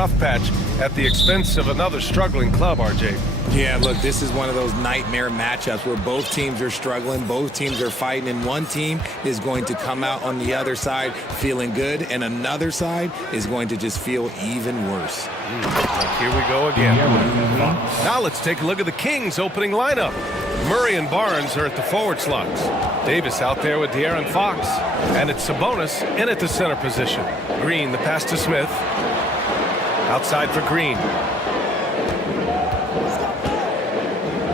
rough patch at the expense of another struggling club, RJ. Yeah, look, this is one of those nightmare matchups where both teams are struggling, both teams are fighting, and one team is going to come out on the other side feeling good, and another side is going to just feel even worse. Here we go again. Now let's take a look at the Kings' opening lineup. Murray and Barnes are at the forward slots. Davis out there with De'Aaron Fox. And it's Sabonis in at the center position. Green, the pass to Smith. Outside for Green.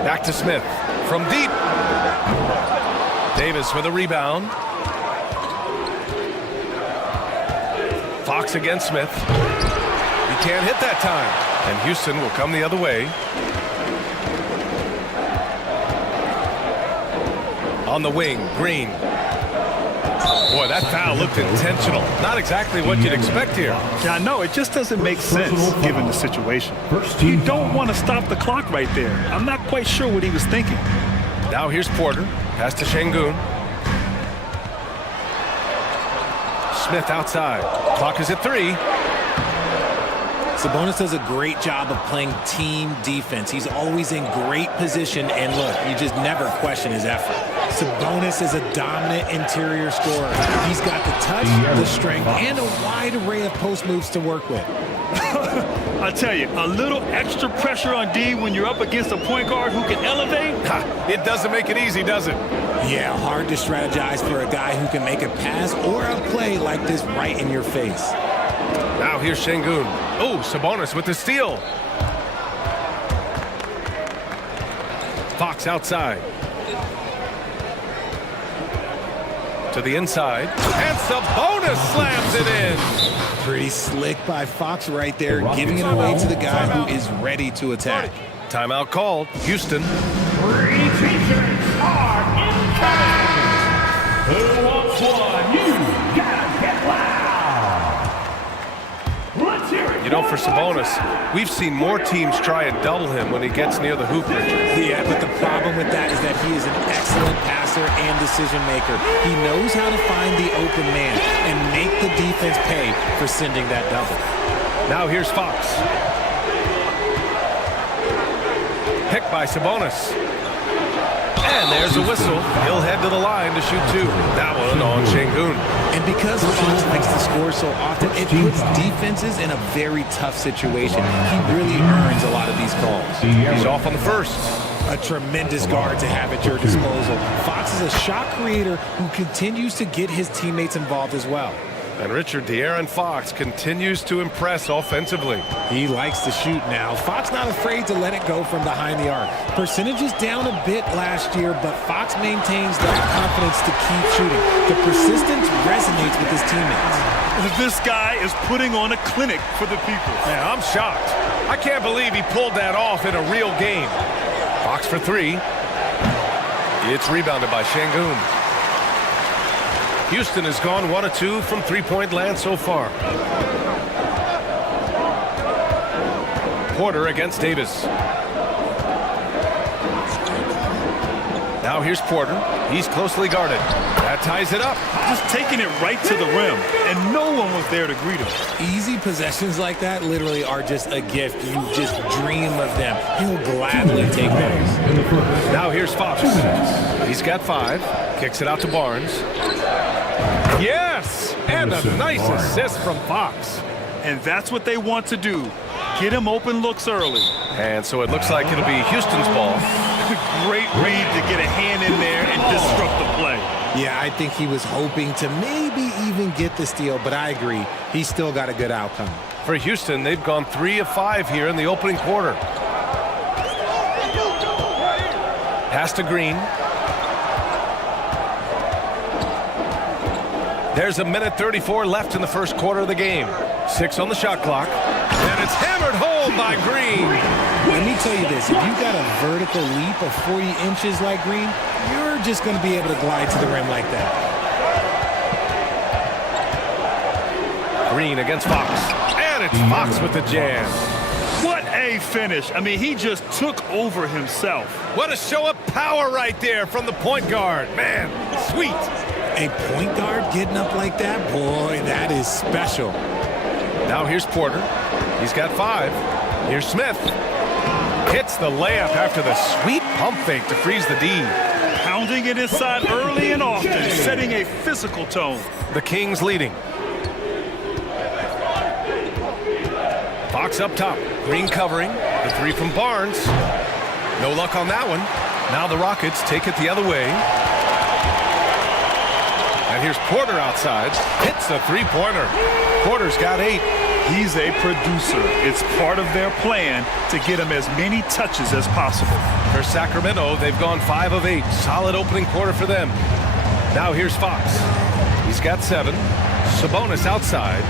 Back to Smith. From deep. Davis with a rebound. Fox against Smith. He can't hit that time. And Houston will come the other way. On the wing, Green. Boy, that foul looked intentional. Not exactly what you'd expect here. Yeah, I know. It just doesn't make sense given the situation. You don't want to stop the clock right there. I'm not quite sure what he was thinking. Now here's Porter. Pass to Şengün. Smith outside. Clock is at 3. Sabonis does a great job of playing team defense. He's always in great position, and look, you just never question his effort. Sabonis is a dominant interior scorer. He's got the touch, the strength, and a wide array of post moves to work with. I tell you, a little extra pressure on D when you're up against a point guard who can elevate. It doesn't make it easy, does it? Yeah, hard to strategize for a guy who can make a pass or a play like this right in your face. Now here's Şengün. Oh, Sabonis with the steal. Fox outside. To the inside. And Sabonis slams it in. Pretty slick by Fox right there, giving it away to the guy who is ready to attack. Timeout called. Houston. Three features are encompassing. Who wants one? You gotta get loud. Let's hear it. You know, for Sabonis, we've seen more teams try and double him when he gets near the hoop, Richard. Yeah, but the problem with that is that he is an excellent passer and decision maker. He knows how to find the open man and make the defense pay for sending that double. Now here's Fox. Picked by Sabonis. And there's a whistle. He'll head to the line to shoot 2. That one on Şengün. And because Fox likes to score so often, it puts defenses in a very tough situation. He really earns a lot of these calls. He's off on the first. A tremendous guard to have at your disposal. Fox is a shot creator who continues to get his teammates involved as well. And Richard, De'Aaron Fox continues to impress offensively. He likes to shoot now. Fox not afraid to let it go from behind the arc. Percentage is down a bit last year, but Fox maintains the confidence to keep shooting. The persistence resonates with his teammates. This guy is putting on a clinic for the people. Yeah, I'm shocked. I can't believe he pulled that off in a real game. Fox for 3. It's rebounded by Şengün. Houston has gone 1 of 2 from three-point land so far. Porter against Davis. Now here's Porter. He's closely guarded. That ties it up. Just taking it right to the rim, and no one was there to greet him. Easy possessions like that literally are just a gift. You just dream of them. He'll gladly take those. Now here's Fox. He's got 5. Kicks it out to Barnes. Yes! And a nice assist from Fox. And that's what they want to do. Get him open looks early. And so it looks like it'll be Houston's ball. Great read to get a hand in there and disrupt the play. Yeah, I think he was hoping to maybe even get the steal, but I agree. He's still got a good outcome. For Houston, they've gone 3 of 5 here in the opening quarter. Pass to Green. There's 1:34 left in the first quarter of the game. 6 on the shot clock. And it's hammered home by Green. Let me tell you this, if you got a vertical leap of 40 inches like Green, you're just going to be able to glide to the rim like that. Green against Fox. And it's Fox with the jam. What a finish. I mean, he just took over himself. What a show of power right there from the point guard. Man, sweet. A point guard getting up like that? Boy, that is special. Now here's Porter. He's got 5. Here's Smith. Hits the layup after the sweet pump fake to freeze the D. Pounding it inside early and often, setting a physical tone. The Kings leading. Fox up top. Green covering. The 3 from Barnes. No luck on that one. Now the Rockets take it the other way. And here's Porter outside. Hits the 3-pointer. Porter's got 8. He's a producer. It's part of their plan to get him as many touches as possible. For Sacramento, they've gone 5 of 8. Solid opening quarter for them. Now here's Fox. He's got 7. Sabonis outside.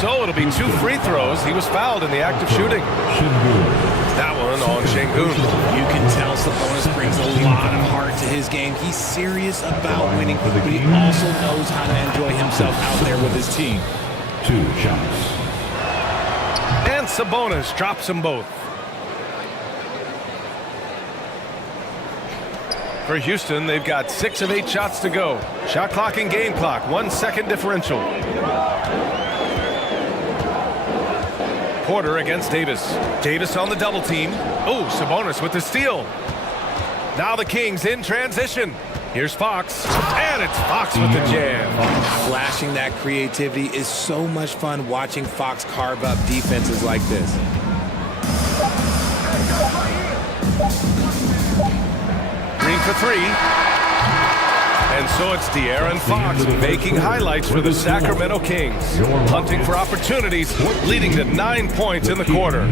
So it'll be 2 free throws. He was fouled in the act of shooting. That one on Şengün. You can tell Sabonis brings a lot of heart to his game. He's serious about winning, but he also knows how to enjoy himself out there with his team. 2 shots. And Sabonis drops them both. For Houston, they've got 6 of 8 shots to go. Shot clock and game clock, 1 second differential. Porter against Davis. Davis on the double team. Oh, Sabonis with the steal. Now the Kings in transition. Here's Fox. And it's Fox with the jam. Flashing that creativity is so much fun watching Fox carve up defenses like this. Green for 3. And so it's De'Aaron Fox making highlights for the Sacramento Kings. Hunting for opportunities, leading to 9 points in the quarter.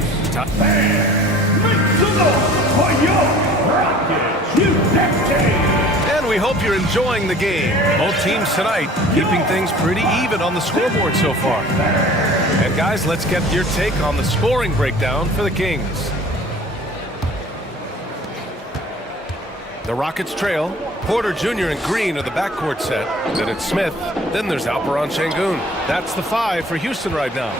And we hope you're enjoying the game. Both teams tonight keeping things pretty even on the scoreboard so far. And guys, let's get your take on the scoring breakdown for the Kings. The Rockets trail. Porter Jr. and Green are the backcourt set. Then it's Smith. Then there's Alperen Şengün. That's the 5 for Houston right now.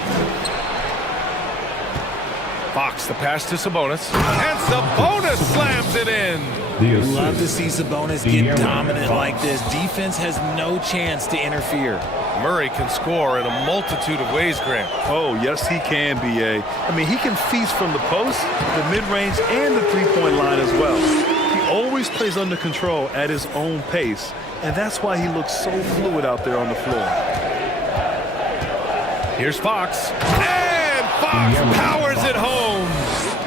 Fox, the pass to Sabonis. And Sabonis slams it in. Love to see Sabonis get dominant like this. Defense has no chance to interfere. Murray can score in a multitude of ways, Grant. Oh, yes, he can, B.A. I mean, he can feast from the post, the mid-range, and the three-point line as well. Always plays under control at his own pace, and that's why he looks so fluid out there on the floor. Here's Fox, and Fox powers it home.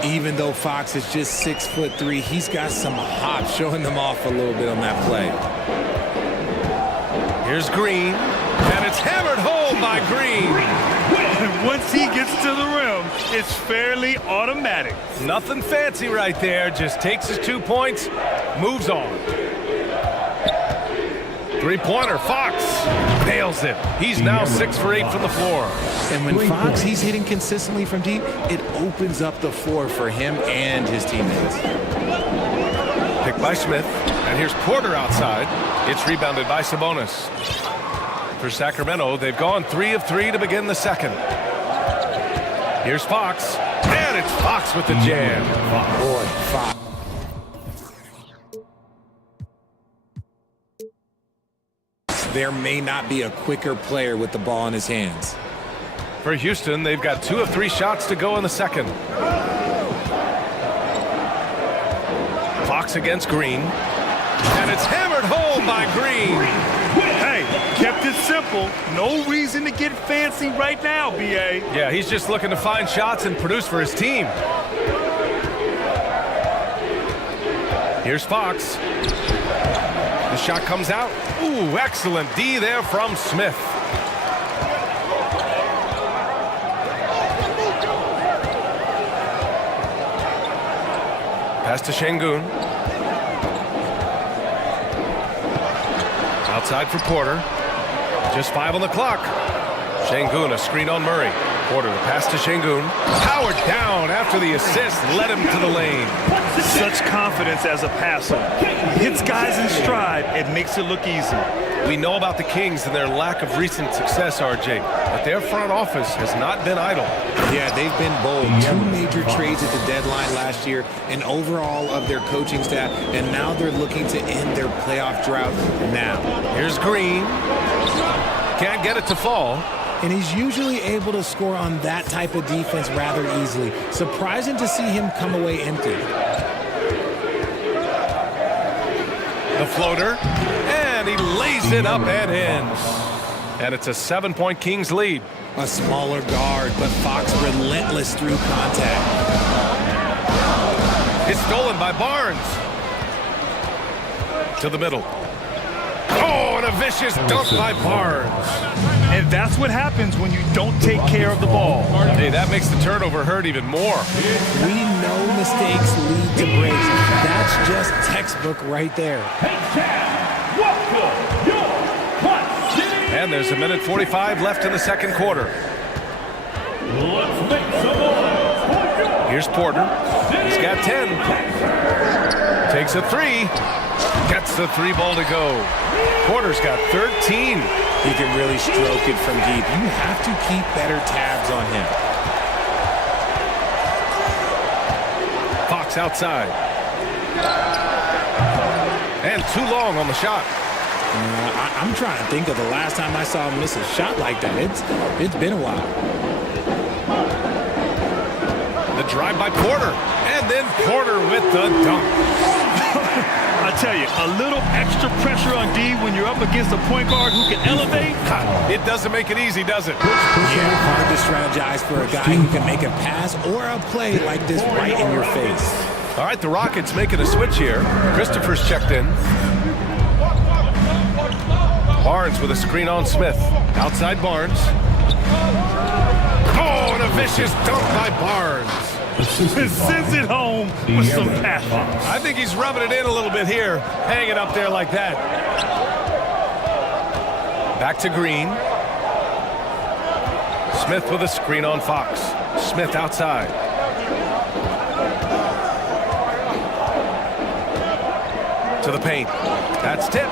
Even though Fox is just 6'3", he's got some hop, showing them off a little bit on that play. Here's Green, and it's hammered home by Green. Once he gets to the rim, it's fairly automatic. Nothing fancy right there, just takes his 2 points, moves on. 3-pointer, Fox nails it. He's now 6 for 8 from the floor. And when Fox, he's hitting consistently from deep, it opens up the floor for him and his teammates. Picked by Smith, and here's Porter outside. It's rebounded by Sabonis. For Sacramento, they've gone 3 of 3 to begin the second. Here's Fox, and it's Fox with the jam. Boy, Fox. There may not be a quicker player with the ball in his hands. For Houston, they've got 2 of 3 shots to go in the second. Fox against Green, and it's hammered home by Green. Hey, kept it simple. No reason to get fancy right now, B.A. Yeah, he's just looking to find shots and produce for his team. Here's Fox. The shot comes out. Ooh, excellent D there from Smith. Pass to Şengün. Outside for Porter. Just 5 on the clock. Şengün, a screen on Murray. Porter, the pass to Şengün. Powered down after the assist, led him to the lane. Such confidence as a passer. He hits guys in stride and makes it look easy. We know about the Kings and their lack of recent success, RJ, but their front office has not been idle. Yeah, they've been bold. 2 major trades at the deadline last year, and overall of their coaching staff, and now they're looking to end their playoff drought now. Here's Green. Can't get it to fall. and he's usually able to score on that type of defense rather easily. Surprising to see him come away empty. The floater, and he lays it up and in. And it's a 7-point Kings lead. A smaller guard, but Fox relentless through contact. It's stolen by Barnes. To the middle. Oh, and a vicious dunk by Barnes. And that's what happens when you don't take care of the ball. Hey, that makes the turnover hurt even more. We know mistakes lead to breaks. That's just textbook right there. And there's a minute 45 left in the second quarter. Here's Porter. He's got 10. Takes a three. Gets the three ball to go. Porter's got 13. He can really stroke it from deep. You have to keep better tabs on him. Fox outside. And too long on the shot. I'm trying to think of the last time I saw him miss a shot like that. It's been a while. The drive by Porter. And then Porter with the dunk. I tell you, a little extra pressure on D when you're up against a point guard who can elevate. It doesn't make it easy, does it? Yeah, hard to strategize for a guy who can make a pass or a play like this right in your face. All right, the Rockets making a switch here. Christopher's checked in. Barnes with a screen on Smith. Outside Barnes. Oh, and a vicious dunk by Barnes. Sends it home with some passion. I think he's rubbing it in a little bit here. Hanging up there like that. Back to Green. Smith with a screen on Fox. Smith outside. To the paint. That's tipped.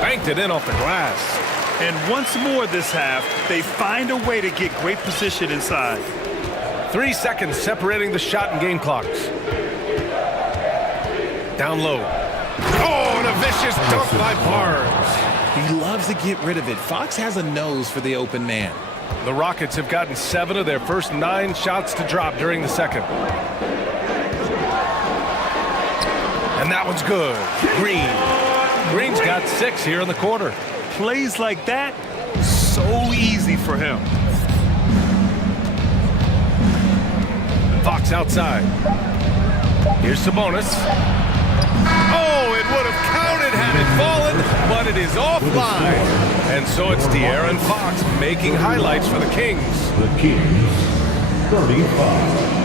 Banked it in off the glass. And once more this half, they find a way to get great position inside. 3 seconds separating the shot and game clocks. Down low. Oh, and a vicious dunk by Barnes. He loves to get rid of it. Fox has a nose for the open man. The Rockets have gotten 7 of their first 9 shots to drop during the second. And that one's good. Green. Green's got 6 here in the quarter. Plays like that, so easy for him. Fox outside. Here's Sabonis. Oh, it would have counted had it fallen, but it is offline. And so it's De'Aaron Fox making highlights for the Kings. The Kings, 35.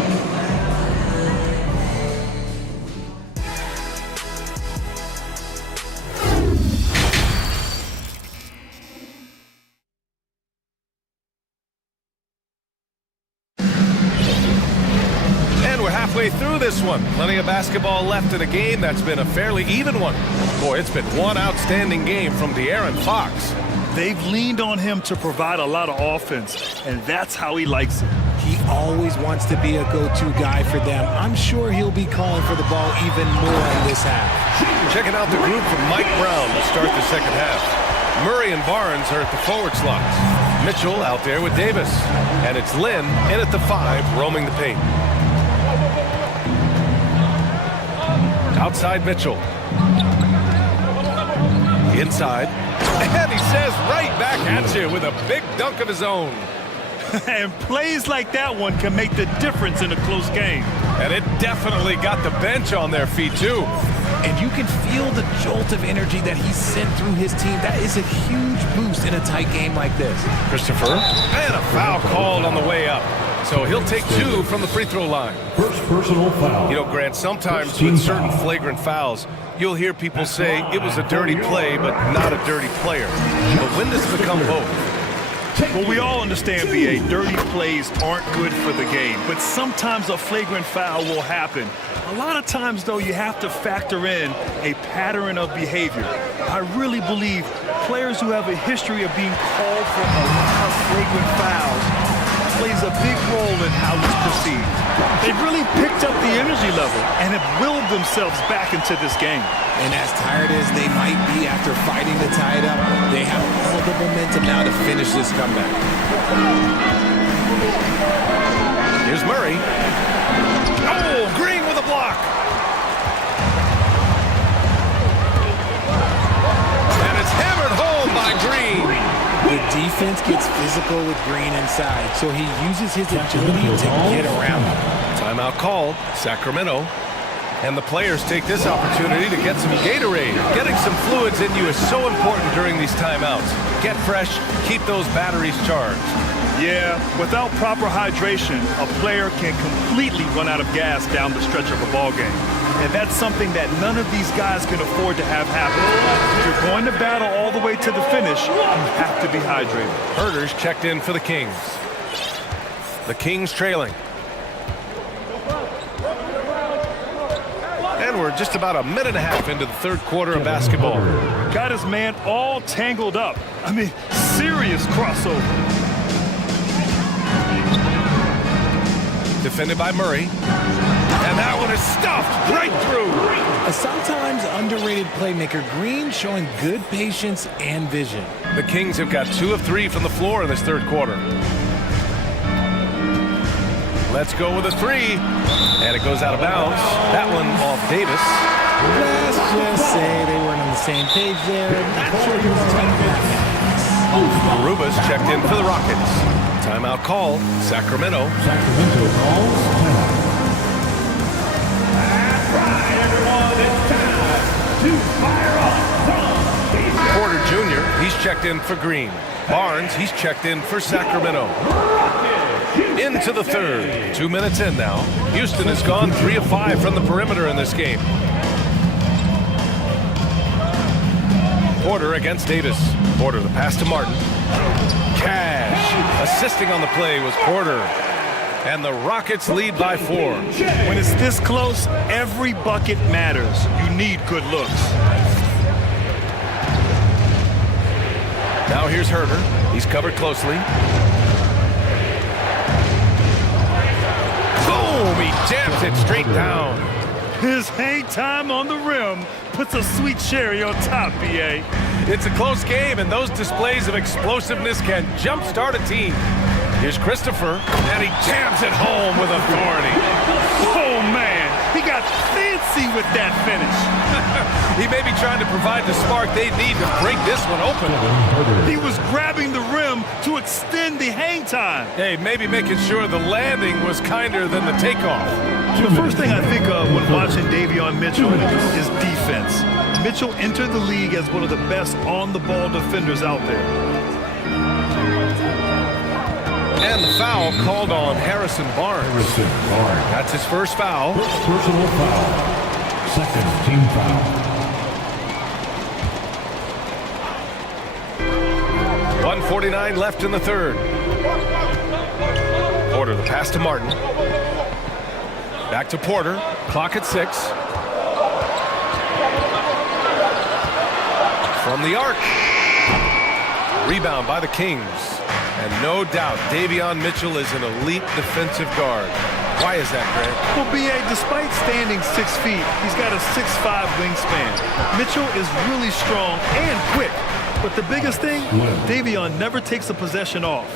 Through this one. Plenty of basketball left in a game that's been a fairly even one. Boy, it's been one outstanding game from De'Aaron Fox. They've leaned on him to provide a lot of offense, and that's how he likes it. He always wants to be a go-to guy for them. I'm sure he'll be calling for the ball even more in this half. Checking out the group from Mike Brown to start the second half. Murray and Barnes are at the forward slots. Mitchell out there with Davis. And it's Lynn in at the 5, roaming the paint. Outside Mitchell. Inside. And he says right back at you with a big dunk of his own. And plays like that one can make the difference in a close game. And it definitely got the bench on their feet, too. And you can feel the jolt of energy that he sent through his team. That is a huge boost in a tight game like this. Christopher. And a foul called on the way up. So he'll take 2 from the free throw line. First personal foul. You know, Grant, sometimes with certain flagrant fouls, you'll hear people say it was a dirty play, but not a dirty player. But when does it become both? Well, we all understand, B.A., dirty plays aren't good for the game, but sometimes a flagrant foul will happen. A lot of times, though, you have to factor in a pattern of behavior. I really believe players who have a history of being called for a lot of flagrant fouls, plays a big role in how it's perceived. They've really picked up the energy level and have willed themselves back into this game. And as tired as they might be after fighting to tie it up, they have all the momentum now to finish this comeback. Here's Murray. Oh, Green with a block. And it's hammered home by Green. The defense gets physical with Green inside, so he uses his agility to get around them. Timeout called, Sacramento. And the players take this opportunity to get some Gatorade. Getting some fluids in you is so important during these timeouts. Get fresh, keep those batteries charged. Yeah, without proper hydration, a player can completely run out of gas down the stretch of a ball game. And that's something that none of these guys can afford to have happen. If you're going to battle all the way to the finish, you have to be hydrated. Herders checked in for the Kings. The Kings trailing. And we're just about a minute and a half into the third quarter of basketball. Got his man all tangled up. I mean, serious crossover. Defended by Murray. And that one is stuffed right through. A sometimes underrated playmaker, Green showing good patience and vision. The Kings have got 2 of 3 from the floor in this third quarter. Let's go with a 3. And it goes out of bounds. That one off Davis. Let's just say they weren't on the same page there. Not sure he was expecting that. Aruba's checked in for the Rockets. Timeout call, Sacramento. Sacramento calls timeout. That's right, everyone. It's time to fire up some Porter Jr., he's checked in for Green. Barnes, he's checked in for Sacramento. Into the third. 2 minutes in now. Houston has gone 3 of 5 from the perimeter in this game. Porter against Davis. Porter, the pass to Martin. Cash. Assisting on the play was Porter. And the Rockets lead by 4. When it's this close, every bucket matters. You need good looks. Now here's Herder. He's covered closely. Boom! He jams it straight down. His hang time on the rim puts a sweet cherry on top, BA. It's a close game, and those displays of explosiveness can jumpstart a team. Here's Christopher, and he jams it home with authority. Oh, man, he got fancy with that finish. He may be trying to provide the spark they need to break this one open. He was grabbing the rim to extend the hang time. Hey, maybe making sure the landing was kinder than the takeoff. The first thing I think of when watching Davion Mitchell is defense. Mitchell entered the league as one of the best on-the-ball defenders out there. And the foul called on Harrison Barnes. That's his first foul. First personal foul. Second team foul. 1:49 left in the third. Porter, the pass to Martin. Back to Porter. Clock at 6. From the arc. Rebound by the Kings. And no doubt, Davion Mitchell is an elite defensive guard. Why is that, Grant? Well, B.A., despite standing 6 feet, he's got a 6'5" wingspan. Mitchell is really strong and quick. But the biggest thing, Davion never takes a possession off.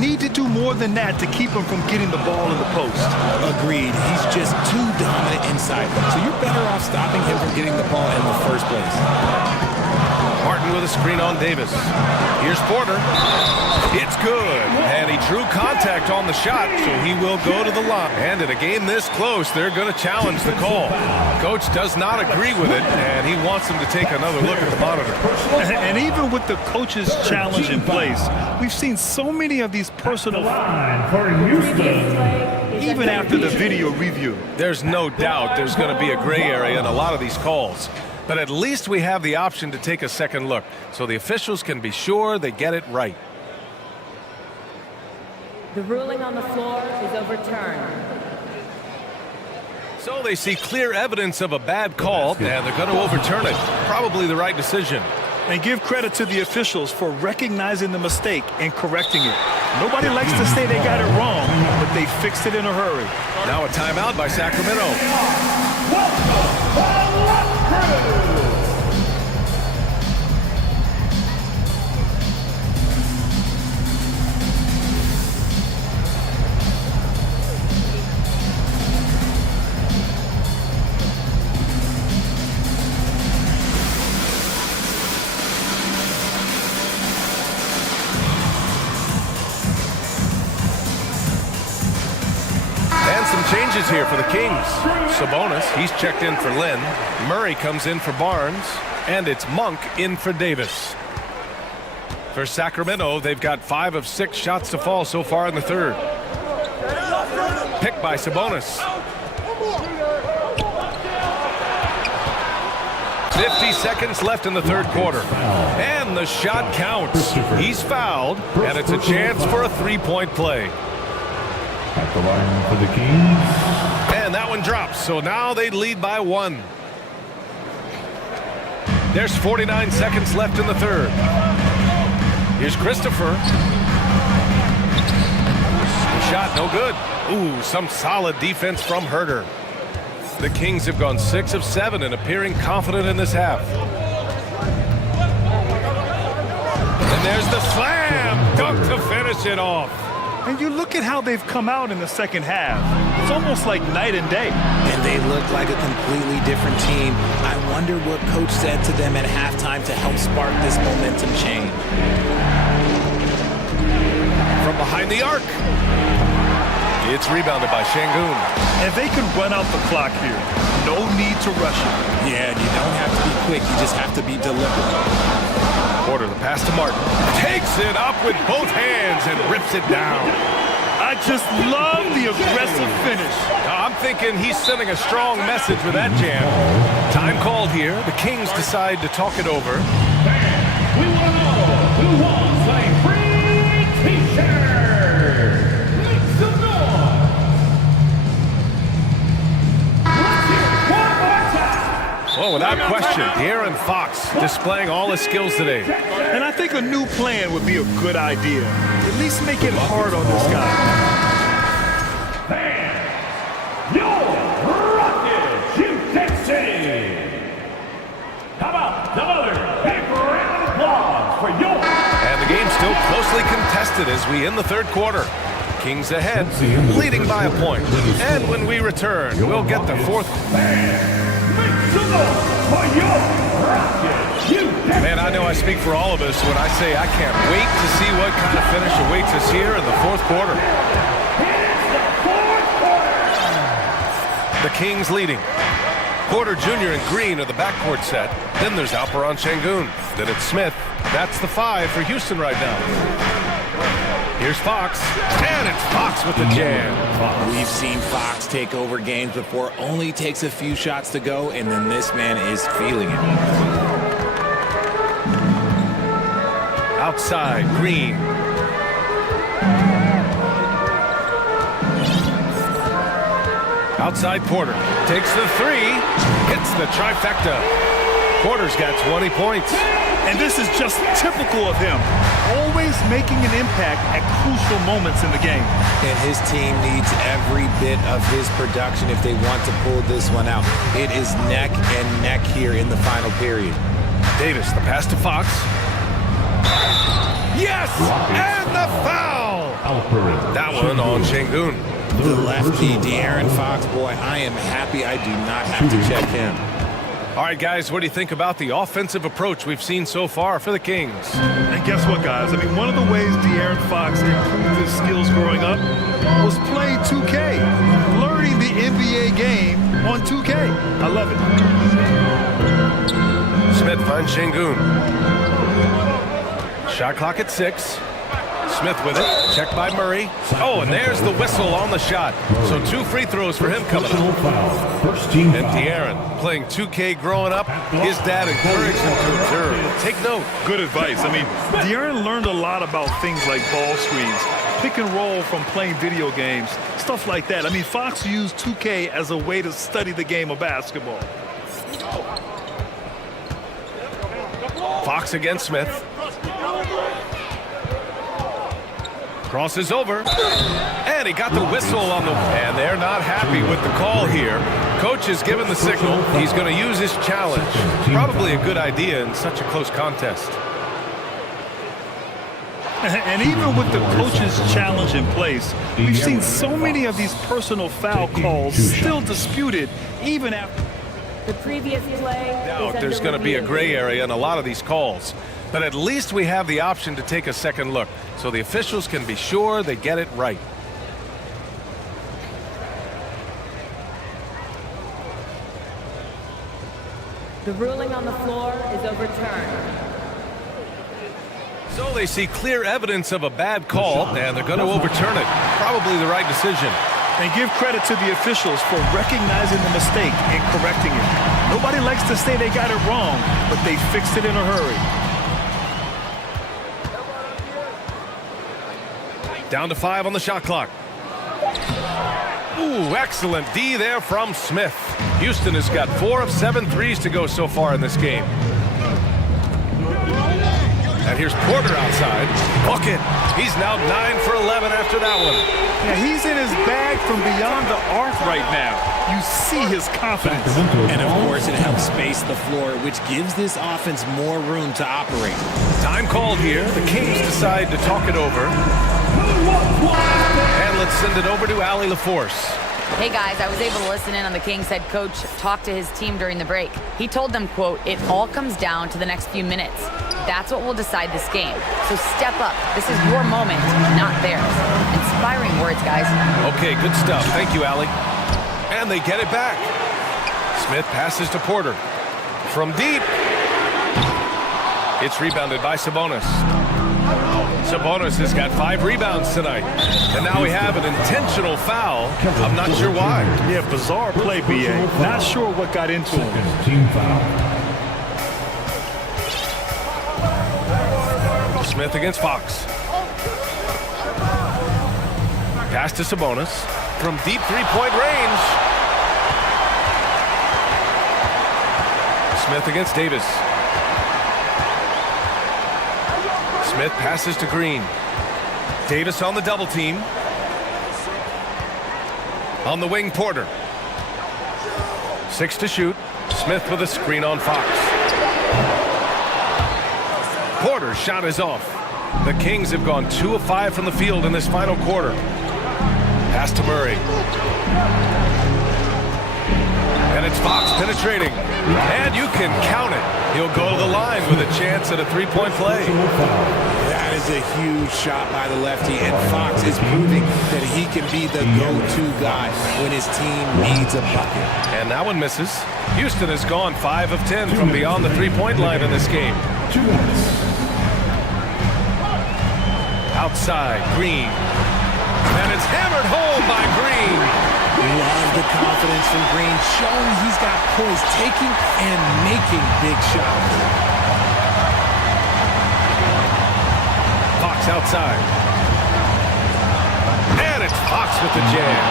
Need to do more than that to keep him from getting the ball in the post. Agreed. He's just too dominant inside. So you're better off stopping him from getting the ball in the first place. Martin with a screen on Davis. Here's Porter. It's good. And he drew contact on the shot, so he will go to the line. And in a game this close, they're going to challenge the call. Coach does not agree with it, and he wants him to take another look at the monitor. And even with the coach's challenge in place, we've seen so many of these personal Line for Houston. even after the video review. There's no doubt there's going to be a gray area in a lot of these calls. But at least we have the option to take a second look, so the officials can be sure they get it right. The ruling on the floor is overturned. So they see clear evidence of a bad call, and they're going to overturn it. Probably the right decision. And give credit to the officials for recognizing the mistake and correcting it. Nobody likes to say they got it wrong, but they fixed it in a hurry. Now a timeout by Sacramento. Changes here for the Kings. Sabonis, he's checked in for Lynn. Murray comes in for Barnes. And it's Monk in for Davis. For Sacramento, they've got 5 of 6 shots to fall so far in the third. Picked by Sabonis. 50 seconds left in the third quarter. And the shot counts. He's fouled, and it's a chance for a three-point play. At the line for the Kings. And that one drops, so now they lead by 1. There's 49 seconds left in the third. Here's Christopher. The shot, no good. Ooh, some solid defense from Herter. The Kings have gone 6 of 7 and appearing confident in this half. And there's the slam dunk to finish it off. And you look at how they've come out in the second half. It's almost like night and day. And they look like a completely different team. I wonder what coach said to them at halftime to help spark this momentum change. From behind the arc. It's rebounded by Şengün. And they can run out the clock here. No need to rush it. Yeah, you don't have to be quick. You just have to be deliberate. Porter, the pass to Martin. Takes it up with both hands and rips it down. I just love the aggressive finish. I'm thinking he's sending a strong message with that jam. Time called here. The Kings decide to talk it over. We want to know who wants a free t-shirt. Make some noise. Let's hear it one more time. Well, without question, De'Aaron Fox displaying all his skills today. And I think a new plan would be a good idea. At least make it hard on this guy. Fans, your Rockets, Houston. How about another big round of applause for your... And the game's still closely contested as we end the third quarter. Kings ahead, leading by a point. And when we return, we'll get the fourth. Man, I know I speak for all of us when I say I can't wait to see what kind of finish awaits us here in the fourth quarter. The Kings leading. Porter Jr. and Green are the backcourt set. Then there's Alperen Şengün. Then it's Smith. That's the 5 for Houston right now. Here's Fox. And it's Fox with the jam. We've seen Fox take over games before. Only takes a few shots to go, and then this man is feeling it. Outside, Green. Outside, Porter. Takes the 3. Hits the trifecta. Porter's got 20 points. And this is just typical of him. Always making an impact at crucial moments in the game. And his team needs every bit of his production if they want to pull this one out. It is neck and neck here in the final period. Davis, the pass to Fox. Yes! And the foul! That one on Şengün. The lefty, De'Aaron Fox, boy, I am happy I do not have to check him. All right, guys, what do you think about the offensive approach we've seen so far for the Kings? And guess what, guys? I mean, one of the ways De'Aaron Fox improved his skills growing up was playing 2K, learning the NBA game on 2K. I love it. Smith finds Şengün. Shot clock at 6. Smith with it. Checked by Murray. Oh, and there's the whistle on the shot. So 2 free throws for him coming up. And De'Aaron, playing 2K growing up, his dad encouraged him to observe. Take note. Good advice. I mean, De'Aaron learned a lot about things like ball screens, pick and roll from playing video games, stuff like that. I mean, Fox used 2K as a way to study the game of basketball. Fox against Smith. Crosses over. And he got the whistle on the... And they're not happy with the call here. Coach is given the signal. He's going to use his challenge. Probably a good idea in such a close contest. And even with the coach's challenge in place, we've seen so many of these personal foul calls still disputed even after... The previous play. Now, there's going to be a gray area in a lot of these calls. But at least we have the option to take a second look, so the officials can be sure they get it right. The ruling on the floor is overturned. So they see clear evidence of a bad call, and they're going to overturn it. Probably the right decision. And give credit to the officials for recognizing the mistake and correcting it. Nobody likes to say they got it wrong, but they fixed it in a hurry. Down to 5 on the shot clock. Ooh, excellent D there from Smith. Houston has got 4 of 7 threes to go so far in this game. And here's Porter outside. Bucket. He's now 9 for 11 after that one. Yeah, he's in his bag from beyond the arc right now. You see his confidence. And of course, it helps space the floor, which gives this offense more room to operate. Time called here. The Kings decide to talk it over. And let's send it over to Allie LaForce. Hey guys, I was able to listen in on the Kings head coach talk to his team during the break. He told them, quote, "It all comes down to the next few minutes. That's what will decide this game. So step up. This is your moment, not theirs." Inspiring words, guys. Okay, good stuff. Thank you, Allie. And they get it back. Smith passes to Porter. From deep. It's rebounded by Sabonis. Sabonis has got 5 rebounds tonight. And now we have an intentional foul. I'm not sure why. Yeah, bizarre play, B.A. Not sure what got into him. Team foul. Smith against Fox. Pass to Sabonis. From deep three-point range. Smith against Davis. Smith passes to Green. Davis on the double team. On the wing, Porter. 6 to shoot. Smith with a screen on Fox. Porter's shot is off. The Kings have gone 2 of 5 from the field in this final quarter. Pass to Murray. And it's Fox penetrating. And you can count it. He'll go to the line with a chance at a 3-point play. That is a huge shot by the lefty, and Fox is proving that he can be the go-to guy when his team needs a bucket. And that one misses. Houston has gone 5 of 10 from beyond the 3-point line in this game. Outside, Green. And it's hammered home by Green. Love the confidence from Green, showing he's got poise, taking and making big shots. Fox outside. And it's Fox with the jam.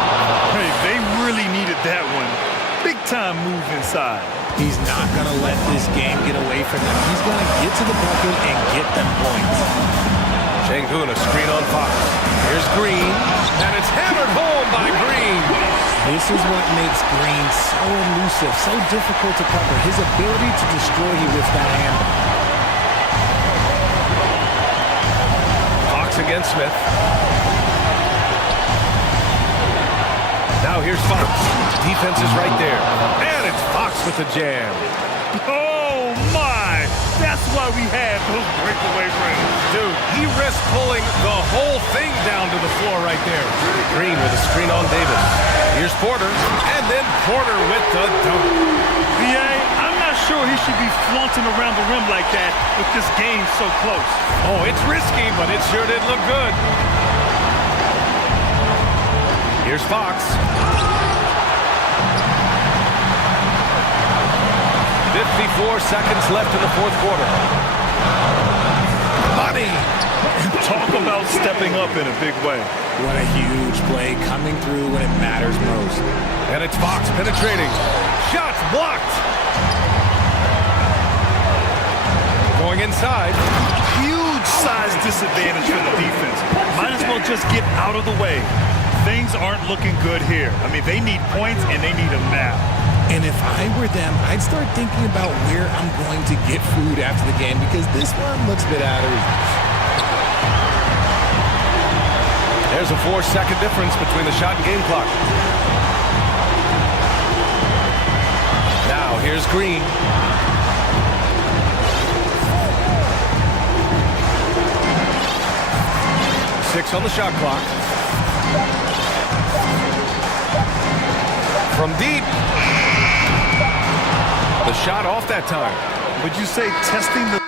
Hey, they really needed that one. Big time move inside. He's not going to let this game get away from him. He's going to get to the bucket and get them points. Şengün, a screen on Fox. Here's Green, and it's hammered home by Green. This is what makes Green so elusive, so difficult to cover. His ability to destroy you with that handle. Fox against Smith. Now here's Fox. Defense is right there. And it's Fox with the jam. Oh, my! That's why we had those breakaway runs. Dude, he risked pulling the whole thing down to the floor right there. Green with a screen on Davis. Here's Porter, and then Porter with the dunk. B.A., I'm not sure he should be flaunting around the rim like that with this game so close. Oh, it's risky, but it sure did look good. Here's Fox. 54 seconds left in the fourth quarter. Money! Talk about stepping up in a big way. What a huge play coming through when it matters most. And it's Fox penetrating. Shots blocked. Going inside. Huge size disadvantage for the defense. Might as well just get out of the way. Things aren't looking good here. I mean, they need points, and they need them now. And if I were them, I'd start thinking about where I'm going to get food after the game because this one looks a bit out of reach. There's a 4-second difference between the shot and game clock. Now, here's Green. Six on the shot clock. From deep. The shot off that time. Would you say testing the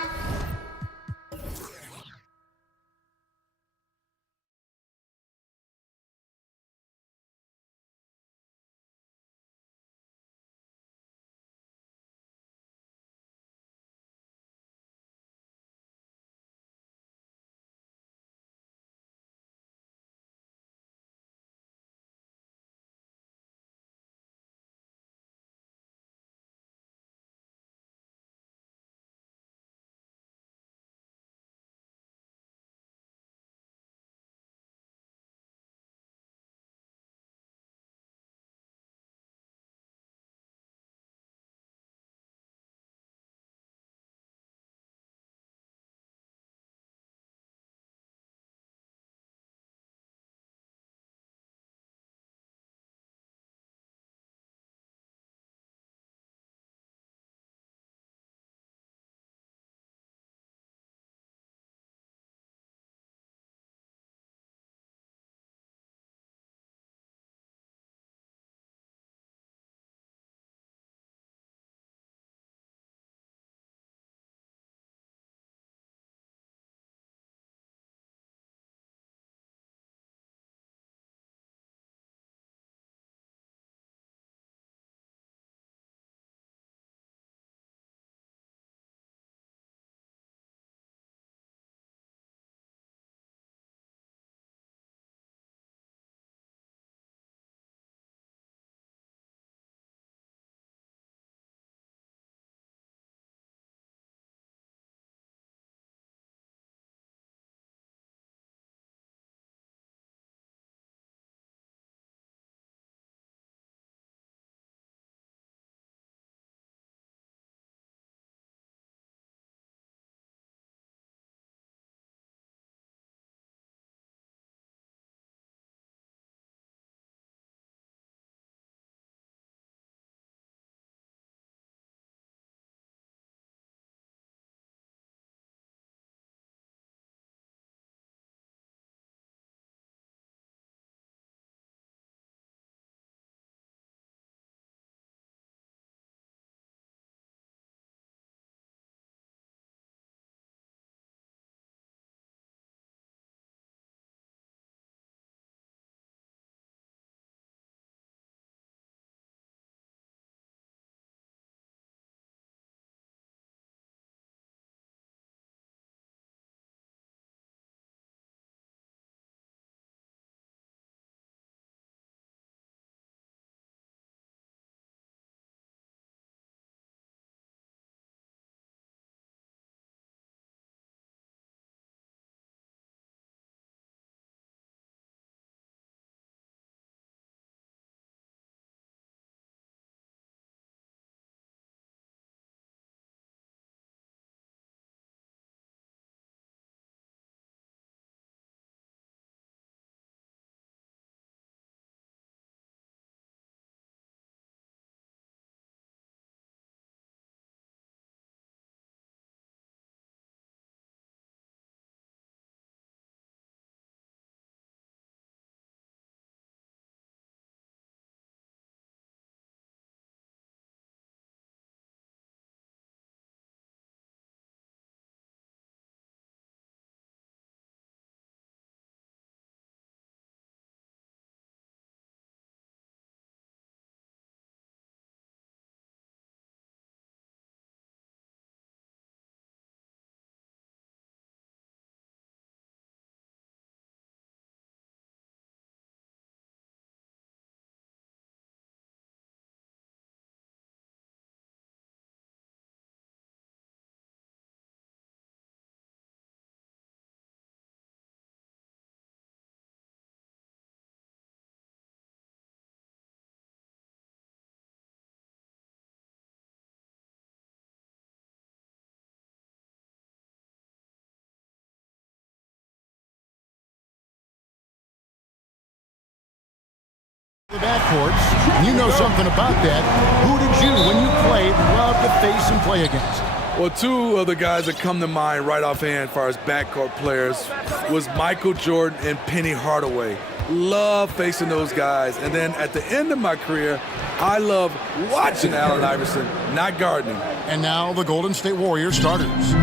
The backcourts, you know something about that. Who did you, when you played, love to face and play against? Well, two of the guys that come to mind right offhand as far as backcourt players was Michael Jordan and Penny Hardaway. Love facing those guys. And then at the end of my career, I love watching Allen Iverson, not gardening. And now the Golden State Warriors starters.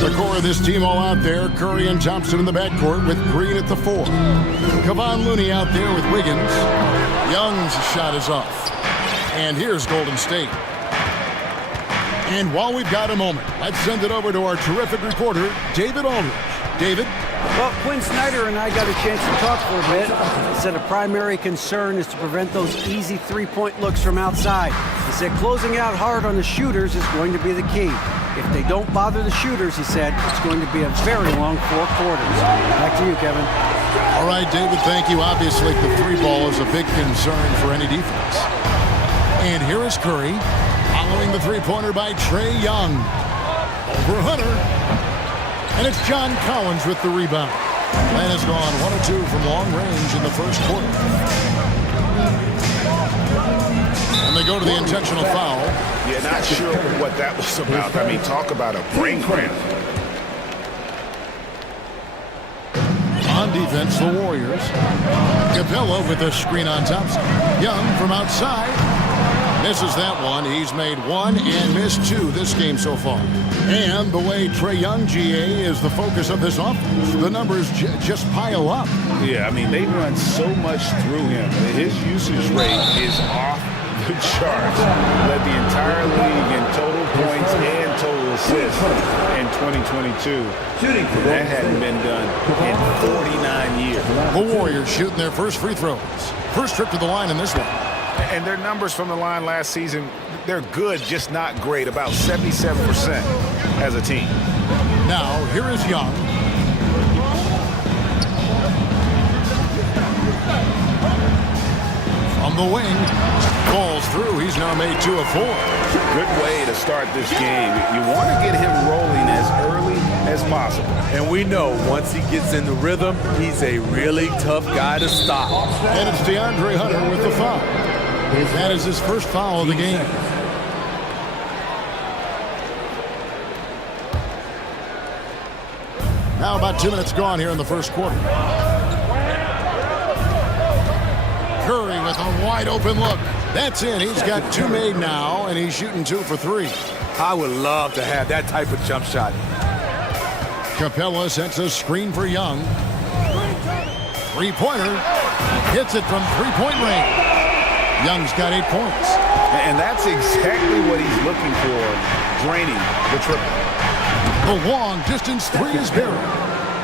The core of this team all out there, Curry and Thompson in the backcourt with Green at the 4. Kevon Looney out there with Wiggins. Young's shot is off. And here's Golden State. And while we've got a moment, let's send it over to our terrific reporter, David Aldridge. David? Well, Quinn Snyder and I got a chance to talk for a bit. He said a primary concern is to prevent those easy three-point looks from outside. He said closing out hard on the shooters is going to be the key. If they don't bother the shooters, he said, it's going to be a very long 4 quarters. Back to you, Kevin. All right, David, thank you. Obviously, the three ball is a big concern for any defense. And here is Curry, following the three-pointer by Trae Young. Over Hunter. And it's John Collins with the rebound. Atlanta has gone 1 of 2 from long range in the first quarter. And they go to the intentional foul. Yeah, not sure what that was about. I mean, talk about a brain cramp. On defense, the Warriors. Capella with a screen on Thompson. Young from outside. Misses that one. He's made 1 and missed 2 this game so far. And the way Trae Young, GA, is the focus of this offense, the numbers just pile up. Yeah, I mean, they run so much through him. His usage rate is off the charts. Led the entire league in total points and total assists in 2022. That hadn't been done in 49 years. The Warriors shooting their first free throws. First trip to the line in this one. And their numbers from the line last season, they're good, just not great. About 77% as a team. Now, here is Young. From the wing. Falls through. He's now made 2 of 4. Good way to start this game. You want to get him rolling as early as possible. And we know once he gets in the rhythm, he's a really tough guy to stop. And it's DeAndre Hunter with the foul. That is his first foul of the game. Now about 2 minutes gone here in the first quarter. Curry with a wide open look. That's in. He's got 2 made now, and he's shooting 2 for 3. I would love to have that type of jump shot. Capella sets a screen for Young. Three-pointer. Hits it from three-point range. Young's got 8 points. And that's exactly what he's looking for, draining the triple. The long-distance 3 is buried.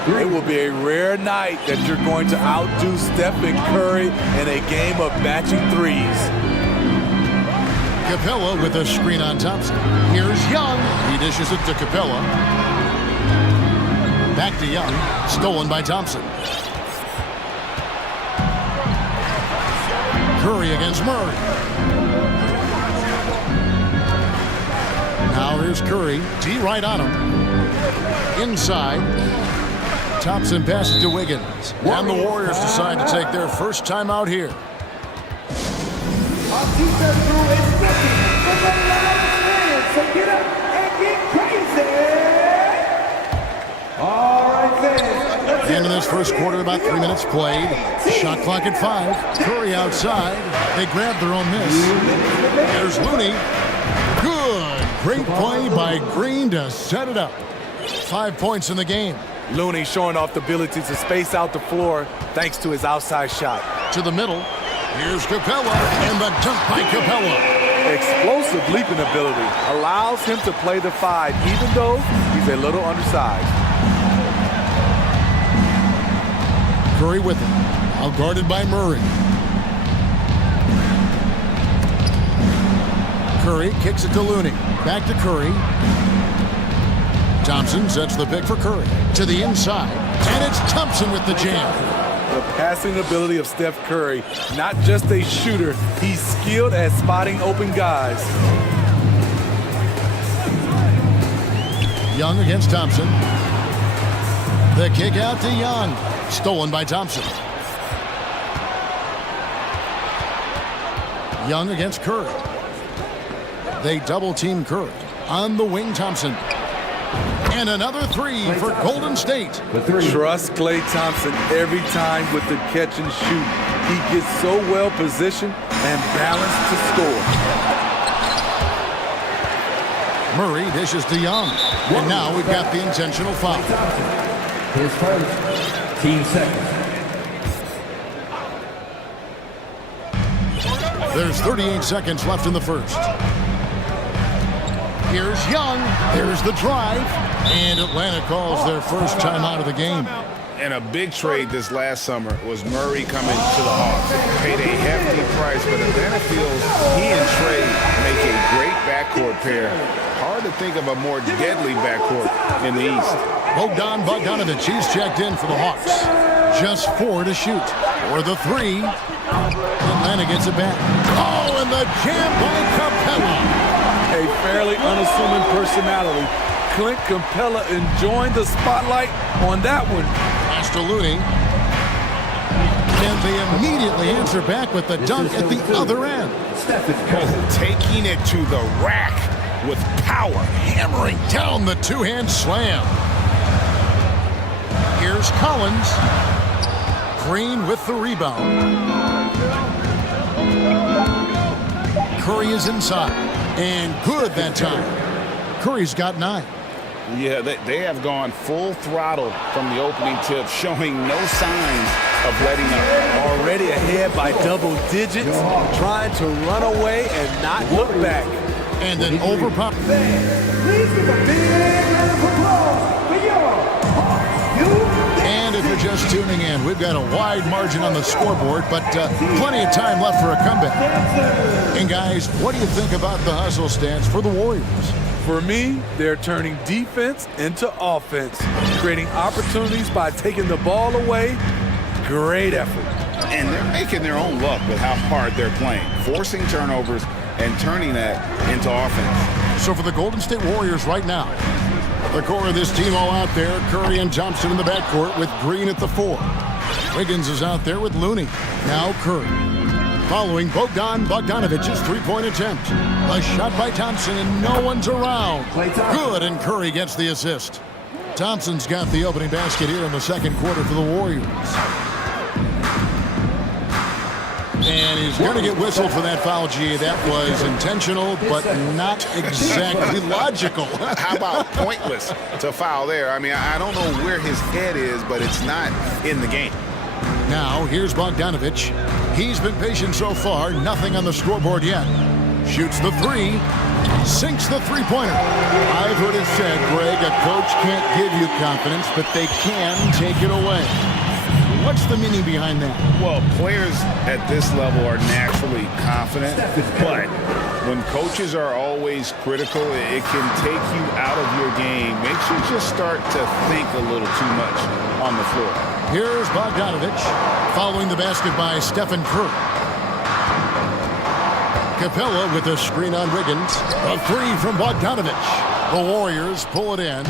It will be a rare night that you're going to outdo Stephen Curry in a game of matching threes. Capella with a screen on Thompson. Here's Young. He dishes it to Capella. Back to Young. Stolen by Thompson. Curry against Murray. Now here's Curry. D right on him. Inside. Thompson passes to Wiggins. And the Warriors decide to take their first time out here. Our defense crew is ready for the last so get up and get crazy. All right, fans. End of this first quarter, about 3 minutes played. Shot clock at 5. Curry outside. They grab their own miss. There's Looney. Good. Great play by Green to set it up. 5 points in the game. Looney showing off the ability to space out the floor thanks to his outside shot. To the middle. Here's Capella, and the dunk by Capella. Explosive leaping ability allows him to play the 5, even though he's a little undersized. Curry with him. Now guarded by Murray. Curry kicks it to Looney. Back to Curry. Thompson sets the pick for Curry. To the inside. And it's Thompson with the jam. The passing ability of Steph Curry, not just a shooter, he's skilled at spotting open guys. Young against Thompson. The kick out to Young. Stolen by Thompson. Young against Curry. They double-team Curry. On the wing, Thompson. And another three for Golden State. Trust Klay Thompson every time with the catch and shoot. He gets so well positioned and balanced to score. Murray dishes to Young. And now we've got the intentional foul. His first, team second. There's 38 seconds left in the first. Here's Young. There's the drive. And Atlanta calls their first timeout of the game. And a big trade this last summer was Murray coming to the Hawks. Paid a hefty price, but Atlanta feels he and Trey make a great backcourt pair. Hard to think of a more deadly backcourt in the East. Bogdanovich, he's checked in for the Hawks. Just 4 to shoot. For the 3. Atlanta gets it back. Oh, and the jam by Capella. A fairly unassuming personality. Clint Capella enjoying the spotlight on that one. Pass to Looney. And they immediately answer back with the dunk at the other end. Taking it to the rack with power. Hammering down the two-hand slam. Here's Collins. Green with the rebound. Curry is inside. And good that time. Curry's got 9. Yeah, they have gone full throttle from the opening tip, showing no signs of letting up. Already ahead by double digits, trying to run away and not look back. And then overpop. Please give a big round of applause for your And if you're just tuning in, we've got a wide margin on the scoreboard, but plenty of time left for a comeback. And guys, what do you think about the hustle stance for the Warriors? For me, they're turning defense into offense, creating opportunities by taking the ball away. Great effort. And they're making their own luck with how hard they're playing, forcing turnovers and turning that into offense. So for the Golden State Warriors right now, the core of this team all out there, Curry and Thompson in the backcourt with Green at the 4. Wiggins is out there with Looney. Now Curry. Following Bogdanovich's three-point attempt. A shot by Thompson and no one's around. Good, and Curry gets the assist. Thompson's got the opening basket here in the second quarter for the Warriors. And he's going to get whistled for that foul, G. That was intentional, but not exactly logical. How about pointless to foul there? I mean, I don't know where his head is, but it's not in the game. Now, here's Bogdanovich. He's been patient so far, nothing on the scoreboard yet. Shoots the 3, sinks the three-pointer. I've heard it said, Greg, a coach can't give you confidence, but they can take it away. What's the meaning behind that? Well, players at this level are naturally confident, but when coaches are always critical, it can take you out of your game. Makes you just start to think a little too much on the floor. Here's Bogdanovich, following the basket by Stephen Curry. Capella with a screen on Wiggins. A 3 from Bogdanovich. The Warriors pull it in.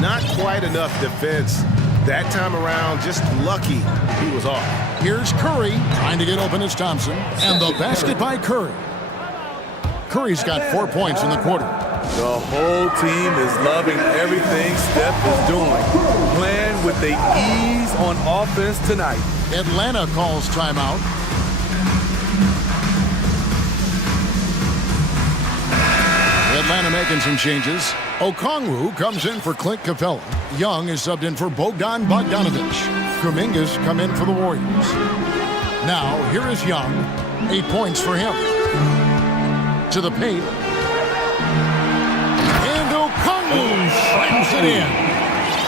Not quite enough defense. That time around, just lucky he was off. Here's Curry, trying to get open as Thompson. And the basket by Curry. Curry's got 4 points in the quarter. The whole team is loving everything Steph is doing. Playing with the ease on offense tonight. Atlanta calls timeout. Atlanta making some changes. Okongwu comes in for Clint Capella. Young is subbed in for Bogdanovich. Kuminga's come in for the Warriors. Now, here is Young. 8 points for him. To the paint. And Okongwu slams it in.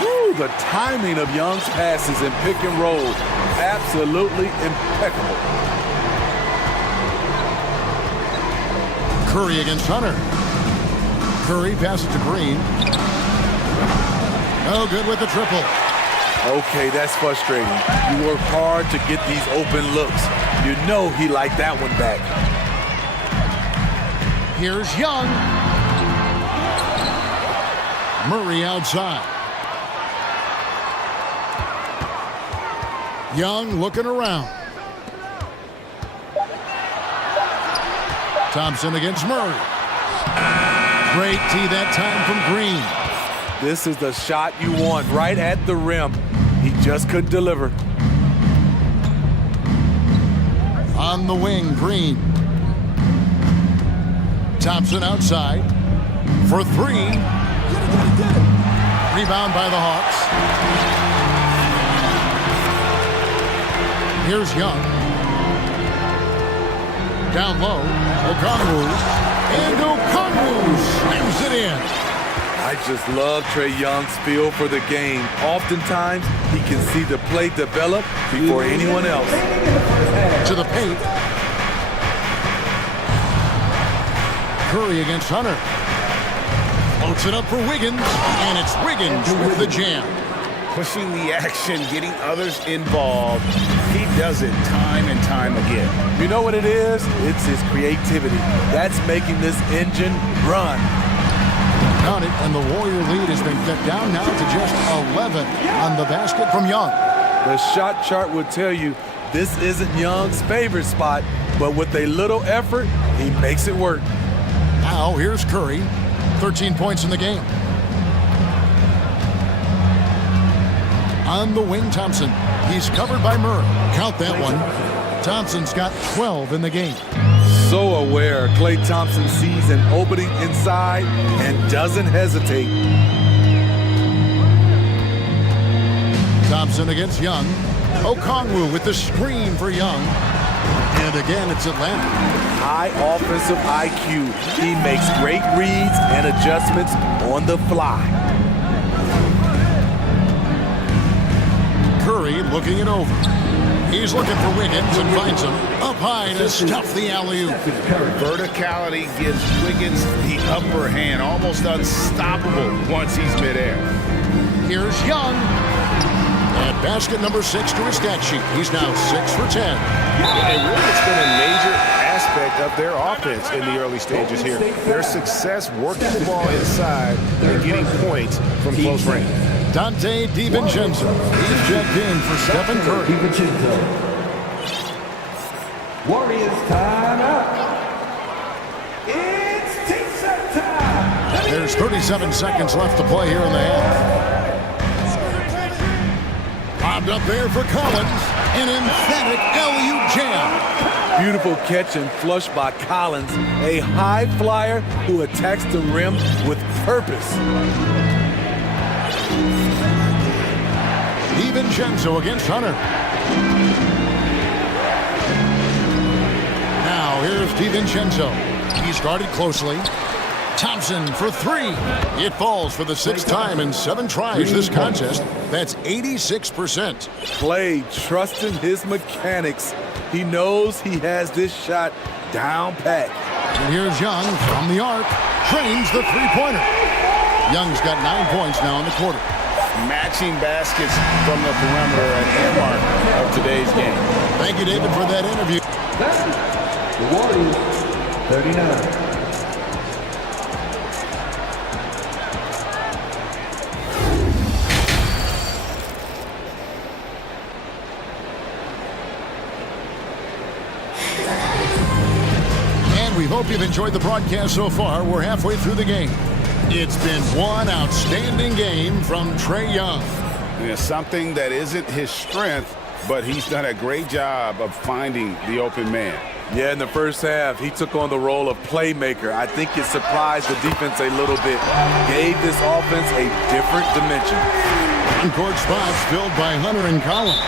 Woo, the timing of Young's passes in pick and roll, absolutely impeccable. Curry against Hunter. Curry passes to Green. No good with the triple. Okay, that's frustrating. You work hard to get these open looks. You know he liked that one back. Here's Young. Murray outside. Young looking around. Thompson against Murray. Great tee that time from Green. This is the shot you want right at the rim. He just couldn't deliver. On the wing, Green. Thompson outside for three. Rebound by the Hawks. Here's Young. Down low, Okongwu. And Okongwu slams it in. I just love Trae Young's feel for the game. Oftentimes, he can see the play develop before anyone else. To the paint. Curry against Hunter. Floats it up for Wiggins, and it's Wiggins with the jam. Pushing the action, getting others involved. He does it time and time again. You know what it is? It's his creativity. That's making this engine run. Count it, and the Warrior lead has been cut down now to just 11 on the basket from Young. The shot chart would tell you this isn't Young's favorite spot, but with a little effort, he makes it work. Now here's Curry, 13 points in the game. On the wing, Thompson. He's covered by Murray. Count that one. Thompson's got 12 in the game. So aware, Klay Thompson sees an opening inside and doesn't hesitate. Thompson against Young. Okongwu with the screen for Young. And again, it's Atlanta. High offensive IQ. He makes great reads and adjustments on the fly. Curry looking it over. He's looking for Wiggins and finds him up high to stuff the alley-oop. Verticality gives Wiggins the upper hand, almost unstoppable once he's midair. Here's Young. And basket number 6 to his stat sheet. He's now 6 for 10. And really, it's been a major aspect of their offense in the early stages here. Their success working the ball inside and getting points from close range. Dante DiVincenzo. He's checked in for Stephen Curry. Warriors time out. It's T-shirt time. There's 37 seconds left to play here in the half. Bobbed up there for Collins. An emphatic alley-oop jam. Beautiful catch and flush by Collins, a high flyer who attacks the rim with purpose. DiVincenzo against Hunter. Now here's DiVincenzo. He's guarded closely. Thompson for three. It falls for the 6th time in 7 tries this contest. That's 86%. Klay trusting his mechanics. He knows he has this shot down pat. And here's Young from the arc. Trains the three-pointer. Young's got 9 points now in the quarter. Matching baskets from the perimeter at the mark of today's game. Thank you, David, for that interview. The Warriors, 39. And we hope you've enjoyed the broadcast so far. We're halfway through the game. It's been one outstanding game from Trae Young. It's something that isn't his strength, but he's done a great job of finding the open man. Yeah, in the first half, he took on the role of playmaker. I think it surprised the defense a little bit. Gave this offense a different dimension. On-court spots filled by Hunter and Collins.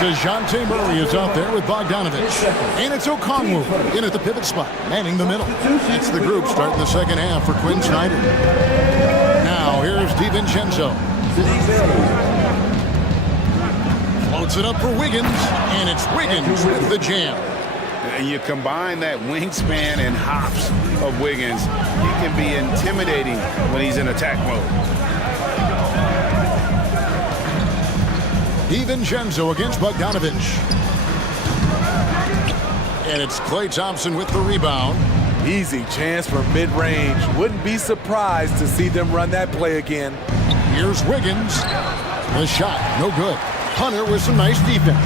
DeJounte Murray is out there with Bogdanovich. And it's Okongwu in at the pivot spot, manning the middle. It's the group starting the second half for Quinn Snyder. Now here's DiVincenzo. Floats it up for Wiggins, and it's Wiggins with the jam. And you combine that wingspan and hops of Wiggins, he can be intimidating when he's in attack mode. DiVincenzo against Bogdanovich. And it's Klay Thompson with the rebound. Easy chance for mid-range. Wouldn't be surprised to see them run that play again. Here's Wiggins. The shot, no good. Hunter with some nice defense.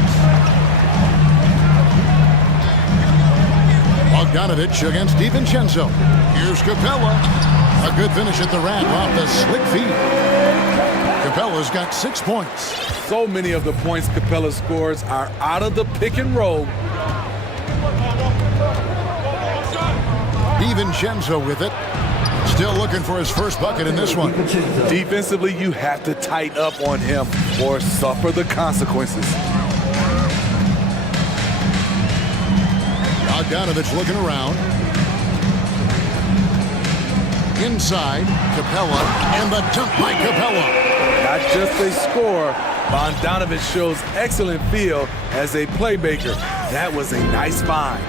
Bogdanovich against DiVincenzo. Here's Capella. A good finish at the rack off the slick feed. Capella's got 6 points. So many of the points Capella scores are out of the pick and roll. DiVincenzo with it. Still looking for his first bucket in this one. Defensively, you have to tighten up on him or suffer the consequences. Bogdanovich looking around. Inside, Capella, and the dunk by Capella. Not just a scorer, Bogdanovich shows excellent feel as a playmaker. That was a nice find.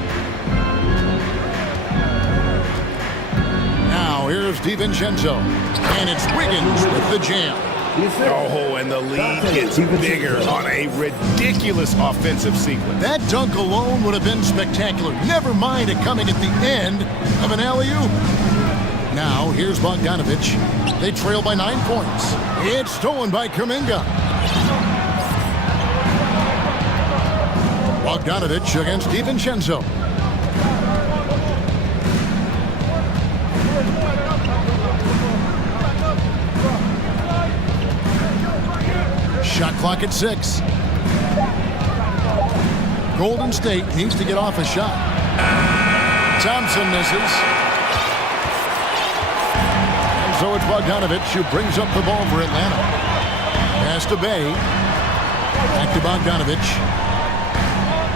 Now here's DiVincenzo, and it's Wiggins with the jam. Oh, and the lead gets bigger on a ridiculous offensive sequence. That dunk alone would have been spectacular. Never mind it coming at the end of an alley-oop. Now here's Bogdanovich. They trail by 9 points. It's stolen by Kuminga. Bogdanovich against DiVincenzo. Shot clock at 6. Golden State needs to get off a shot. Thompson misses. And so it's Bogdanovich who brings up the ball for Atlanta. Pass to Bay. Back to Bogdanovich.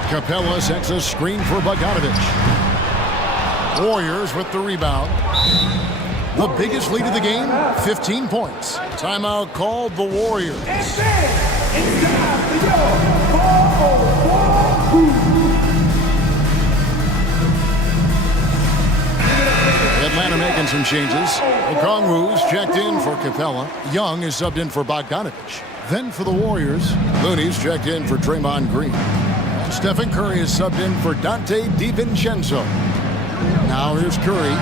Capella sets a screen for Bogdanovich. Warriors with the rebound. The biggest lead of the game, 15 points. Timeout called the Warriors. Atlanta making some changes. Okongwu's checked in for Capella. Young is subbed in for Bogdanovich. Then for the Warriors, Looney's checked in for Draymond Green. Stephen Curry is subbed in for Dante DiVincenzo. Now here's Curry.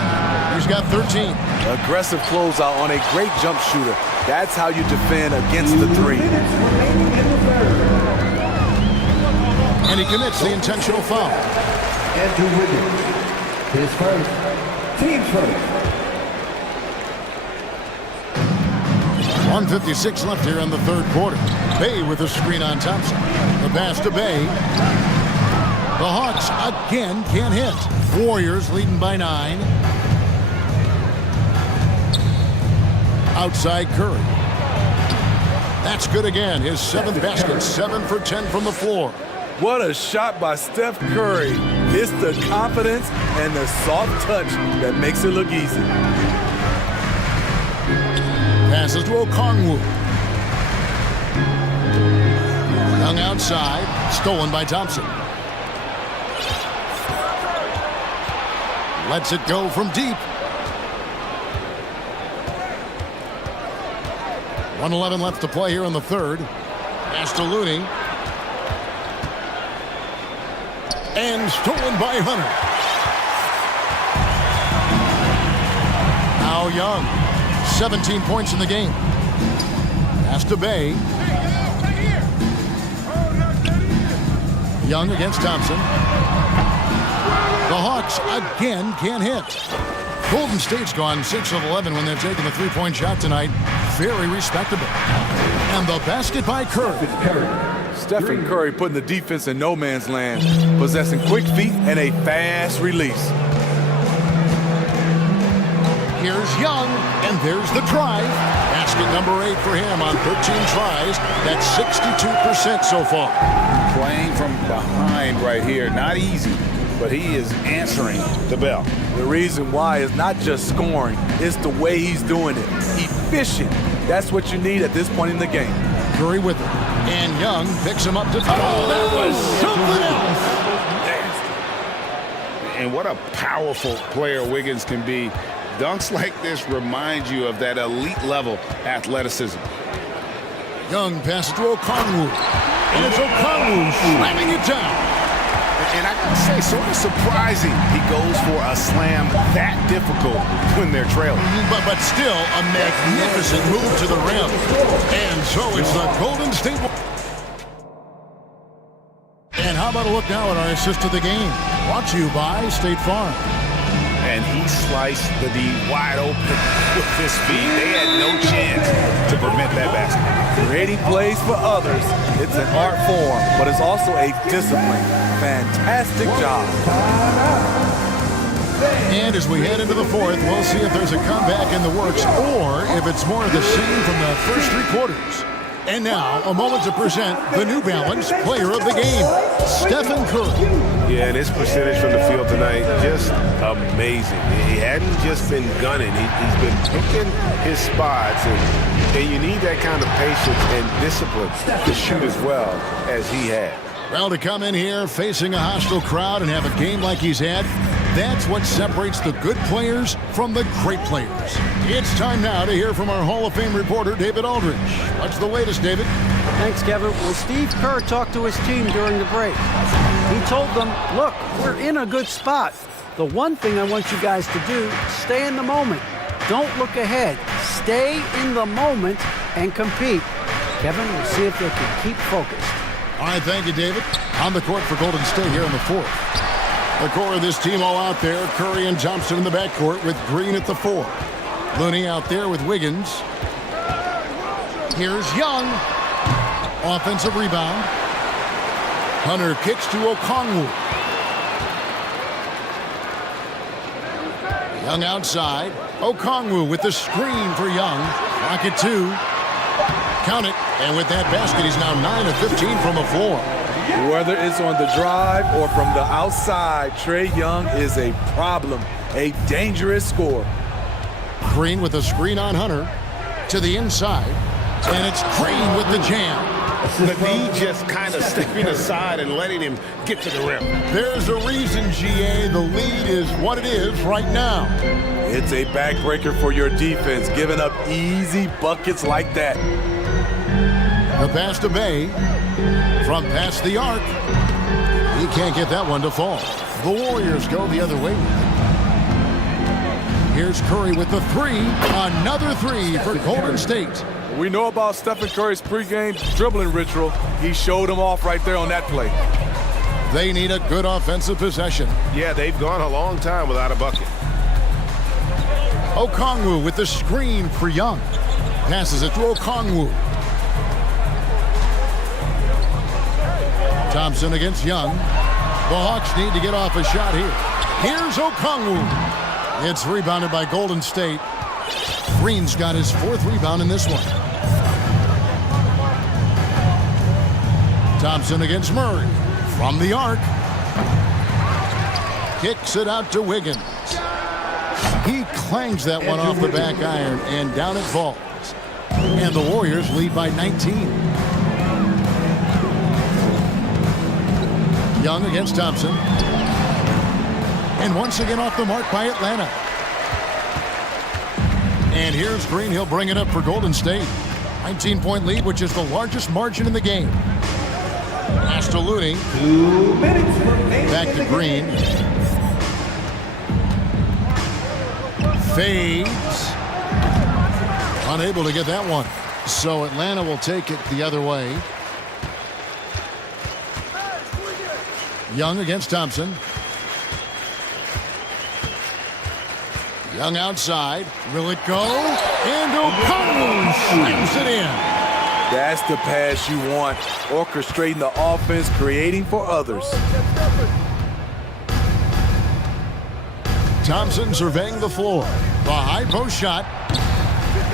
He's got 13. Aggressive closeout on a great jump shooter. That's how you defend against the three. And he commits the intentional foul. Andrew Wiggins. His first. Team first. 1:56 left here in the third quarter. Bay with a screen on Thompson. The pass to Bay. The Hawks again can't hit. Warriors leading by 9. Outside Curry. That's good again. His 7th basket, 7 for 10 from the floor. What a shot by Steph Curry. It's the confidence and the soft touch that makes it look easy. Passes to Okongwu. Young outside, stolen by Thompson. Lets it go from deep. 1:11 left to play here in the third. Pass to Looney. And stolen by Hunter. Now Young. 17 points in the game. Pass to Bay. Young against Thompson. The Hawks again can't hit. Golden State's gone 6 of 11 when they're taking the three-point shot tonight. Very respectable. And the basket by Curry. Stephen Curry putting the defense in no man's land, possessing quick feet and a fast release. Here's Young, and there's the drive. Basket number 8 for him on 13 tries. That's 62% so far. Playing from behind right here, not easy, but he is answering the bell. The reason why is not just scoring, it's the way he's doing it. Efficient. That's what you need at this point in the game. Curry with it. And Young picks him up to... Oh, that was something else! And what a powerful player Wiggins can be. Dunks like this remind you of that elite level athleticism. Young passes to Okongwu. And it's Okongwu slamming it down. And I gotta say, sort of surprising he goes for a slam that difficult when they're trailing. But still a magnificent move to the rim. And so it's the Golden State. And how about a look now at our assist of the game? Brought to you by State Farm. And he sliced the D wide open with his feet. They had no chance to prevent that basket. Creating plays for others, it's an art form, but it's also a discipline. Fantastic job. And as we head into the fourth, we'll see if there's a comeback in the works or if it's more of the same from the first three quarters. And now, a moment to present the New Balance Player of the Game, Stephen Curry. Yeah, and his percentage from the field tonight, just amazing. He hadn't just been gunning. He's been picking his spots, and you need that kind of patience and discipline to shoot as well as he had. Well, to come in here facing a hostile crowd and have a game like he's had, that's what separates the good players from the great players. It's time now to hear from our Hall of Fame reporter, David Aldridge. What's the latest, David? Thanks, Kevin. Well, Steve Kerr talked to his team during the break. He told them, look, we're in a good spot. The one thing I want you guys to do, stay in the moment. Don't look ahead. Stay in the moment and compete. Kevin, we'll see if they can keep focused. All right, thank you, David. On the court for Golden State here in the fourth. The core of this team all out there. Curry and Thompson in the backcourt with Green at the 4. Looney out there with Wiggins. Here's Young. Offensive rebound. Hunter kicks to Okongwu. Young outside. Okongwu with the screen for Young. Rocket 2. Count it. And with that basket, he's now 9 of 15 from the floor. Whether it's on the drive or from the outside, Trae Young is a problem, a dangerous scorer. Green with a screen on Hunter to the inside, and it's Green with the jam. The D just kind of stepping aside and letting him get to the rim. There's a reason, GA, the lead is what it is right now. It's a backbreaker for your defense, giving up easy buckets like that. The pass to Bay. From past the arc. He can't get that one to fall. The Warriors go the other way. Here's Curry with the 3. Another 3 for Golden State. We know about Stephen Curry's pregame dribbling ritual. He showed him off right there on that play. They need a good offensive possession. Yeah, they've gone a long time without a bucket. Okongwu with the screen for Young. Passes it to Okongwu. Thompson against Young. The Hawks need to get off a shot here. Here's Okongwu. It's rebounded by Golden State. Green's got his 4th rebound in this one. Thompson against Murray. From the arc. Kicks it out to Wiggins. He clangs that one off the back iron, and down it falls. And the Warriors lead by 19. Young against Thompson. And once again off the mark by Atlanta. And here's Green. He'll bring it up for Golden State. 19-point lead, which is the largest margin in the game. Pass to Looney. 2 minutes remaining. Back to Green. Fades. Unable to get that one. So Atlanta will take it the other way. Young against Thompson. Young outside. Will it go? And Okongwu slams it in. That's the pass you want. Orchestrating the offense, creating for others. Thompson surveying the floor. The high post shot.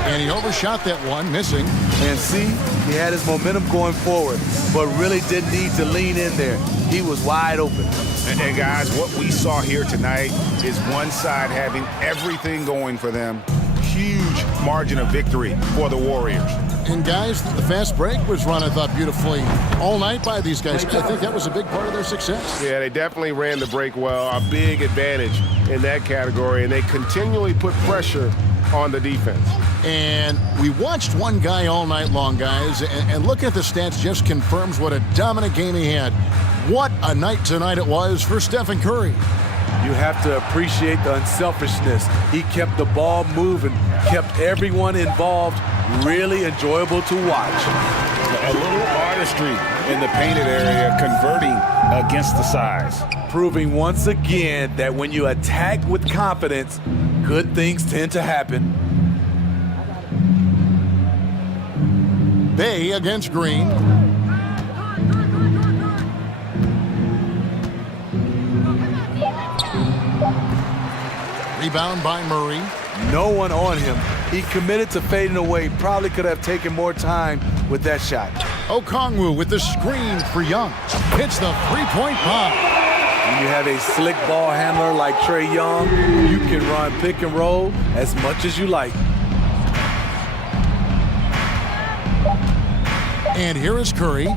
And he overshot that one, missing. And see, he had his momentum going forward, but really didn't need to lean in there. He was wide open. And guys, what we saw here tonight is one side having everything going for them. Huge margin of victory for the Warriors. And guys, the fast break was run, I thought, beautifully all night by these guys. I think that was a big part of their success. Yeah, they definitely ran the break well. A big advantage in that category, and they continually put pressure on the defense. And we watched one guy all night long, guys, and looking at the stats just confirms what a dominant game he had. What a night tonight it was for Stephen Curry. You have to appreciate the unselfishness. He kept the ball moving, kept everyone involved, really enjoyable to watch. A little artistry in the painted area, converting against the size. Proving once again that when you attack with confidence, good things tend to happen. Bay against Green. Rebound by Murray. No one on him. He committed to fading away. Probably could have taken more time with that shot. Okongwu with the screen for Young. Hits the three-point bomb. When you have a slick ball handler like Trae Young, you can run pick and roll as much as you like. And here is Curry.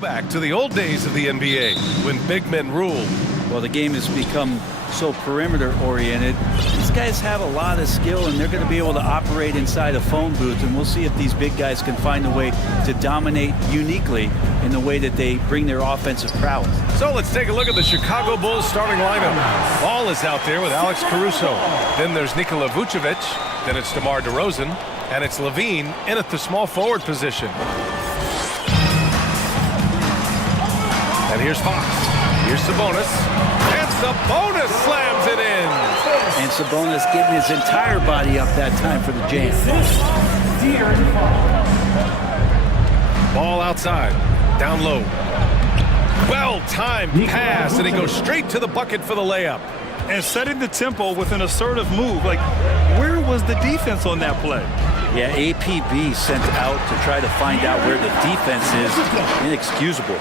Back to the old days of the NBA, when big men ruled. Well, the game has become so perimeter-oriented. These guys have a lot of skill, and they're going to be able to operate inside a phone booth, and we'll see if these big guys can find a way to dominate uniquely in the way that they bring their offensive prowess. So let's take a look at the Chicago Bulls starting lineup. Ball is out there with Alex Caruso. Then there's Nikola Vucevic. Then it's DeMar DeRozan. And it's Levine in at the small forward position. And here's Fox. Here's Sabonis. And Sabonis slams it in. And Sabonis getting his entire body up that time for the jam. Ball outside. Down low. Well-timed pass, and he goes straight to the bucket for the layup. And setting the tempo with an assertive move. Like, where was the defense on that play? Yeah, APB sent out to try to find out where the defense is. Inexcusable.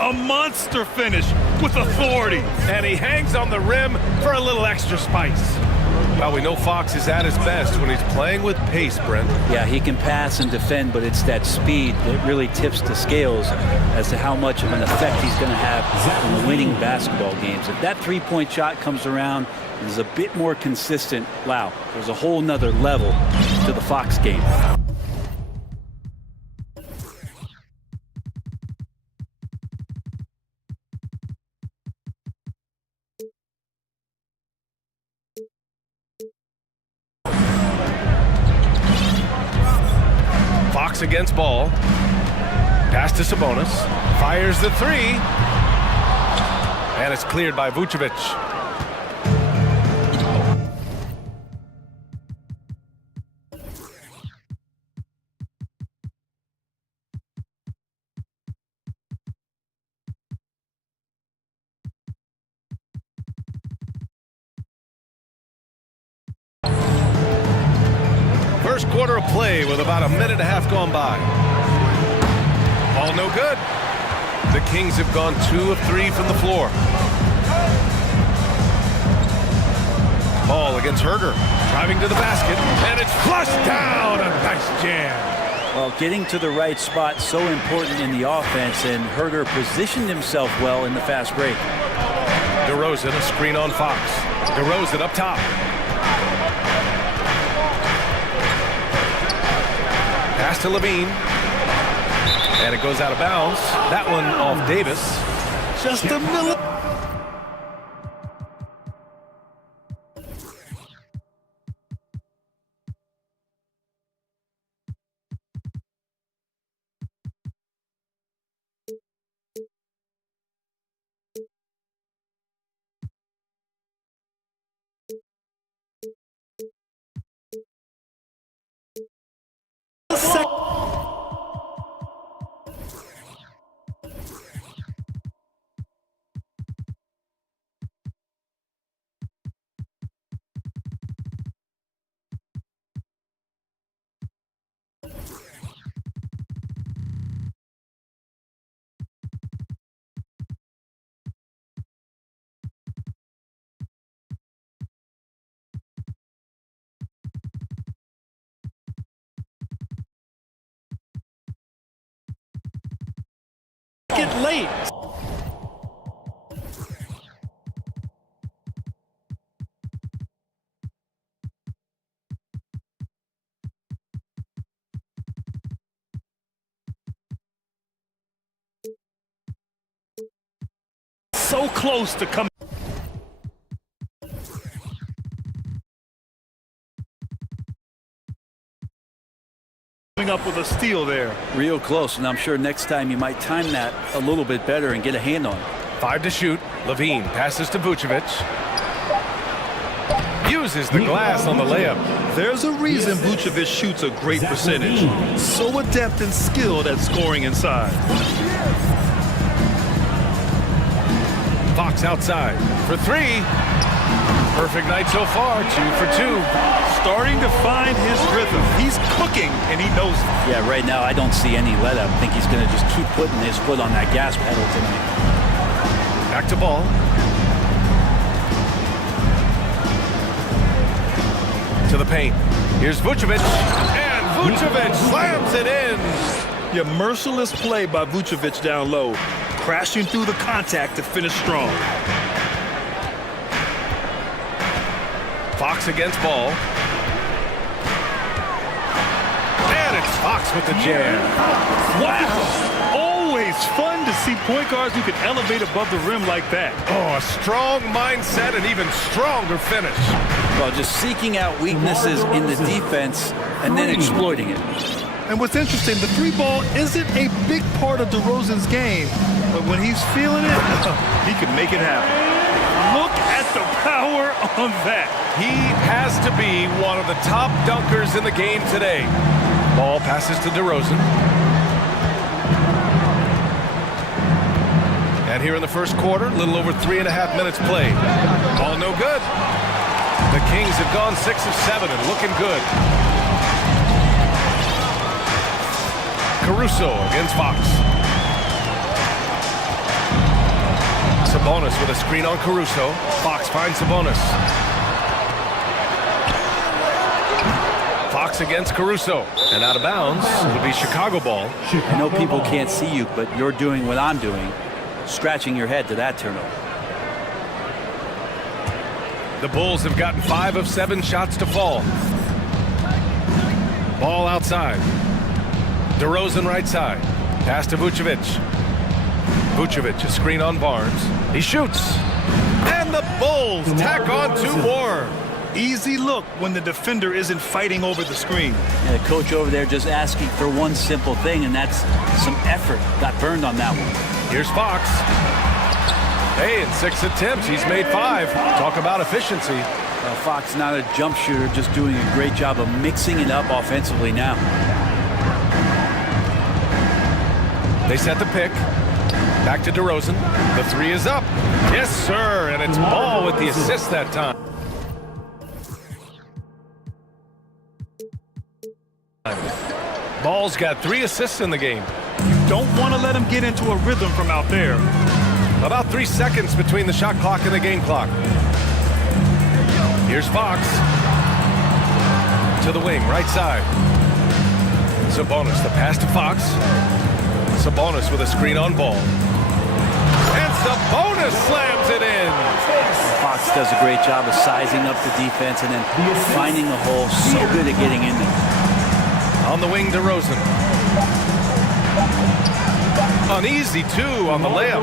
A monster finish with authority. And he hangs on the rim for a little extra spice. Well, we know Fox is at his best when he's playing with pace, Brent. Yeah, he can pass and defend, but it's that speed that really tips the scales as to how much of an effect he's going to have in winning basketball games. If that three-point shot comes around and is a bit more consistent, wow, there's a whole nother level to the Fox game. Fox against ball. Pass to Sabonis. Fires the three. And it's cleared by Vucevic. First quarter of play with about a minute and a half gone by. Ball no good. The Kings have gone 2 of 3 from the floor. Ball against Herger. Driving to the basket. And it's flushed down. A nice jam. Well, getting to the right spot so important in the offense, and Herger positioned himself well in the fast break. DeRozan, a screen on Fox. DeRozan up top. Pass to Levine. And it goes out of bounds. That one off Davis. Just a millimeter. Get late. So close to coming up with a steal there. Real close, and I'm sure next time you might time that a little bit better and get a hand on it. 5 to shoot. Levine passes to Vucevic. Uses the glass on the layup. There's a reason Vucevic shoots a great percentage. So adept and skilled at scoring inside. Fox outside for 3. Perfect night so far, 2 for 2. Starting to find his rhythm. He's cooking, and he knows it. Yeah, right now I don't see any let-up. I think he's going to just keep putting his foot on that gas pedal tonight. Back to ball. To the paint. Here's Vucevic. And Vucevic slams it in. Yeah, merciless play by Vucevic down low, crashing through the contact to finish strong. Fox against ball. And it's Fox with the jam. Wow! Always fun to see point guards who can elevate above the rim like that. Oh, a strong mindset and even stronger finish. Well, just seeking out weaknesses in the defense and then exploiting it. And what's interesting, the three ball isn't a big part of DeRozan's game, but when he's feeling it, he can make it happen. Look at the power on that. He has to be one of the top dunkers in the game today. Ball passes to DeRozan. And here in the first quarter, a little over 3.5 minutes played. Ball no good. The Kings have gone 6 of 7 and looking good. Caruso against Fox. Sabonis with a screen on Caruso. Fox finds Sabonis. Fox against Caruso. And out of bounds, it'll be Chicago ball. I know people can't see you, but you're doing what I'm doing, scratching your head to that turnover. The Bulls have gotten 5 of 7 shots to fall. Ball outside. DeRozan right side. Pass to Vucevic. Vucevic, a screen on Barnes. He shoots. And the Bulls tack on 2 more. Easy look when the defender isn't fighting over the screen. Yeah, the coach over there just asking for one simple thing, and that's some effort. Got burned on that one. Here's Fox. Hey, in 6 attempts, he's made 5. Talk about efficiency. Fox not a jump shooter, just doing a great job of mixing it up offensively now. They set the pick. Back to DeRozan. The 3 is up. Yes, sir. And it's Ball with the assist that time. Ball's got 3 assists in the game. Don't want to let him get into a rhythm from out there. About 3 seconds between the shot clock and the game clock. Here's Fox. To the wing, right side. Sabonis, the pass to Fox. Sabonis with a screen on Ball. And Sabonis slams it in. Fox does a great job of sizing up the defense and then finding a hole. So good at getting in there. On the wing, DeRozan. An easy 2 on the layup.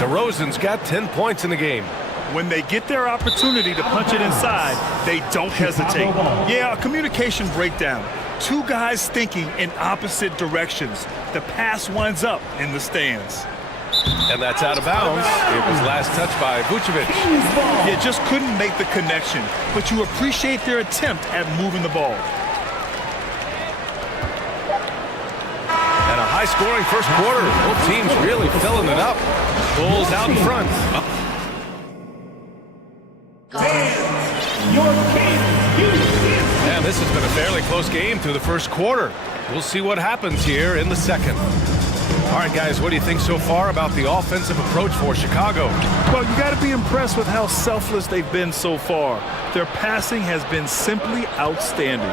DeRozan's got 10 points in the game. When they get their opportunity to punch it inside, they don't hesitate. Yeah, a communication breakdown. 2 guys thinking in opposite directions. The pass winds up in the stands. And that's out of bounds. It was last touched by Vucevic. Yeah, just couldn't make the connection, but you appreciate their attempt at moving the ball. And a high-scoring first quarter. Both teams really filling it up. Bulls out in front. And this has been a fairly close game through the first quarter. We'll see what happens here in the second. All right, guys, what do you think so far about the offensive approach for Chicago? Well, you got to be impressed with how selfless they've been so far. Their passing has been simply outstanding.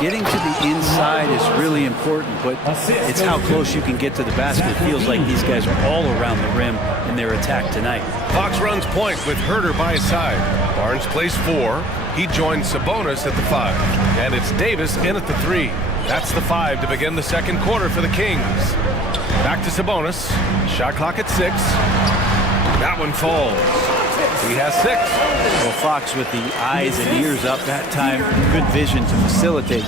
Getting to the inside is really important, but it's how close you can get to the basket. It feels like these guys are all around the rim in their attack tonight. Fox runs point with Herter by his side. Barnes plays 4. He joins Sabonis at the 5. And it's Davis in at the 3. That's the 5 to begin the second quarter for the Kings. Back to Sabonis. Shot clock at 6. That one falls. He has 6. Well, Fox with the eyes and ears up that time. Good vision to facilitate.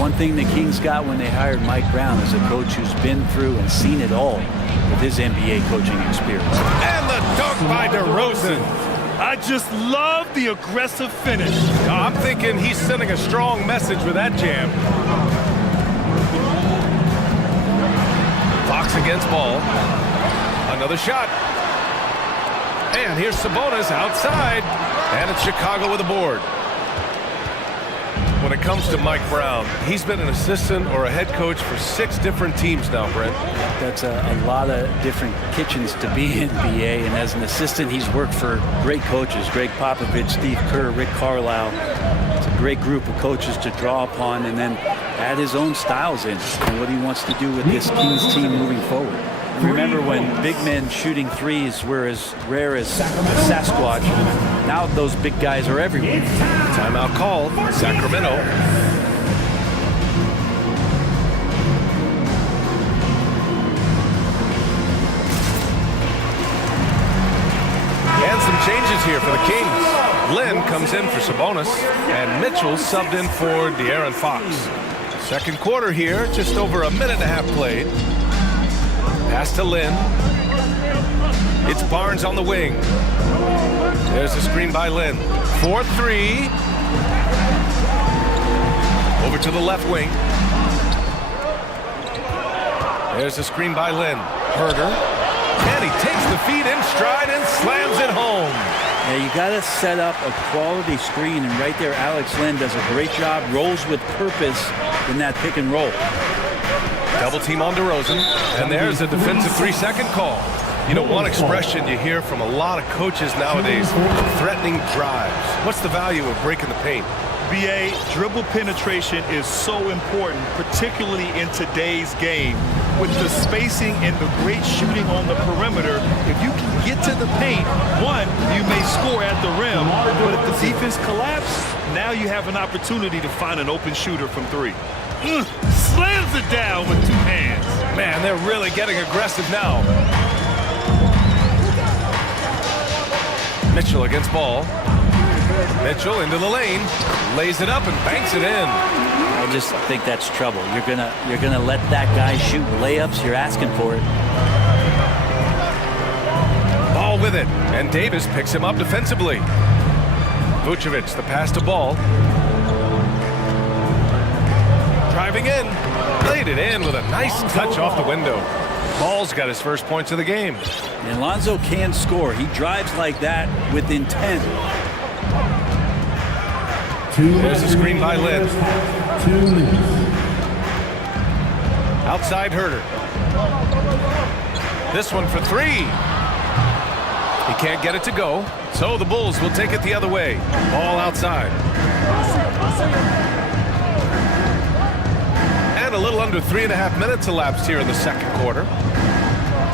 One thing the Kings got when they hired Mike Brown is a coach who's been through and seen it all with his NBA coaching experience. And the dunk by DeRozan. I just love the aggressive finish. I'm thinking he's sending a strong message with that jam. Fox against Ball. Another shot. And here's Sabonis outside. And it's Chicago with a board. When it comes to Mike Brown, he's been an assistant or a head coach for 6 different teams now, Brent. That's a lot of different kitchens to be in, BA. And as an assistant, he's worked for great coaches, Greg Popovich, Steve Kerr, Rick Carlisle. It's a great group of coaches to draw upon and then add his own styles in and what he wants to do with this Kings team moving forward. Remember when big men shooting threes were as rare as Sasquatch, now those big guys are everywhere. Timeout called, Sacramento. And some changes here for the Kings. Lynn comes in for Sabonis, and Mitchell subbed in for De'Aaron Fox. Second quarter here, just over a minute and a half played. Pass to Lynn. It's Barnes on the wing. There's a screen by Lynn. 4-3. Over to the left wing. There's a screen by Lynn. Herder. And he takes the feed in stride and slams it home. Yeah, you got to set up a quality screen, and right there, Alex Len does a great job, rolls with purpose in that pick and roll. Double team on DeRozan, and there's a defensive 3-second call. You know, one expression you hear from a lot of coaches nowadays, threatening drives. What's the value of breaking the paint? BA, dribble penetration is so important, particularly in today's game. With the spacing and the great shooting on the perimeter, if you can get to the paint, one, you may score at the rim, but if the defense collapses, now you have an opportunity to find an open shooter from three. Slams it down with two hands. Man, they're really getting aggressive now. Mitchell against ball. Mitchell into the lane, lays it up and banks it in. I just think that's trouble. You're gonna let that guy shoot layups. You're asking for it. Ball with it, and Davis picks him up defensively. Vucevic, the pass to Ball. Driving in, laid it in with a nice touch off the window. Ball's got his first points of the game. And Lonzo can score. He drives like that with intent. There's a screen by Lynn. Outside Herder. This one for three. He can't get it to go, so the Bulls will take it the other way. Ball outside. And a little under 3.5 minutes elapsed here in the second quarter.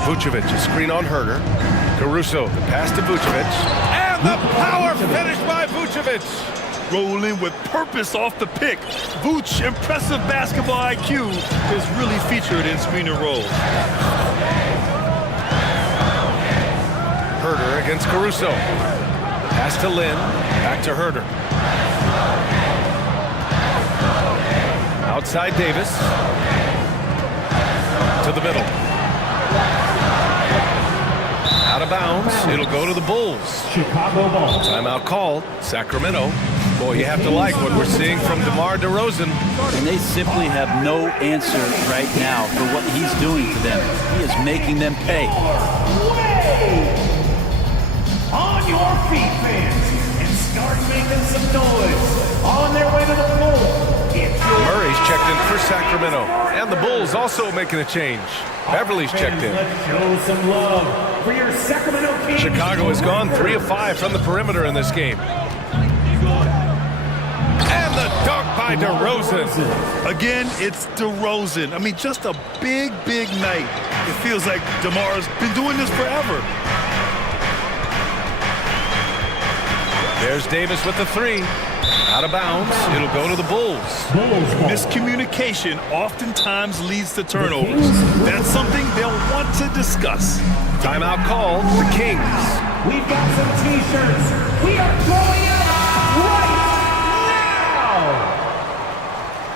Vucevic, a screen on Herder. Caruso, the pass to Vucevic. And the power finish by Vucevic. Rolling with purpose off the pick. Vooch, impressive basketball IQ, is really featured in screen and roll. Herder against Caruso. Pass to Lynn. Back to Herder. Outside Davis. To the middle. Out of bounds. It'll go to the Bulls. Chicago ball. Timeout called. Sacramento. Boy, you have to like what we're seeing from DeMar DeRozan. And they simply have no answer right now for what he's doing to them. He is making them pay. On your feet, fans, and start making some noise. On their way to the floor. Murray's checked in for Sacramento. And the Bulls also making a change. Beverly's checked in. Let's show some love for your Sacramento Kings. Chicago has gone 3 of 5 from the perimeter in this game. And the dunk by DeRozan. Again, it's DeRozan. I mean, just a big, big night. It feels like DeMar's been doing this forever. There's Davis with the three. Out of bounds. It'll go to the Bulls. Miscommunication oftentimes leads to turnovers. That's something they'll want to discuss. Timeout called. The Kings. We've got some T-shirts. We are throwing out right now.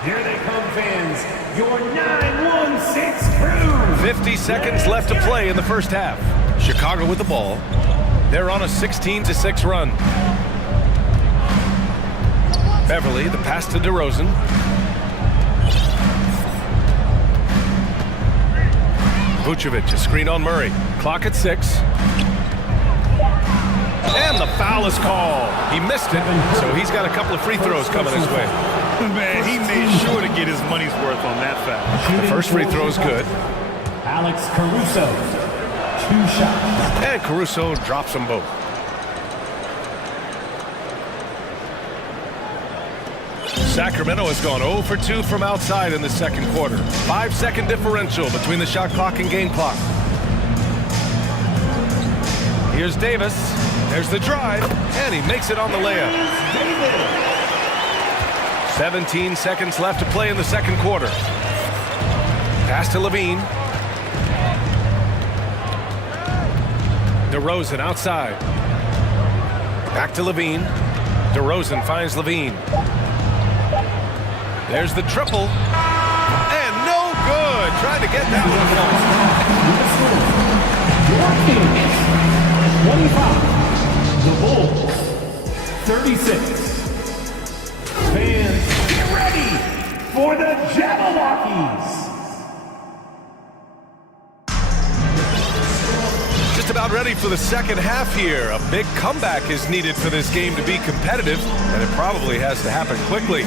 Here they come, fans. Your 916 crew. 50 seconds left to play in the first half. Chicago with the ball. They're on a 16-6 run. Beverly, the pass to DeRozan. Vucevic, a screen on Murray. Clock at 6. And the foul is called. He missed it, so he's got a couple of free throws coming his way. Man, he made sure to get his money's worth on that foul. The first free throw is good. Alex Caruso, 2 shots. And Caruso drops them both. Sacramento has gone 0 for 2 from outside in the second quarter. 5-second differential between the shot clock and game clock. Here's Davis. There's the drive, and he makes it on the layup. 17 seconds left to play in the second quarter. Pass to Levine. DeRozan outside. Back to Levine. DeRozan finds Levine. There's the triple. And no good. Trying to get that one. 25. The Bulls. 36. Fans, get ready for the Jabberwockies. Just about ready for the second half here. A big comeback is needed for this game to be competitive, and it probably has to happen quickly.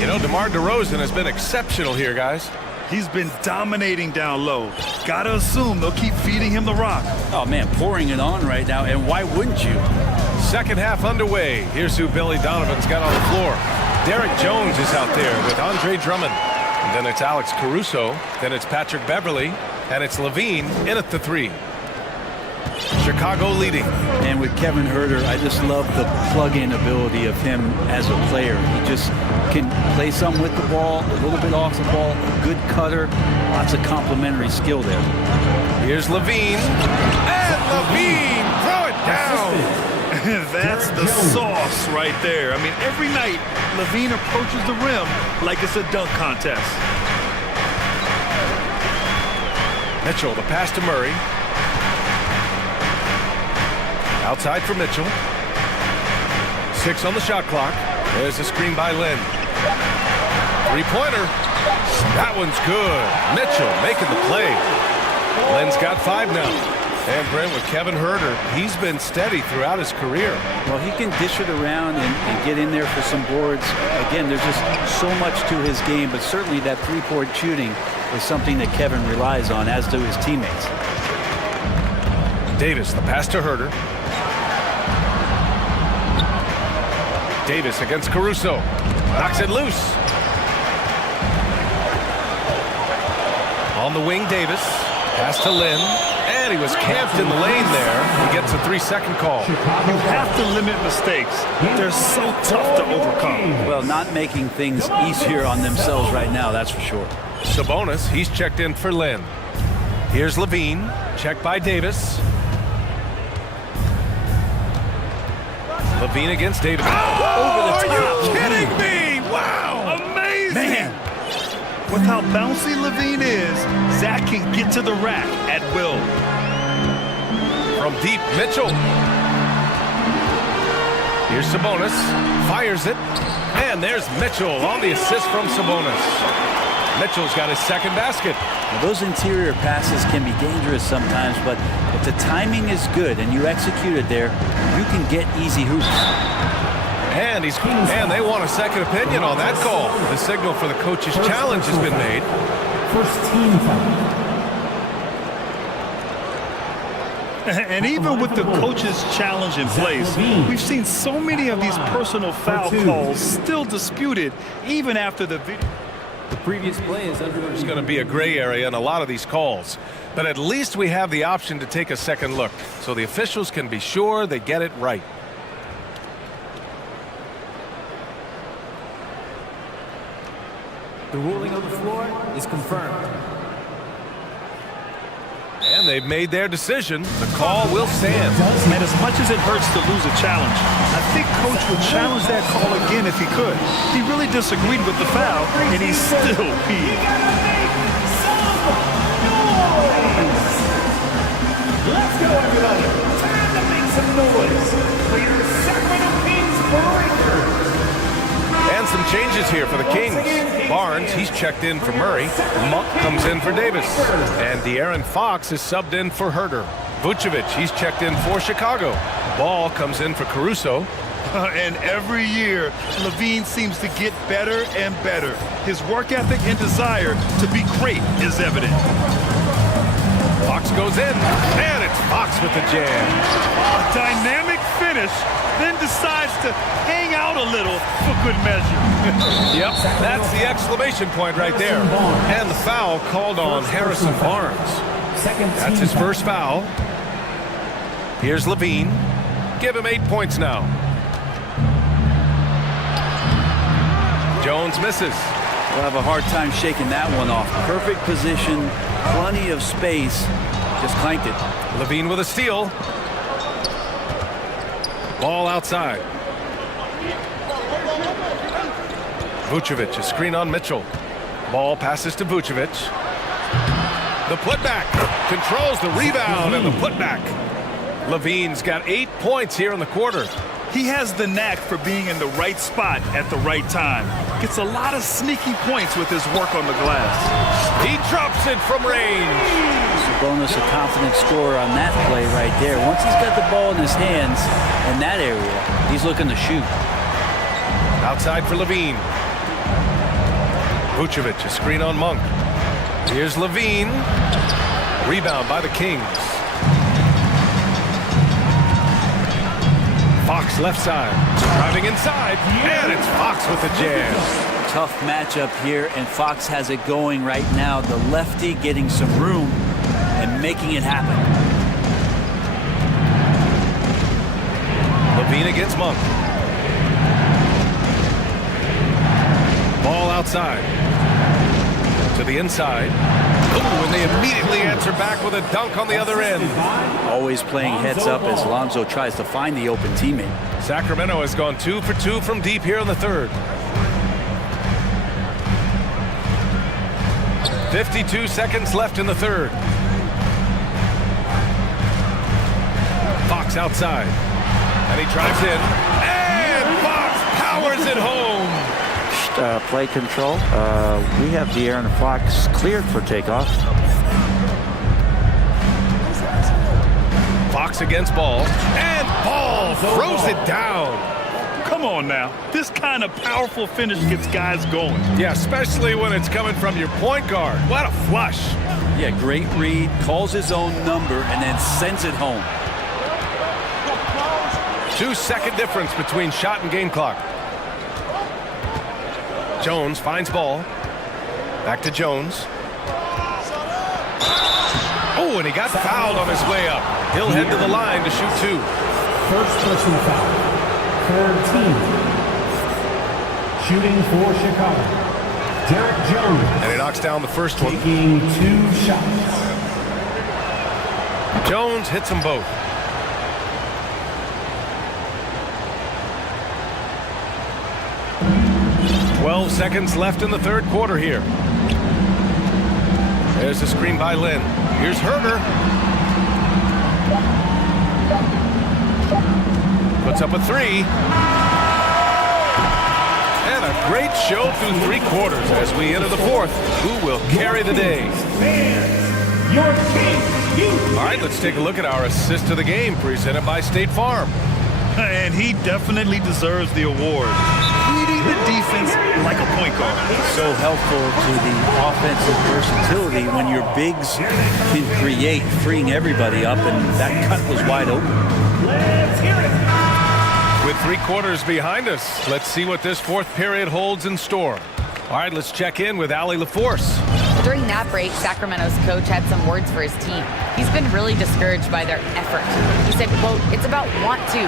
You know, DeMar DeRozan has been exceptional here, guys. He's been dominating down low. Gotta assume they'll keep feeding him the rock. Oh, man, pouring it on right now, and why wouldn't you? Second half underway. Here's who Billy Donovan's got on the floor. Derek Jones is out there with Andre Drummond. And then it's Alex Caruso. Then it's Patrick Beverly. And it's Levine in at the 3. Chicago leading. And with Kevin Huerter, I just love the plug-in ability of him as a player. He just can play some with the ball, a little bit off the ball, good cutter, lots of complementary skill there. Here's Levine. And Levine, throw it down. That's the sauce right there. I mean, every night, Levine approaches the rim like it's a dunk contest. Mitchell, the pass to Murray. Outside for Mitchell. 6 on the shot clock. There's a screen by Lynn. Three-pointer. That one's good. Mitchell making the play. Lynn's got 5 now. And Brent, with Kevin Huerter, he's been steady throughout his career. Well, he can dish it around and get in there for some boards. Again, there's just so much to his game, but certainly that three-point shooting is something that Kevin relies on, as do his teammates. Davis, the pass to Huerter. Davis against Caruso. Knocks it loose. On the wing, Davis. Pass to Lynn. And he was camped in the lane there. He gets a 3-second call. You have to limit mistakes. They're so tough to overcome. Well, not making things easier on themselves right now, that's for sure. Sabonis, he's checked in for Lynn. Here's Levine. Checked by Davis. Levine against Davis. Oh, over the top. Are you kidding me? Wow. Amazing. Man. With how bouncy Levine is, Zach can get to the rack at will. From deep, Mitchell. Here's Sabonis. Fires it. And there's Mitchell on the assist from Sabonis. Mitchell's got his second basket. Well, those interior passes can be dangerous sometimes, but if the timing is good and you execute it there, you can get easy hoops. And they want a second opinion on that call. The signal for the coach's challenge has been made. First team foul. And even with the coach's challenge in place, we've seen so many of these personal foul calls still disputed even after the video. The previous play is under. There's going to be a gray area in a lot of these calls. But at least we have the option to take a second look, so the officials can be sure they get it right. The ruling on the floor is confirmed. And they've made their decision. The call will stand. And as much as it hurts to lose a challenge, I think Coach would challenge that call again if he could. He really disagreed with the foul, and he's still peeved. Let's go, everybody. Time to make some noise for your Sacramento Kings Breakers. And some changes here for the Kings. Barnes, he's checked in for Murray. Monk comes in for Davis. And De'Aaron Fox is subbed in for Huerter. Vucevic, he's checked in for Chicago. Ball comes in for Caruso. And every year, Levine seems to get better and better. His work ethic and desire to be great is evident. Fox goes in, and it's Fox with the jam. A dynamic finish, then decides to hang out a little for good measure. Yep, that's the exclamation point right there. And the foul called on Harrison Barnes. That's his first foul. Here's Levine. Give him 8 points now. Jones misses. We'll have a hard time shaking that one off. Perfect position, plenty of space, just clanked it. Levine with a steal. Ball outside. Vucevic, a screen on Mitchell. Ball passes to Vucevic. The putback, controls the rebound and the putback. Levine's got 8 points here in the quarter. He has the knack for being in the right spot at the right time. Gets a lot of sneaky points with his work on the glass. He drops it from range. Sabonis, a confident scorer on that play right there. Once he's got the ball in his hands in that area, he's looking to shoot. Outside for Levine. Vucevic, a screen on Monk. Here's Levine. Rebound by the Kings. Fox left side, driving inside, and it's Fox with the jam. Tough matchup here, and Fox has it going right now. The lefty getting some room and making it happen. Levine against Monk. Ball outside. To the inside. Oh, and they immediately answer back with a dunk on the other end. Always playing heads up as Lonzo tries to find the open teammate. Sacramento has gone 2 for 2 from deep here in the third. 52 seconds left in the third. Fox outside. And he drives in. And Fox powers it home. Play control. We have De'Aaron Fox cleared for takeoff. Fox against Ball. And Ball throws it down. Come on now. This kind of powerful finish gets guys going. Yeah, especially when it's coming from your point guard. What a flush. Yeah, great read. Calls his own number and then sends it home. 2-second difference between shot and game clock. Jones finds Ball. Back to Jones. Oh, and he got fouled on his way up. He'll head to the line to shoot 2. First personal foul. Third team. Shooting for Chicago. Derek Jones. And he knocks down the first one. Taking 2 shots. Jones hits them both. Twelve seconds left in the third quarter here. There's a screen by Lynn. Here's Herder. Puts up a 3. And a great show through 3 quarters as we enter the fourth. Who will carry the day? All right, let's take a look at our assist of the game presented by State Farm. And he definitely deserves the award. Leading the defense like a point guard. So helpful to the offensive versatility when your bigs can create, freeing everybody up, and that cut was wide open. Let's hear it. With 3 quarters behind us, let's see what this fourth period holds in store. All right, let's check in with Allie LaForce. During that break, Sacramento's coach had some words for his team. He's been really discouraged by their effort. He said, quote, "It's about want to,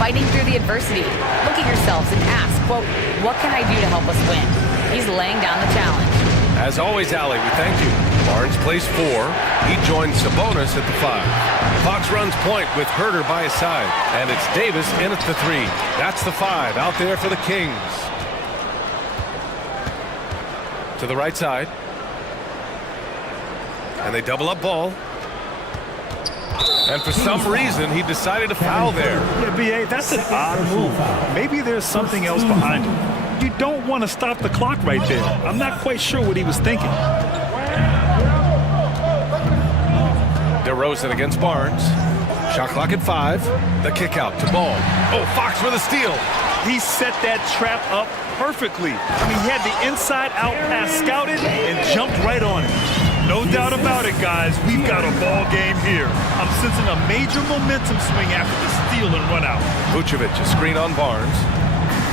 fighting through the adversity. Look at yourselves and ask, quote, what can I do to help us win?" He's laying down the challenge. As always, Allie, we thank you. Barnes plays 4. He joins Sabonis at the 5. Fox runs point with Herder by his side. And it's Davis in at the 3. That's the 5 out there for the Kings. To the right side. And they double up Ball. And for some reason, he decided to foul there. Yeah, B.A., that's an odd move. Maybe there's something else behind it. You don't want to stop the clock right there. I'm not quite sure what he was thinking. DeRozan against Barnes. Shot clock at 5. The kick out to Ball. Oh, Fox with a steal. He set that trap up perfectly. I mean, he had the inside-out pass scouted and jumped right on it. No doubt about it, guys. We've got a ball game here. I'm sensing a major momentum swing after the steal and run out. Vucevic, a screen on Barnes.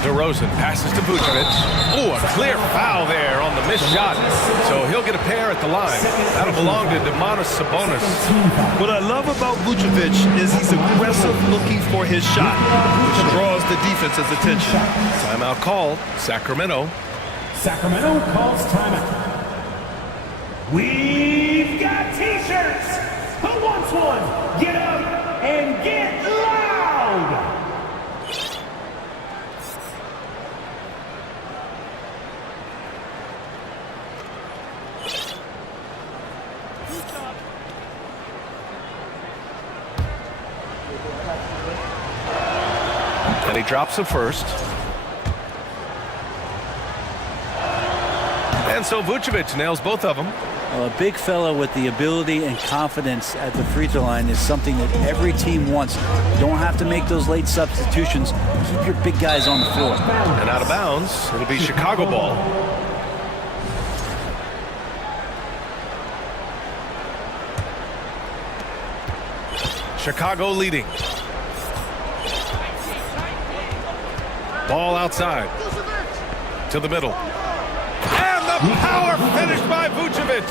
DeRozan passes to Vucevic. Oh, a clear foul there on the missed shot. So he'll get a pair at the line. That'll belong to Sabonis. What I love about Vucevic is he's aggressive looking for his shot, which draws the defense's attention. Timeout called. Sacramento. Sacramento calls timeout. We've got t-shirts. Who wants one? Get up and get loud. And he drops the first. And so Vucevic nails both of them. Well, a big fella with the ability and confidence at the free throw line is something that every team wants. You don't have to make those late substitutions. Keep your big guys on the floor. And out of bounds, it'll be Chicago ball. Chicago leading. Ball outside. To the middle. And the power finish by Vucevic.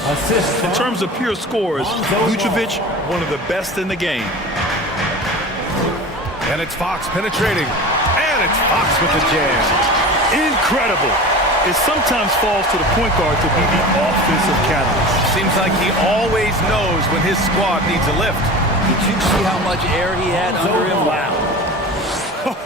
In terms of pure scores, Vucevic, one of the best in the game. And it's Fox penetrating. And it's Fox with the jam. Incredible. It sometimes falls to the point guard to be the offensive catalyst. Seems like he always knows when his squad needs a lift. Did you see how much air he had under him? Wow.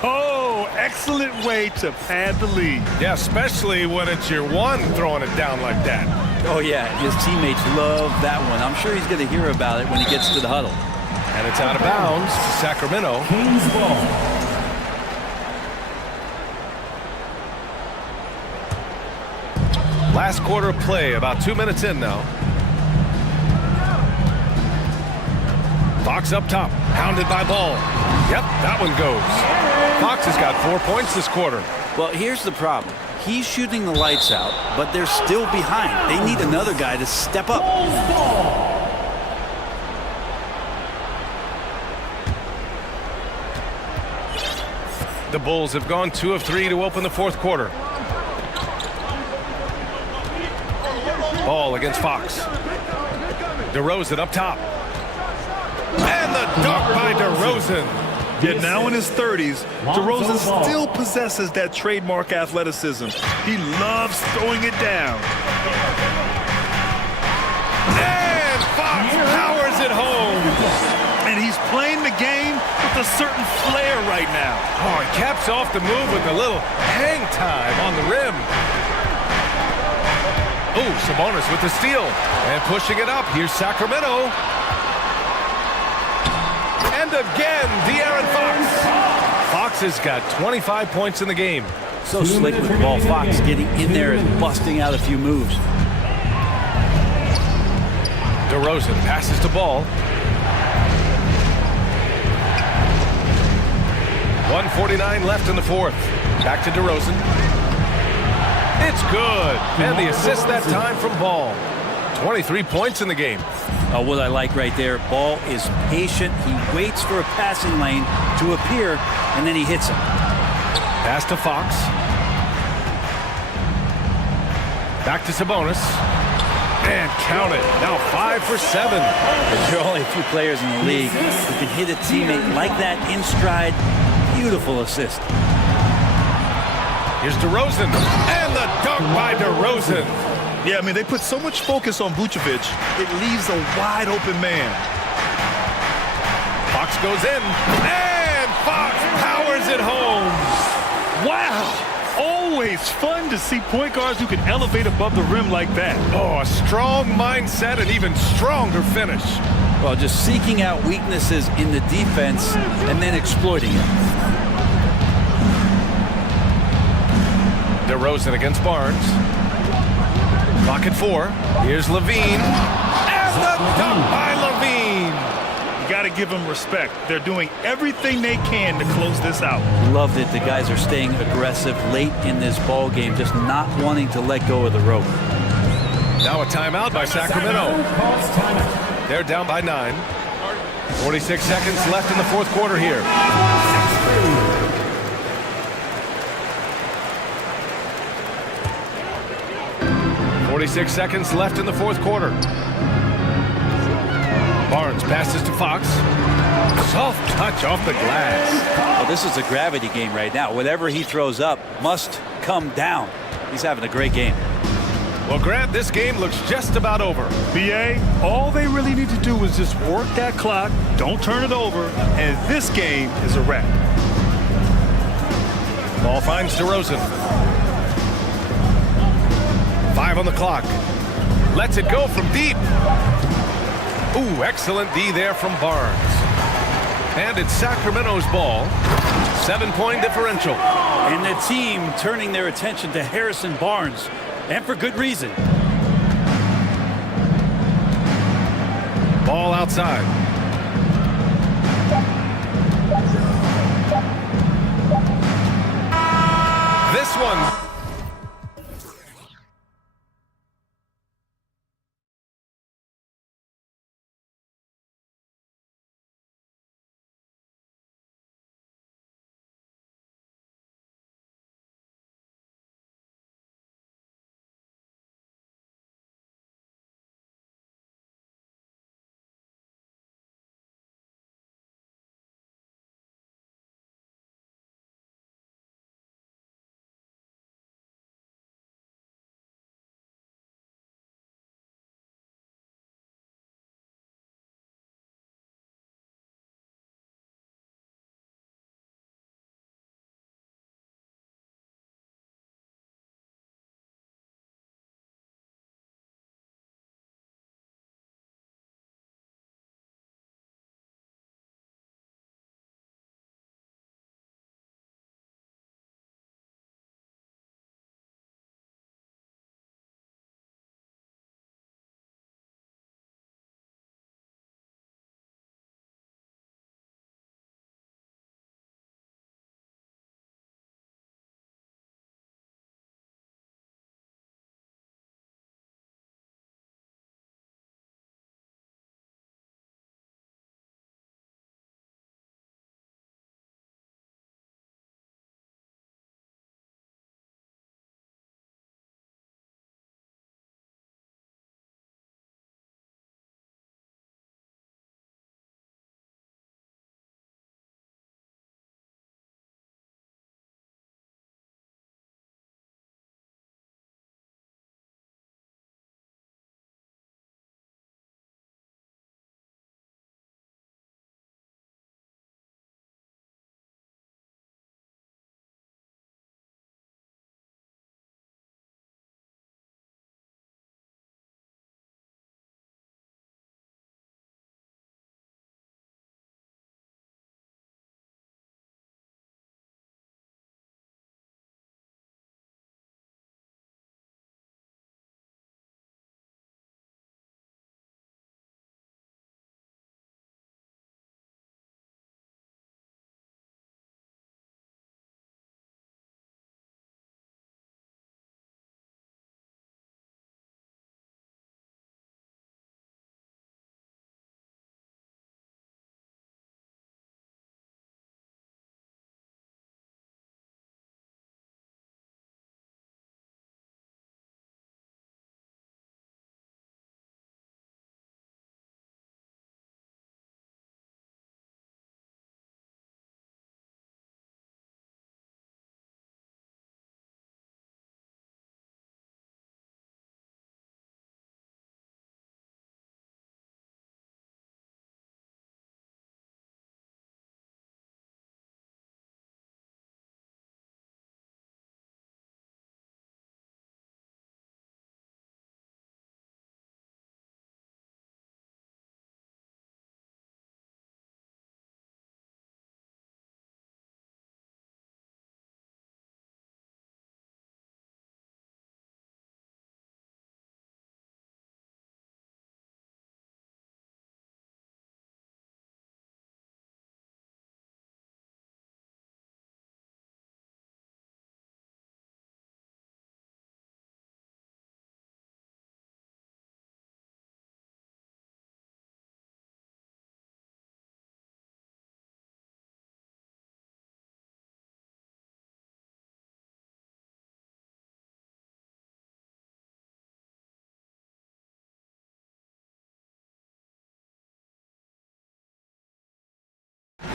Oh, excellent way to pad the lead. Yeah, especially when it's your one throwing it down like that. Oh, yeah, his teammates love that one. I'm sure he's going to hear about it when he gets to the huddle. And it's out of bounds to Sacramento. Kings ball. Last quarter of play, about 2 minutes in now. Fox up top, hounded by Ball. Yep, that one goes. Fox has got 4 points this quarter. Well, here's the problem. He's shooting the lights out, but they're still behind. They need another guy to step up. The Bulls have gone 2 of 3 to open the fourth quarter. Ball against Fox. DeRozan up top. And the dunk by DeRozan. Yet now in his 30s, DeRozan still possesses that trademark athleticism. He loves throwing it down. And Fox powers it home. And he's playing the game with a certain flair right now. Oh, he caps off the move with a little hang time on the rim. Oh, Sabonis with the steal. And pushing it up. Here's Sacramento. And again, De'Aaron Fox. Fox has got 25 points in the game. So slick with the ball. Fox getting in there and busting out a few moves. DeRozan passes to Ball. 1:49 left in the fourth. Back to DeRozan. It's good. And the assist that time from Ball. 23 points in the game. What I like right there, Ball is patient. He waits for a passing lane to appear, and then he hits him. Pass to Fox. Back to Sabonis. And count it. Now 5 for 7. There are only a few players in the league who can hit a teammate like that in stride. Beautiful assist. Here's DeRozan. And the dunk by DeRozan. Yeah, I mean, they put so much focus on Vucevic, it leaves a wide open man. Fox goes in. And Fox powers it home. Wow. Always fun to see point guards who can elevate above the rim like that. Oh, a strong mindset and even stronger finish. Well, just seeking out weaknesses in the defense and then exploiting it. DeRozan against Barnes. Clock at 4. Here's Levine. And the dunk by Levine. You got to give them respect. They're doing everything they can to close this out. Love that the guys are staying aggressive late in this ball game, just not wanting to let go of the rope. Now a timeout by Sacramento. They're down by 9. 46 seconds left in the fourth quarter here. 46 seconds left in the fourth quarter. Barnes passes to Fox. Soft touch off the glass. Well, this is a gravity game right now. Whatever he throws up must come down. He's having a great game. Well, Grant, this game looks just about over. BA, all they really need to do is just work that clock, don't turn it over, and this game is a wrap. Ball finds DeRozan. 5 on the clock. Lets it go from deep. Ooh, excellent D there from Barnes. And it's Sacramento's ball. 7-point differential. And the team turning their attention to Harrison Barnes. And for good reason. Ball outside. This one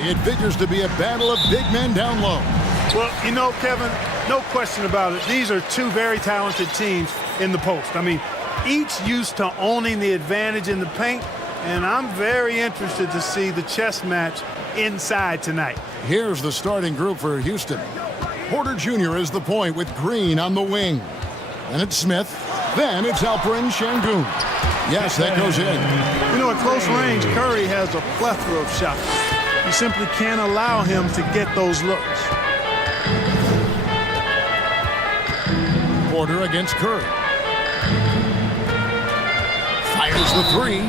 It figures to be a battle of big men down low. Well, you know, Kevin, no question about it. These are two very talented teams in the post. I mean, each used to owning the advantage in the paint, and I'm very interested to see the chess match inside tonight. Here's the starting group for Houston. Porter Jr. is the point with Green on the wing. Then it's Smith. Then it's Alperen Şengün. Yes, that goes in. You know, at close range, Curry has a plethora of shots. You simply can't allow him to get those looks. Porter against Curry. Fires the three.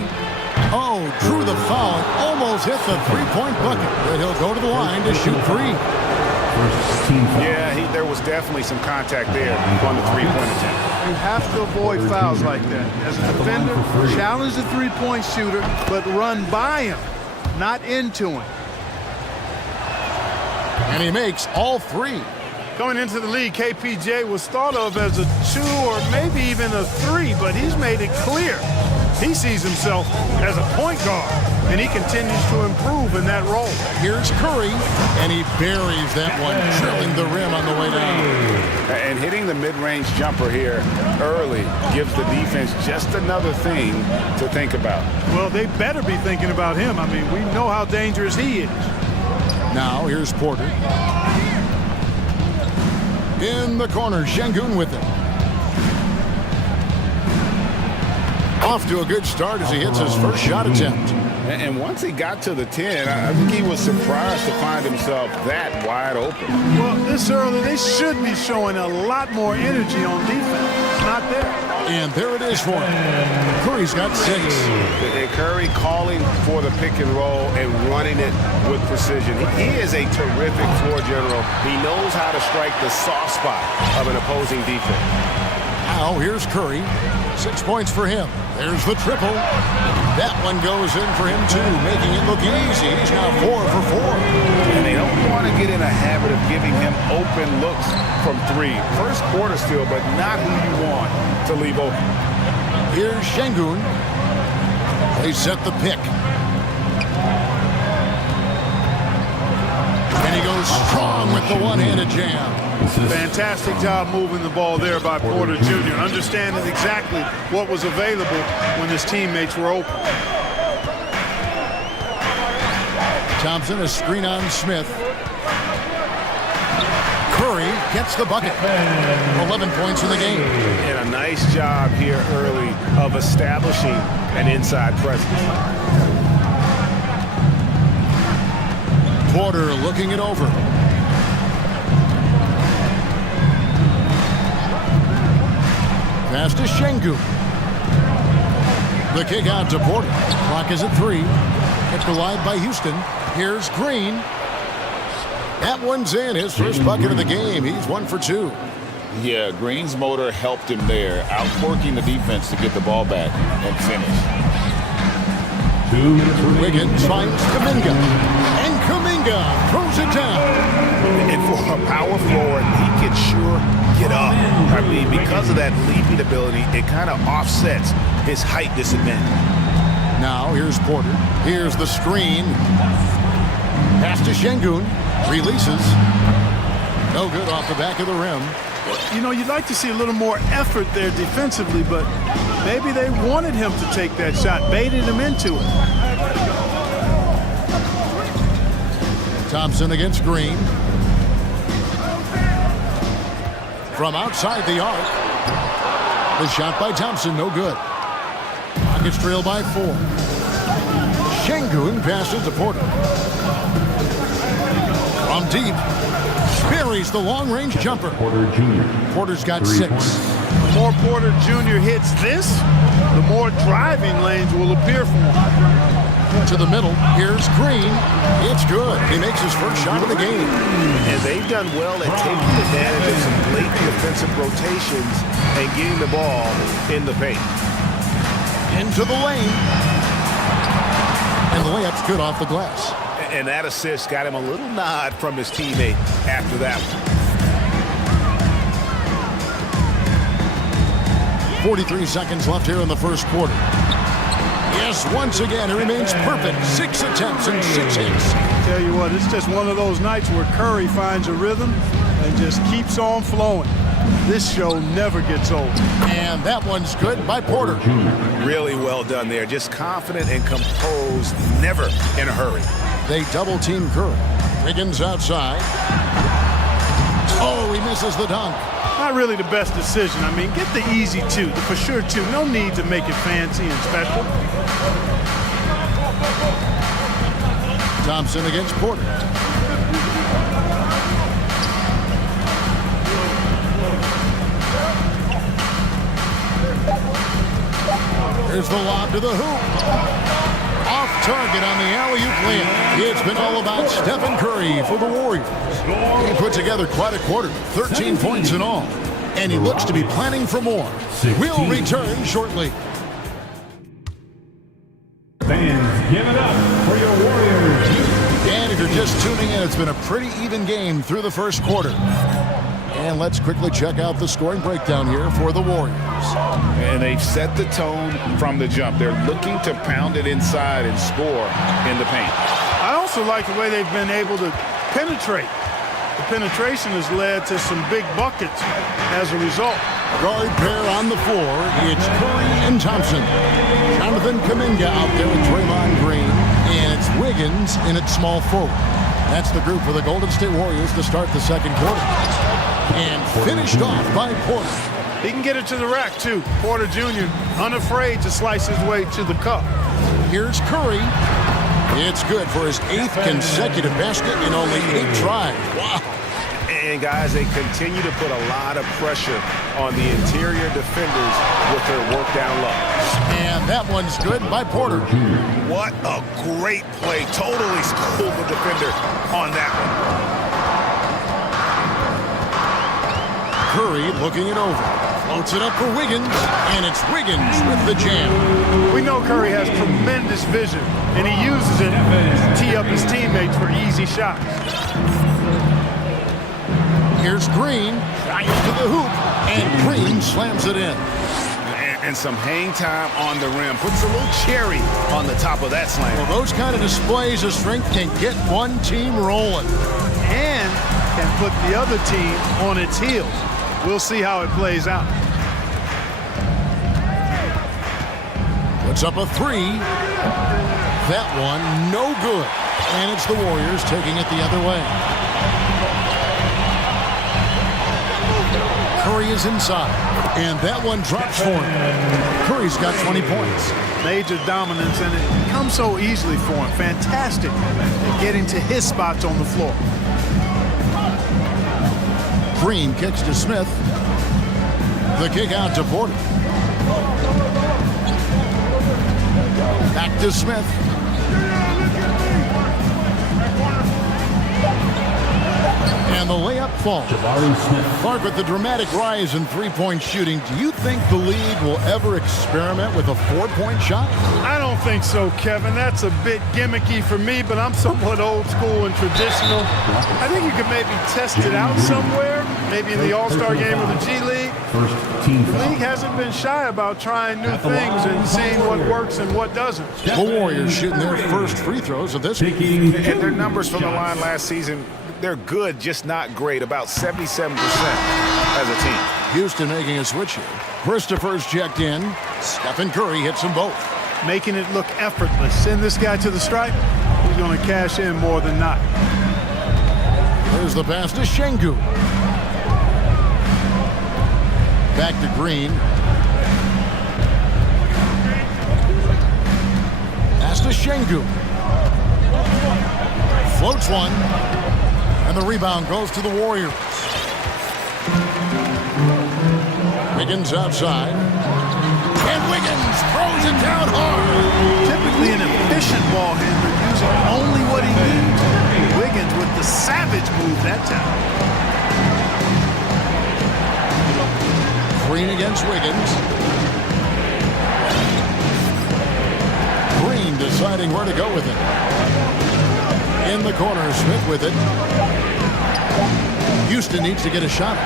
Oh, drew the foul. Almost hit the three-point bucket. But he'll go to the line to shoot three. Yeah, there was definitely some contact there on the three-point attempt. You have to avoid fouls like that. As a defender, challenge the three-point shooter, but run by him, not into him. And he makes all three. Coming into the league, KPJ was thought of as a 2 or maybe even a 3, but he's made it clear he sees himself as a point guard, and he continues to improve in that role. Here's Curry, and he buries that one, drilling the rim on the way down. And hitting the mid-range jumper here early gives the defense just another thing to think about. Well, they better be thinking about him. I mean, we know how dangerous he is. Now, here's Porter. In the corner, Şengün with it. Off to a good start as he hits his first shot attempt. And once he got to the 10, I think he was surprised to find himself that wide open. Well, this early, they should be showing a lot more energy on defense. It's not there. And there it is for him. Curry's got 6. And Curry calling for the pick and roll and running it with precision. He is a terrific floor general. He knows how to strike the soft spot of an opposing defense. Now here's Curry. 6 points for him. There's the triple. That one goes in for him too, making it look easy. He's now 4 for 4. And they don't want to get in a habit of giving him open looks from 3. First quarter still, but not who you want to leave open. Here's Şengün. They set the pick. And he goes strong with the one-handed jam. Fantastic job moving the ball there by Porter Jr., understanding exactly what was available when his teammates were open. Thompson, a screen on Smith. Curry gets the bucket. 11 points in the game. And a nice job here early of establishing an inside presence. Porter looking it over. Pass to Şengün. The kick out to Porter. Clock is at 3. Kept alive by Houston. Here's Green. That one's in. His first bucket of the game. He's 1 for 2. Yeah, Green's motor helped him there, outworking the defense to get the ball back and finish. 2 minutes remaining. Wiggins finds Kuminga. And Kuminga throws it down. And for a power forward, he can sure get up. I mean, because of that leaping ability, it kind of offsets his height disadvantage. Now here's Porter. Here's the screen. Pass to Şengün. Releases. No good off the back of the rim. You know, you'd like to see a little more effort there defensively, but maybe they wanted him to take that shot, baited him into it. Thompson against Green. From outside the arc. The shot by Thompson, no good. Rockets trail by 4. Şengün passes to Porter. From deep. Buries the long-range jumper. Porter Jr. Porter's got 6. The more Porter Jr. hits this, the more driving lanes will appear for him. To the middle. Here's Green. It's good. He makes his first shot of the game. And they've done well at taking advantage of some late defensive rotations and getting the ball in the paint. Into the lane. And the layup's good off the glass. And that assist got him a little nod from his teammate after that one. 43 seconds left here in the first quarter. Yes, once again, it remains perfect. 6 attempts and 6 hits. Tell you what, it's just one of those nights where Curry finds a rhythm and just keeps on flowing. This show never gets old. And that one's good by Porter. Really well done there. Just confident and composed, never in a hurry. They double-team Curry. Wiggins outside. Oh, he misses the dunk. Not really the best decision. I mean, get the easy two, the for sure two. No need to make it fancy and special. Thompson against Porter. Here's the lob to the hoop. Off target on the alley-oop layup. It's been all about Stephen Curry for the Warriors. He put together quite a quarter, 13 points in all. And he looks to be planning for more. We'll return shortly. Fans, give it up for your Warriors. And if you're just tuning in, it's been a pretty even game through the first quarter. And let's quickly check out the scoring breakdown here for the Warriors. And they've set the tone from the jump. They're looking to pound it inside and score in the paint. I also like the way they've been able to penetrate. The penetration has led to some big buckets as a result. Guard pair on the floor. It's Curry and Thompson. Jonathan Kuminga out there with Draymond Green. And it's Wiggins in its small forward. That's the group for the Golden State Warriors to start the second quarter. And finished off by Porter. He can get it to the rack, too. Porter Jr. unafraid to slice his way to the cup. Here's Curry. It's good for his 8th consecutive basket in only 8 tries. Wow. And guys, they continue to put a lot of pressure on the interior defenders with their work down low. And that one's good by Porter. What a great play. Totally schooled the defender on that one. Curry looking it over. Floats it up for Wiggins, and it's Wiggins with the jam. We know Curry has tremendous vision, and he uses it to tee up his teammates for easy shots. Here's Green, trying to the hoop, and Green slams it in. And some hang time on the rim. Puts a little cherry on the top of that slam. Well, those kind of displays of strength can get one team rolling. And can put the other team on its heels. We'll see how it plays out. Puts up a 3. That one, no good. And it's the Warriors taking it the other way. Curry is inside. And that one drops for him. Curry's got 20 points. Major dominance, and it comes so easily for him. Fantastic at getting to his spots on the floor. Green kicks to Smith. The kick out to Porter. Back to Smith. And the layup falls. Clark, with the dramatic rise in three-point shooting, do you think the league will ever experiment with a four-point shot? I don't think so, Kevin. That's a bit gimmicky for me, but I'm somewhat old school and traditional. I think you could maybe test it out somewhere, maybe in the All-Star game or the G League. The league hasn't been shy about trying new things and seeing what works and what doesn't. The Warriors shooting their first free throws of this game. And their numbers from the line last season, they're good, just not great, about 77% as a team. Houston making a switch here. Christopher's checked in. Stephen Curry hits them both. Making it look effortless. Send this guy to the stripe. He's going to cash in more than not. There's the pass to Şengün. Back to Green. Pass to Şengün. Floats one. And the rebound goes to the Warriors. Wiggins outside. And Wiggins throws it down hard. Typically an efficient ball handler using only what he needs. Wiggins with the savage move that time. Green against Wiggins. Green deciding where to go with it. In the corner, Smith with it. Houston needs to get a shot.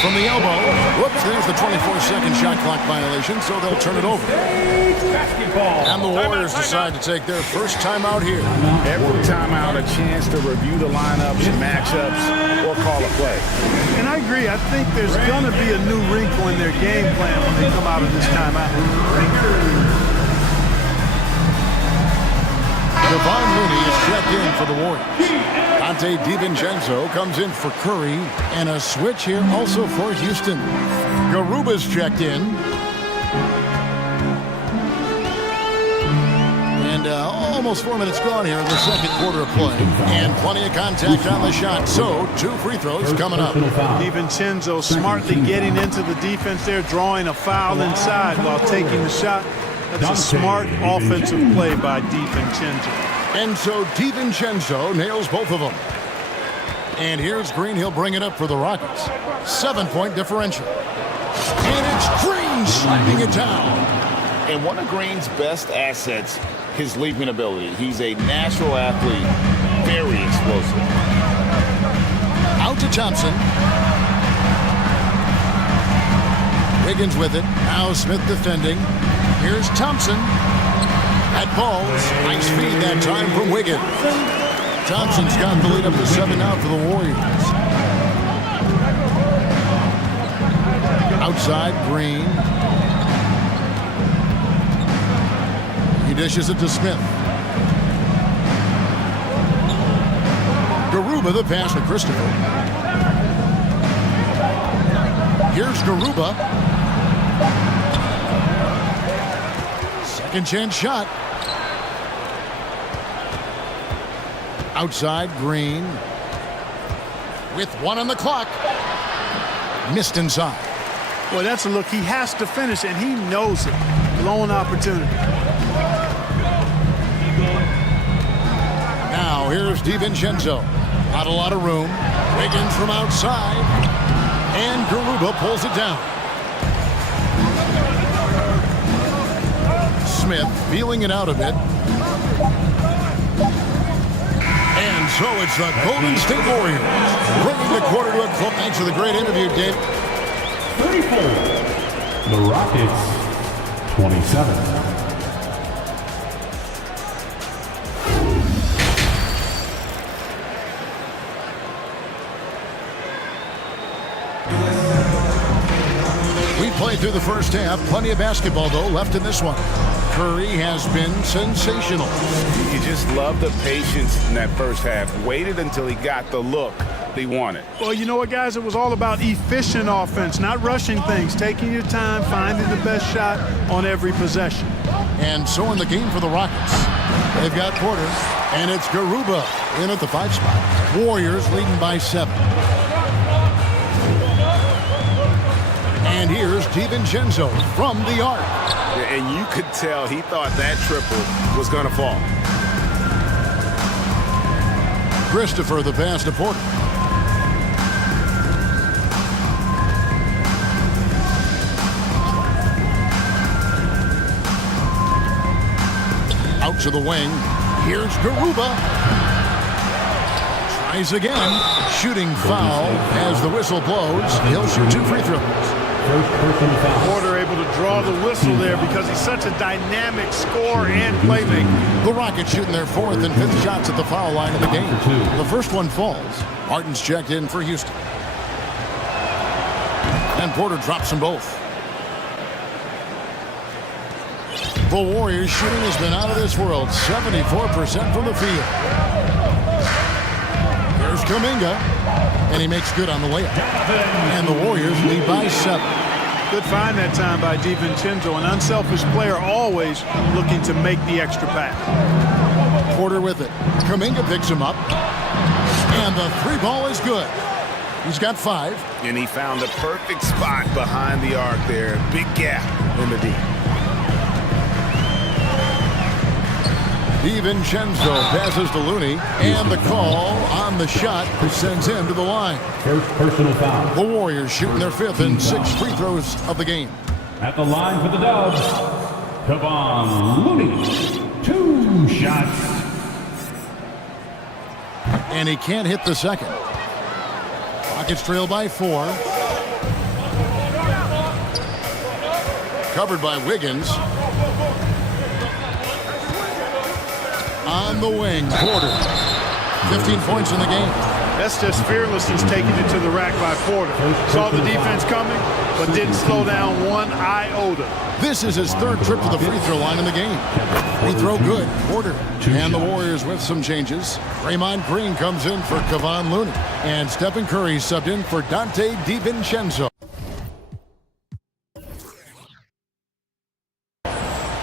From the elbow. Whoops, there's the 24-second shot clock violation, so they'll turn it over. And the Warriors decide to take their first timeout here. Every timeout, a chance to review the lineups, matchups, or call a play. And I agree. I think there's going to be a new wrinkle in their game plan when they come out of this timeout. Kevon Looney is checked in for the Warriors. Dante DiVincenzo comes in for Curry, and a switch here also for Houston. Garuba's checked in. And almost 4 minutes gone here in the second quarter of play. And plenty of contact on the shot, so 2 free throws coming up. DiVincenzo smartly getting into the defense there, drawing a foul inside while taking the shot. That's a smart offensive play by DiVincenzo. And so DiVincenzo nails both of them. And here's Green. He'll bring it up for the Rockets. 7-point differential. And it's Green sliding it down. And one of Green's best assets, his leaping ability. He's a natural athlete, very explosive. Out to Thompson. Wiggins with it. Now Smith defending. Here's Thompson. At balls. Nice feed that time from Wiggins. Thompson's got the lead up to 7 now for the Warriors. Outside, Green. He dishes it to Smith. Garuba the pass to Christopher. Here's Garuba. Second chance shot. Outside, Green. With 1 on the clock. Missed inside. Well, that's a look he has to finish, and he knows it. Blown opportunity. Now, here's DiVincenzo. Not a lot of room. Wiggins from outside. And Garuba pulls it down. Smith feeling it out a bit. And so it's the Golden State Warriors bringing the quarter to a close. Thanks for the great interview, Dave. 34. The Rockets, 27. We played through the first half. Plenty of basketball, though, left in this one. Curry has been sensational. You just love the patience in that first half. Waited until he got the look he wanted. Well, you know what, guys? It was all about efficient offense, not rushing things, taking your time, finding the best shot on every possession. And so in the game for the Rockets, they've got Porter, and it's Garuba in at the 5 spot. Warriors leading by 7. And here's DiVincenzo from the arc. And you could tell he thought that triple was going to fall. Christopher the pass to Porter. Out to the wing. Here's Garuba. Tries again. Shooting foul as the whistle blows. He'll shoot 2 free throws. Porter able to draw the whistle there because he's such a dynamic scorer and playmaker. The Rockets shooting their 4th and 5th shots at the foul line of the game. The first one falls. Martin's checked in for Houston. And Porter drops them both. The Warriors shooting has been out of this world. 74% from the field. Here's Kuminga. And he makes good on the layup. And the Warriors lead by 7. Good find that time by DiVincenzo. An unselfish player always looking to make the extra pass. Porter with it. Kuminga picks him up. And the 3-ball is good. He's got 5. And he found the perfect spot behind the arc there. Big gap in the D. DiVincenzo passes to Looney, and the call on the shot sends him to the line. First personal foul. The Warriors shooting their 5th and 6th free throws of the game. At the line for the Dubs, Kevon Looney. 2 shots. And he can't hit the second. Rockets trail by 4. Covered by Wiggins. On the wing, Porter. 15 points in the game. That's just fearlessness taking it to the rack by Porter. Saw the defense coming, but didn't slow down one iota. This is his third trip to the free throw line in the game. Free throw good, Porter. And the Warriors with some changes. Draymond Green comes in for Kevon Looney. And Stephen Curry subbed in for Dante DiVincenzo.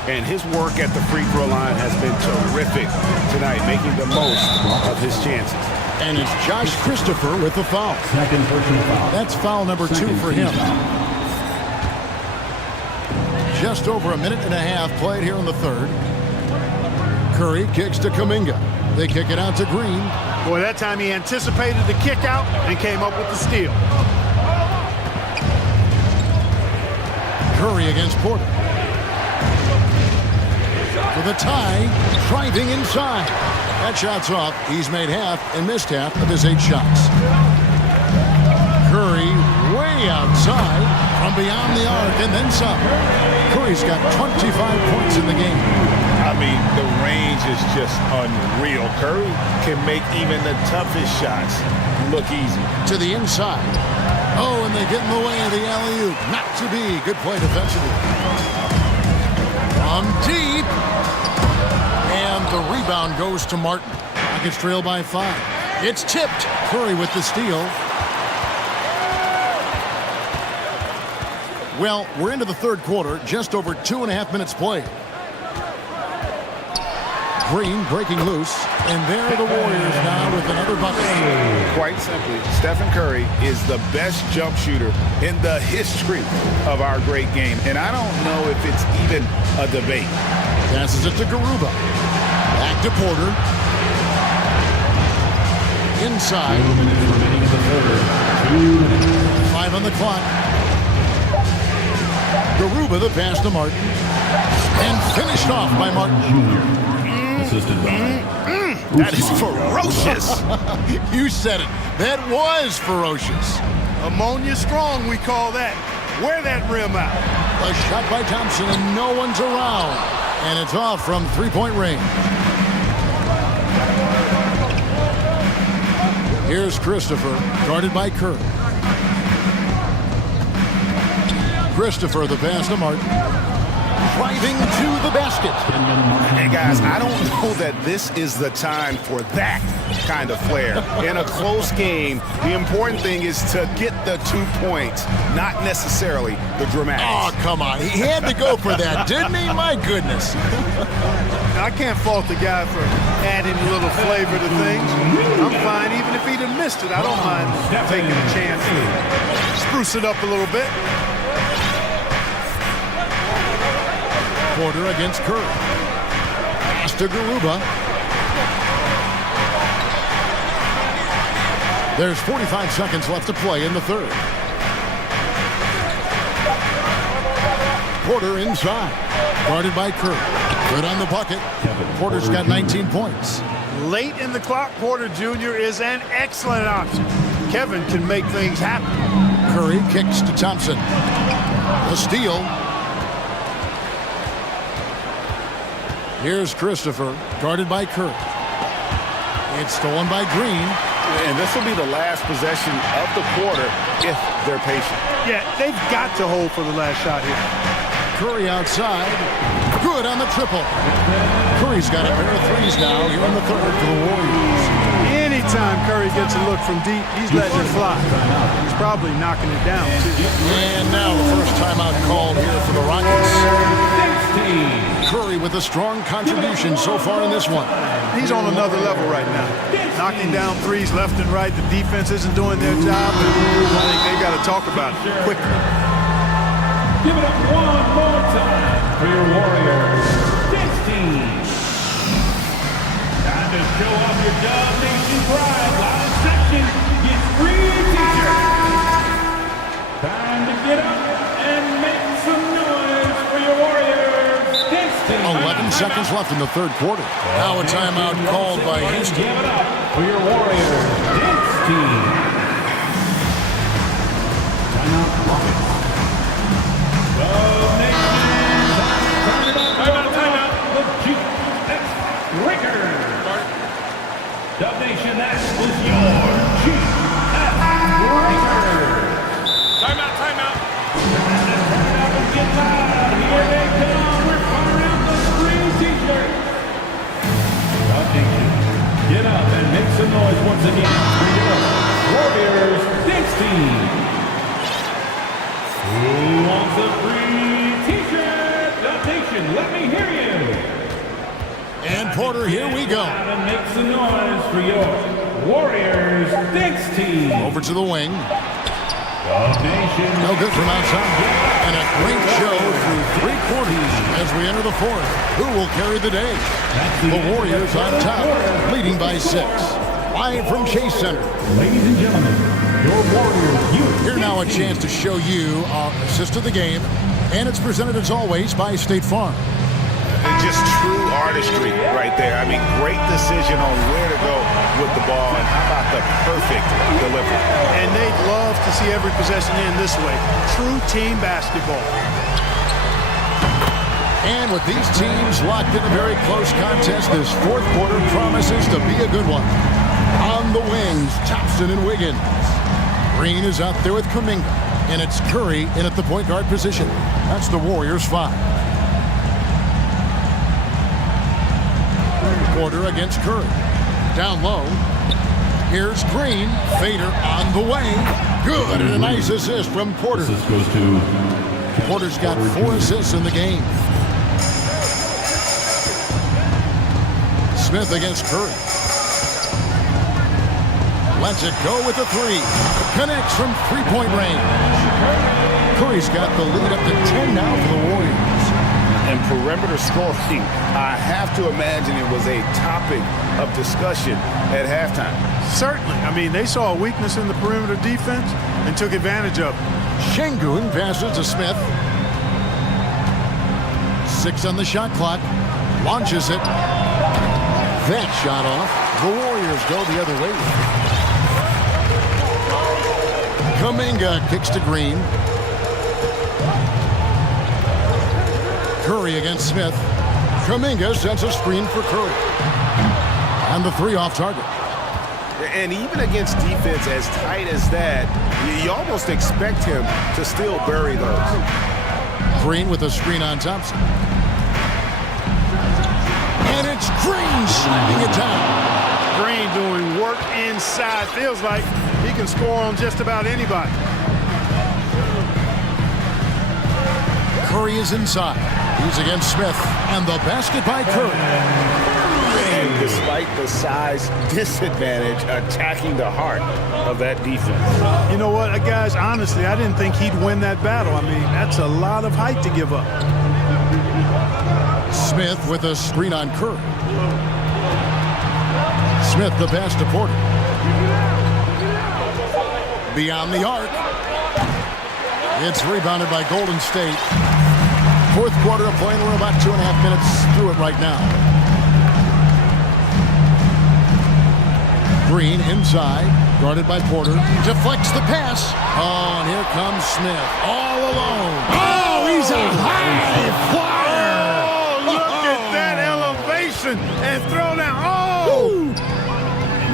And his work at the free throw line has been terrific tonight, making the most of his chances. And it's Josh Christopher with the foul. Second personal foul. That's foul number 2 for him. Just over a minute and a half played here in the third. Curry kicks to Kuminga. They kick it out to Green. Boy, that time he anticipated the kick out and came up with the steal. Curry against Porter. For the tie, driving inside. That shot's off. He's made half and missed half of his 8 shots. Curry way outside from beyond the arc and then some. Curry's got 25 points in the game. I mean, the range is just unreal. Curry can make even the toughest shots look easy. To the inside. Oh, and they get in the way of the alley-oop. Not to be. Good play defensively. From deep. And the rebound goes to Martin. Rockets trail by 5. It's tipped. Curry with the steal. Well, we're into the third quarter, just over 2.5 minutes played. Green breaking loose, and there are the Warriors now with another bucket. Quite simply, Stephen Curry is the best jump shooter in the history of our great game. And I don't know if it's even a debate. Passes it to Garuba. Back to Porter. Inside. 5 on the clock. Garuba the pass to Martin. And finished off by Martin. Assisted by. That is ferocious. You said it. That was ferocious. Ammonia strong, we call that. Wear that rim out. A shot by Thompson, and no one's around. And it's off from 3-point range. Here's Christopher, guarded by Kerr. Christopher, the pass to Martin. Driving to the basket. Hey, guys, I don't know that this is the time for that kind of flair. In a close game, the important thing is to get the 2 points, not necessarily the dramatics. Oh, come on. He had to go for that, didn't he? My goodness. I can't fault the guy for adding a little flavor to things. I'm fine. Even if he'd have missed it, I don't mind taking a chance to spruce it up a little bit. Porter against Curry. Pass to Garuba. There's 45 seconds left to play in the third. Porter inside. Guarded by Curry. Good on the bucket. Porter's got 19 points. Late in the clock, Porter Jr. is an excellent option. Kevin can make things happen. Curry kicks to Thompson. A steal. Here's Christopher, guarded by Curry. It's stolen by Green. And this will be the last possession of the quarter if they're patient. Yeah, they've got to hold for the last shot here. Curry outside. Good on the triple. Curry's got a pair of threes now here in the third for the Warriors. Anytime Curry gets a look from deep, he's letting it fly. He's probably knocking it down, too. And now the first timeout called here for the Rockets. Curry with a strong contribution so far in this one. He's on another level right now. Knocking down threes left and right. The defense isn't doing their job. I think they got to talk about it quickly. Give it up one more time for your Warriors. 16. Time to show off your Dub Nation pride. Live section gets free t-shirts. Time to get up and make some noise for your Warriors. 11 seconds left in the third quarter. Now a timeout called by Houston. Give it up for your Warriors. 16. Timeout Rockets. The Nation that is your Chief Breaker. Timeout. And the timeout will get loud. Here they come. We're firing out the green t-shirt. Get up and make some noise once again for your Warriors Dance Team. Who wants a free t-shirt? Nation, let me hear you. And Porter, here we go. And make some noise for your Warriors Dance Team. Over to the wing. Nation. No good from outside. And a great show through 3 quarters as we enter the 4th. Who will carry the day? The Warriors on top, leading by 6. Live from Chase Center. Ladies and gentlemen, your Warriors. Here now a chance to show you our assist of the game. And it's presented as always by State Farm. Just true artistry right there. I mean, great decision on where to go with the ball, and how about the perfect delivery. And they'd love to see every possession end this way. True team basketball. And with these teams locked in a very close contest, this 4th quarter promises to be a good one. On the wings, Thompson and Wiggins. Green is out there with Kuminga, and it's Curry in at the point guard position. That's the Warriors 5. Porter against Curry. Down low. Here's Green. Fader on the way. Good, and a nice assist from Porter. This goes to Porter's got 4 assists in the game. Smith against Curry. Lets it go with the 3. Connects from 3-point range. Curry's got the lead up to 10 now for the Warriors. And perimeter scoring, I have to imagine it was a topic of discussion at halftime. Certainly. I mean, they saw a weakness in the perimeter defense and took advantage of it. Şengün passes to Smith. 6 on the shot clock. Launches it. That shot off. The Warriors go the other way. Kuminga kicks to Green. Curry against Smith. Kuminga sends a screen for Curry. And the 3 off target. And even against defense as tight as that, you almost expect him to still bury those. Green with a screen on Thompson. And it's Green slamming it down. Green doing work inside. Feels like he can score on just about anybody. Curry is inside. He's against Smith. And the basket by Curry. And despite the size disadvantage, attacking the heart of that defense. You know what, guys, honestly, I didn't think he'd win that battle. I mean, that's a lot of height to give up. Smith with a screen on Curry. Smith the pass to Porter. Beyond the arc. It's rebounded by Golden State. 4th quarter of play, and we're about 2.5 minutes through it right now. Green inside, guarded by Porter. Deflects the pass. Oh, and here comes Smith, all alone. Oh, he's a high flyer. Oh, look at that elevation and throw down. Oh!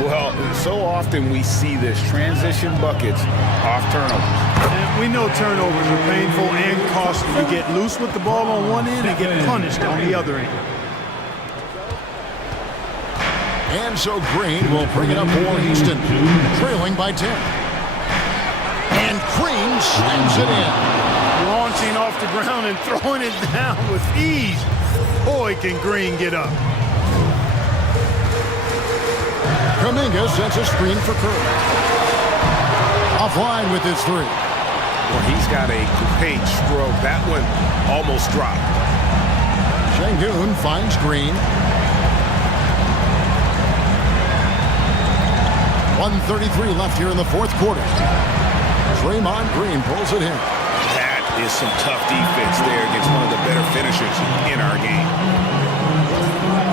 Well, so often we see this transition buckets off turnovers. And we know turnovers are painful and costly. You get loose with the ball on one end and get punished on the other end. And so Green will bring it up for Houston, trailing by 10. And Green slams it in. Launching off the ground and throwing it down with ease. Boy, can Green get up. Kuminga sends a screen for Curry. Offline with his 3. Well, he's got a great stroke. That one almost dropped. Şengün finds Green. 1:33 left here in the 4th quarter. Draymond Green pulls it in. That is some tough defense there against one of the better finishers in our game.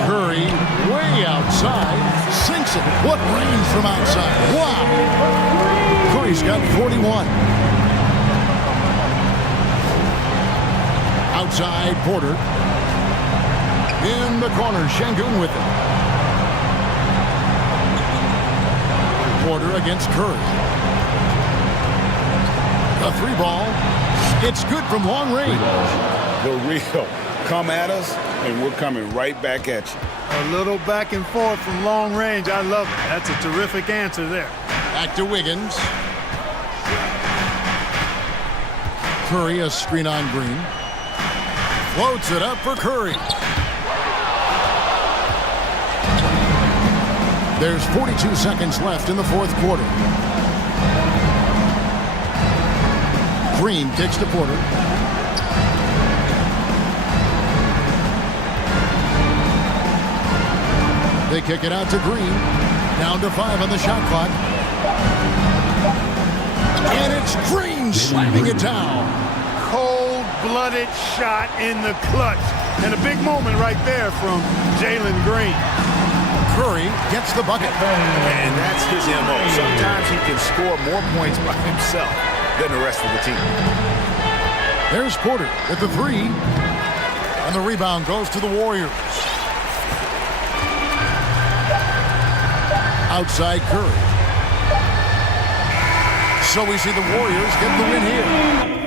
Curry way outside. Sinks it. What range from outside. Wow. Curry's got 41. Outside Porter. In the corner, Şengün with it. quarter against Curry. A three ball. It's good from long range. The real. Come at us, and we're coming right back at you. A little back and forth from long range. I love it. That's a terrific answer there. Back to Wiggins. Curry, a screen on Green. Floats it up for Curry. There's 42 seconds left in the fourth quarter. Green kicks to Porter. They kick it out to Green. Down to 5 on the shot clock. And it's Green slamming it down. Cold-blooded shot in the clutch. And a big moment right there from Jalen Green. Curry gets the bucket. And that's his MO. Sometimes he can score more points by himself than the rest of the team. There's Porter with the three. And the rebound goes to the Warriors. Outside Curry. So we see the Warriors get the win here.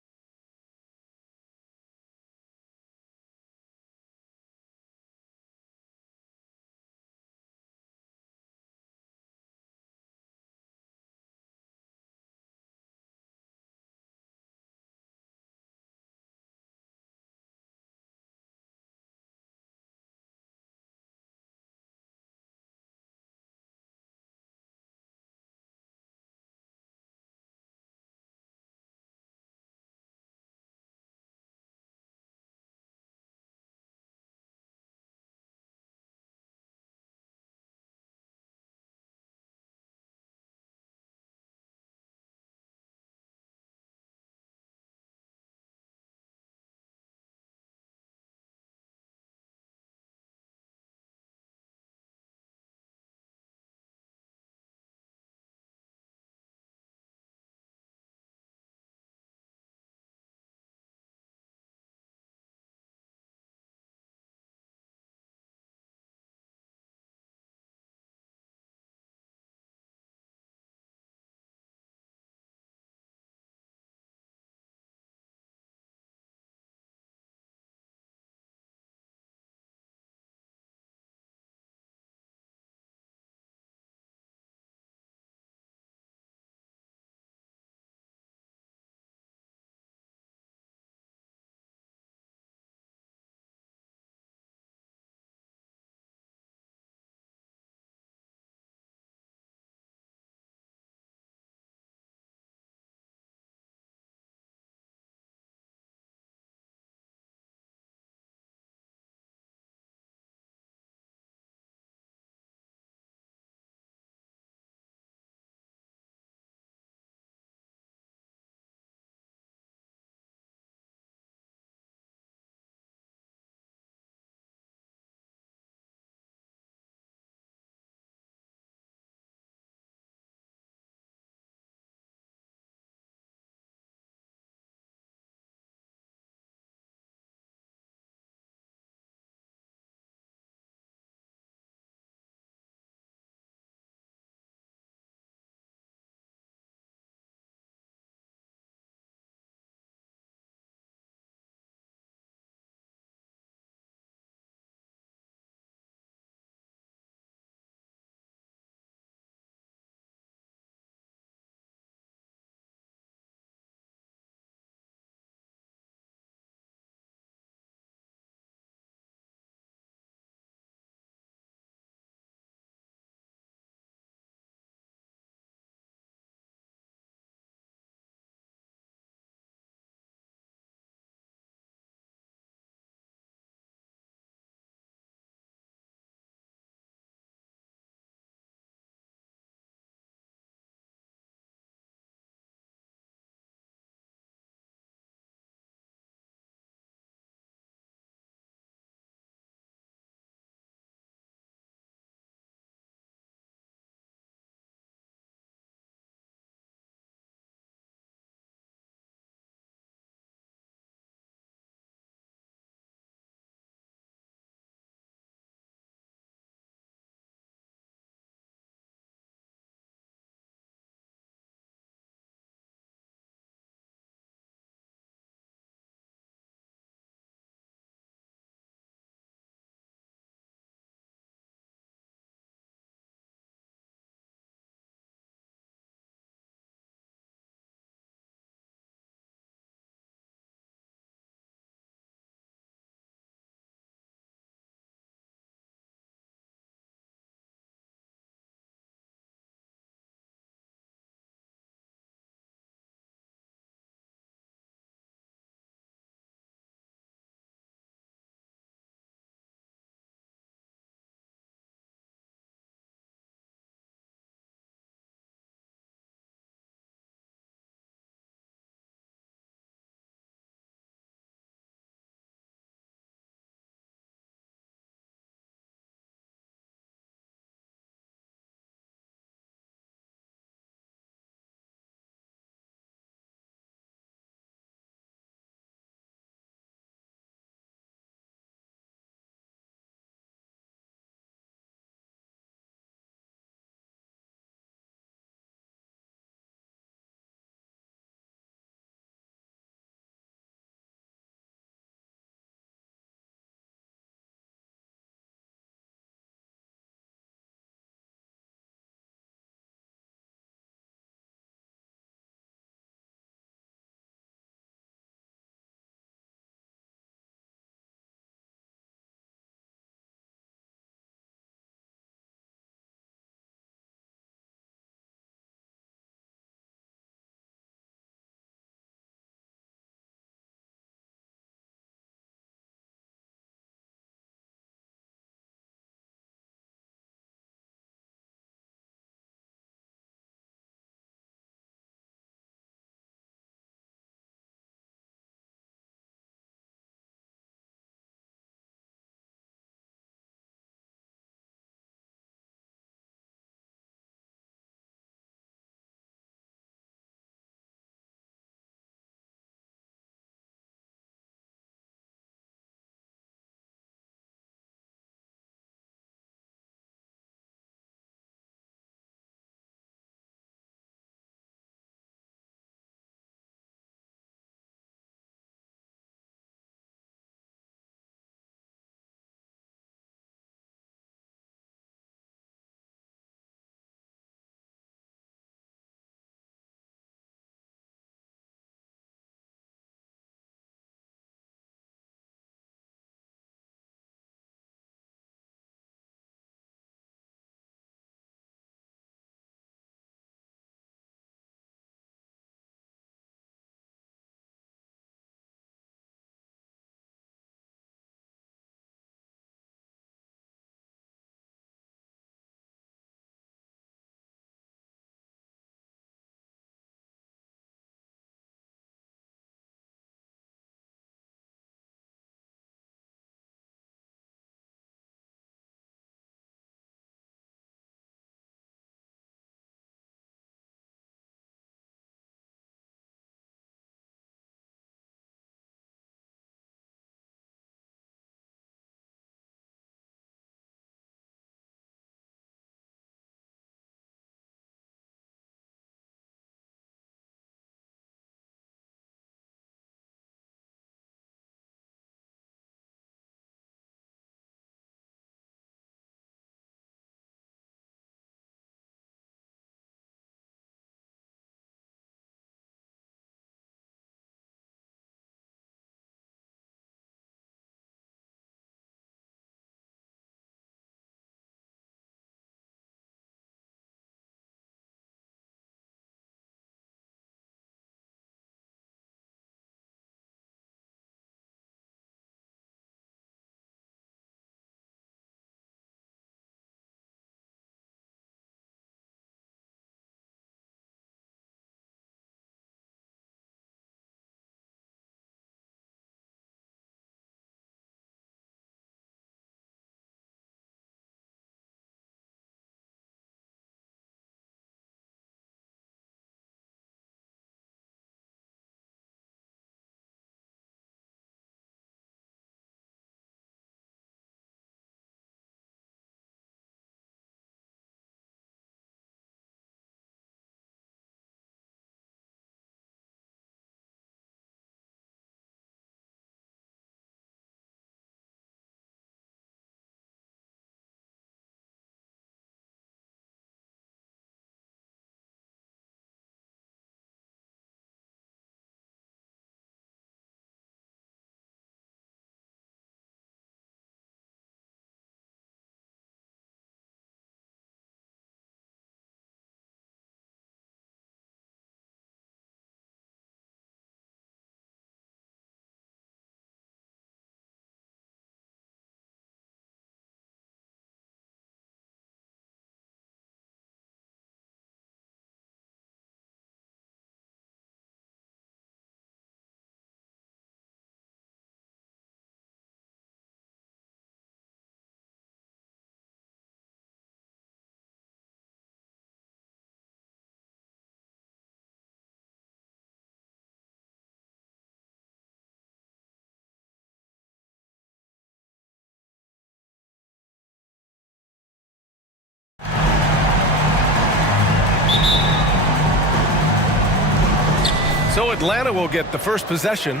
So Atlanta will get the first possession.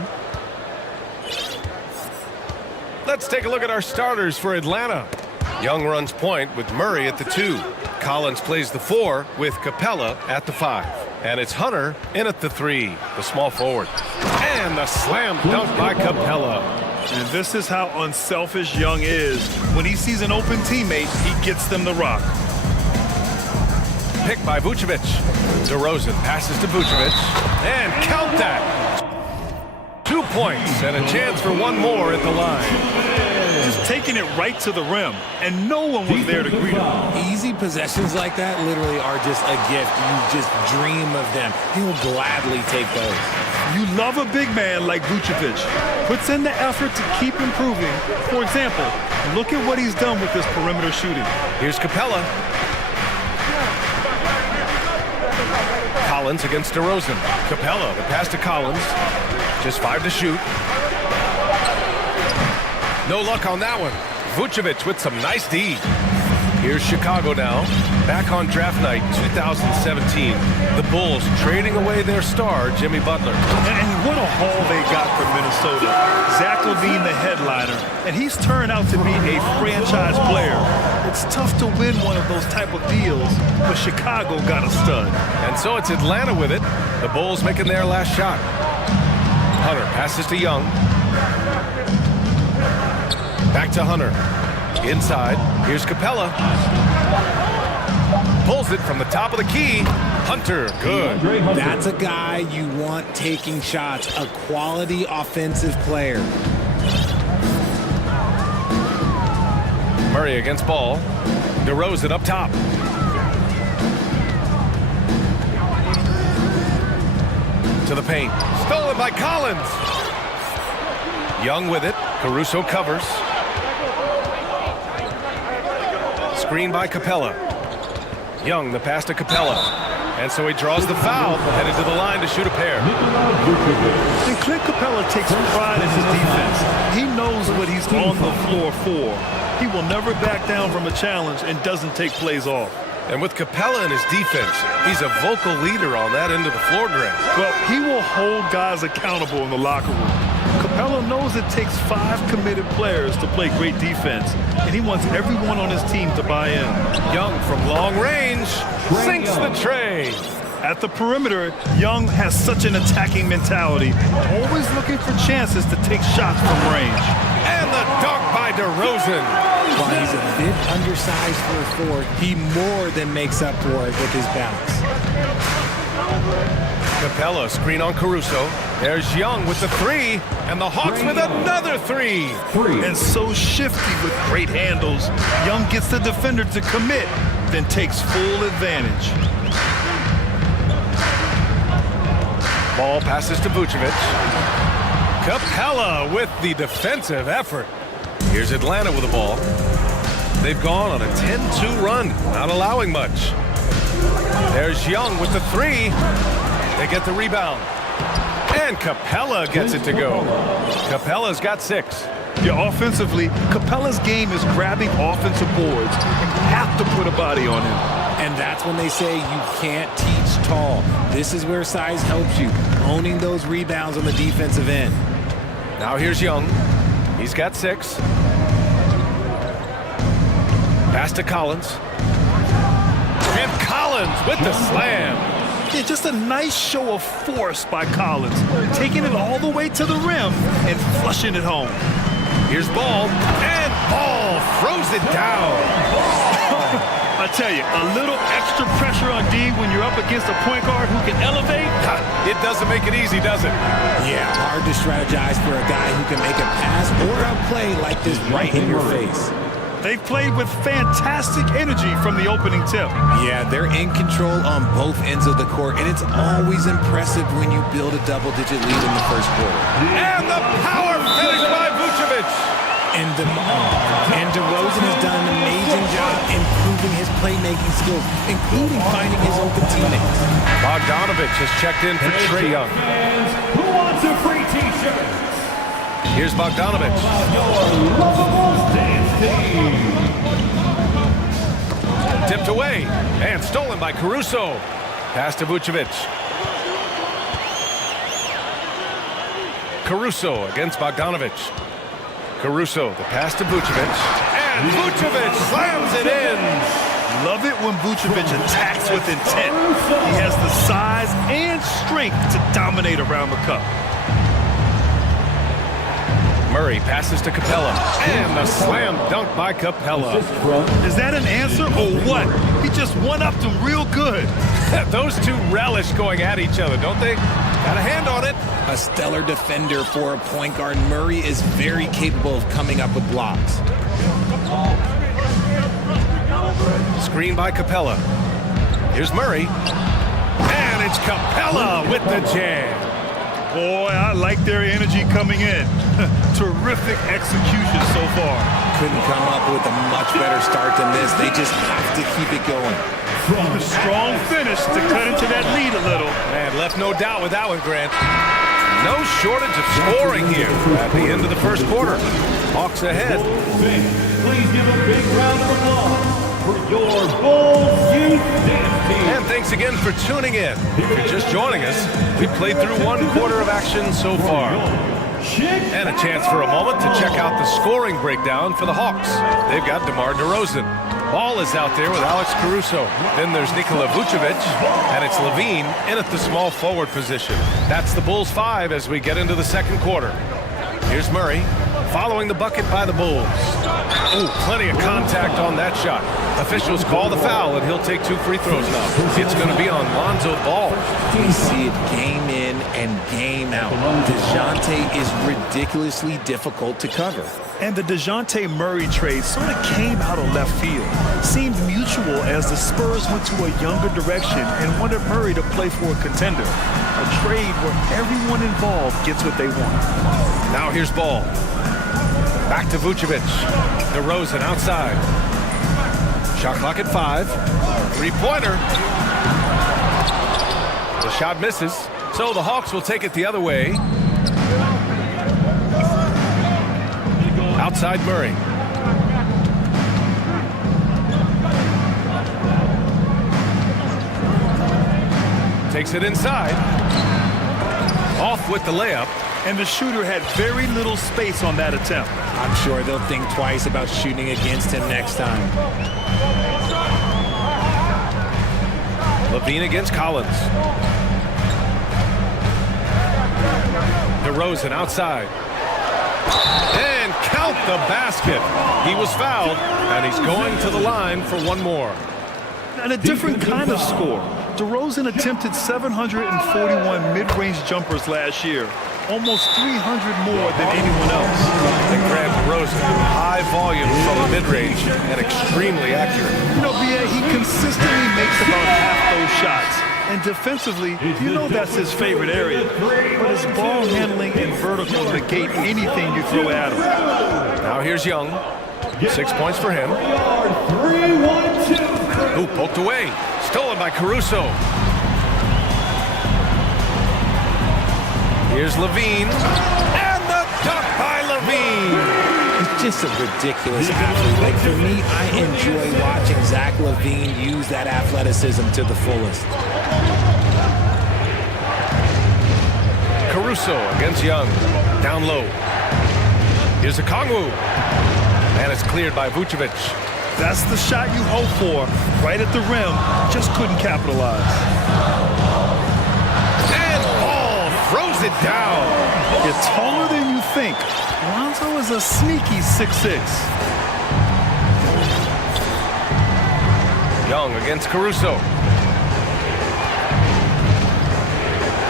Let's take a look at our starters for Atlanta. Young runs point with Murray at the 2. Collins plays the 4 with Capella at the 5. And it's Hunter in at the 3, the small forward. And the slam dunk by Capella. And this is how unselfish Young is. When he sees an open teammate, he gets them the rock. Pick by Vucevic. DeRozan passes to Vucevic. And count that. 2 points and a chance for one more at the line. Just taking it right to the rim, and no one was there to greet him. Easy possessions like that literally are just a gift. You just dream of them. He will gladly take those. You love a big man like Vucevic. Puts in the effort to keep improving. For example, look at what he's done with this perimeter shooting. Here's Capella. Collins against DeRozan. Capella, the pass to Collins. Just 5 to shoot. No luck on that one. Vucevic with some nice D. Here's Chicago now. Back on draft night 2017. The Bulls trading away their star, Jimmy Butler. And what a haul they got from Minnesota. Zach LaVine, the headliner. And he's turned out to be a franchise player. It's tough to win one of those type of deals, but Chicago got a stud. And so it's Atlanta with it. The Bulls making their last shot. Hunter passes to Young. Back to Hunter. Inside. Here's Capella. Pulls it from the top of the key. Hunter, good. That's a guy you want taking shots. A quality offensive player. Murray against Ball. DeRozan up top. To the paint. Stolen by Collins. Young with it. Caruso covers. Screen by Capella. Young, the pass to Capella. And so he draws the foul, headed to the line to shoot a pair. And Clint Capella takes pride in his defense. He knows what he's on the floor for. He will never back down from a challenge and doesn't take plays off. And with Capella in his defense, he's a vocal leader on that end of the floor, Greg. Well, he will hold guys accountable in the locker room. Capella knows it takes 5 committed players to play great defense, and he wants everyone on his team to buy in. Young from long range sinks the tray. At the perimeter, Young has such an attacking mentality, always looking for chances to take shots from range. And the dunk by DeRozan. While he's a bit undersized for a forward, he more than makes up for it with his bounce. Capella, screen on Caruso. There's Young with the 3, and the Hawks with another 3. And so shifty with great handles. Young gets the defender to commit, then takes full advantage. Ball passes to Vucevic. Capella with the defensive effort. Here's Atlanta with the ball. They've gone on a 10-2 run, not allowing much. There's Young with the 3. They get the rebound. And Capella gets it to go. Capella's got 6. Yeah, offensively, Capella's game is grabbing offensive boards. You have to put a body on him. And that's when they say you can't teach tall. This is where size helps you, owning those rebounds on the defensive end. Now here's Young. He's got 6. Pass to Collins. And Collins with the slam. Yeah, just a nice show of force by Collins, taking it all the way to the rim and flushing it home. Here's Ball, and Ball throws it down. I tell you, a little extra pressure on D when you're up against a point guard who can elevate. It doesn't make it easy, does it? Yeah, hard to strategize for a guy who can make a pass or a play like this right in your face. They've played with fantastic energy from the opening tip. Yeah, they're in control on both ends of the court, and it's always impressive when you build a double-digit lead in the first quarter. And the power finish by Vucevic. And DeRozan has done an amazing job improving his playmaking skills, including finding his open teammates. Bogdanovich has checked in for Trae Young. Who wants a free t-shirt? Here's Bogdanovich. Tipped away and stolen by Caruso. Pass to Vucevic. Caruso against Bogdanovic. Caruso, the pass to Vucevic. And Vucevic slams it in. Love it when Vucevic attacks with intent. He has the size and strength to dominate around the cup. Murray passes to Capella. And a slam dunk by Capella. Is that an answer or what? He just one-upped him real good. Those two relish going at each other, don't they? Got a hand on it. A stellar defender for a point guard. Murray is very capable of coming up with blocks. Screen by Capella. Here's Murray. And it's Capella with the jam. Boy, I like their energy coming in. Terrific execution so far. Couldn't come up with a much better start than this. They just have to keep it going. A strong finish to cut into that lead a little. Man, left no doubt with that one, Grant. No shortage of scoring here at the end of the first quarter. Hawks ahead. Please give a big round of applause for your Bulls Youth Dance Team. And thanks again for tuning in. If you're just joining us, we've played through one quarter of action so far. And a chance for a moment to check out the scoring breakdown for the Hawks. They've got DeMar DeRozan. Ball is out there with Alex Caruso. Then there's Nikola Vucevic, and it's Levine in at the small forward position. That's the Bulls 5 as we get into the second quarter. Here's Murray, following the bucket by the Bulls. Ooh, plenty of contact on that shot. Officials call the foul, and he'll take 2 free throws now. It's going to be on Lonzo Ball. We see it game in and game out. DeJounte is ridiculously difficult to cover. And the DeJounte Murray trade sort of came out of left field. Seemed mutual as the Spurs went to a younger direction and wanted Murray to play for a contender. A trade where everyone involved gets what they want. Now here's Ball. Back to Vucevic. DeRozan outside. Shot clock at 5. Three-pointer. The shot misses. So the Hawks will take it the other way. Outside Murray. Takes it inside. Off with the layup. And the shooter had very little space on that attempt. I'm sure they'll think twice about shooting against him next time. Levine against Collins. DeRozan outside. And count the basket. He was fouled, and he's going to the line for one more. And a different kind of score. DeRozan attempted 741 mid-range jumpers last year. Almost 300 more than anyone else. And Grant DeRozan, high volume from the mid-range and extremely accurate. You know, BA, he consistently makes about half those shots. And defensively, you know that's his favorite area. But his ball handling and vertical negate anything you throw at him. Now here's Young. 6 points for him. 3-1-2. Ooh, poked away. Stolen by Caruso. Here's Levine. And the dunk by Levine. He's just a ridiculous athlete. Like, for me, I enjoy watching Zach Levine use that athleticism to the fullest. Caruso against Young. Down low. Here's a Kongwu. And it's cleared by Vucevic. That's the shot you hope for. Right at the rim. Just couldn't capitalize. And Ball throws it down. You're taller than you think. Lonzo is a sneaky 6'6". Young against Caruso.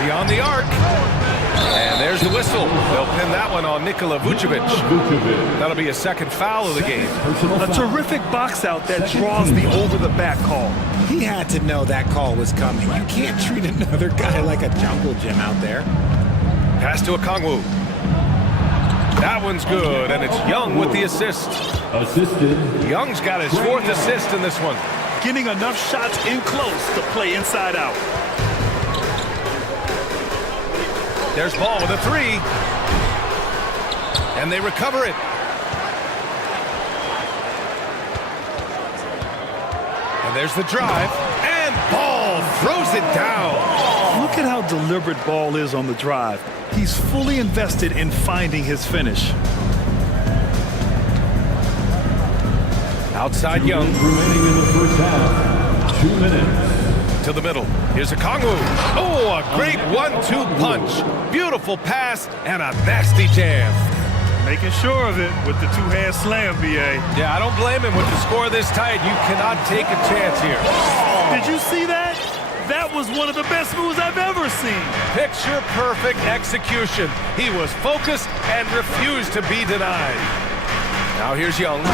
Beyond the arc. And there's the whistle. They'll pin that one on Nikola Vucevic. That'll be a second foul of the game. A terrific box out that draws the over-the-back call. He had to know that call was coming. You can't treat another guy like a jungle gym out there. Pass to a Kongwu. That one's good, and it's Young with the assist. Assisted. Young's got his 4th assist in this one. Getting enough shots in close to play inside out. There's Ball with a 3. And they recover it. And there's the drive. And Ball throws it down. Look at how deliberate Ball is on the drive. He's fully invested in finding his finish. Outside Young. Remaining in the first half, 2 minutes. To the middle. Here's a Kongwu. Oh, a great 1-2 punch. Beautiful pass and a nasty jam. Making sure of it with the two-hand slam, B.A. Yeah, I don't blame him with the score this tight. You cannot take a chance here. Did you see that? That was one of the best moves I've ever seen. Picture perfect execution. He was focused and refused to be denied. Now here's Young.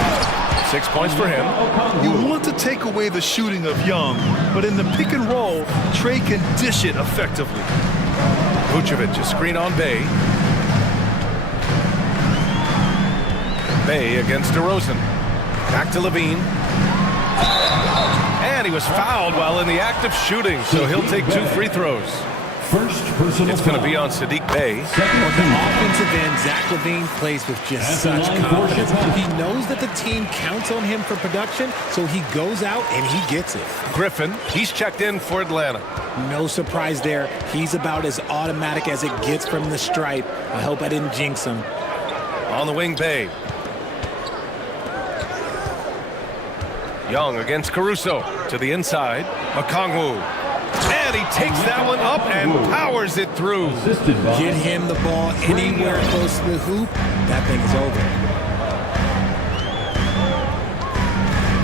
6 points for him. You want to take away the shooting of Young, but in the pick and roll, Trey can dish it effectively. Vucevic, a screen on Bay. Bay against DeRozan. Back to Levine. And he was fouled while in the act of shooting, so he'll take 2 free throws. First personal It's going to be on Sadiq Bey. On the offensive end, Zach LaVine plays with just such confidence. He knows that the team counts on him for production, so he goes out and he gets it. Griffin, he's checked in for Atlanta. No surprise there. He's about as automatic as it gets from the stripe. I hope I didn't jinx him. On the wing, Bey. Young against Caruso. To the inside, Okongwu. And he takes that one up and powers it through. Get him the ball anywhere close to the hoop, that thing is over.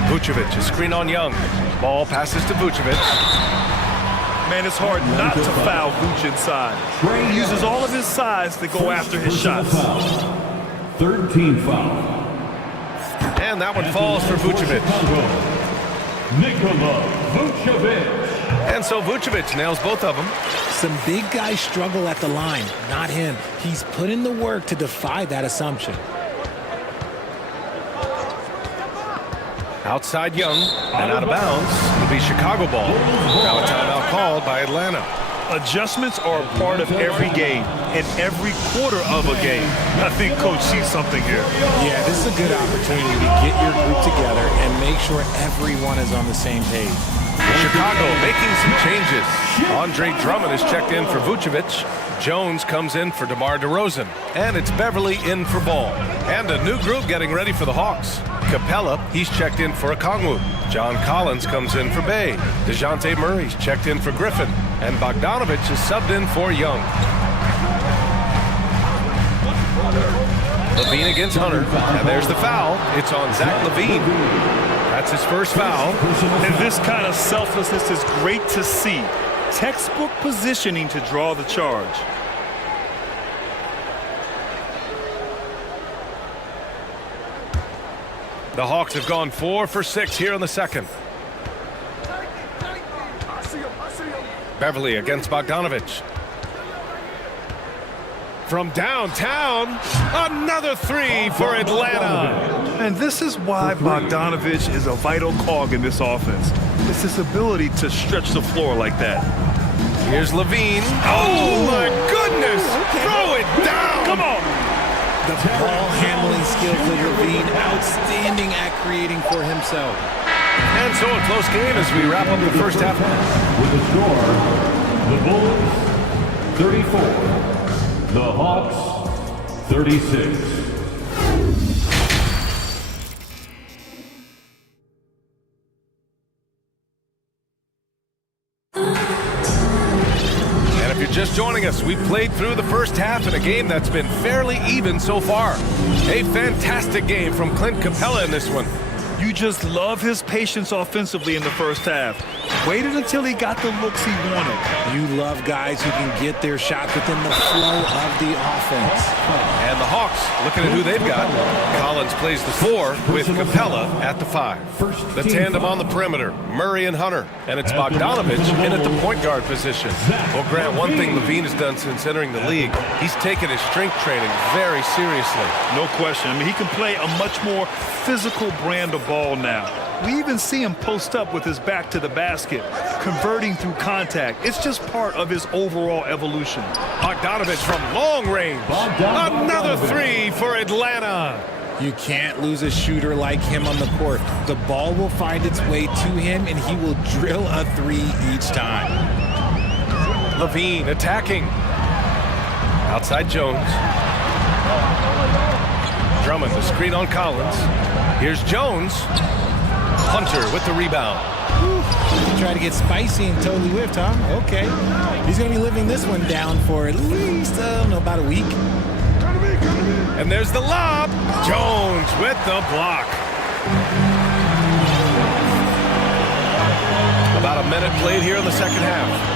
Vucevic, a screen on Young. Ball passes to Vucevic. Man, it's hard not to foul Vuce inside. He uses all of his size to go after his shots. Third team foul. And that one falls for Vucevic. Nikola Vucevic. And so Vucevic nails both of them. Some big guys struggle at the line, not him. He's put in the work to defy that assumption. Outside Young and out of bounds. It'll be Chicago ball. Now a timeout called by Atlanta. Adjustments are a part of every game and every quarter of a game. I think Coach sees something here. Yeah, this is a good opportunity to get your group together and make sure everyone is on the same page. Chicago making some changes. Andre Drummond is checked in for Vucevic. Jones comes in for DeMar DeRozan. And it's Beverly in for Ball. And a new group getting ready for the Hawks. Capella, he's checked in for Okongwu. John Collins comes in for Bay. DeJounte Murray's checked in for Griffin. And Bogdanovic is subbed in for Young. Levine against Hunter. And there's the foul. It's on Zach Levine. That's his first foul. And this kind of selflessness is great to see. Textbook positioning to draw the charge. The Hawks have gone 4 for 6 here in the second. Beverly against Bogdanovic. From downtown, another 3 for Atlanta. And this is why Bogdanovic is a vital cog in this offense. It's his ability to stretch the floor like that. Here's Levine. Oh my goodness! Throw it down! Come on! The ball handling skills of Levine, outstanding at creating for himself. And so a close game as we wrap up the first half. With the score, the Bulls 34, the Hawks 36. If you're just joining us, we played through the first half in a game that's been fairly even so far. A fantastic game from Clint Capella in this one. You just love his patience offensively in the first half. Waited until he got the looks he wanted. You love guys who can get their shots within the flow of the offense. And the Hawks, looking at who they've got. Collins plays the 4 with Capella at the 5. The tandem on the perimeter, Murray and Hunter. And it's Bogdanovic in at the point guard position. Well, Grant, one thing Levine has done since entering the league, he's taken his strength training very seriously. No question. I mean, he can play a much more physical brand of ball now. We even see him post up with his back to the basket, converting through contact. It's just part of his overall evolution. Bogdanovic from long range. Another 3 for Atlanta. You can't lose a shooter like him on the court. The ball will find its way to him, and he will drill a 3 each time. Levine attacking. Outside Jones. Drummond, the screen on Collins. Here's Jones. Hunter with the rebound. Try to get spicy and totally whiffed, huh? Okay. He's going to be living this one down for at least, I don't know, about a week. And there's the lob. Jones with the block. About a minute played here in the second half.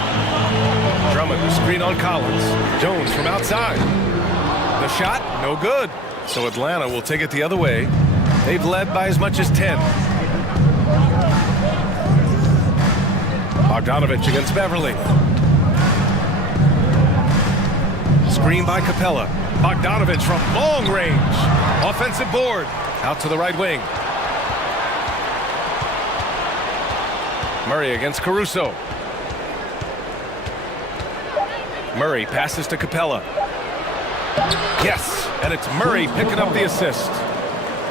Drummond, the screen on Collins. Jones from outside. The shot, no good. So Atlanta will take it the other way. They've led by as much as 10. Bogdanovich against Beverly. Screen by Capella. Bogdanovich from long range. Offensive board. Out to the right wing. Murray against Caruso. Murray passes to Capella. Yes, and it's Murray picking up the assist.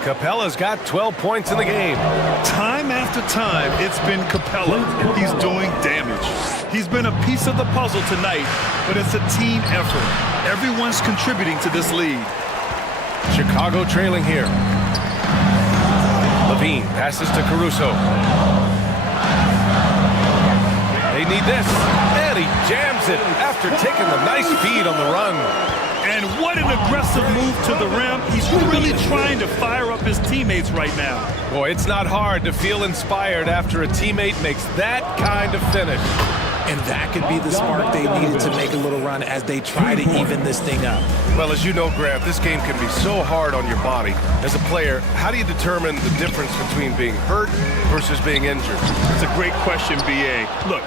Capella's got 12 points in the game. Time after time, it's been Capella. He's doing damage. He's been a piece of the puzzle tonight, but it's a team effort. Everyone's contributing to this lead. Chicago trailing here. Levine passes to Caruso. They need this, and he jams it after taking the nice feed on the run. And what an aggressive move to the rim. He's really trying to fire up his teammates right now. Boy, it's not hard to feel inspired after a teammate makes that kind of finish. And that could be the spark they needed to make a little run as they try to even this thing up. Well, as you know, Grant, this game can be so hard on your body. As a player, how do you determine the difference between being hurt versus being injured? It's a great question, B.A. Look,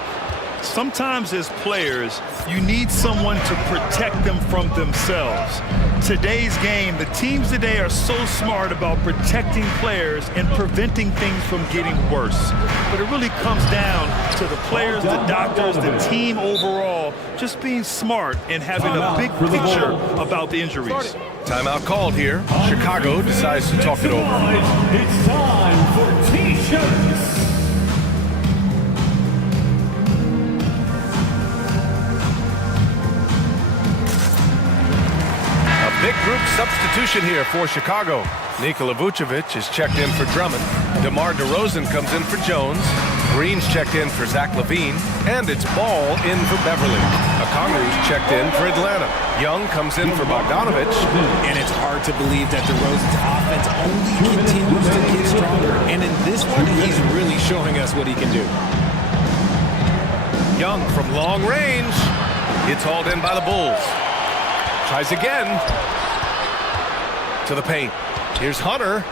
sometimes as players, you need someone to protect them from themselves. Today's game, the teams today are so smart about protecting players and preventing things from getting worse. But it really comes down to the players, the doctors, the team overall, just being smart and having a big picture about the injuries. Timeout called here. Chicago decides to talk it over. It's time for T-shirts. Big group substitution here for Chicago. Nikola Vucevic is checked in for Drummond. DeMar DeRozan comes in for Jones. Green's checked in for Zach LaVine. And it's Ball in for Beverly. Okongwu's checked in for Atlanta. Young comes in for Bogdanovich. And it's hard to believe that DeRozan's offense only continues to get stronger. And in this one, he's really showing us what he can do. Young from long range. It's hauled in by the Bulls. Tries again. To the paint. Here's Hunter.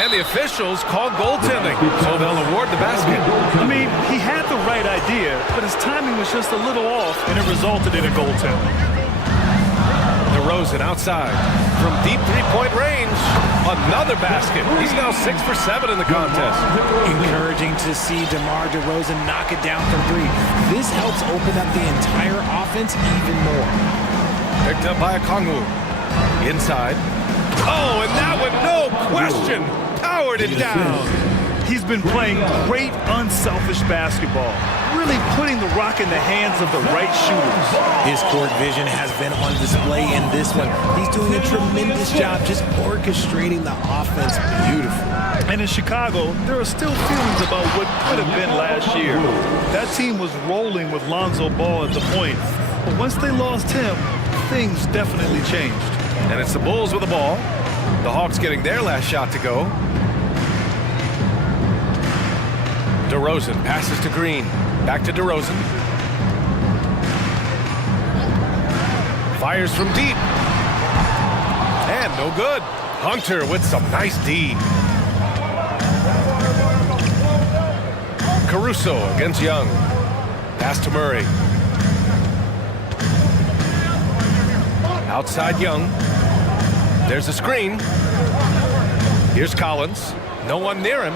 And the officials call goaltending, so they'll award the basket. I mean, he had the right idea, but his timing was just a little off, and it resulted in a goaltending. DeRozan outside. From deep three-point range. Another basket. He's now 6 for 7 in the contest. Encouraging to see DeMar DeRozan knock it down from three. This helps open up the entire offense even more. Picked up by Okongwu. Inside. Oh, and that one, no question, powered it down. He's been playing great, unselfish basketball, really putting the rock in the hands of the right shooters. His court vision has been on display in this one. He's doing a tremendous job just orchestrating the offense beautifully. And in Chicago, there are still feelings about what could have been last year. That team was rolling with Lonzo Ball at the point, but once they lost him, things definitely changed. And it's the Bulls with the ball. The Hawks getting their last shot to go. DeRozan passes to Green. Back to DeRozan. Fires from deep. And no good. Hunter with some nice D. Caruso against Young. Pass to Murray. Outside Young. There's a screen. Here's Collins. No one near him.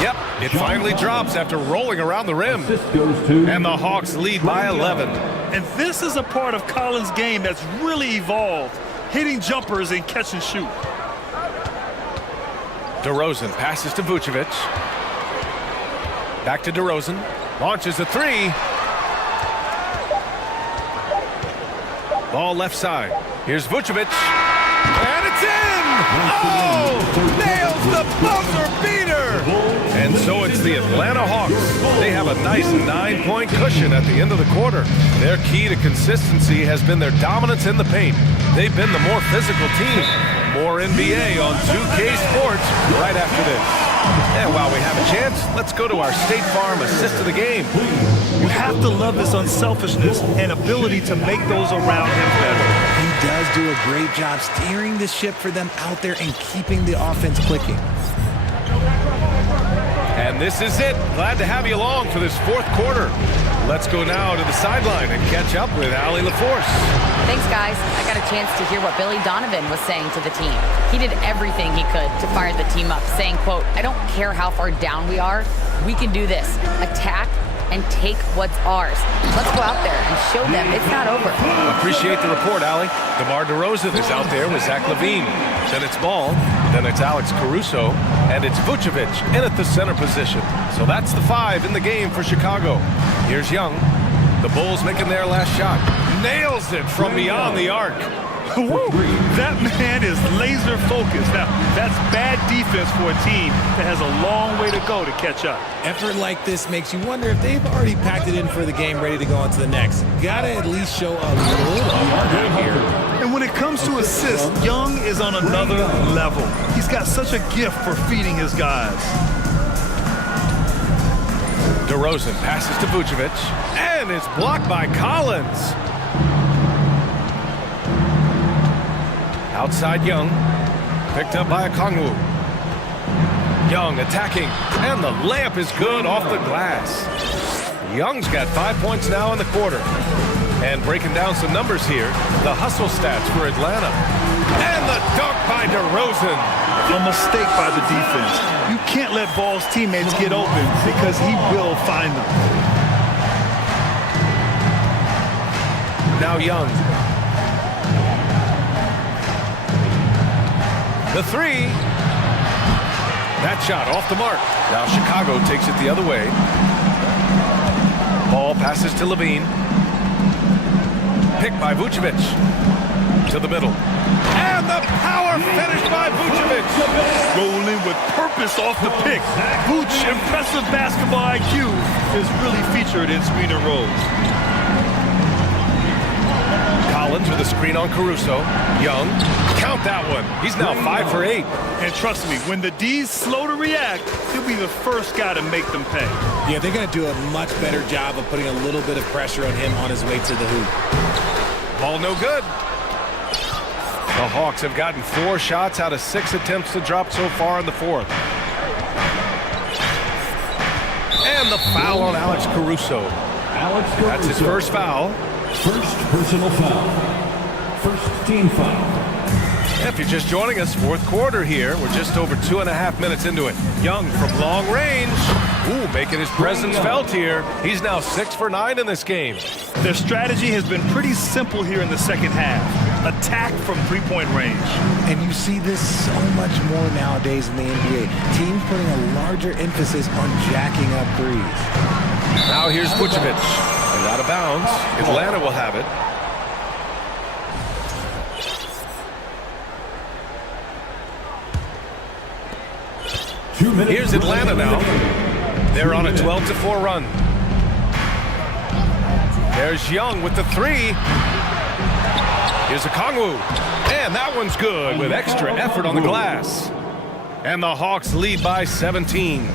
Yep, it finally drops after rolling around the rim. And the Hawks lead by 11. And this is a part of Collins' game that's really evolved, hitting jumpers and catch and shoot. DeRozan passes to Vucevic. Back to DeRozan. Launches a three. Ball left side. Here's Vucevic. And it's in! Oh! Nails the buzzer beater! And so it's the Atlanta Hawks. They have a nice 9-point cushion at the end of the quarter. Their key to consistency has been their dominance in the paint. They've been the more physical team. More NBA on 2K Sports right after this. And while we have a chance, let's go to our State Farm assist of the game. You have to love his unselfishness and ability to make those around him better. He does do a great job steering the ship for them out there and keeping the offense clicking. And this is it. Glad to have you along for this fourth quarter. Let's go now to the sideline and catch up with Allie LaForce. Thanks, guys. I got a chance to hear what Billy Donovan was saying to the team. He did everything he could to fire the team up, saying, quote, "I don't care how far down we are. We can do this. Attack and take what's ours. Let's go out there and show them it's not over." Appreciate the report, Allie. DeMar DeRozan is out there with Zach LaVine. Then it's Ball. Then it's Alex Caruso. And it's Vucevic in at the center position. So that's the 5 in the game for Chicago. Here's Young. The Bulls making their last shot. Nails it from beyond the arc. That man is laser focused. Now, that's bad defense for a team that has a long way to go to catch up. Effort like this makes you wonder if they've already packed it in for the game, ready to go on to the next. Gotta at least show a little heart here. And when it comes to assists, Young is on another level. He's got such a gift for feeding his guys. DeRozan passes to Vucevic, and it's blocked by Collins. Outside Young, picked up by Okongwu. Young attacking, and the layup is good off the glass. Young's got 5 points now in the quarter. And breaking down some numbers here, the hustle stats for Atlanta. And the dunk by DeRozan. A mistake by the defense. You can't let Ball's teammates get open because he will find them. Now Young. The 3. That shot off the mark. Now Chicago takes it the other way. Ball passes to LaVine. Picked by Vucevic. To the middle. And the power finish by Vucevic. Rolling with purpose off the pick. Vooch, impressive basketball IQ, is really featured in screen and rolls. Collins with a screen on Caruso. Young, count that one. He's now 5 for 8. And trust me, when the D's slow to react, he'll be the first guy to make them pay. Yeah, they're going to do a much better job of putting a little bit of pressure on him on his way to the hoop. Ball no good. The Hawks have gotten 4 shots out of 6 attempts to drop so far in the fourth. And the foul on Alex Caruso. That's his first foul. First personal foul. First team foul. If you're just joining us, fourth quarter here. We're just over 2.5 minutes into it. Young from long range. Ooh, making his presence felt here. He's now 6 for 9 in this game. Their strategy has been pretty simple here in the second half. Attack from three-point range. And you see this so much more nowadays in the NBA. Teams putting a larger emphasis on jacking up threes. Now here's Vucevic. And out of bounds. Atlanta will have it. Here's Atlanta now. They're on a 12-4 run. There's Young with the 3. Here's Okongwu. And that one's good with extra effort on the glass. And the Hawks lead by 17.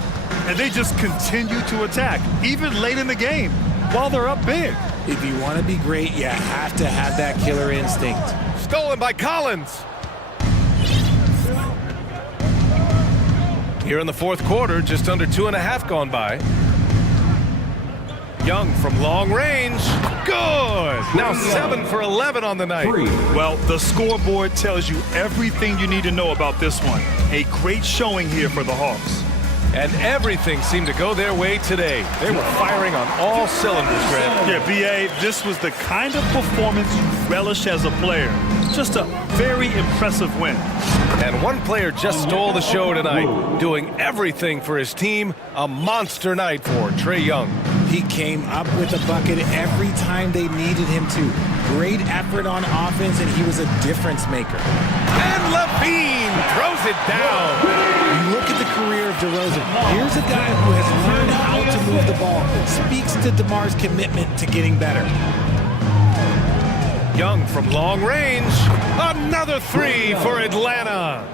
And they just continue to attack, even late in the game, while they're up big. If you want to be great, you have to have that killer instinct. Stolen by Collins. Here in the fourth quarter, just under 2.5 gone by. Young from long range. Good. Now 7 for 11 on the night. Well, the scoreboard tells you everything you need to know about this one. A great showing here for the Hawks. And everything seemed to go their way today. They were firing on all cylinders, Grant. Yeah, B.A., this was the kind of performance you relish as a player. Just a very impressive win. And one player just stole the show tonight, doing everything for his team. A monster night for Trae Young. He came up with a bucket every time they needed him to. Great effort on offense, and he was a difference maker. And Levine throws it down. You look at the career of DeRozan. Here's a guy who has learned how to move the ball. Speaks to DeMar's commitment to getting better. Young from long range. Another three for Atlanta.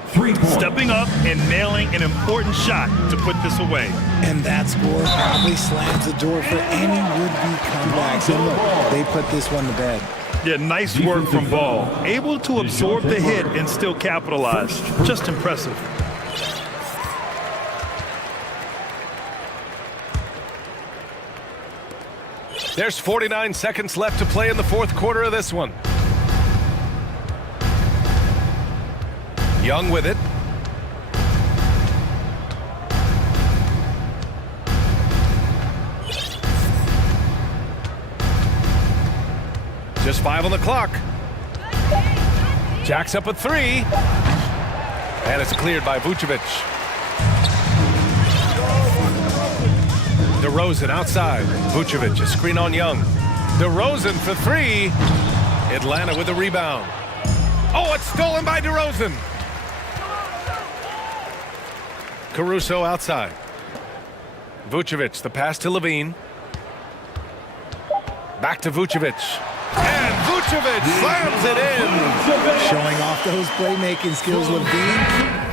Stepping up and nailing an important shot to put this away. And that score probably slams the door for any would-be comebacks. And look, they put this one to bed. Yeah, nice work from Ball. Able to absorb the hit and still capitalize. Just impressive. There's 49 seconds left to play in the fourth quarter of this one. Young with it. Just 5 on the clock. Jacks up a three. And it's cleared by Vucevic. DeRozan outside. Vucevic, a screen on Young. DeRozan for three. Atlanta with a rebound. Oh, it's stolen by DeRozan. Caruso outside. Vucevic, the pass to Levine. Back to Vucevic. And Vucevic slams it in. Showing off those playmaking skills, Levine.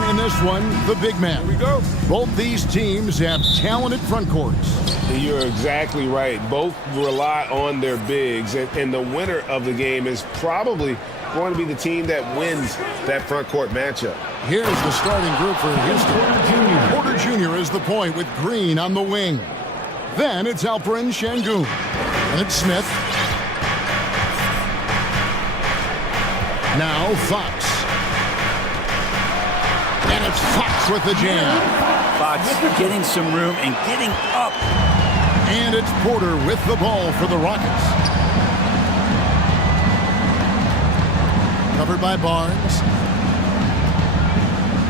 on in this one, the big man. Here we go. Both these teams have talented front courts. You're exactly right. Both rely on their bigs, and the winner of the game is probably going to be the team that wins that front court matchup. Here's the starting group for Houston. Porter Jr. is the point with Green on the wing. Then it's Alperen Şengün. And it's Smith. Now Fox. And it's Fox with the jam. Fox getting some room and getting up. And it's Porter with the ball for the Rockets. Covered by Barnes.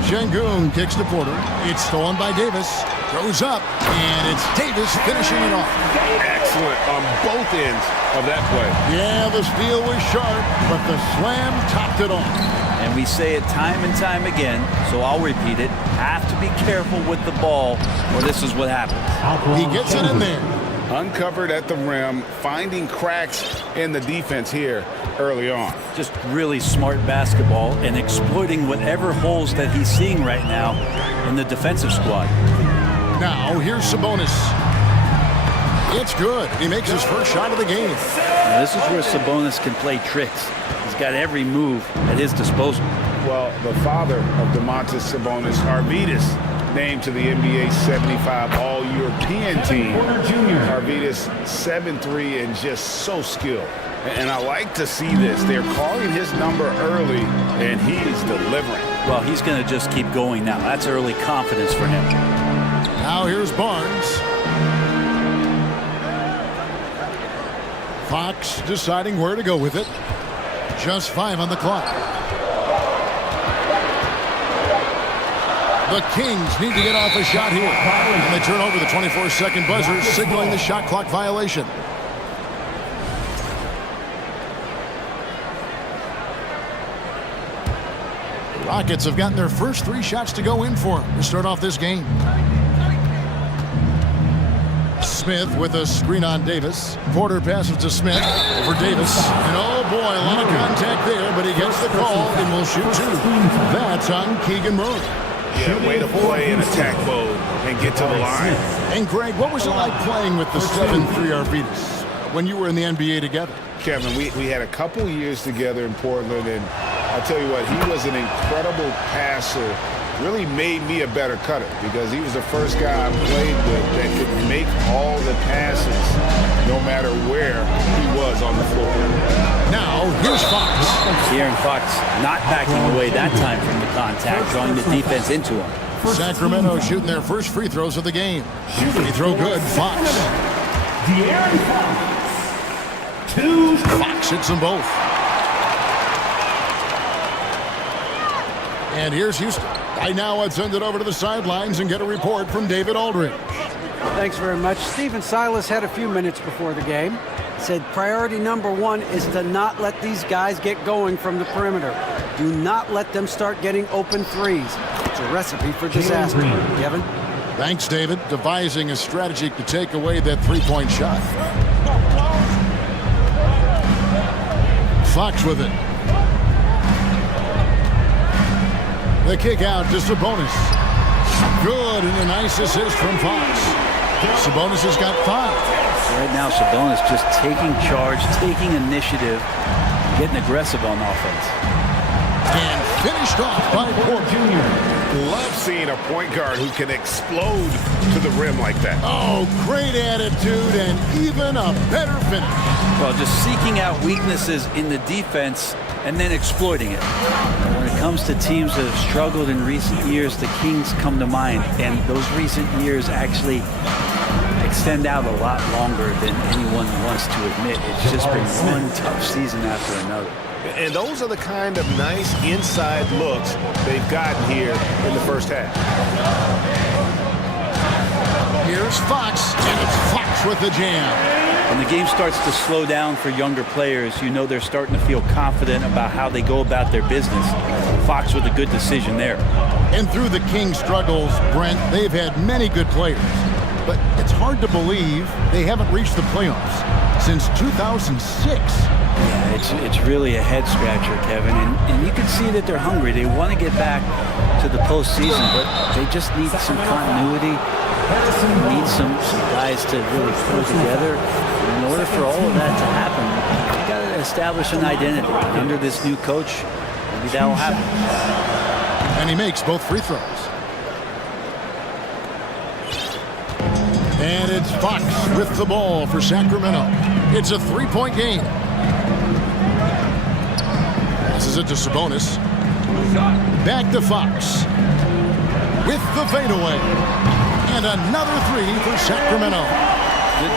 Şengün kicks to Porter. It's stolen by Davis. Goes up, and it's Davis finishing it off. Excellent on both ends of that play. Yeah, the steal was sharp, but the slam topped it off. And we say it time and time again, so I'll repeat it. Have to be careful with the ball, or this is what happens. He gets it in there. Uncovered at the rim, finding cracks in the defense here early on. Just really smart basketball and exploiting whatever holes that he's seeing right now in the defensive squad. Now, here's Sabonis. It's good. He makes his first shot of the game. Now, this is where Sabonis can play tricks. He's got every move at his disposal. Well, the father of Domantas Sabonis, Arvydas, named to the NBA 75 All-European team. Arvydas 7'3" and just so skilled. And I like to see this. They're calling his number early, and he's delivering. Well, he's going to just keep going now. That's early confidence for him. Now here's Barnes. Fox deciding where to go with it. Just 5 on the clock. The Kings need to get off a shot here. And they turn over the 24-second buzzer, signaling the shot clock violation. The Rockets have gotten their first 3 shots to go in for them to start off this game. Smith with a screen on Davis. Porter passes to Smith over Davis. And oh boy, a lot of contact there, but he gets the call and will shoot 2. That's on Keegan Murray. Yeah, way to play in attack mode and get to the line. And Greg, what was it like playing with the 7'3" Arvydas when you were in the NBA together? Kevin, we had a couple years together in Portland, and I'll tell you what, he was an incredible passer. Really made me a better cutter because he was the first guy I played with that could make all the passes no matter where he was on the floor. Now, here's Fox. De'Aaron Fox not backing away that time from the contact, drawing the defense into him. Sacramento shooting their first free throws of the game. Free throw good, Fox. De'Aaron Fox. 2. Fox hits them both. And here's Houston. Right now, let's send it over to the sidelines and get a report from David Aldridge. Thanks very much. Stephen Silas had a few minutes before the game. Said priority number 1 is to not let these guys get going from the perimeter. Do not let them start getting open threes. It's a recipe for disaster. Kevin? Thanks, David. Devising a strategy to take away that three-point shot. Fox with it. The kick out to Sabonis. Good, and a nice assist from Fox. Sabonis has got 5. Right now, Sabonis just taking charge, taking initiative, getting aggressive on offense. And finished off by Porter Jr. Love seeing a point guard who can explode to the rim like that. Oh, great attitude and even a better finish. Well, just seeking out weaknesses in the defense and then exploiting it. When it comes to teams that have struggled in recent years, the Kings come to mind, and those recent years actually extend out a lot longer than anyone wants to admit. It's just been one tough season after another. And those are the kind of nice inside looks they've gotten here in the first half. Here's Fox, and it's Fox with the jam. When the game starts to slow down for younger players, you know they're starting to feel confident about how they go about their business. Fox with a good decision there. And through the Kings' struggles, Brent, they've had many good players. But it's hard to believe they haven't reached the playoffs since 2006. Yeah, it's really a head scratcher, Kevin, and you can see that they're hungry. They want to get back to the postseason, but they just need some continuity. They need some guys to really pull together. In order for all of that to happen, you got to establish an identity. And under this new coach, maybe that will happen. And he makes both free throws. And it's Fox with the ball for Sacramento. It's a three-point game. Passes it to Sabonis. Back to Fox. With the fadeaway. And another three for Sacramento.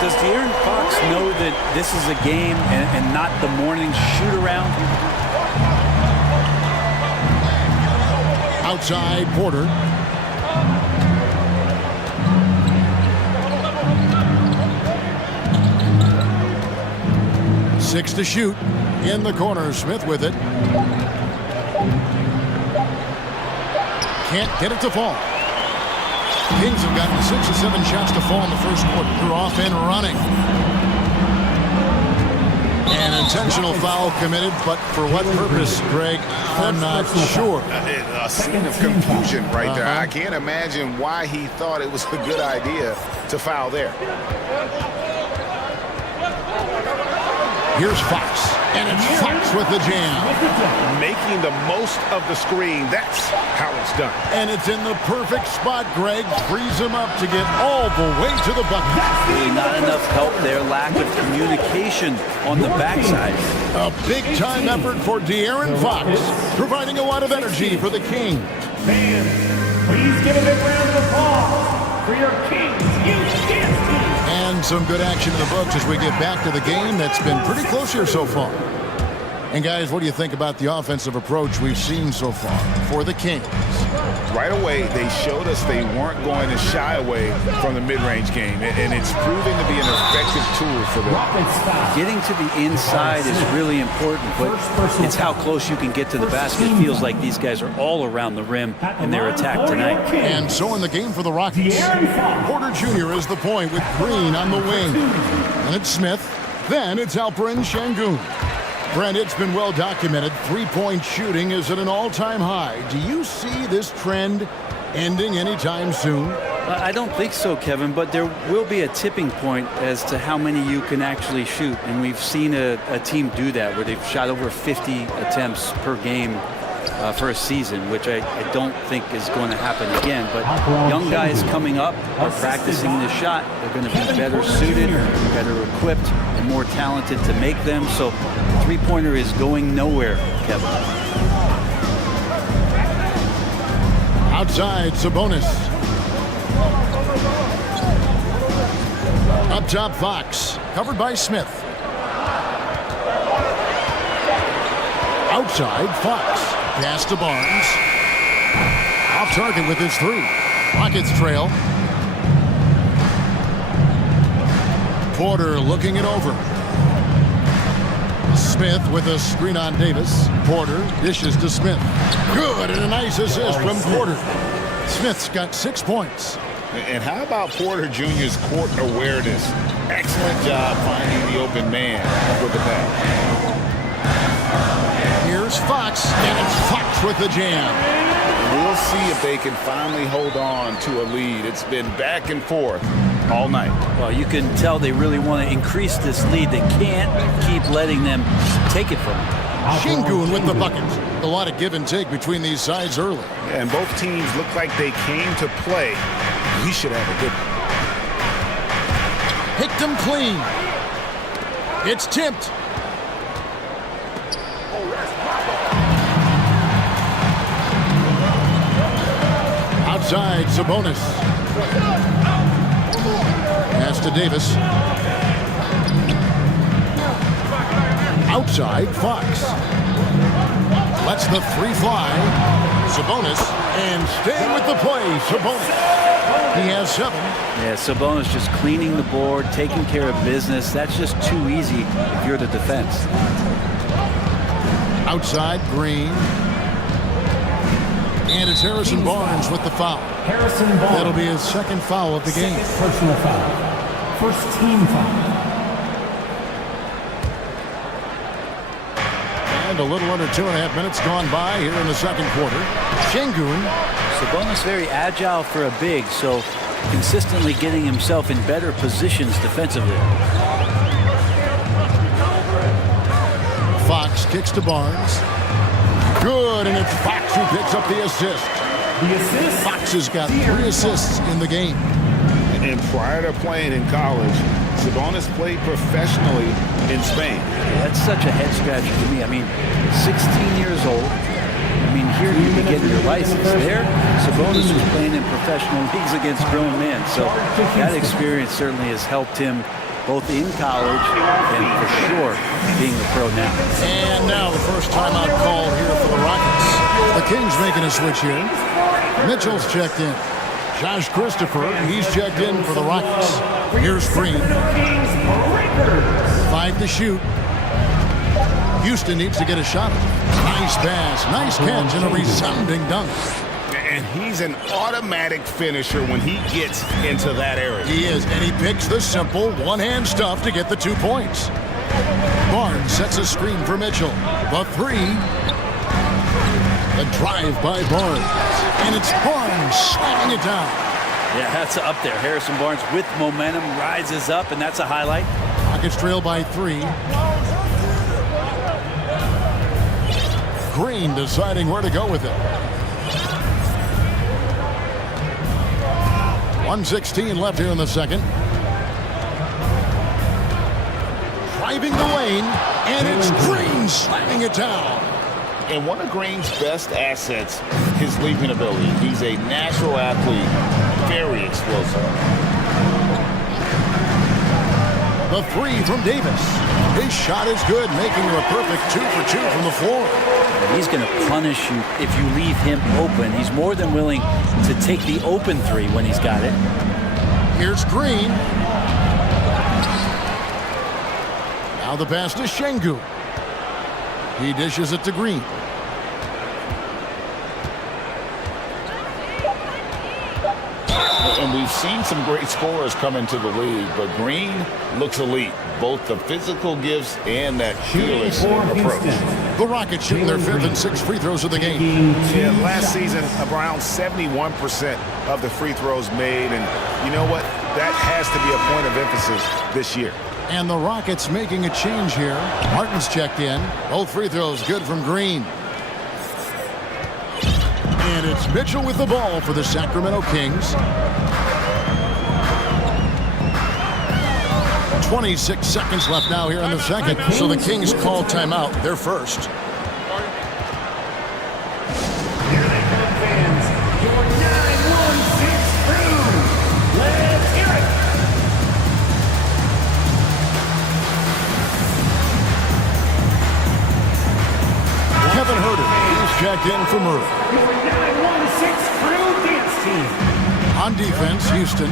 Does De'Aaron Fox know that this is a game and not the morning shoot-around? Outside, Porter. Six to shoot. In the corner, Smith with it. Can't get it to fall. Kings have gotten 6 or 7 shots to fall in the first quarter. They're off and running. An intentional foul committed, but for what purpose, Greg, I'm not sure. A scene of confusion right there. I can't imagine why he thought it was a good idea to foul there. Here's Fox, and it's Fox with the jam. Making the most of the screen, that's how it's done. And it's in the perfect spot, Greg. Frees him up to get all the way to the bucket. Really not enough help there. Lack of communication on the backside. A big-time effort for De'Aaron Fox, providing a lot of energy for the Kings. Fans, please give a big round of applause for your Kings Youth Dance Team. And some good action in the books as we get back to the game that's been pretty close here so far. And guys, what do you think about the offensive approach we've seen so far for the Kings? Right away, they showed us they weren't going to shy away from the mid-range game, and it's proving to be an effective tool for them. Getting to the inside is really important, but it's how close you can get to the basket. It feels like these guys are all around the rim in their attack tonight. And so in the game for the Rockets, Porter Jr. is the point with Green on the wing. And it's Smith. Then it's Alperen Şengün. Brent, it's been well documented. Three-point shooting is at an all-time high. Do you see this trend ending anytime soon? I don't think so, Kevin, but there will be a tipping point as to how many you can actually shoot. And we've seen a team do that where they've shot over 50 attempts per game for a season, which I don't think is going to happen again. But young guys coming up are practicing this shot. They're going to be better suited, better equipped, and more talented to make them. So three-pointer is going nowhere, Kevin. Outside, Sabonis. Up top, Fox. Covered by Smith. Outside, Fox. Pass to Barnes. Off target with his three. Rockets trail. Porter looking it over. Smith with a screen on Davis. Porter dishes to Smith. Good, and a nice assist from Porter. Smith's got 6 points. And how about Porter Jr.'s court awareness? Excellent job finding the open man with the pass. Here's Fox, and it's Fox with the jam. We'll see if they can finally hold on to a lead. It's been back and forth all night. Well, you can tell they really want to increase this lead. They can't keep letting them take it from them. Şengün with the bucket. A lot of give and take between these sides early. Yeah, and both teams look like they came to play. We should have a good one. Picked them clean. It's tipped. Outside, Sabonis. Pass to Davis. Outside, Fox. Lets the three fly. Sabonis, and staying with the play, Sabonis. He has 7. Yeah, Sabonis just cleaning the board, taking care of business. That's just too easy if you're the defense. Outside, Green. And it's Harrison Barnes with the foul. Harrison Barnes. That'll be his second foul of the game. Personal foul. First team foul. And a little under 2.5 minutes gone by here in the second quarter. Şengün. Sabonis very agile for a big, so consistently getting himself in better positions defensively. Fox kicks to Barnes. Good, and it's Fox who picks up the assist. Fox has got 3 assists in the game. And prior to playing in college, Sabonis played professionally in Spain. That's such a head scratcher to me. I mean, 16 years old. I mean, here you can get your license. There, Sabonis was playing in professional leagues against grown men. So that experience certainly has helped him both in college and for sure being a pro now. And now the first timeout called here for the Rockets. The Kings making a switch here. Mitchell's checked in. Josh Christopher, he's checked in for the Rockets. Here's Green. 5 to shoot. Houston needs to get a shot. Nice pass, nice catch, and a resounding dunk. And he's an automatic finisher when he gets into that area. He is, and he picks the simple one-hand stuff to get the 2 points. Barnes sets a screen for Mitchell. The 3. The drive by Barnes. And it's Barnes slamming it down. Yeah, that's up there. Harrison Barnes with momentum rises up, and that's a highlight. Rockets trail by 3. Green deciding where to go with it. 1:16 left here in the second. Driving the lane, and it's Green slamming it down. And one of Green's best assets, his leaping ability. He's a natural athlete, very explosive. The 3 from Davis. His shot is good, making her a perfect 2 for 2 from the floor. He's going to punish you if you leave him open. He's more than willing to take the open 3 when he's got it. Here's Green. Now the pass to Şengün. He dishes it to Green. And we've seen some great scorers come into the league, but Green looks elite. Both the physical gifts and that fearless approach. The Rockets shooting their 5th and 6th free throws of the game. Yeah, last season, around 71% of the free throws made. And you know what? That has to be a point of emphasis this year. And the Rockets making a change here. Martin's checked in. Both free throws good from Green. And it's Mitchell with the ball for the Sacramento Kings. 26 seconds left now here in the second. So the Kings call timeout. They're first. Here they come, fans. Your 916 crew. Let's hear it. Kevin Herter is checked in for Murray. Your 916 crew dance team. On defense, Houston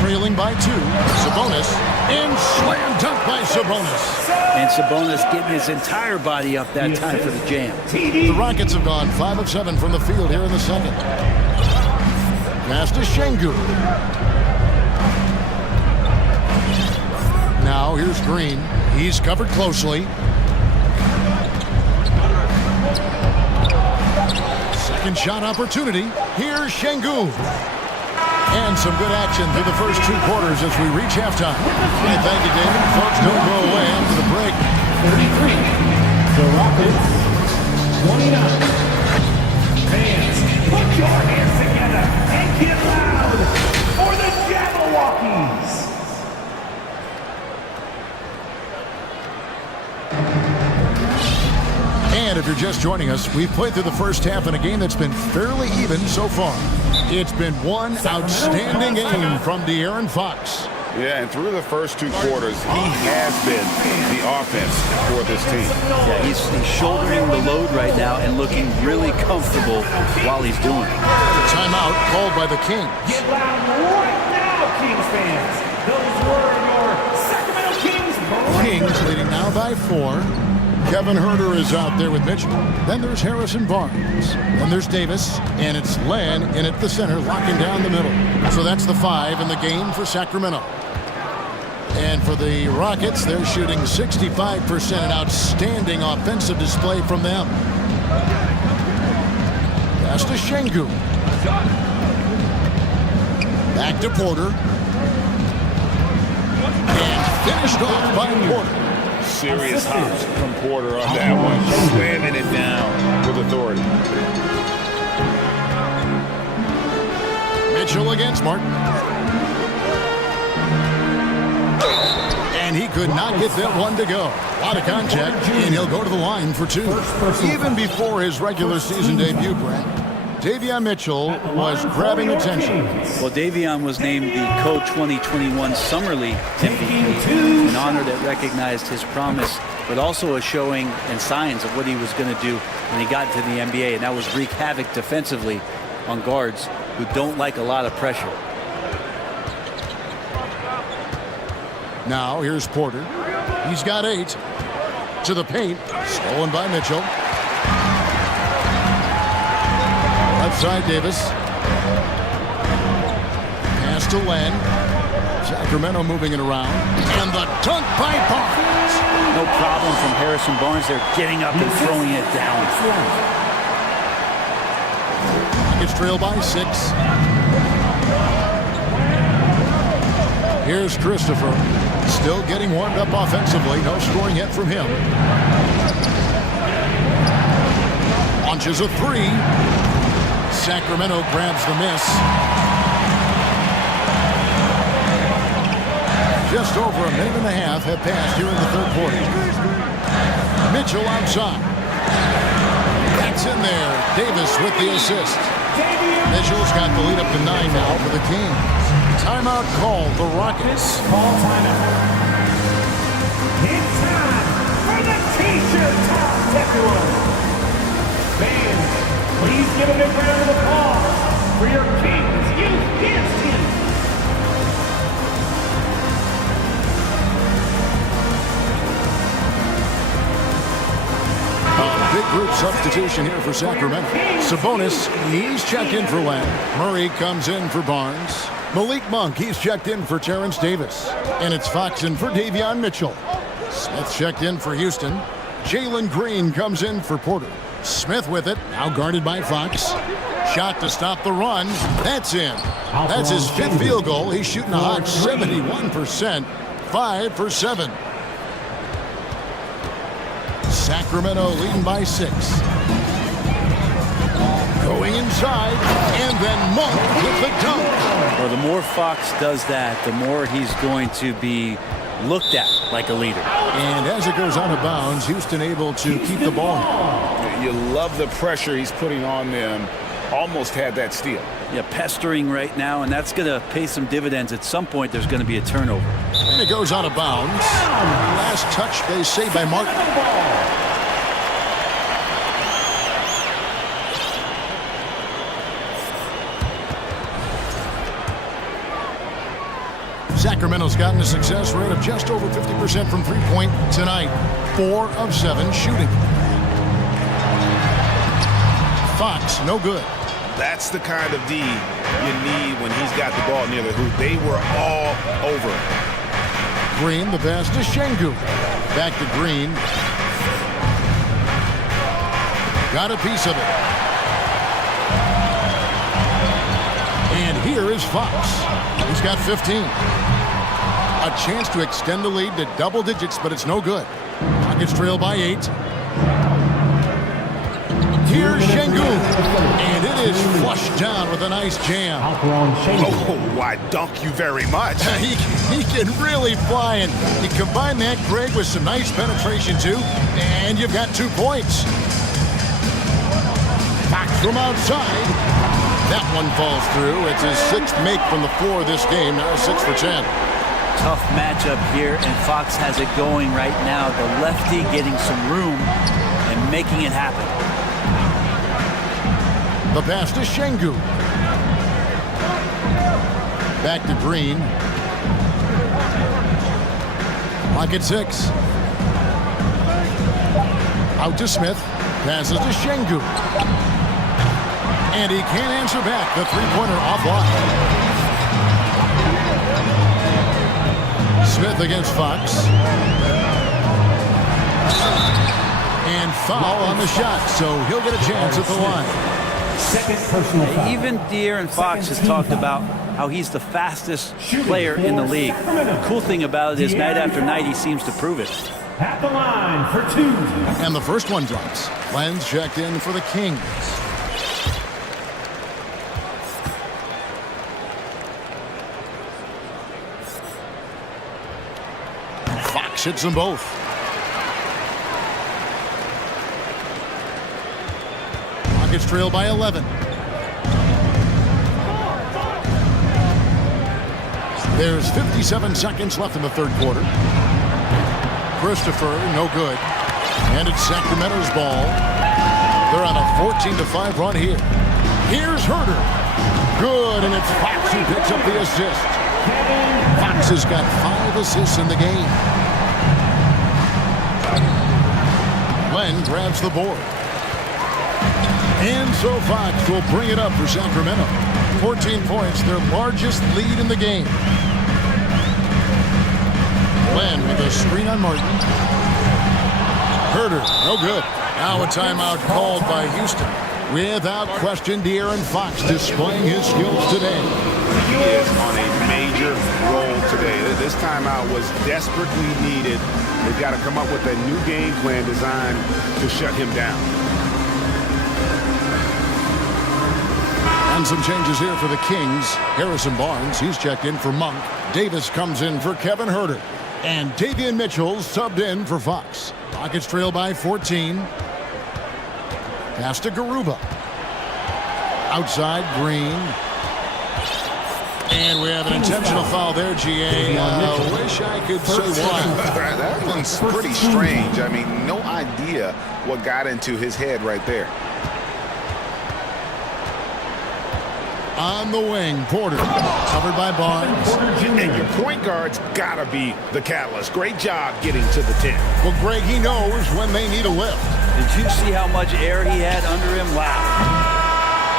trailing by 2. Sabonis and slam dunk by Sabonis. And Sabonis getting his entire body up that time for the jam. The Rockets have gone 5 of 7 from the field here in the second. Pass to Şengün. Now here's Green. He's covered closely. Second shot opportunity. Here's Şengün. And some good action through the first 2 quarters as we reach halftime. Hey, thank you, David. Folks, don't go away after the break. 33. The Rockets, 29. Fans, put your hands together and get loud for the Jabberwockies. And if you're just joining us, we've played through the first half in a game that's been fairly even so far. It's been one outstanding game from De'Aaron Fox. Yeah, and through the first 2 quarters, he has been the offense for this team. Yeah, he's shouldering the load right now and looking really comfortable while he's doing it. Timeout called by the Kings. Get loud right now, Kings fans. Those were your Sacramento Kings. Kings leading now by 4. Kevin Herter is out there with Mitchell. Then there's Harrison Barnes. Then there's Davis. And it's Len in at the center, locking down the middle. So that's the 5 in the game for Sacramento. And for the Rockets, they're shooting 65%, an outstanding offensive display from them. Pass to Şengün. Back to Porter. And finished off by Porter. Serious hops from Porter on that one. Slamming it down with authority. Mitchell against Martin. And he could not get that one to go. A lot of contact, and he'll go to the line for two. Even before his regular season debut, Brent, Davion Mitchell was grabbing attention. Well, Davion was named the Co-2021 Summer League MVP, an honor that recognized his promise, but also a showing and signs of what he was going to do when he got into the NBA, and that was wreak havoc defensively on guards who don't like a lot of pressure. Now here's Porter. He's got 8. To the paint. Stolen by Mitchell. Left side Davis. Pass to Len. Sacramento moving it around. And the dunk by Barnes. No problem from Harrison Barnes. They're getting up and throwing it down. Rockets trail by 6. Here's Christopher. Still getting warmed up offensively. No scoring yet from him. Launches a 3. Sacramento grabs the miss. Just over a minute and a half have passed here in the third quarter. Mitchell outside. That's in there. Davis with the assist. Mitchell's got the lead up to 9 now for the Kings. Timeout called the Rockets. Call timeout. It's time for the T-shirt toss, everyone. Fans, please give a big round of applause for your Kings Youth Dance Team. A big group substitution here for Sacramento. Sabonis, he's checked in for Len. Murray comes in for Barnes. Malik Monk, he's checked in for Terrence Davis. And it's Fox in for Davion Mitchell. Smith checked in for Houston. Jalen Green comes in for Porter. Smith with it, now guarded by Fox. Shot to stop the run. That's in. That's his 5th field goal. He's shooting a hot 71%. 5 for 7. Sacramento leading by 6. Going inside, and then Monk with the dunk. Well, the more Fox does that, the more he's going to be looked at like a leader. And as it goes out of bounds, Houston able to keep the ball. You love the pressure he's putting on them. Almost had that steal. Yeah, pestering right now, and that's going to pay some dividends. At some point, there's going to be a turnover. And it goes out of bounds. Last touch, they say, by Martin. Sacramento's gotten a success rate of just over 50% from three-point tonight. 4 of 7 shooting. Fox, no good. That's the kind of D you need when he's got the ball near the hoop. They were all over. Green, the pass to Şengün. Back to Green. Got a piece of it. And here is Fox. He's got 15. A chance to extend the lead to double digits, but it's no good. Rockets trail by 8. Here's Şengün. And it is flushed down with a nice jam. Oh, why, dunk you very much. He can really fly, and you combine that, Greg, with some nice penetration, too, and you've got 2 points. Fox from outside. That one falls through. It's his 6th make from the floor this game. Now 6 for 10. Tough matchup here, and Fox has it going right now. The lefty getting some room and making it happen. The pass to Şengün. Back to Green. Clock at 6. Out to Smith. Passes to Şengün. And he can't answer back. The three-pointer offline. Smith against Fox. And foul on the shot, so he'll get a chance at the line. Second personal foul. Even De'Aaron Fox has talked about how he's the fastest player in the league. The cool thing about it is night after night he seems to prove it. At the line for two. And the first one drops. Lenz checked in for the Kings. Fox hits them both. Rockets trail by 11. There's 57 seconds left in the third quarter. Christopher, no good. And it's Sacramento's ball. They're on a 14-5 run here. Here's Herder. Good, and it's Fox who picks up the assist. Fox has got 5 assists in the game. Len grabs the board. And so Fox will bring it up for Sacramento. 14 points, their largest lead in the game. Len with a screen on Martin. Herder, no good. Now a timeout called by Houston. Without question, De'Aaron Fox displaying his skills today. He is on a major role today. This timeout was desperately needed. They've got to come up with a new game plan designed to shut him down. And some changes here for the Kings. Harrison Barnes, he's checked in for Monk. Davis comes in for Kevin Herder. And Davian Mitchell subbed in for Fox. Rockets trail by 14. Pass to Garuba. Outside, Green. And we have an intentional foul there, GA. Wish I could say why. That one's pretty strange. I mean, no idea what got into his head right there. On the wing, Porter, covered by Barnes. And your point guard's gotta be the catalyst. Great job getting to the 10. Well, Greg, he knows when they need a lift. Did you see how much air he had under him? Wow.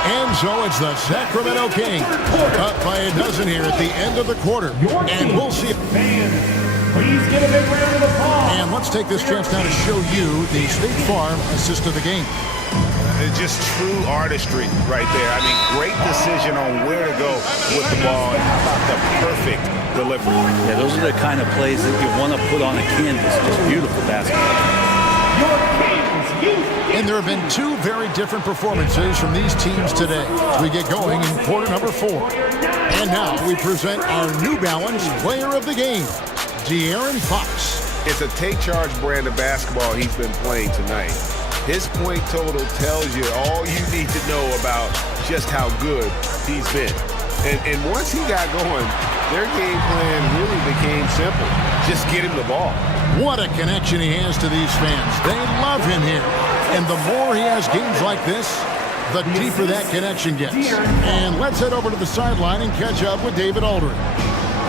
And so it's the Sacramento Kings up by a dozen here at the end of the quarter. And we'll see. Please get a big round of applause. And let's take this chance now to show you the State Farm assist of the game. It's just true artistry right there. I mean, great decision on where to go with the ball. And how about the perfect delivery? Yeah, those are the kind of plays that you want to put on a canvas. Just beautiful basketball. And there have been 2 very different performances from these teams today as we get going in quarter number 4. And now we present our New Balance player of the game, De'Aaron Fox. It's a take-charge brand of basketball he's been playing tonight. His point total tells you all you need to know about just how good he's been. And once he got going, their game plan really became simple. Just get him the ball. What a connection he has to these fans. They love him here. And the more he has games like this, the deeper that connection gets. And let's head over to the sideline and catch up with David Aldridge.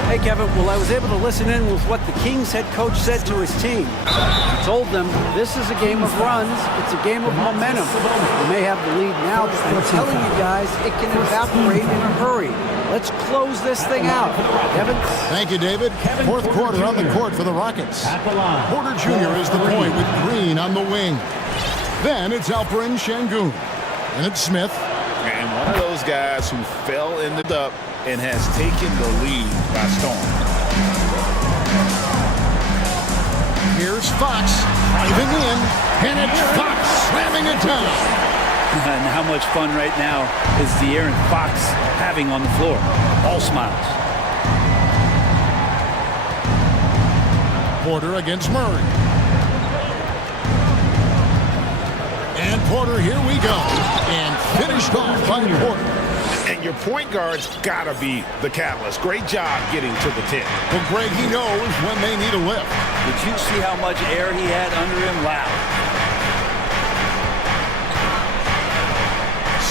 Hey, Kevin. Well, I was able to listen in with what the Kings head coach said to his team. He told them this is a game of runs. It's a game of momentum. We may have the lead now, but I'm telling you guys, it can evaporate in a hurry. Let's close this thing out. Kevin? Thank you, David. Fourth quarter on the court for the Rockets. Porter Jr. is the point with Green on the wing. Then it's Alperen Şengün. And it's Smith. And one of those guys who fell in the up and has taken the lead by storm. Here's Fox driving in, and it's Fox slamming it down. And how much fun right now is De'Aaron Fox having on the floor? All smiles. Porter against Murray. And Porter, here we go. And finished off by Porter. And your point guard's gotta be the catalyst. Great job getting to the 10. Well, Greg, he knows when they need a lift. Did you see how much air he had under him? Wow.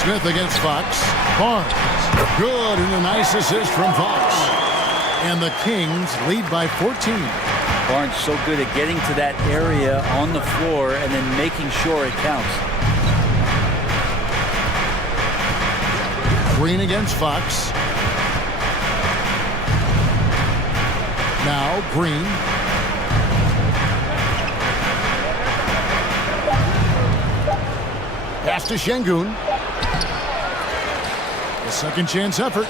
Smith against Fox. Barnes. Good, and a nice assist from Fox. And the Kings lead by 14. Barnes so good at getting to that area on the floor and then making sure it counts. Green against Fox. Now Green. Pass to Şengün. A second chance effort.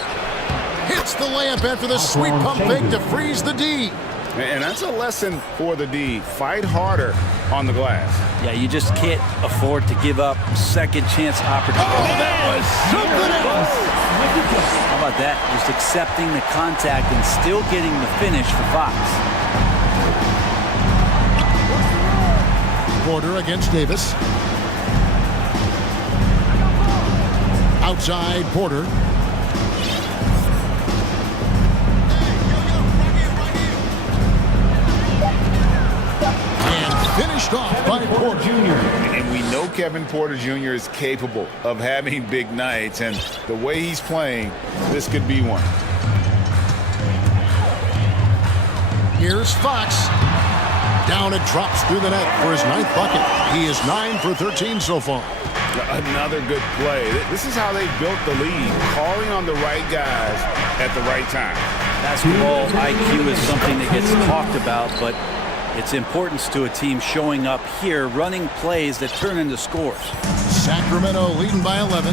Hits the layup after the sweet pump fake to freeze the D. And that's a lesson for the D. Fight harder on the glass. Yeah, you just can't afford to give up second chance opportunities. Oh, that was something else. How about that? Just accepting the contact and still getting the finish for Fox. Porter against Davis. Outside Porter. And finished off by Porter Jr. And we know Kevin Porter Jr. is capable of having big nights, and the way he's playing, this could be one. Here's Fox. Down it drops through the net for his 9th bucket. He is 9 for 13 so far. Another good play. This is how they built the lead, calling on the right guys at the right time. Basketball IQ is something that gets talked about, but it's importance to a team showing up here, running plays that turn into scores. Sacramento leading by 11.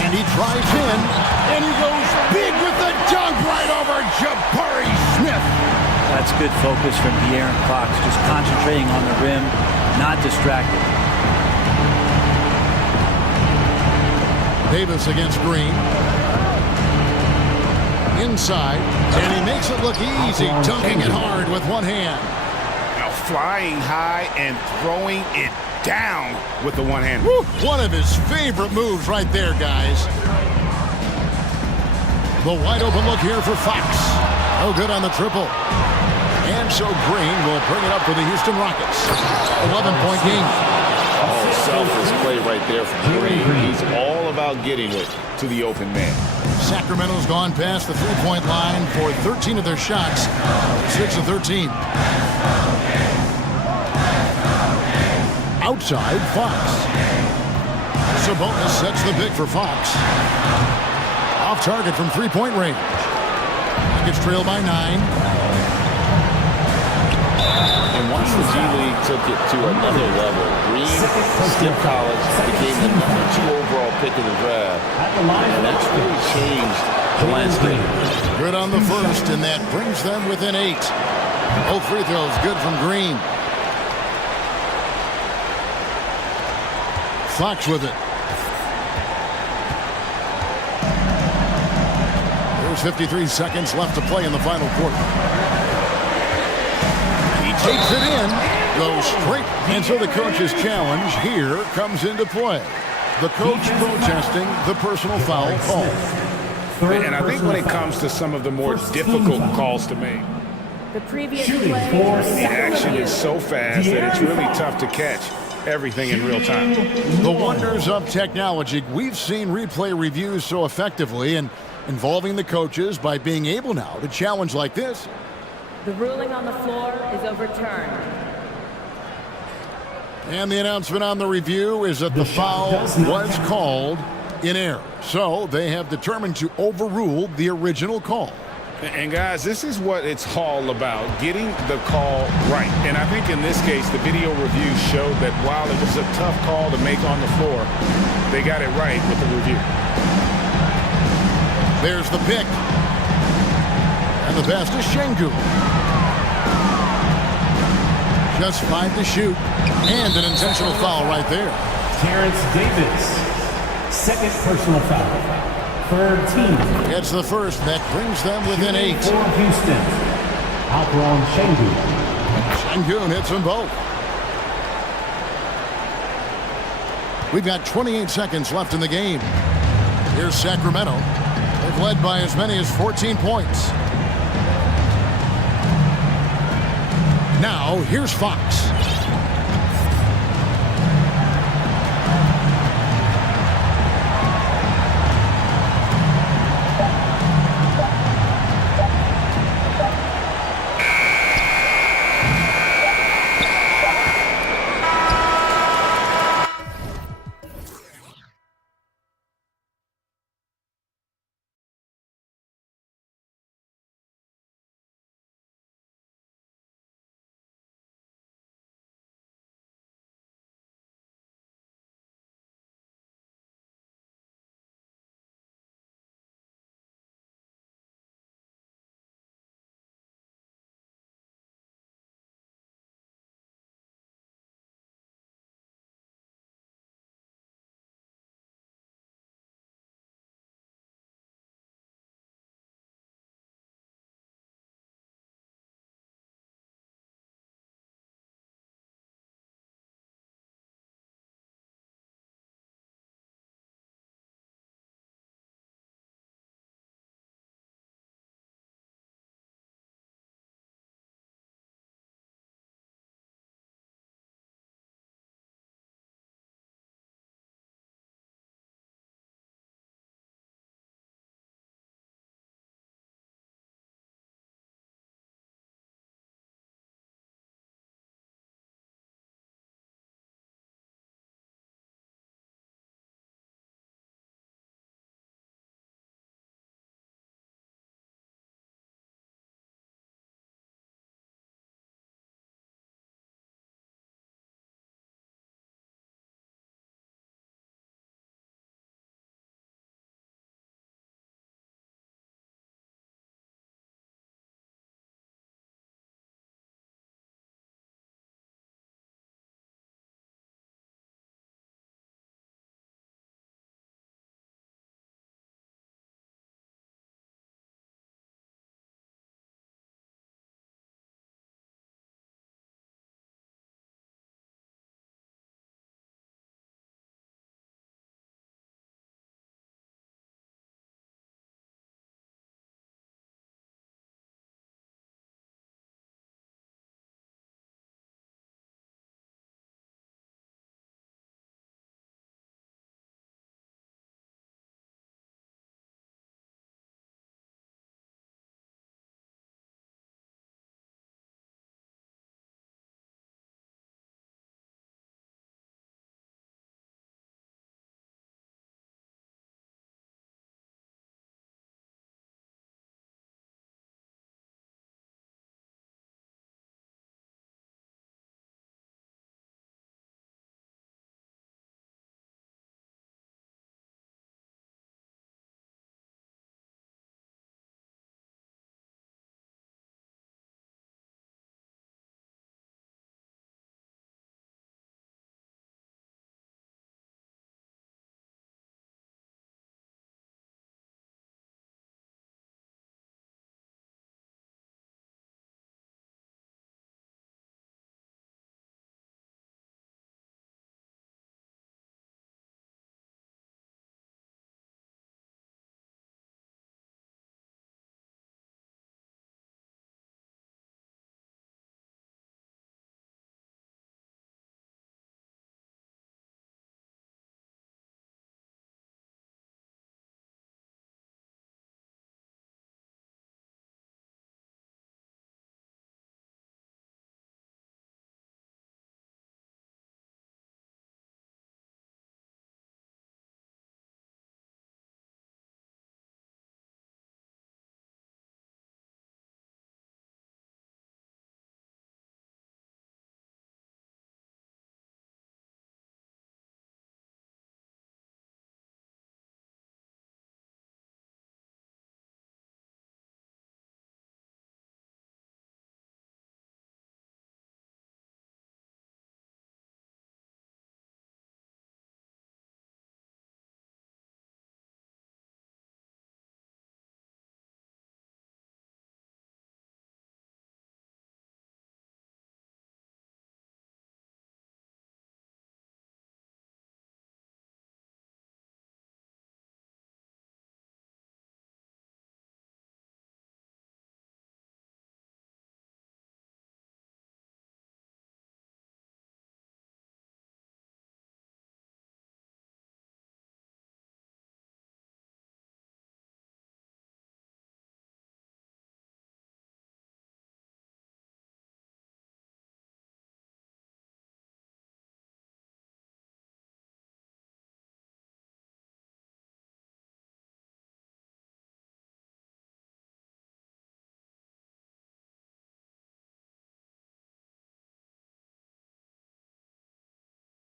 And he drives in, and he goes big with the dunk right over Jabari Smith. That's good focus from De'Aaron Fox, just concentrating on the rim, not distracted. Davis against Green. Inside, and he makes it look easy, dunking it hard with one hand. Now flying high and throwing it down with the one hand. One of his favorite moves right there, guys. The wide open look here for Fox. No good on the triple. And so Green will bring it up for the Houston Rockets. 11-point game. Oh, selfless play right there from Green. He's all about getting it to the open man. Sacramento's gone past the three-point line for 13 of their shots. 6 of 13. Outside, Fox. Sabonis sets the pick for Fox. Off target from three-point range. Nuggets trail by 9. And once the G League took it to another level, Green skipped college, became the #2 overall pick in the draft, and that's really changed the landscape. Good on the first, and that brings them within 8. Both free throws good from Green. Fox with it. There's 53 seconds left to play in the final quarter. He takes it in, goes straight, and so the coach's challenge here comes into play. The coach protesting the personal foul call. And I think when it comes to some of the more difficult calls to make, The previous the action is so fast that it's really tough to catch everything in real time. The wonders of technology. We've seen replay reviews so effectively and involving the coaches by being able now to challenge like this. The ruling on the floor is overturned. And the announcement on the review is that the foul was called in error. So they have determined to overrule the original call. And guys, this is what it's all about, getting the call right. And I think in this case, the video review showed that while it was a tough call to make on the floor, they got it right with the review. There's the pick. And the pass to Şengün. Just 5 to shoot. And an intentional foul right there. Terrence Davis, second personal foul. Third team. It's the first. That brings them within 8. For Houston, Alperon Şengün. Şengün hits them both. We've got 28 seconds left in the game. Here's Sacramento. They've led by as many as 14 points. Now, here's Fox.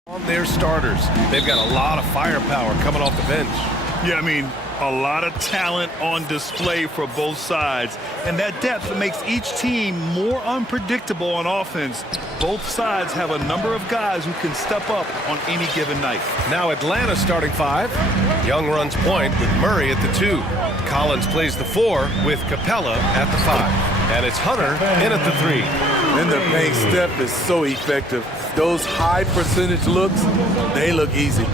On their starters. They've got a lot of firepower coming off the bench. Yeah, I mean, a lot of talent on display for both sides. And that depth makes each team more unpredictable on offense. Both sides have a number of guys who can step up on any given night. Now Atlanta starting 5. Young runs point with Murray at the 2. Collins plays the 4 with Capella at the 5. And it's Hunter in at the 3. And the paint step is so effective. Those high percentage looks, they look easy.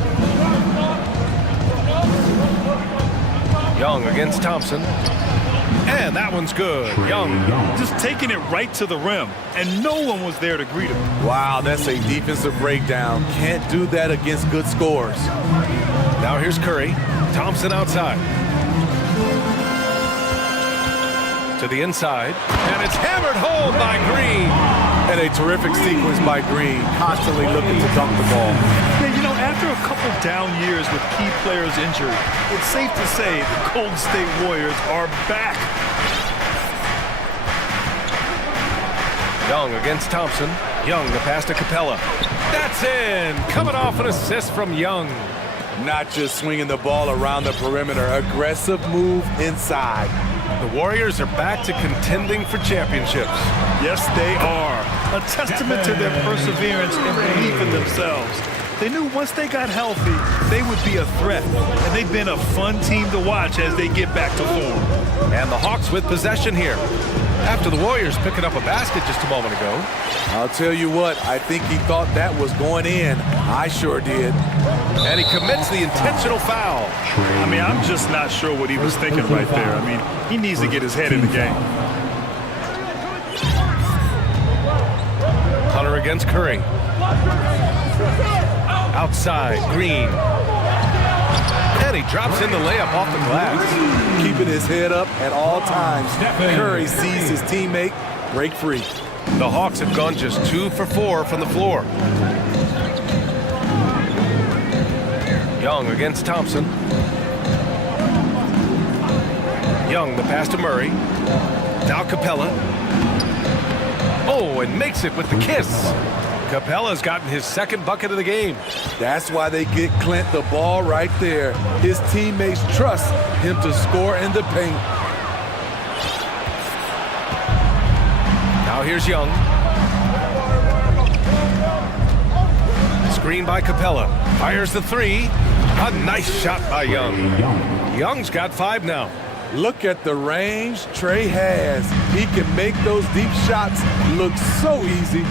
Young against Thompson. And that one's good. Young just taking it right to the rim, and no one was there to greet him. Wow, that's a defensive breakdown. Can't do that against good scores. Now here's Curry. Thompson outside. To the inside. And it's hammered home by Green. And a terrific sequence by Green, constantly looking to dunk the ball. Yeah, you know, after a couple down years with key players injured, it's safe to say the Golden State Warriors are back. Young against Thompson. Young, the pass to Capella. That's in. Coming off an assist from Young. Not just swinging the ball around the perimeter, aggressive move inside. The Warriors are back to contending for championships. Yes, they are. A testament to their perseverance and belief in themselves. They knew once they got healthy, they would be a threat. And they've been a fun team to watch as they get back to form. And the Hawks with possession here. After the Warriors picking up a basket just a moment ago. I'll tell you what, I think he thought that was going in. I sure did. And he commits the intentional foul. I mean, I'm just not sure what he was thinking right there. I mean, he needs to get his head in the game. Hunter against Curry. Outside, Green. And he drops in the layup off the glass. Keeping his head up at all times. Curry sees his teammate break free. The Hawks have gone just 2 for 4 from the floor. Young against Thompson. Young, the pass to Murray. Now Capella. Oh, and makes it with the kiss. Capella's gotten his second bucket of the game. That's why they get Clint the ball right there. His teammates trust him to score in the paint. Now here's Young. Screen by Capella. Fires the 3. A nice shot by Young. Young's got 5 now. Look at the range Trey has. He can make those deep shots look so easy.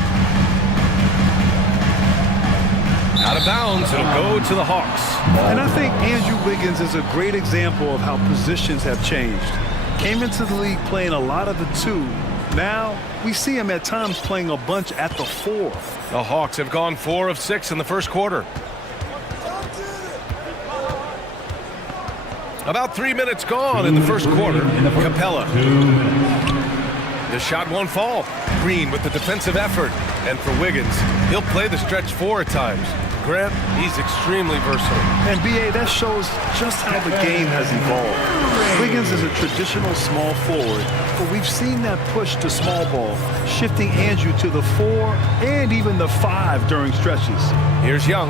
Out of bounds, it'll go to the Hawks. And I think Andrew Wiggins is a great example of how positions have changed. Came into the league playing a lot of the 2. Now, we see him at times playing a bunch at the 4. The Hawks have gone 4 of 6 in the first quarter. About 3 minutes gone in the first quarter. Capella. The shot won't fall. Green with the defensive effort. And for Wiggins, he'll play the stretch 4 at times. Grant, he's extremely versatile. And B.A., that shows just how the game has evolved. Wiggins is a traditional small forward, but we've seen that push to small ball, shifting Andrew to the 4 and even the 5 during stretches. Here's Young.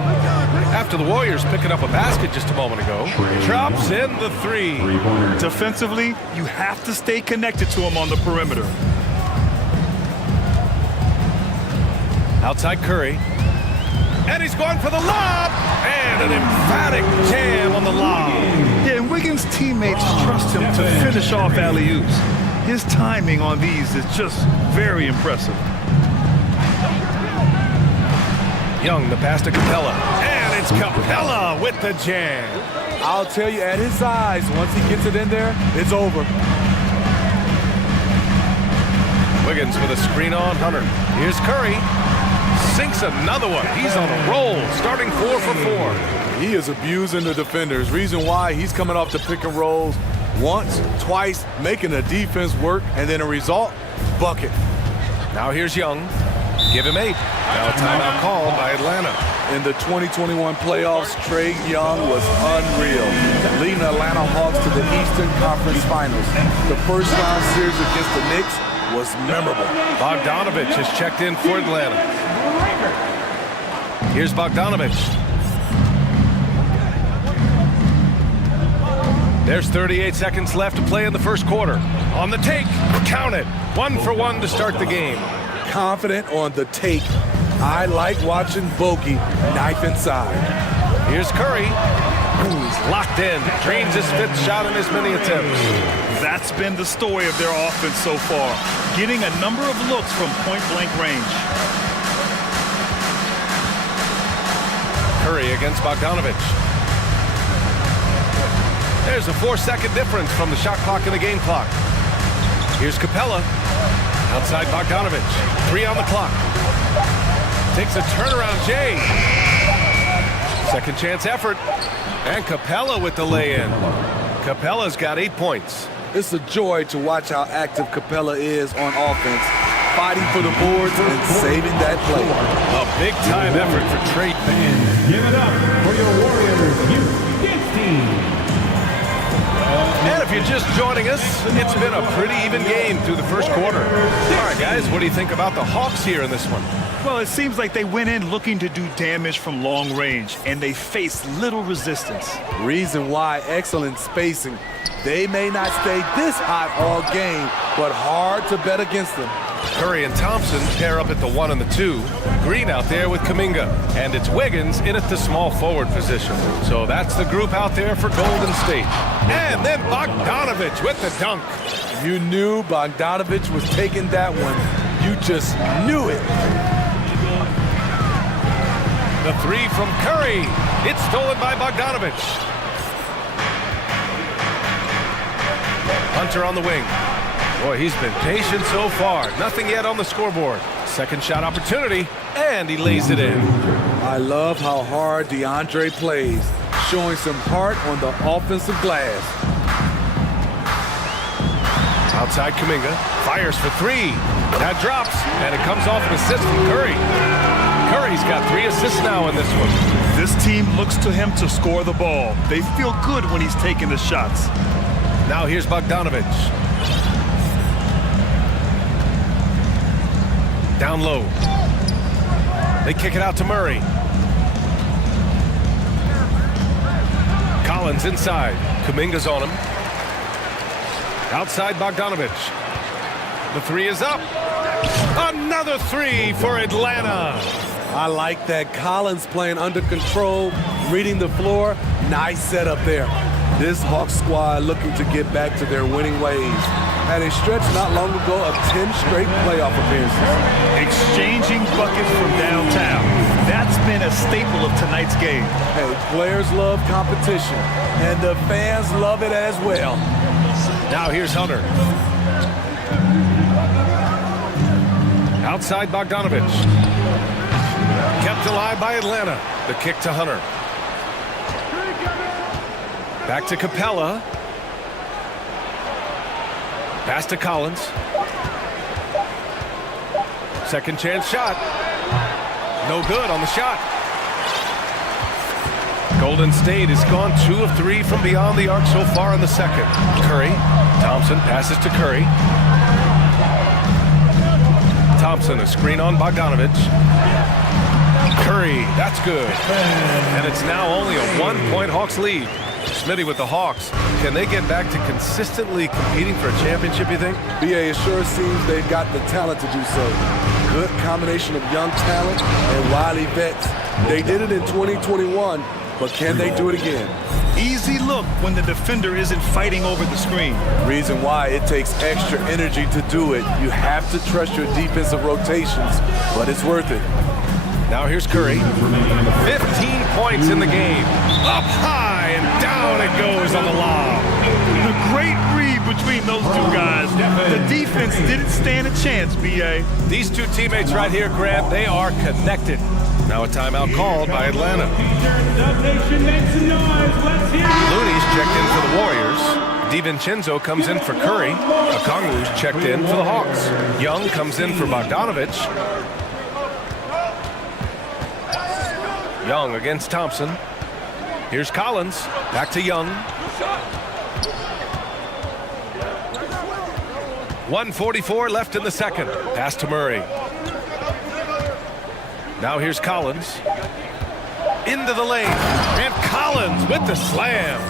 After the Warriors picking up a basket just a moment ago, drops in the 3. Defensively, you have to stay connected to him on the perimeter. Outside Curry. And he's going for the lob! And an emphatic jam on the lob. Yeah, and Wiggins' teammates trust him to finish off alley-oops. His timing on these is just very impressive. Young, the pass to Capella. And it's Capella with the jam. I'll tell you, at his size, once he gets it in there, it's over. Wiggins with a screen on Hunter. Here's Curry. Sinks another one. He's on a roll, starting 4 for 4. He is abusing the defenders. Reason why he's coming off the pick and rolls once, twice, making the defense work, and then a result, bucket. Now here's Young. Give him 8. Now a timeout called by Atlanta. In the 2021 playoffs, Trey Young was unreal, leading the Atlanta Hawks to the Eastern Conference Finals. The first round series against the Knicks was memorable. Bogdanovich has checked in for Atlanta. Here's Bogdanovich. There's 38 seconds left to play in the first quarter. On the take, count it. 1 for 1 to start the game. Confident on the take. I like watching Bogey knife inside. Here's Curry. He's locked in. Drains his 5th shot in as many attempts. That's been the story of their offense so far, getting a number of looks from point-blank range. Curry against Bogdanovich. There's a 4-second difference from the shot clock and the game clock. Here's Capella. Outside Bogdanovich. 3 on the clock. Takes a turnaround Jay. Second chance effort. And Capella with the lay-in. Capella's got 8 points. It's a joy to watch how active Capella is on offense, fighting for the boards and saving that play. A big-time effort for Trey. Give it up for your Warriors Youth Kids team. And if you're just joining us, it's been a pretty even game through the first quarter. All right, guys, what do you think about the Hawks here in this one? Well, it seems like they went in looking to do damage from long range, and they faced little resistance. Reason why, excellent spacing. They may not stay this hot all game, but hard to bet against them. Curry and Thompson pair up at the 1 and the 2. Green out there with Kuminga. And it's Wiggins in at the small forward position. So that's the group out there for Golden State. And then Bogdanovich with the dunk. You knew Bogdanovich was taking that one. You just knew it. The 3 from Curry. It's stolen by Bogdanovich. Hunter on the wing. Boy, he's been patient so far. Nothing yet on the scoreboard. Second shot opportunity, and he lays it in. I love how hard DeAndre plays, showing some heart on the offensive glass. Outside Kuminga, fires for 3. That drops, and it comes off an assist from Curry. Curry's got 3 assists now in this one. This team looks to him to score the ball. They feel good when he's taking the shots. Now here's Bogdanovich. Down low. They kick it out to Murray. Collins inside. Kuminga's on him. Outside Bogdanovich. The 3 is up. Another 3 for Atlanta. I like that. Collins playing under control, reading the floor. Nice setup there. This Hawks squad looking to get back to their winning ways. Had a stretch not long ago of 10 straight playoff appearances. Exchanging buckets from downtown. That's been a staple of tonight's game. Hey, players love competition, and the fans love it as well. Now here's Hunter. Outside Bogdanovich. Kept alive by Atlanta. The kick to Hunter. Back to Capella. Pass to Collins. Second chance shot. No good on the shot. Golden State has gone 2 of 3 from beyond the arc so far in the second. Curry. Thompson passes to Curry. Thompson, a screen on Bogdanovich. Curry, that's good. And it's now only a 1-point Hawks lead. Smitty with the Hawks. Can they get back to consistently competing for a championship, you think? BA, it sure seems they've got the talent to do so. Good combination of young talent and wily vets. They did it in 2021, but can they do it again? Easy look when the defender isn't fighting over the screen. Reason why it takes extra energy to do it. You have to trust your defensive rotations, but it's worth it. Now here's Curry. 15 points in the game. Up high and down it goes on the lob. The great read between those two guys. The defense didn't stand a chance, BA. These two teammates right here, Grant, they are connected. Now a timeout called by Atlanta. Looney's checked in for the Warriors. DiVincenzo comes in for Curry. Okongwu's checked in for the Hawks. Young comes in for Bogdanovich. Young against Thompson. Here's Collins. Back to Young. 1:44 left in the second. Pass to Murray. Now here's Collins. into the lane. And Collins with the slam.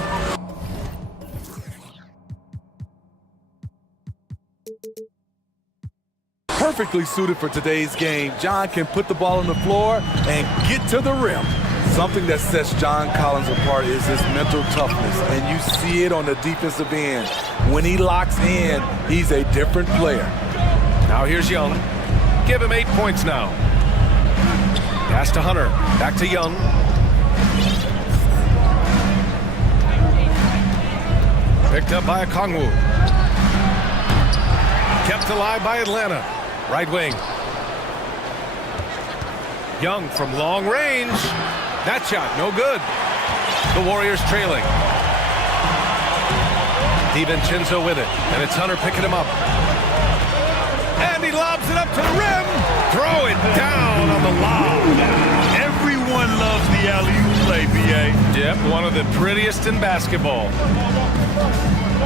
Perfectly suited for today's game. John can put the ball on the floor and get to the rim. Something that sets John Collins apart is his mental toughness, and you see it on the defensive end. When he locks in, he's a different player. Now here's Young. Give him 8 points now. Pass to Hunter. Back to Young. Picked up by Okongwu. Kept alive by Atlanta. Right wing. Young from long range. That shot, no good. The Warriors trailing. DiVincenzo with it, and it's Hunter picking him up. And he lobs it up to the rim. Throw it down on the lob. Everyone loves the alley-oop play, B.A. Yep, one of the prettiest in basketball.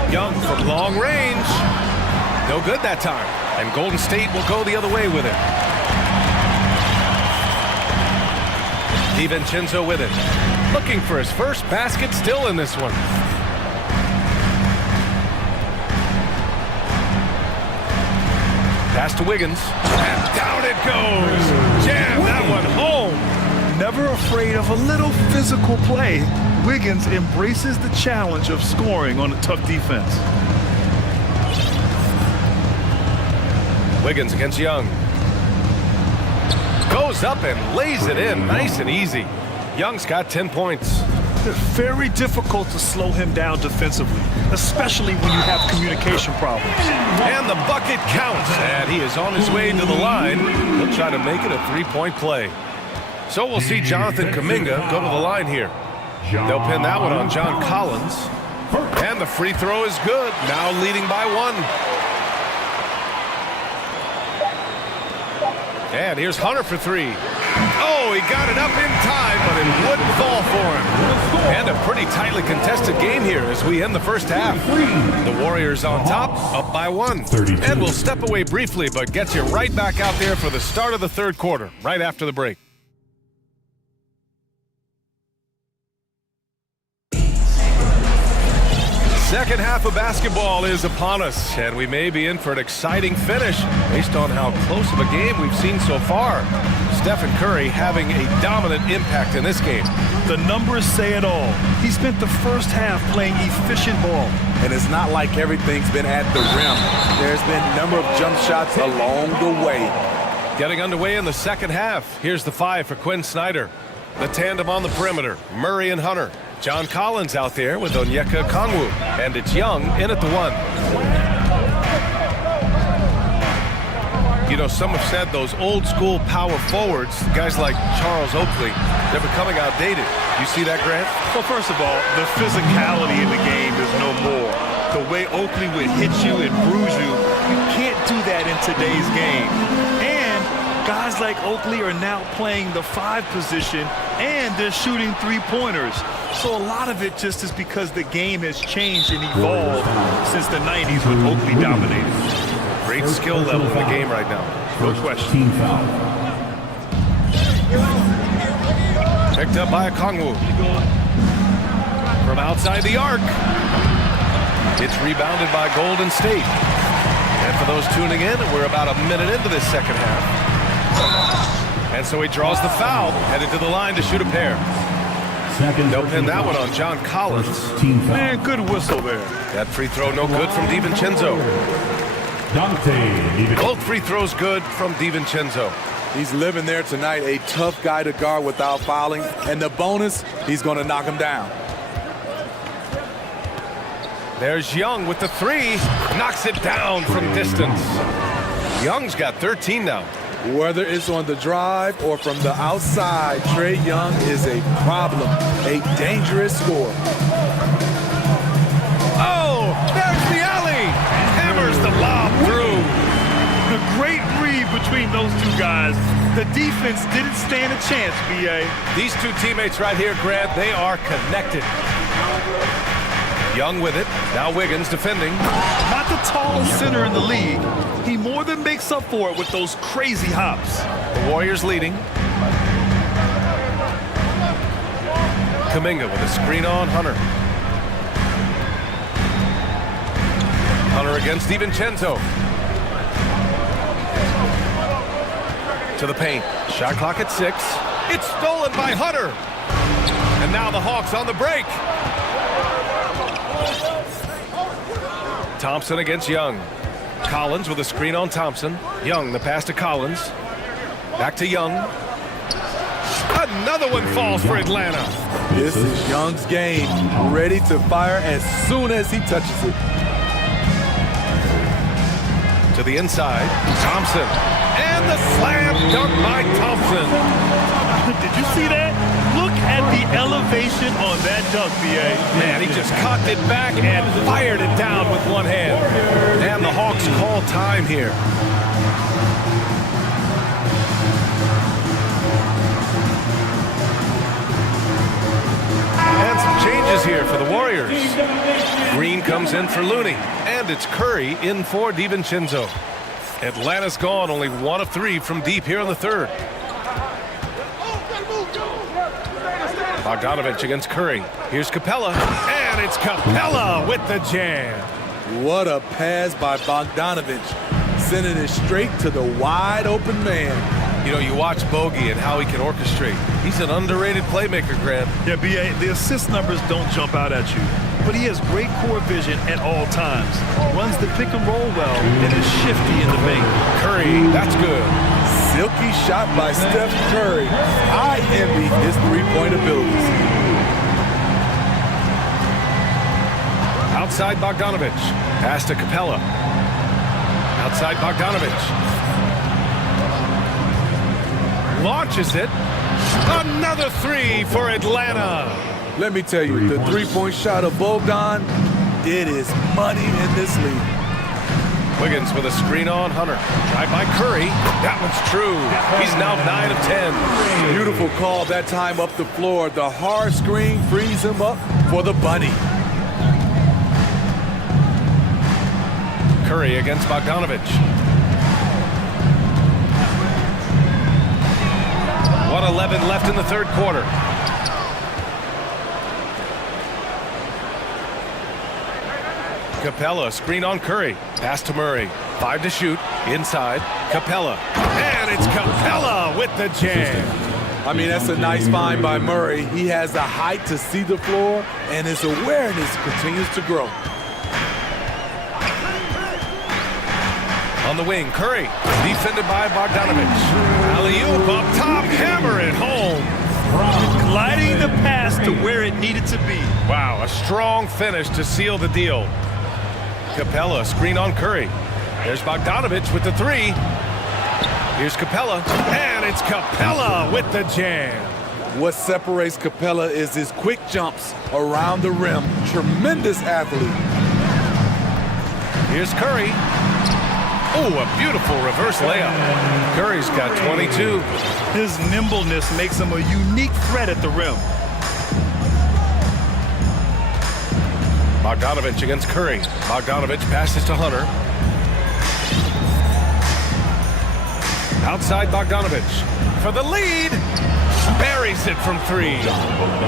Young from long range. No good that time. And Golden State will go the other way with it. DiVincenzo with it. Looking for his first basket still in this one. Pass to Wiggins. And down it goes. Jam that one home. Never afraid of a little physical play, Wiggins embraces the challenge of scoring on a tough defense. Wiggins against Young. Goes up and lays it in nice and easy. Young's got 10 points. It's very difficult to slow him down defensively, especially when you have communication problems. And the bucket counts, and he is on his way to the line. He'll try to make it a three-point play. So we'll see Jonathan Kuminga go to the line here. They'll pin that one on John Collins. And the free throw is good, now leading by one. And here's Hunter for three. Oh, he got it up in time, but it wouldn't fall for him. And a pretty tightly contested game here as we end the first half. The Warriors on top, up by one. And we'll step away briefly, but get you right back out there for the start of the third quarter, right after the break. Second half of basketball is upon us, and we may be in for an exciting finish based on how close of a game we've seen so far. Stephen Curry having a dominant impact in this game. The numbers say it all. He spent the first half playing efficient ball. And it's not like everything's been at the rim. There's been a number of jump shots along the way. Getting underway in the second half. Here's the five for Quinn Snyder. The tandem on the perimeter, Murray and Hunter. John Collins out there with Onyeka Okongwu. And it's Young in at the one. You know, some have said those old school power forwards, guys like Charles Oakley, they're becoming outdated. You see that, Grant? Well, first of all, the physicality in the game is no more. The way Oakley would hit you and bruise you, you can't do that in today's game. And guys like Oakley are now playing the five position, and they're shooting three-pointers. So a lot of it just is because the game has changed and evolved since the 90s when Oakley dominated. Great skill level in the game right now. No question. Team foul. Picked up by Okongwu. From outside the arc. It's rebounded by Golden State. And for those tuning in, we're about a minute into this second half. And so he draws the foul, headed to the line to shoot a pair. They'll pin that one on John Collins. Man, good whistle there. That free throw no good from DiVincenzo. Both free throws good from DiVincenzo. He's living there tonight, a tough guy to guard without fouling. And the bonus, he's going to knock him down. There's Young with the three. Knocks it down from distance. Young's got 13 now. Whether it's on the drive or from the outside, Trae Young is a problem, a dangerous scorer. Oh, there's the alley. Hammers the lob through. A great read between those two guys. The defense didn't stand a chance, B.A. These two teammates right here, Grant, they are connected. Young with it. Now Wiggins defending. Not the tallest center in the league. He more than makes up for it with those crazy hops. The Warriors leading. Kuminga with a screen on Hunter. Hunter against DiVincenzo. To the paint. Shot clock at 6. It's stolen by Hunter. And now the Hawks on the break. Thompson against Young. Collins with a screen on Thompson. Young, the pass to Collins. Back to Young. Another one falls for Atlanta. This is Young's game. Ready to fire as soon as he touches it. To the inside. Thompson. And the slam dunk by Thompson. Did you see that? Look at the elevation on that dunk, B.A. Man, he just cocked it back and fired it down with one hand. And the Hawks call time here. And some changes here for the Warriors. Green comes in for Looney. And it's Curry in for DiVincenzo. Atlanta's gone only 1 of 3 from deep here in the third. Bogdanovich against Curry. Here's Capella. And it's Capella with the jam. What a pass by Bogdanovich. Sending it straight to the wide open man. You know, you watch Bogey and how he can orchestrate. He's an underrated playmaker, Grant. Yeah, B.A., the assist numbers don't jump out at you, but he has great core vision at all times. Runs the pick and roll well and is shifty in the paint. Curry, that's good. Silky shot by Steph Curry. I envy his three-point abilities. Outside Bogdanovich. Pass to Capella. Outside Bogdanovich. Launches it. Another 3 for Atlanta. Let me tell you, the three-point shot of Bogdan, it is money in this league. Wiggins with a screen on Hunter. Drive by Curry. That one's true. He's now 9 of 10. Beautiful call that time up the floor. The hard screen frees him up for the bunny. Curry against Bogdanovich. 1:11 left in the third quarter. Capella, screen on Curry. Pass to Murray. 5 to shoot. Inside. Capella. And it's Capella with the jam. I mean, that's a nice find by Murray. He has the height to see the floor, and his awareness continues to grow. On the wing, Curry. Defended by Bogdanovich. Alley-oop up top. Hammer it home. Gliding the pass to where it needed to be. Wow, a strong finish to seal the deal. Capella, screen on Curry. There's Bogdanovich with the 3. Here's Capella, and it's Capella with the jam. What separates Capella is his quick jumps around the rim. Tremendous athlete. Here's Curry. Oh, a beautiful reverse layup. Curry's got 22. His nimbleness makes him a unique threat at the rim. Bogdanovich against Curry. Bogdanovich passes to Hunter. Outside Bogdanovich for the lead. Buries it from 3.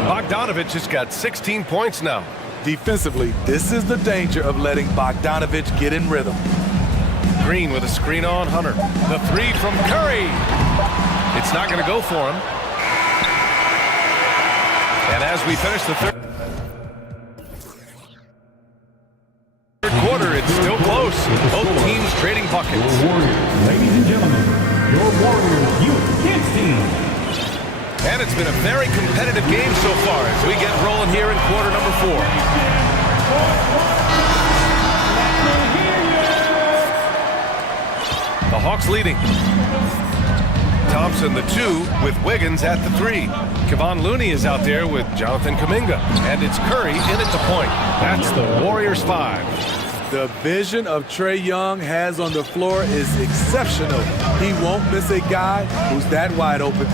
Bogdanovich has got 16 points now. Defensively, this is the danger of letting Bogdanovich get in rhythm. Green with a screen on Hunter. The 3 from Curry. It's not going to go for him. And as we finish the third quarter, it's still close. Both teams trading buckets. Ladies and gentlemen, your Warriors Youth Kids team. And it's been a very competitive game so far as we get rolling here in quarter number 4. The Hawks leading. Thompson the 2 with Wiggins at the 3. Kevon Looney is out there with Jonathan Kuminga. And it's Curry in at the point. That's the Warriors 5. The vision of Trae Young has on the floor is exceptional. He won't miss a guy who's that wide open.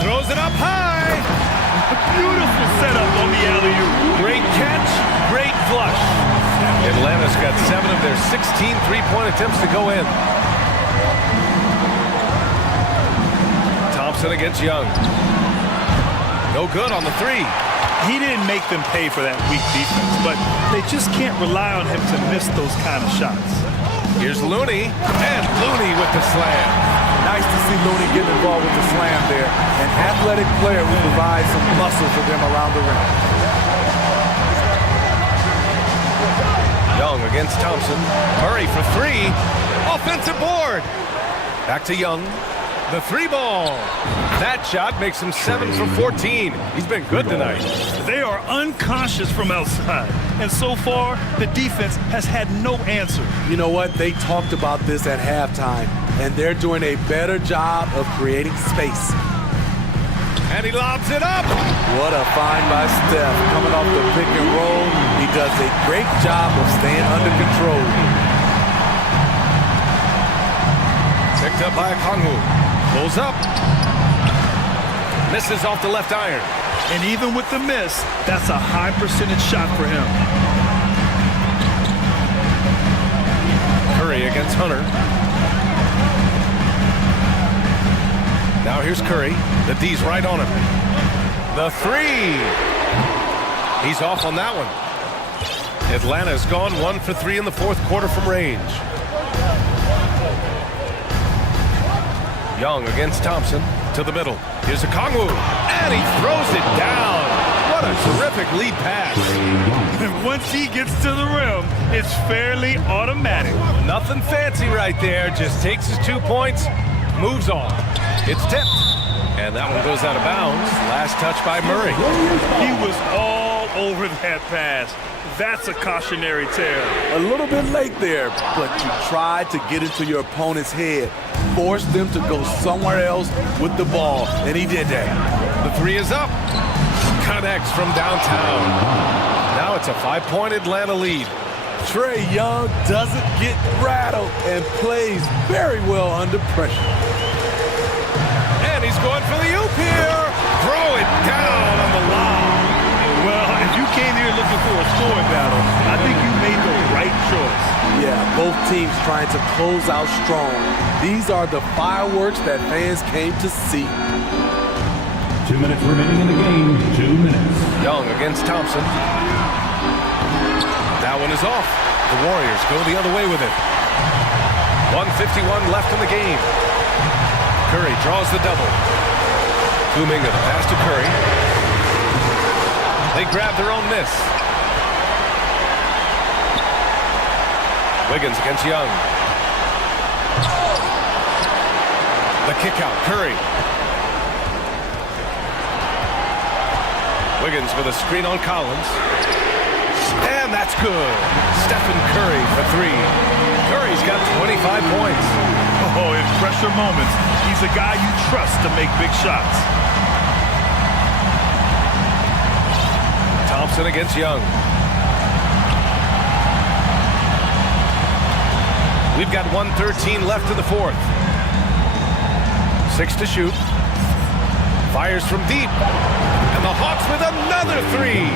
Throws it up high. Beautiful setup on the alley-oop. Great catch, great flush. Atlanta's got 7 of their 16 three-point attempts to go in. Thompson against Young. No good on the three. He didn't make them pay for that weak defense, but they just can't rely on him to miss those kind of shots. Here's Looney, and Looney with the slam. Nice to see Looney getting involved with the slam there. An athletic player who provides some muscle for them around the rim. Young against Thompson. Murray for three. Offensive board. Back to Young. The three ball. That shot makes him 7 for 14. He's been good tonight. They are unconscious from outside, and so far, the defense has had no answer. You know what? They talked about this at halftime, and they're doing a better job of creating space. And he lobs it up. What a find by Steph. Coming off the pick and roll, he does a great job of staying under control. Picked up by Kongwu. Pulls up. Misses off the left iron. And even with the miss, that's a high percentage shot for him. Curry against Hunter. Now here's Curry. The D's right on him. The three. He's off on that one. Atlanta's gone 1 for 3 in the fourth quarter from range. Young against Thompson to the middle. Here's a Kongwu, and he throws it down. What a terrific lead pass. And once he gets to the rim, it's fairly automatic. Nothing fancy right there. Just takes his 2 points, moves on. It's tipped, and that one goes out of bounds. Last touch by Murray. He was all over that pass. That's a cautionary tear. A little bit late there, but you tried to get into your opponent's head. Force them to go somewhere else with the ball, and he did that. The three is up. Connects from downtown. Now it's a 5-point Atlanta lead. Trae Young doesn't get rattled and plays very well under pressure. And he's going for the oop here. Throw it down on the lob. Well, if you came here looking for a scoring battle, I think you made the right choice. Yeah, both teams trying to close out strong. These are the fireworks that fans came to see. 2 minutes remaining in the game. 2 minutes. Young against Thompson. That one is off. The Warriors go the other way with it. 1:51 left in the game. Curry draws the double. Kuminga the pass to Curry. They grab their own miss. Wiggins against Young. The kick out, Curry. Wiggins with a screen on Collins. And that's good. Stephen Curry for three. Curry's got 25 points. Oh, in pressure moments, he's a guy you trust to make big shots. Thompson against Young. We've got 1:13 left in the fourth. 6 to shoot. Fires from deep. And the Hawks with another three.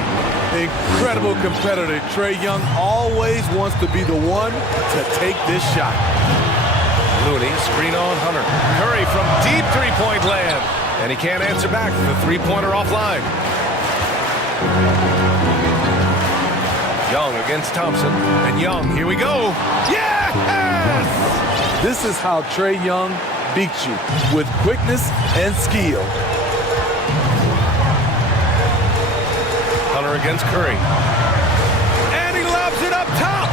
Incredible competitor. Trae Young always wants to be the one to take this shot. Looney, screen on Hunter. Curry from deep three-point land. And he can't answer back. The three-pointer offline. Young against Thompson. And Young, here we go. Yes! This is how Trae Young beats you, with quickness and skill. Hunter against Curry. And he lobs it up top.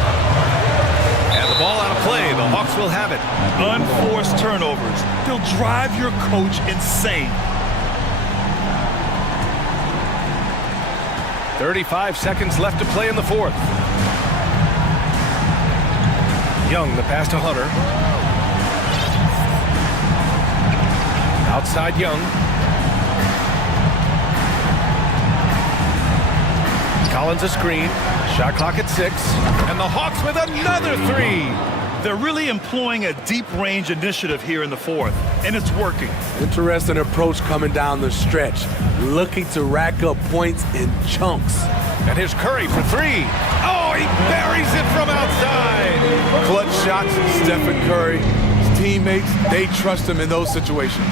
And the ball out of play. The Hawks will have it. Unforced turnovers. They'll drive your coach insane. 35 seconds left to play in the fourth. Young, the pass to Hunter. Outside Young. Collins a screen. Shot clock at 6. And the Hawks with another three. They're really employing a deep range initiative here in the fourth, and it's working. Interesting approach coming down the stretch, looking to rack up points in chunks. And here's Curry for three. Oh, he buries it from outside. Clutch shots, Stephen Curry. His teammates, they trust him in those situations.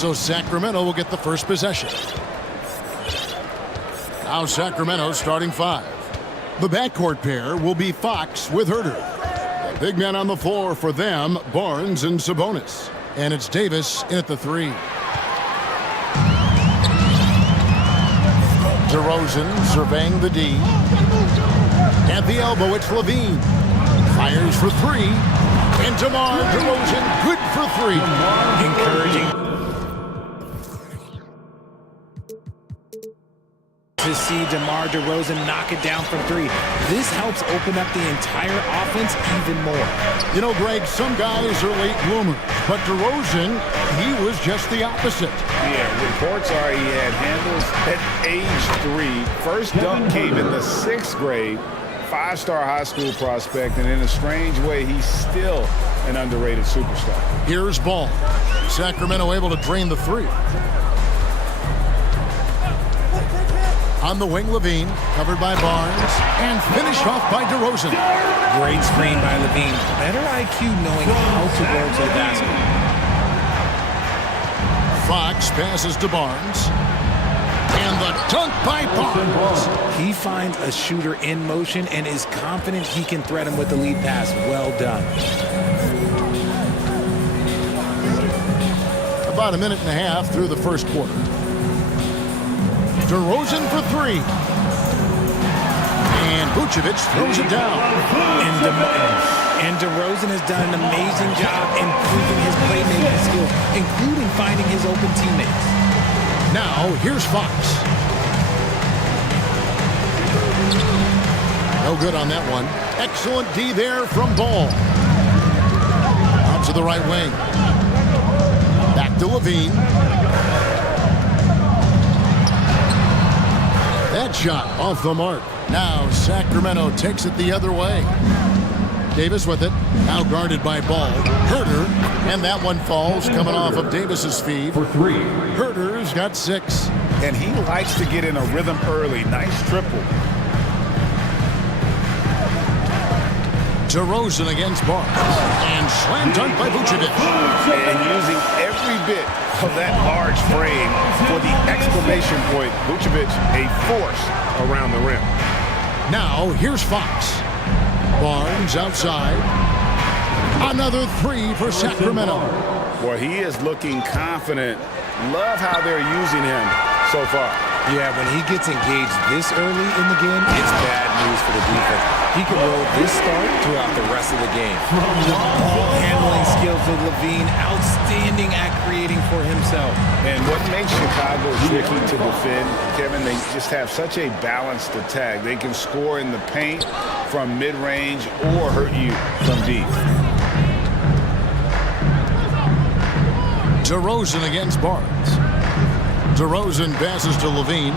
So Sacramento will get the first possession. Now Sacramento starting 5. The backcourt pair will be Fox with Herter. The big man on the floor for them, Barnes and Sabonis. And it's Davis in at the 3. DeRozan surveying the D. At the elbow, it's Levine. Fires for 3. And DeMar DeRozan, good for 3. Encouraging to see DeMar DeRozan knock it down from 3. This helps open up the entire offense even more. You know, Greg, some guys are late bloomers, but DeRozan, he was just the opposite. Yeah, reports are he had handles at age 3. First dunk came in the 6th grade. 5-star high school prospect, and in a strange way, he's still an underrated superstar. Here's Ball. Sacramento able to drain the 3. On the wing, Levine, covered by Barnes, and finished off by DeRozan. Great screen by Levine. Better IQ knowing how to work to the basket. Fox passes to Barnes. And the dunk by Barnes. He finds a shooter in motion and is confident he can thread him with the lead pass. Well done. About a minute and a half through the first quarter. DeRozan for 3. And Vucevic throws it down. And DeRozan has done an amazing job improving his playmaking skills, including finding his open teammates. Now, here's Fox. No good on that one. Excellent D there from Ball. Out to the right wing. Back to Levine. That shot off the mark. Now Sacramento takes it the other way. Davis with it. Now guarded by Ball. Herter. And that one falls coming off of Davis's feed. For 3. Herter's got 6. And he likes to get in a rhythm early. Nice triple. DeRozan against Barnes. And slam dunk by Vucevic. And using every bit of that large frame for the exclamation point. Vucevic, a force around the rim. Now, here's Fox. Barnes outside. Another 3 for Sacramento. Well, he is looking confident. Love how they're using him so far. Yeah, when he gets engaged this early in the game, it's bad news for the defense. He can roll this start throughout the rest of the game. The ball handling skills of Levine, outstanding at creating for himself. And what makes Chicago tricky to defend, Kevin, they just have such a balanced attack. They can score in the paint from mid-range or hurt you from deep. DeRozan against Barnes. DeRozan passes to Levine.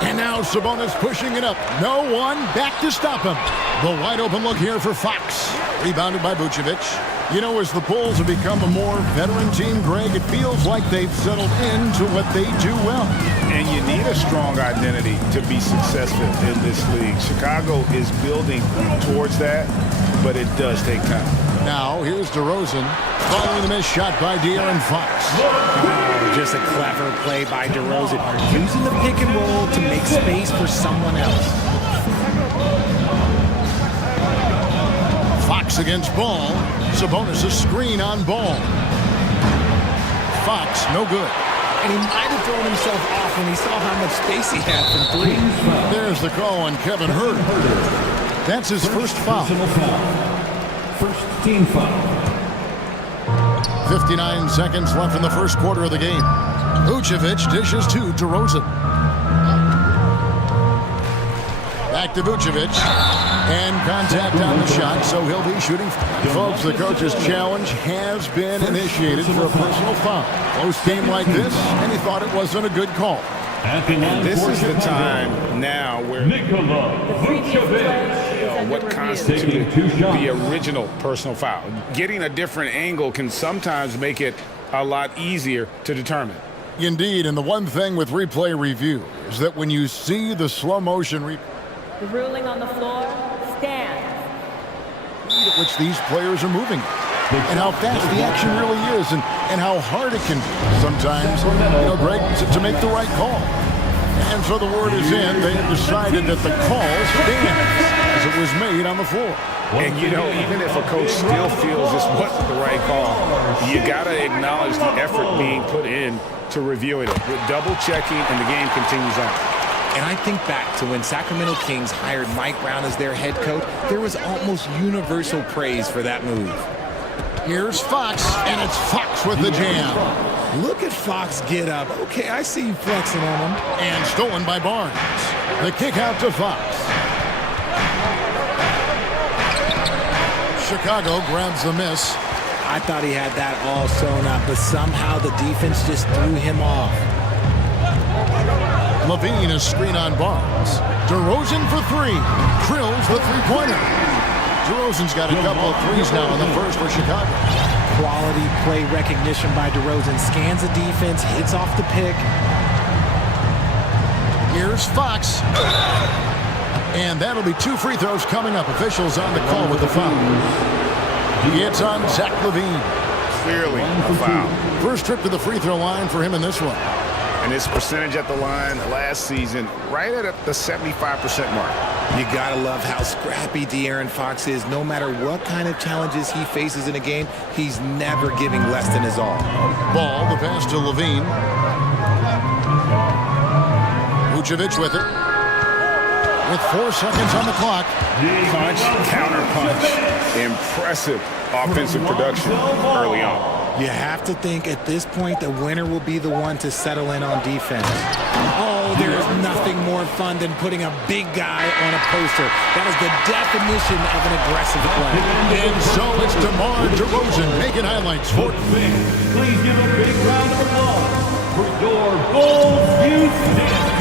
And now Sabonis pushing it up. No one back to stop him. The wide open look here for Fox. Rebounded by Vucevic. You know, as the Bulls have become a more veteran team, Greg, it feels like they've settled into what they do well. And you need a strong identity to be successful in this league. Chicago is building towards that, but it does take time. Now, here's DeRozan following the missed shot by De'Aaron Fox. Oh, just a clever play by DeRozan, using the pick and roll to make space for someone else. Fox against Ball. Sabonis a screen on Ball. Fox, no good. And he might have thrown himself off when he saw how much space he had from 3. There's the call on Kevin Herter. That's his first foul. First team foul. 59 seconds left in the first quarter of the game. Vucevic dishes to DeRozan. Back to Vucevic. And contact on the shot, so he'll be shooting. Folks, the coach's challenge has been initiated for a personal foul. Close game like this, and he thought it wasn't a good call. And this is the time now where what constitutes the original personal foul. Getting a different angle can sometimes make it a lot easier to determine. Indeed, and the one thing with replay review is that when you see the slow motion The ruling on the floor stands. at which these players are moving. and how fast the action really is, and how hard it can sometimes, Greg, to make the right call. And so the word is in. They have decided that the call stands as it was made on the floor. And, even if a coach still feels this wasn't the right call, you got to acknowledge the effort being put in to reviewing it. With double-checking, and the game continues on. And I think back to when Sacramento Kings hired Mike Brown as their head coach, there was almost universal praise for that move. Here's Fox, and it's Fox with the jam. Look at Fox get up. Okay, I see you flexing on him. And stolen by Barnes. The kick out to Fox. Chicago grabs the miss. I thought he had that all sewn up, but somehow the defense just threw him off. Levine is screen on Barnes. DeRozan for three. Drills the three-pointer. DeRozan's got a couple of threes now in the first for Chicago. Quality play recognition by DeRozan. Scans the defense, hits off the pick. Here's Fox. And that'll be 2 free throws coming up. Officials on the call with the foul. It's on Zach Levine. Clearly a foul. First trip to the free throw line for him in this one. And his percentage at the line last season, right at the 75% mark. You gotta love how scrappy De'Aaron Fox is. No matter what kind of challenges he faces in a game, he's never giving less than his all. Ball, the pass to Levine. Vucevic with it. With 4 seconds on the clock. Punch, counter punch. Impressive offensive production early on. You have to think at this point the winner will be the one to settle in on defense. Oh, there is nothing more fun than putting a big guy on a poster. That is the definition of an aggressive play. And so it's DeMar DeRozan making highlights for Please give a big round of applause for your Bulls youth.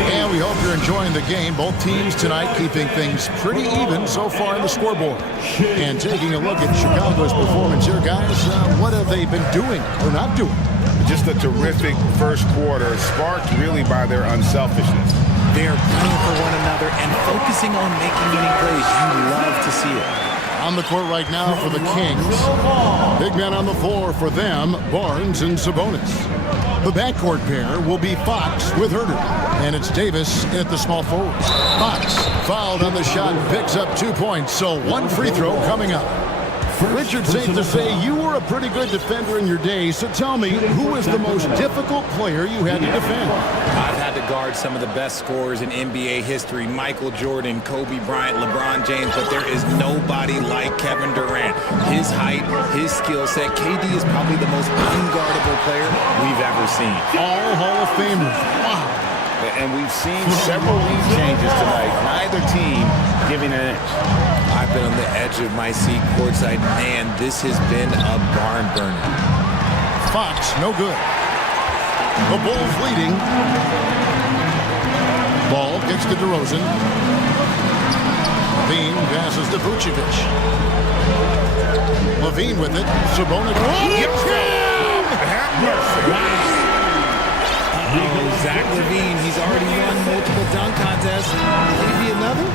And we hope you're enjoying the game. Both teams tonight keeping things pretty even so far on the scoreboard. And taking a look at Chicago's performance here, guys, what have they been doing or not doing? Just a terrific first quarter, sparked really by their unselfishness. They are playing for one another and focusing on making winning plays. You love to see it. On the court right now for the Kings. Big man on the floor for them, Barnes and Sabonis. The backcourt pair will be Fox with Herter. And it's Davis at the small forward. Fox fouled on the shot and picks up 2 points. So 1 free throw coming up. Richard, safe to say you were a pretty good defender in your day. So tell me, who was the most difficult player you had to defend? I've had to guard some of the best scorers in NBA history. Michael Jordan, Kobe Bryant, LeBron James. But there is nobody like Kevin Durant. His height, his skill set. KD is probably the most unguardable player we've ever seen. All Hall of Famers. Wow. And we've seen several lead changes tonight. Neither team giving an inch. I've been on the edge of my seat courtside. Man, this has been a barn burner. Fox, no good. The Bulls leading. Ball kicks to DeRozan. Levine passes to Vucevic. Levine with it. Sabonis. Oh, Zach Levine, he's already won multiple dunk contests. Maybe another?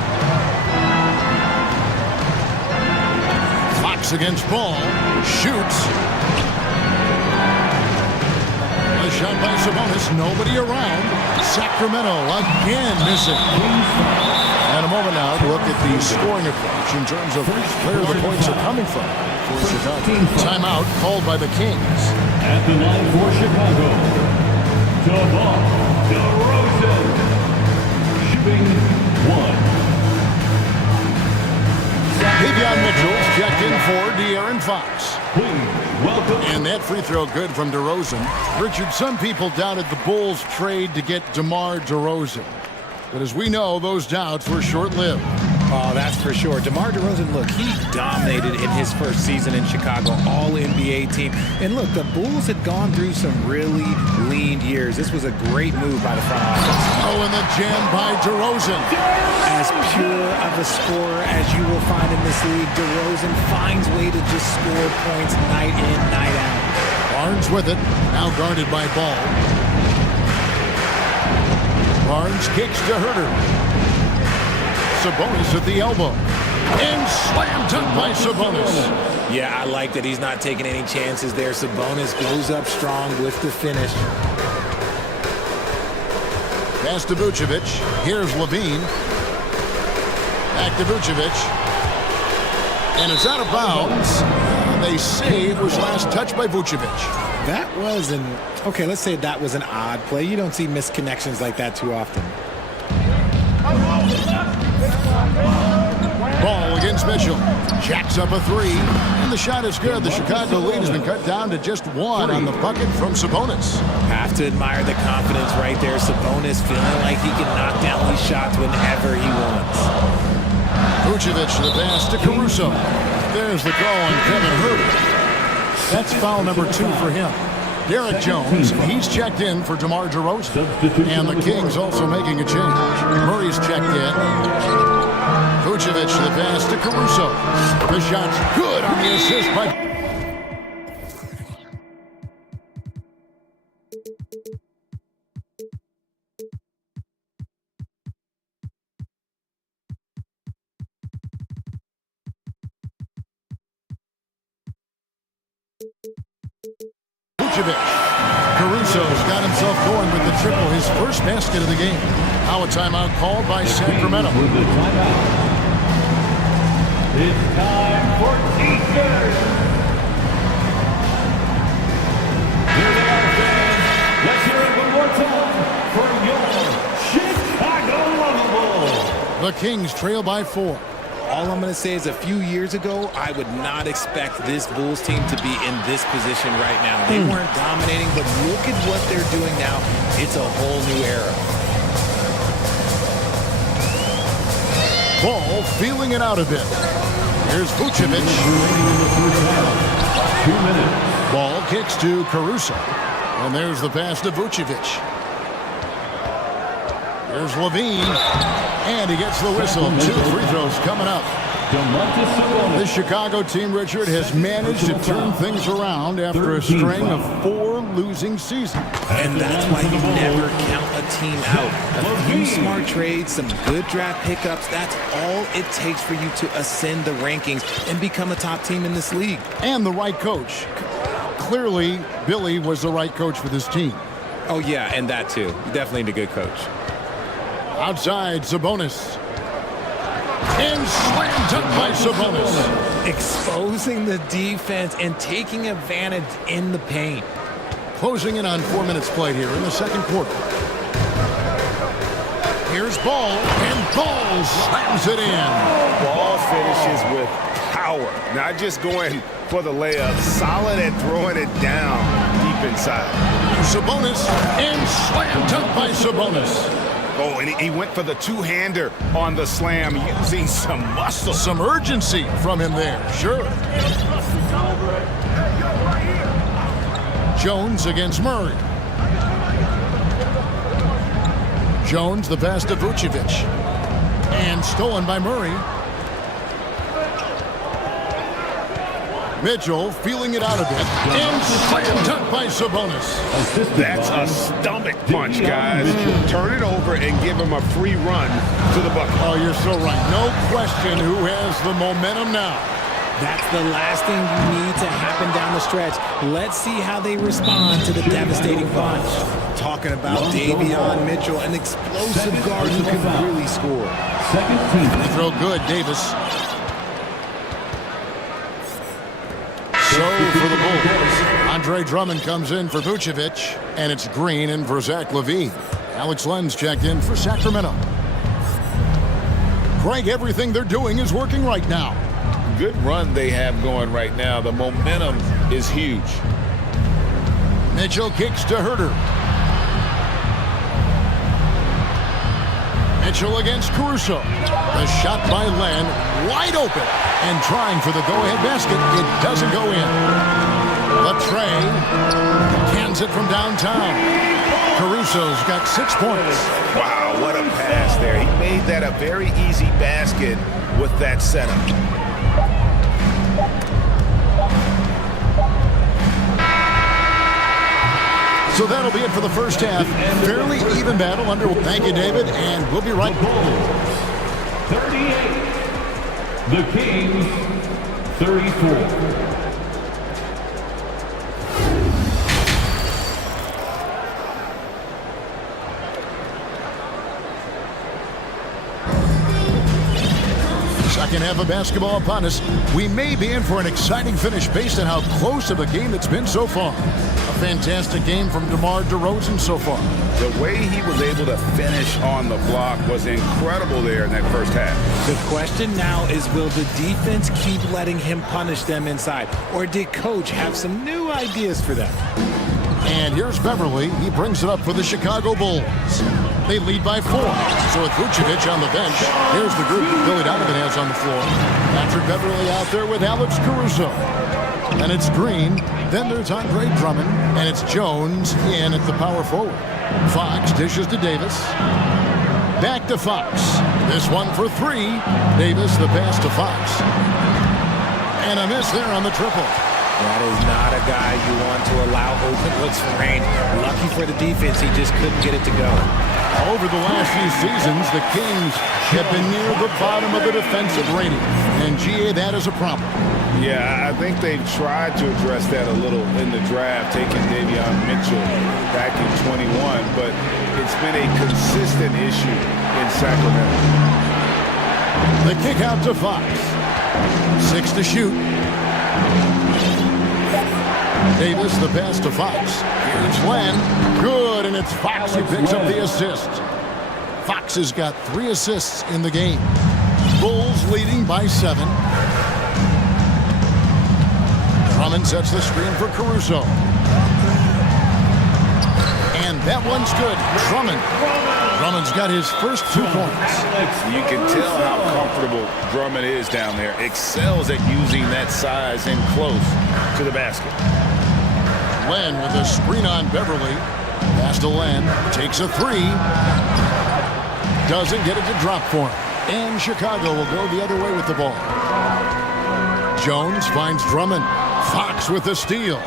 Fox against Ball. Shoots. A shot by Sabonis. Nobody around. Sacramento again missing. And a moment now to look at the scoring approach in terms of where the points are coming from for Chicago. Timeout called by the Kings. At the line for Chicago, DeMar DeRozan, shooting 1. Davion Mitchell's checked in for De'Aaron Fox. And that free throw good from DeRozan. Richard, some people doubted the Bulls' trade to get DeMar DeRozan. But as we know, those doubts were short-lived. Oh, that's for sure. DeMar DeRozan, look, he dominated in his first season in Chicago, all-NBA team. And look, the Bulls had gone through some really lean years. This was a great move by the front office. Oh, and the jam by DeRozan. As pure of a scorer as you will find in this league, DeRozan finds way to just score points night in, night out. Barnes with it, now guarded by Ball. Barnes kicks to Herter. Sabonis at the elbow. And slam dunk by Sabonis. Yeah, I like that he's not taking any chances there. Sabonis goes up strong with the finish. Pass to Vucevic. Here's Levine. Back to Vucevic. And it's out of bounds. They say it was last touched by Vucevic. That was okay, let's say that was an odd play. You don't see misconnections like that too often. Ball against Mitchell. Jacks up a three. And the shot is good. The Chicago lead has been cut down to just one on the bucket from Sabonis. Have to admire the confidence right there. Sabonis feeling like he can knock down these shots whenever he wants. Vucevic the pass to Caruso. There's the call on Kevin Huerter. That's foul number 2 for him. Derek Jones, he's checked in for DeMar DeRozan. And the Kings also making a change. Murray's checked in. Vucevic the pass to Caruso. The shot's good on the assist by... Vucevic. Caruso's got himself going with the triple, his first basket of the game. Now a timeout called by Sacramento. It's time for teachers. Here they are, fans. Let's hear it one more time for your Chicago Lovable. The Kings trail by 4. All I'm going to say is a few years ago, I would not expect this Bulls team to be in this position right now. They weren't dominating, but look at what they're doing now. It's a whole new era. Ball feeling it out a bit. Here's Vucevic. 2 minutes. Ball kicks to Caruso. And there's the pass to Vucevic. Here's Levine. And he gets the whistle. 2 free throws coming up. The Chicago team, Richard, has managed to turn things around after a string of 4 losing seasons. And that's why you never count a team out. A few smart trades, some good draft pickups, that's all it takes for you to ascend the rankings and become a top team in this league. And the right coach. Clearly, Billy was the right coach for this team. Oh, yeah, and that too. Definitely a good coach. Outside, Sabonis. And slam dunk by Sabonis. Exposing the defense and taking advantage in the paint. Closing in on 4 minutes played here in the second quarter. Here's Ball, and Ball slams it in. Ball finishes with power, not just going for the layup, solid at throwing it down deep inside. Sabonis, and slam dunk by Sabonis. Oh, and he went for the two-hander on the slam, using some muscle. Some urgency from him there, sure. Jones against Murray. Jones, the pass to Vucevic. And stolen by Murray. Mitchell feeling it out a bit. And slam dunk by Sabonis. That's a stomach punch, guys. Turn it over and give him a free run to the bucket. Oh, you're so right. No question who has the momentum now. That's the last thing you need to happen down the stretch. Let's see how they respond to the devastating punch. Talking about Davion Mitchell, an explosive guard who can really score. Second team. They throw good, Davis. So for the Bulls, Andre Drummond comes in for Vucevic, and it's Green in for Zach LaVine. Alex Lenz checked in for Sacramento. Greg, everything they're doing is working right now. Good run they have going right now. The momentum is huge. Mitchell kicks to Huerter. Mitchell against Caruso. The shot by Len, wide open, and trying for the go-ahead basket. It doesn't go in. Latrey cans it from downtown. Caruso's got 6 points. Wow, what a pass there. He made that a very easy basket with that setup. So that'll be it for the first half. Fairly even battle under. Thank you, David, and we'll be right back. 38. The Kings, 34. Second half of basketball upon us. We may be in for an exciting finish based on how close of a game it's been so far. A fantastic game from DeMar DeRozan so far. The way he was able to finish on the block was incredible there in that first half. The question now is, will the defense keep letting him punish them inside? Or did Coach have some new ideas for them? And here's Beverly. He brings it up for the Chicago Bulls. They lead by 4. So with Vucevic on the bench, here's the group that Billy Donovan has on the floor. Patrick Beverly out there with Alex Caruso. And it's Green. Then there's Andre Drummond. And it's Jones in at the power forward. Fox dishes to Davis. Back to Fox. This one for 3. Davis, the pass to Fox. And a miss there on the triple. That is not a guy you want to allow open looks for range. Lucky for the defense, he just couldn't get it to go. Over the last few seasons, the Kings have been near the bottom of the defensive rating. And, GA, that is a problem. Yeah, I think they've tried to address that a little in the draft, taking Davion Mitchell back in 21, but it's been a consistent issue in Sacramento. The kick out to Fox. 6 to shoot. Davis, the pass to Fox. Here's Len. Good, and it's Fox who picks up the assist. Fox has got 3 assists in the game. Bulls leading by 7. Drummond sets the screen for Caruso. And that one's good. Drummond's got his first 2 points. You can tell how comfortable Drummond is down there. Excels at using that size in close to the basket. Len with a screen on Beverly. Pass to Len. Takes a 3. Doesn't get it to drop for him. And Chicago will go the other way with the ball. Jones finds Drummond. Fox with the steal.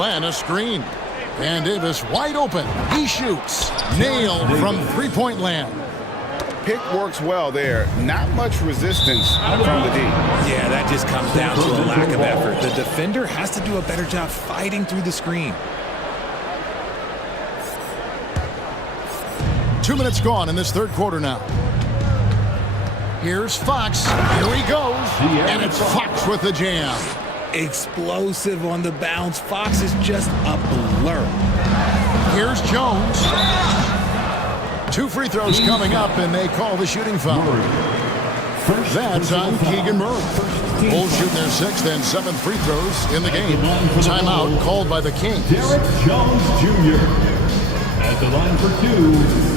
Len a screen. And Davis wide open. He shoots. Nailed from three-point land. Pick works well there. Not much resistance from the D. Yeah, that just comes down to a lack of effort. The defender has to do a better job fighting through the screen. 2 minutes gone in this third quarter now. Here's Fox. Here he goes. And it's Fox with the jam. Explosive on the bounce. Fox is just a blur. Here's Jones. 2 free throws coming up, and they call the shooting foul. That's on Keegan Murray. Bulls shooting their 6th and 7th free throws in the game. Timeout called by the Kings. Derek Jones Jr. at the line for 2.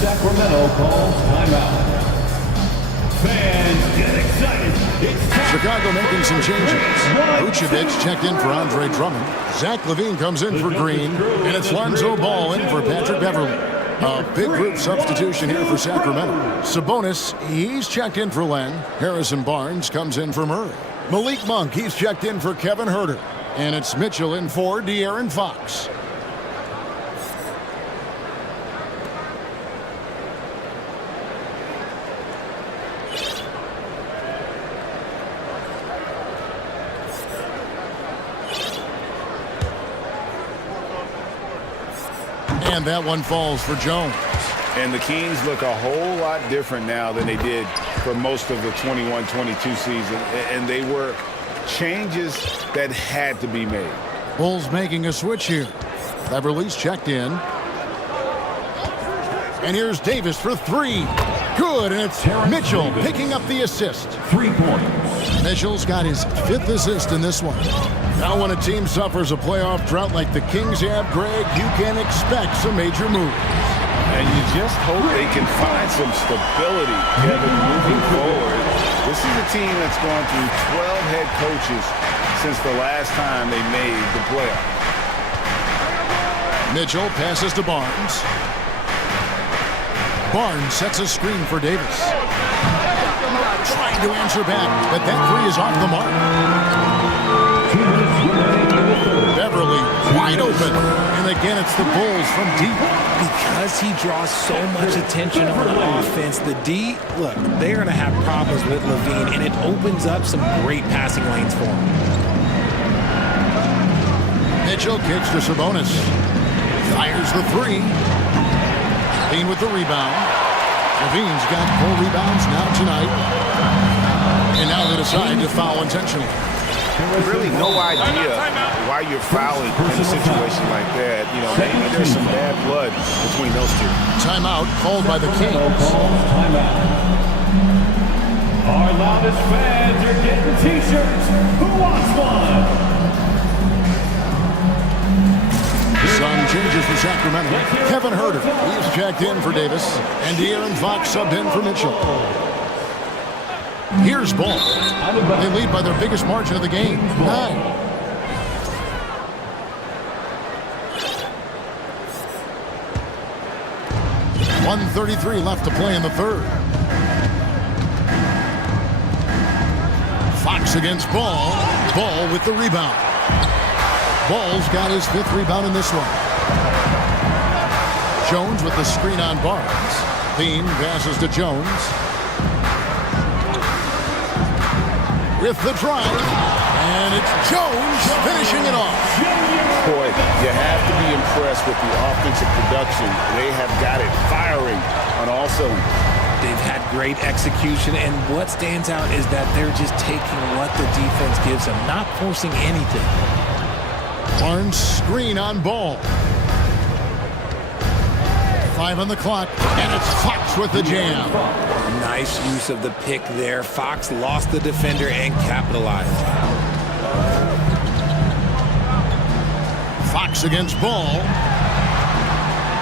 Sacramento calls timeout. Fans get excited. Chicago making some changes. Vucevic checked in for Andre Drummond. Zach LaVine comes in for Green. And it's Lonzo Ball in for Patrick Beverly. A big group substitution here for Sacramento. Sabonis, he's checked in for Len. Harrison Barnes comes in for Murray. Malik Monk, he's checked in for Kevin Huerter. And it's Mitchell in for De'Aaron Fox. And that one falls for Jones. And the Kings look a whole lot different now than they did for most of the 21-22 season. And they were changes that had to be made. Bulls making a switch here. Beverly's checked in. And here's Davis for 3. Good, and it's Mitchell picking up the assist. 3 points. Mitchell's got his 5th assist in this one. Now when a team suffers a playoff drought like the Kings have, Greg, you can expect some major moves. And you just hope they can find some stability, Kevin, moving forward. This is a team that's gone through 12 head coaches since the last time they made the playoffs. Mitchell passes to Barnes. Barnes sets a screen for Davis. Trying to answer back, but that 3 is off the mark. 2 minutes remaining in the third. Beverly wide open. And again, it's the Bulls from deep. Because he draws so much attention on offense, the D, look, they're going to have problems with Levine, and it opens up some great passing lanes for him. Mitchell kicks to Sabonis. Fires the three. Levine with the rebound. Levine's got 4 rebounds now tonight. And now they decide to foul intentionally. Really no idea why you're fouling in a situation like that. You know, maybe there's some bad blood between those two. Timeout called by the Kings. Our loudest fans are getting t-shirts. Who wants one? Sun changes for Sacramento. Kevin Huerter, he's checked in for Davis. And De'Aaron Fox subbed in for Mitchell. Here's Ball. They lead by their biggest margin of the game, 9. .133 left to play in the third. Fox against Ball. Ball with the rebound. Ball's got his 5th rebound in this one. Jones with the screen on Barnes. Bean passes to Jones. With the drive, and it's Jones finishing it off. Boy, you have to be impressed with the offensive production. They have got it firing on all cylinders. They've had great execution, and what stands out is that they're just taking what the defense gives them, not forcing anything. Barnes screen on Ball. 5 on the clock, and it's Fox with the jam. Nice use of the pick there. Fox lost the defender and capitalized. Fox against Ball.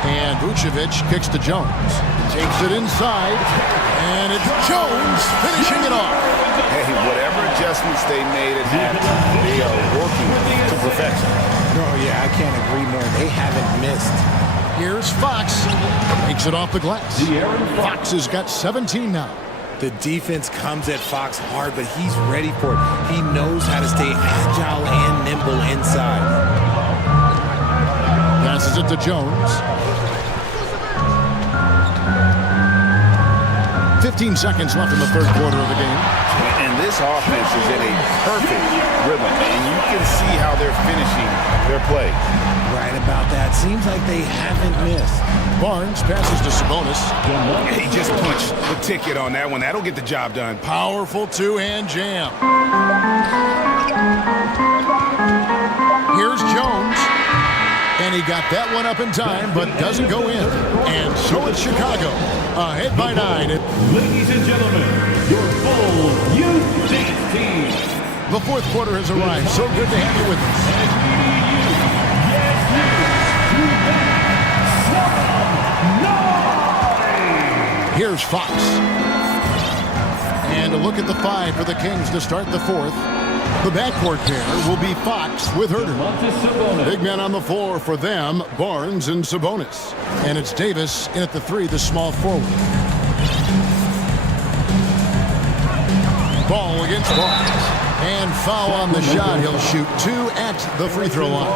And Vucevic kicks to Jones. Takes it inside, and it's Jones finishing it off. Hey, whatever adjustments they made at halftime, they are working to perfection. Oh, yeah, I can't agree more. They haven't missed. Here's Fox. Takes it off the glass. Fox has got 17 now. The defense comes at Fox hard, but he's ready for it. He knows how to stay agile and nimble inside. Passes it to Jones. 15 seconds left in the third quarter of the game. And this offense is in a perfect rhythm, and you can see how they're finishing their play. Right about that. Seems like they haven't missed. Barnes passes to Sabonis. He just punched the ticket on that one. That'll get the job done. Powerful two-hand jam. Here's Jones. And he got that one up in time, but doesn't go in. And so it's Chicago, ahead by 9. Ladies and gentlemen, your full youth dance team. The fourth quarter has arrived. So good to have you with us. Here's Fox. And a look at the 5 for the Kings to start the fourth. The backcourt pair will be Fox with Huerter. Big men on the floor for them, Barnes and Sabonis. And it's Davis in at the 3, the small forward. Ball against Barnes. And foul on the shot. He'll shoot 2 at the free throw line.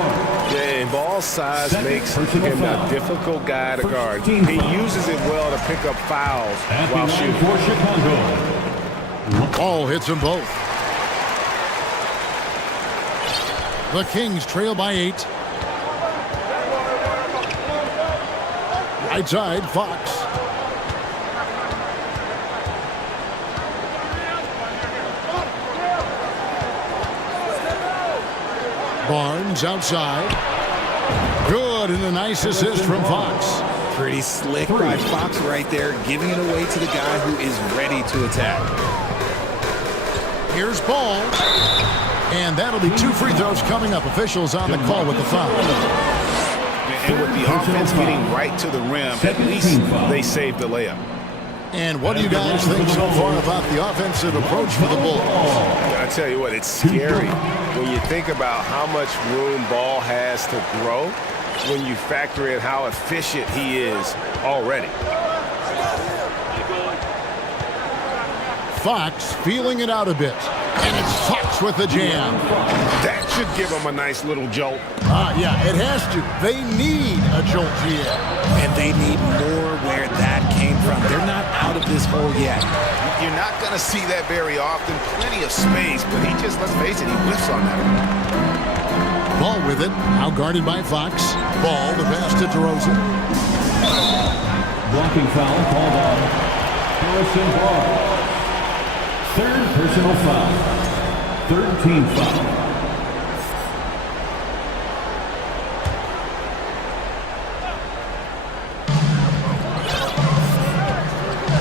Yeah, and Ball's size makes him a difficult guy to guard. He uses it well to pick up fouls while shooting. Ball hits them both. The Kings trail by 8. Right side, Fox. Barnes outside. Good, and a nice assist from Fox. Pretty slick by Fox right there, giving it away to the guy who is ready to attack. Here's Ball. And that'll be 2 free throws coming up. Officials on the call with the foul. And with the offense getting right to the rim, at least they saved the layup. And what do you guys think so far about the offensive approach for the Bulls? I tell you what, it's scary when you think about how much room Ball has to grow when you factor in how efficient he is already. Fox feeling it out a bit. And it's Fox Fox with the jam. That should give them a nice little jolt. Yeah, it has to. They need a jolt, GM. And they need more where that came from. They're not out of this hole yet. You're not going to see that very often. Plenty of space, but he just, let's face it, he whiffs on that. Ball with it. Now guarded by Fox. Ball, the pass to DeRozan. Blocking foul called on Harrison Barr. Third personal foul. Third team foul.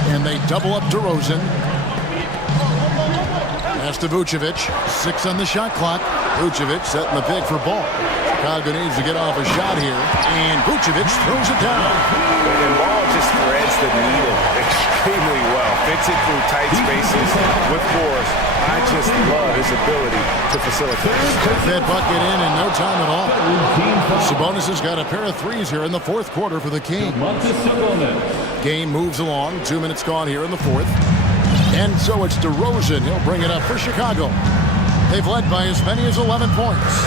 And they double up DeRozan. Pass to Vucevic. 6 on the shot clock. Vucevic setting the pick for Ball. Chicago needs to get off a shot here. And Vucevic throws it down. And Ball just threads the needle extremely well. Fits it through tight spaces with force. I just love his ability to facilitate. Put that bucket in no time at all. Sabonis has got a pair of threes here in the fourth quarter for the Kings. Game moves along. 2 minutes gone here in the fourth. And so it's DeRozan. He'll bring it up for Chicago. They've led by as many as 11 points.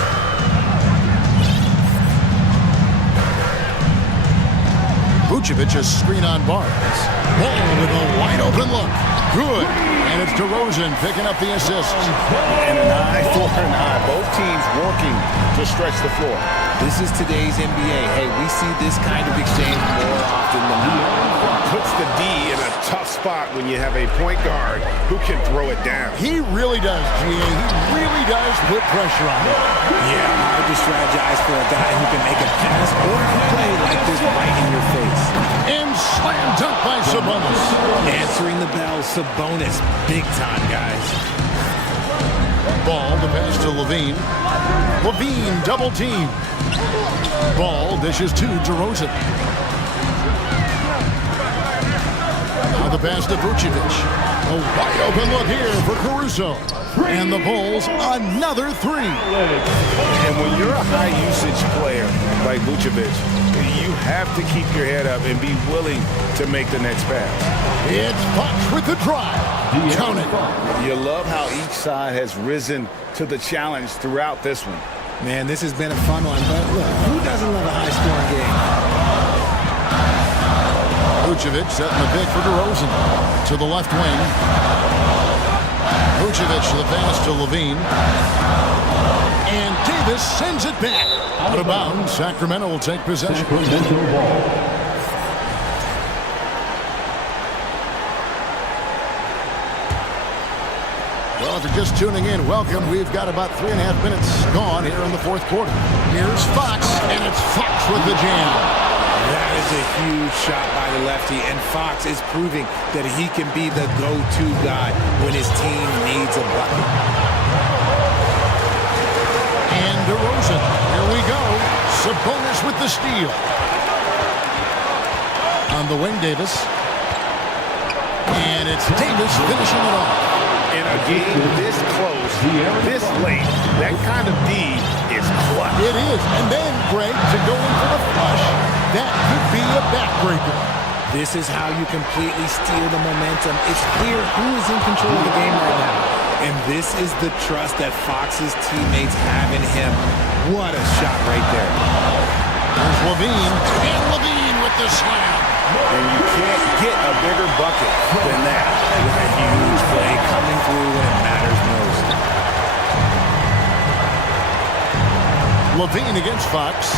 Vucevic is screen on Barnes. Ball with a wide open look. Good. And it's DeRozan picking up the assist. And an eye for an eye. Both teams working to stretch the floor. This is today's NBA. Hey, we see this kind of exchange more often than not. Puts the D in a tough spot when you have a point guard who can throw it down. He really does, GA. He really does put pressure on him. Yeah, hard to strategize for a guy who can make a pass or play like this right in your face. And slam dunk by Sabonis. Answering the bell, Sabonis. Big time, guys. Ball, the pass to Levine. Levine, double team. Ball dishes to DeRozan. Now the pass to Vucevic. A wide open look here for Caruso. And the Bulls, another three. And when you're a high-usage player like Vucevic, you have to keep your head up and be willing to make the next pass. It's Fox with the drive. Count it. You love how each side has risen to the challenge throughout this one. Man, this has been a fun one, but look, who doesn't love a high-scoring game? Vucevic setting the pick for DeRozan. To the left wing. Vucevic the pass to Levine. And Davis sends it back. Out of bounds. Sacramento will take possession. Well, if you're just tuning in, welcome. We've got about 3.5 minutes gone here in the fourth quarter. Here's Fox, and it's Fox with the jam. That is a huge shot by the lefty, and Fox is proving that he can be the go-to guy when his team needs a bucket. And DeRozan, here we go. Sabonis with the steal. On the wing, Davis. And it's Davis finishing it off. In a game this close, this late, that kind of D is clutch. It is. And then, Greg, to go in for the flush, that could be a backbreaker. This is how you completely steal the momentum. It's clear who is in control of the game right now. And this is the trust that Fox's teammates have in him. What a shot right there. There's Levine. And Levine with the slam. And you can't get a bigger bucket than that. With a huge play coming through when it matters most. Levine against Fox.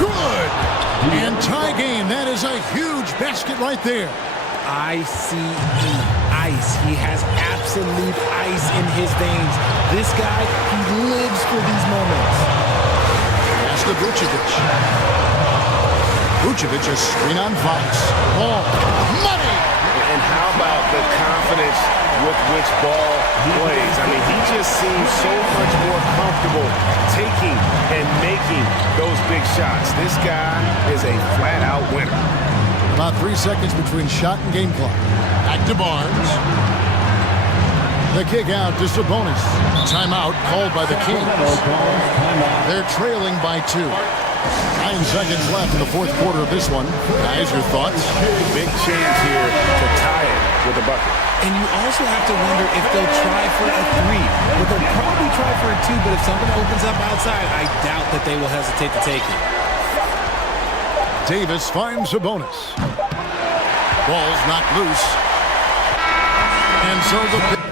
Good! And tie game. That is a huge basket right there. ICE. Ice. He has absolute ice in his veins. This guy, he lives for these moments. Pass to Vucevic. Vucevic is screen on Fox. Ball. Money! And how about the confidence with which Ball plays? I mean, he just seems so much more comfortable taking and making those big shots. This guy is a flat-out winner. About 3 seconds between shot and game clock. Back to Barnes. The kick out to Sabonis. Timeout called by the Kings. They're trailing by 2. 9 seconds left in the fourth quarter of this one. Guys, your thoughts? Big chance here to tie it with bucket. And you also have to wonder if they'll try for a three. But they'll probably try for a two, but if something opens up outside, I doubt that they will hesitate to take it. Davis finds a bonus. Ball's knocked loose. And so the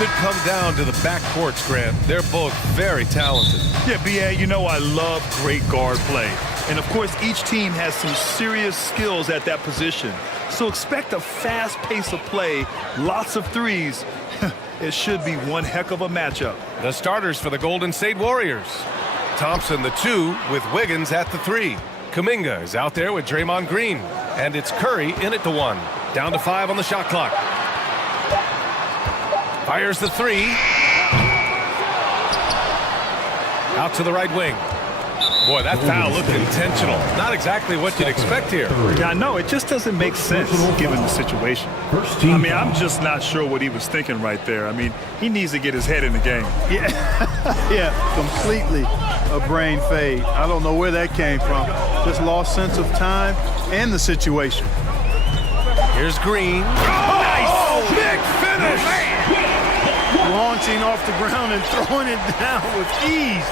could come down to the backcourts, Grant. They're both very talented. Yeah, B.A., you know I love great guard play. And, of course, each team has some serious skills at that position. So expect a fast pace of play, lots of threes. It should be one heck of a matchup. The starters for the Golden State Warriors. Thompson, the 2, with Wiggins at the 3. Kuminga is out there with Draymond Green. And it's Curry in at the 1. Down to 5 on the shot clock. Fires the 3. Out to the right wing. Boy, that foul looked intentional. Not exactly what you'd expect here. Yeah, I know. It just doesn't make sense given the situation. I mean, I'm just not sure what he was thinking right there. I mean, he needs to get his head in the game. Yeah, yeah, completely a brain fade. I don't know where that came from. Just lost sense of time and the situation. Here's Green. Oh, nice! Big finish! Launching off the ground and throwing it down with ease.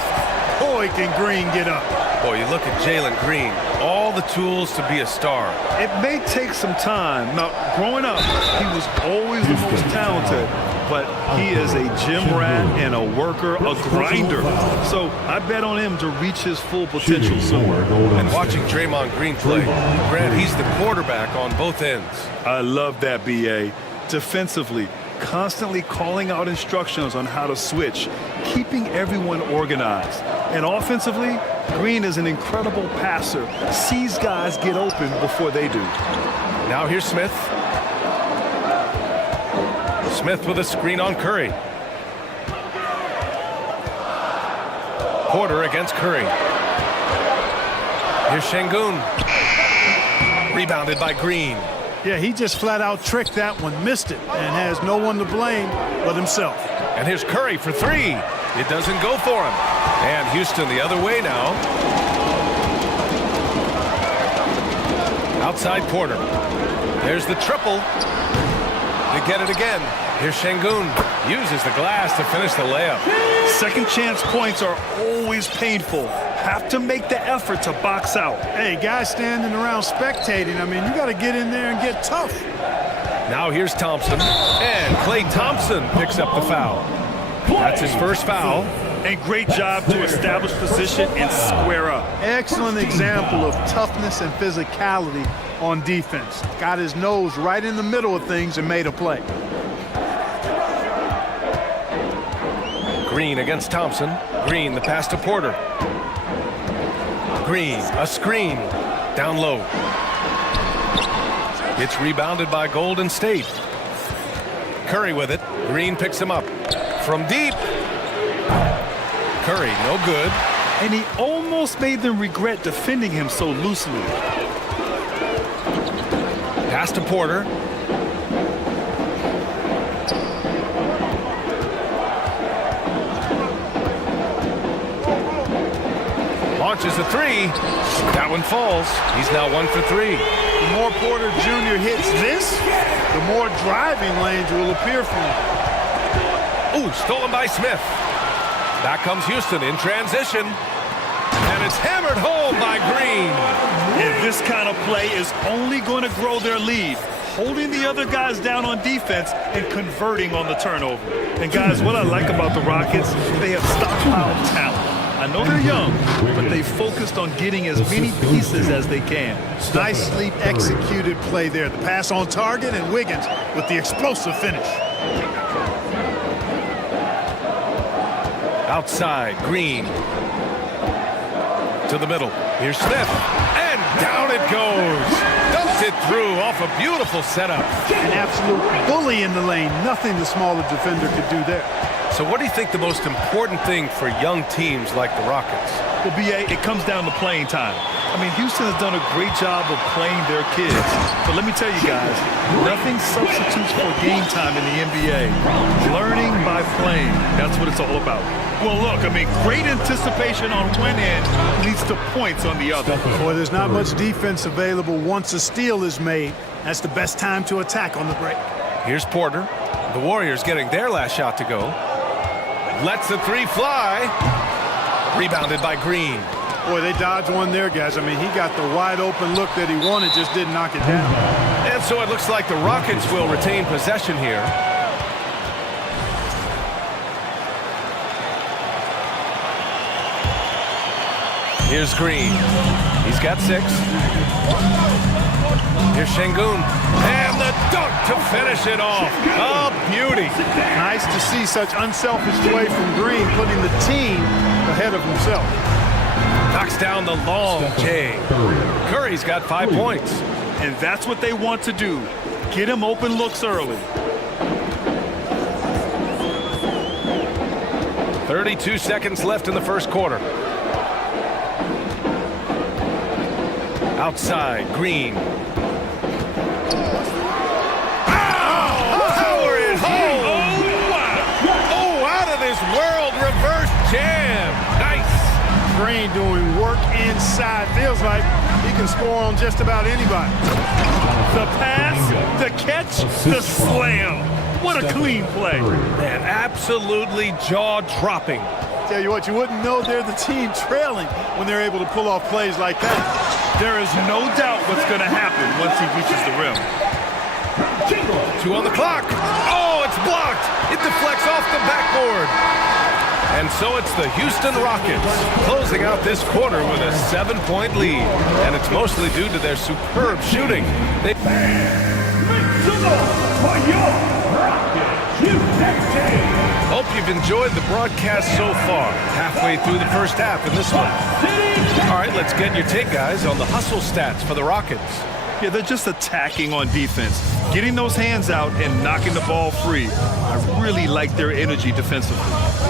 Boy, can Green get up. Boy, you look at Jalen Green, all the tools to be a star. It may take some time. Now, growing up, he was always the most talented, but he is a gym rat and a worker, a grinder. So I bet on him to reach his full potential soon. And watching Draymond Green play, Grant, he's the quarterback on both ends. I love that, B.A. Defensively, constantly calling out instructions on how to switch, keeping everyone organized. And offensively, Green is an incredible passer, sees guys get open before they do. Now here's Smith. Smith with a screen on Curry. Porter against Curry. Here's Şengün. Rebounded by Green. Yeah, he just flat out tricked that one, missed it, and has no one to blame but himself. And here's Curry for 3. It doesn't go for him. And Houston the other way now. Outside Porter. There's the triple. They get it again. Here's Şengün. Uses the glass to finish the layup. Second chance points are always painful. Have to make the effort to box out. Hey, guys standing around spectating, I mean, you got to get in there and get tough. Now here's Thompson. And Klay Thompson picks up the foul. That's his first foul. And great job to establish position and square up. Excellent example of toughness and physicality on defense. Got his nose right in the middle of things and made a play. Green against Thompson. Green, the pass to Porter. Green, a screen. Down low. It's rebounded by Golden State. Curry with it. Green picks him up. From deep. Curry, no good. And he almost made them regret defending him so loosely. Pass to Porter. Launches a 3. That one falls. He's now 1 for 3. The more Porter Jr. hits this, the more driving lanes will appear for him. Ooh, stolen by Smith. Back comes Houston in transition. And it's hammered home by Green. And this kind of play is only going to grow their lead. Holding the other guys down on defense and converting on the turnover. And guys, what I like about the Rockets, they have stockpiled talent. I know they're young, but they focused on getting as many pieces as they can. Nicely executed play there. The pass on target and Wiggins with the explosive finish. Outside, Green. To the middle. Here's Smith. And down it goes. Dumped it through off a beautiful setup. An absolute bully in the lane. Nothing the smaller defender could do there. So what do you think the most important thing for young teams like the Rockets? Well, B.A., it comes down to playing time. I mean, Houston has done a great job of playing their kids. But let me tell you guys, nothing substitutes for game time in the NBA. Learning by playing, that's what it's all about. Well, look, I mean, great anticipation on one end leads to points on the other. Boy, there's not much defense available once a steal is made. That's the best time to attack on the break. Here's Porter. The Warriors getting their last shot to go. Lets the 3 fly. Rebounded by Green. Boy, they dodged one there, guys. I mean, he got the wide open look that he wanted, just didn't knock it down. And so it looks like the Rockets will retain possession here. Here's Green. He's got 6. Here's Şengün. And the dunk to finish it off. A beauty. Nice to see such unselfish play from Green, putting the team ahead of himself. Knocks down the long J. Curry's got 5 points. And that's what they want to do. Get him open looks early. 32 seconds left in the first quarter. Outside, Green. Power it home! Oh, out of this world, reverse jam. Nice. Green doing work inside. Feels like he can score on just about anybody. The pass, the catch, the slam. What a clean play. Man, absolutely jaw-dropping. Tell you what, you wouldn't know they're the team trailing when they're able to pull off plays like that. There is no doubt what's going to happen once he reaches the rim. 2 on the clock. Oh, it's blocked. It deflects off the backboard. And so it's the Houston Rockets closing out this quarter with a 7-point lead. And it's mostly due to their superb shooting. Hope you've enjoyed the broadcast so far. Halfway through the first half in this one. All right, let's get your take, guys, on the hustle stats for the Rockets. Yeah, they're just attacking on defense, getting those hands out and knocking the ball free. I really like their energy defensively.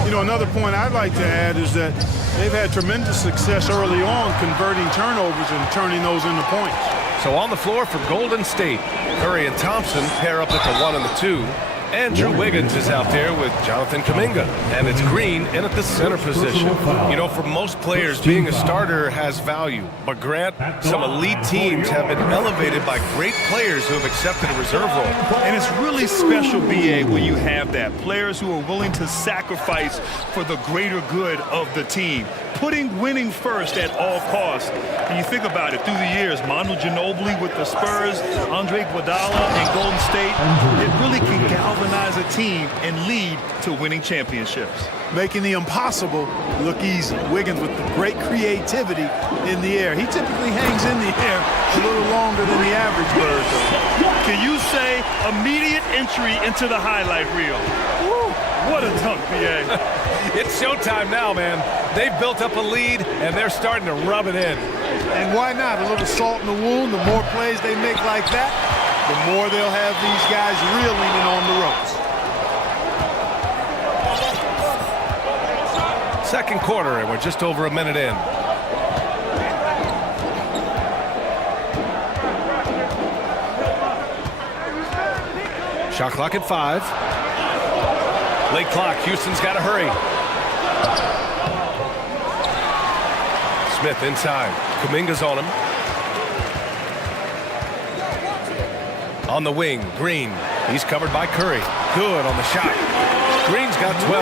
You know, another point I'd like to add is that they've had tremendous success early on converting turnovers and turning those into points. So on the floor for Golden State, Curry and Thompson pair up at the 1 and the 2. Andrew Wiggins is out there with Jonathan Kuminga, and it's Green in at the center position. You know, for most players, being a starter has value. But Grant, some elite teams have been elevated by great players who have accepted a reserve role. And it's really special, BA, when you have that. Players who are willing to sacrifice for the greater good of the team. Putting winning first at all costs. And you think about it, through the years, Manu Ginobili with the Spurs, Andre Iguodala and Golden State, it really can galvanize a team and lead to winning championships. Making the impossible look easy. Wiggins with the great creativity in the air. He typically hangs in the air a little longer than the average bird, though. Can you say immediate entry into the highlight reel? Woo, what a dunk, BA. It's showtime now, man. They've built up a lead, and they're starting to rub it in. And why not? A little salt in the wound. The more plays they make like that, the more they'll have these guys reeling and on the ropes. Second quarter, and we're just over a minute in. Shot clock at 5. Late clock. Houston's got to hurry. Smith inside. Kuminga's on him. On the wing, Green. He's covered by Curry. Good on the shot. Green's got 12.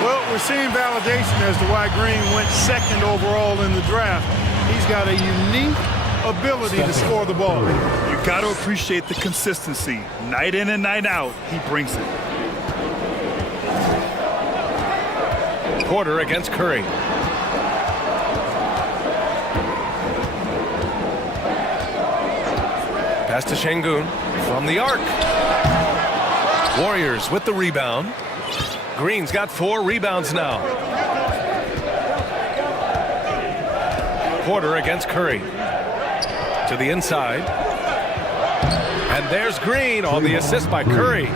Well, we're seeing validation as to why Green went second overall in the draft. He's got a unique ability to score the ball. You got to appreciate the consistency. Night in and night out, he brings it. Porter against Curry. Pass to Şengün from the arc. Warriors with the rebound. Green's got 4 rebounds now. Porter against Curry. To the inside. And there's Green on the assist by Curry.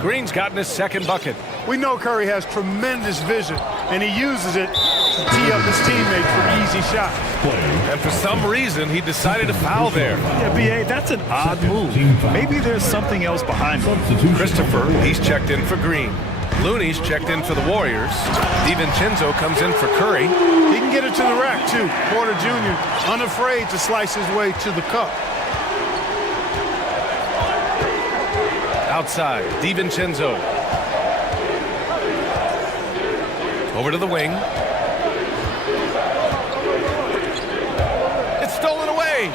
Green's gotten his second bucket. We know Curry has tremendous vision, and he uses it to tee up his teammates for easy shots. And for some reason, he decided to foul there. Yeah, BA, that's an odd move. Maybe there's something else behind it. Christopher, he's checked in for Green. Looney's checked in for the Warriors. DiVincenzo comes in for Curry. He can get it to the rack, too. Porter Jr. unafraid to slice his way to the cup. Outside, DiVincenzo. Over to the wing. It's stolen away.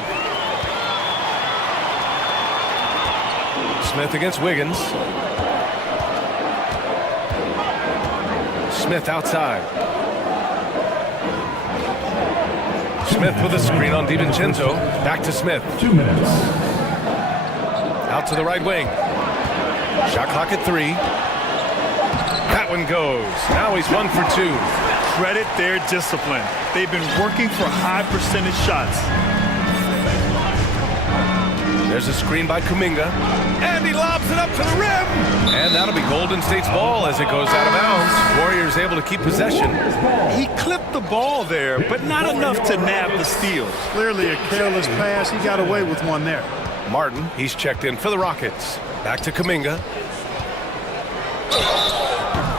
Smith against Wiggins. Smith outside. Smith with a screen on DiVincenzo. Back to Smith. 2 minutes. Out to the right wing. Shot clock at 3. That one goes. Now he's 1 for 2. Credit their discipline. They've been working for high percentage shots. There's a screen by Kuminga. And he lobs it up to the rim. And that'll be Golden State's ball as it goes out of bounds. Warriors able to keep possession. He clipped the ball there, but not enough to nab the steal. Clearly a careless pass. He got away with one there. Martin, he's checked in for the Rockets. Back to Kuminga.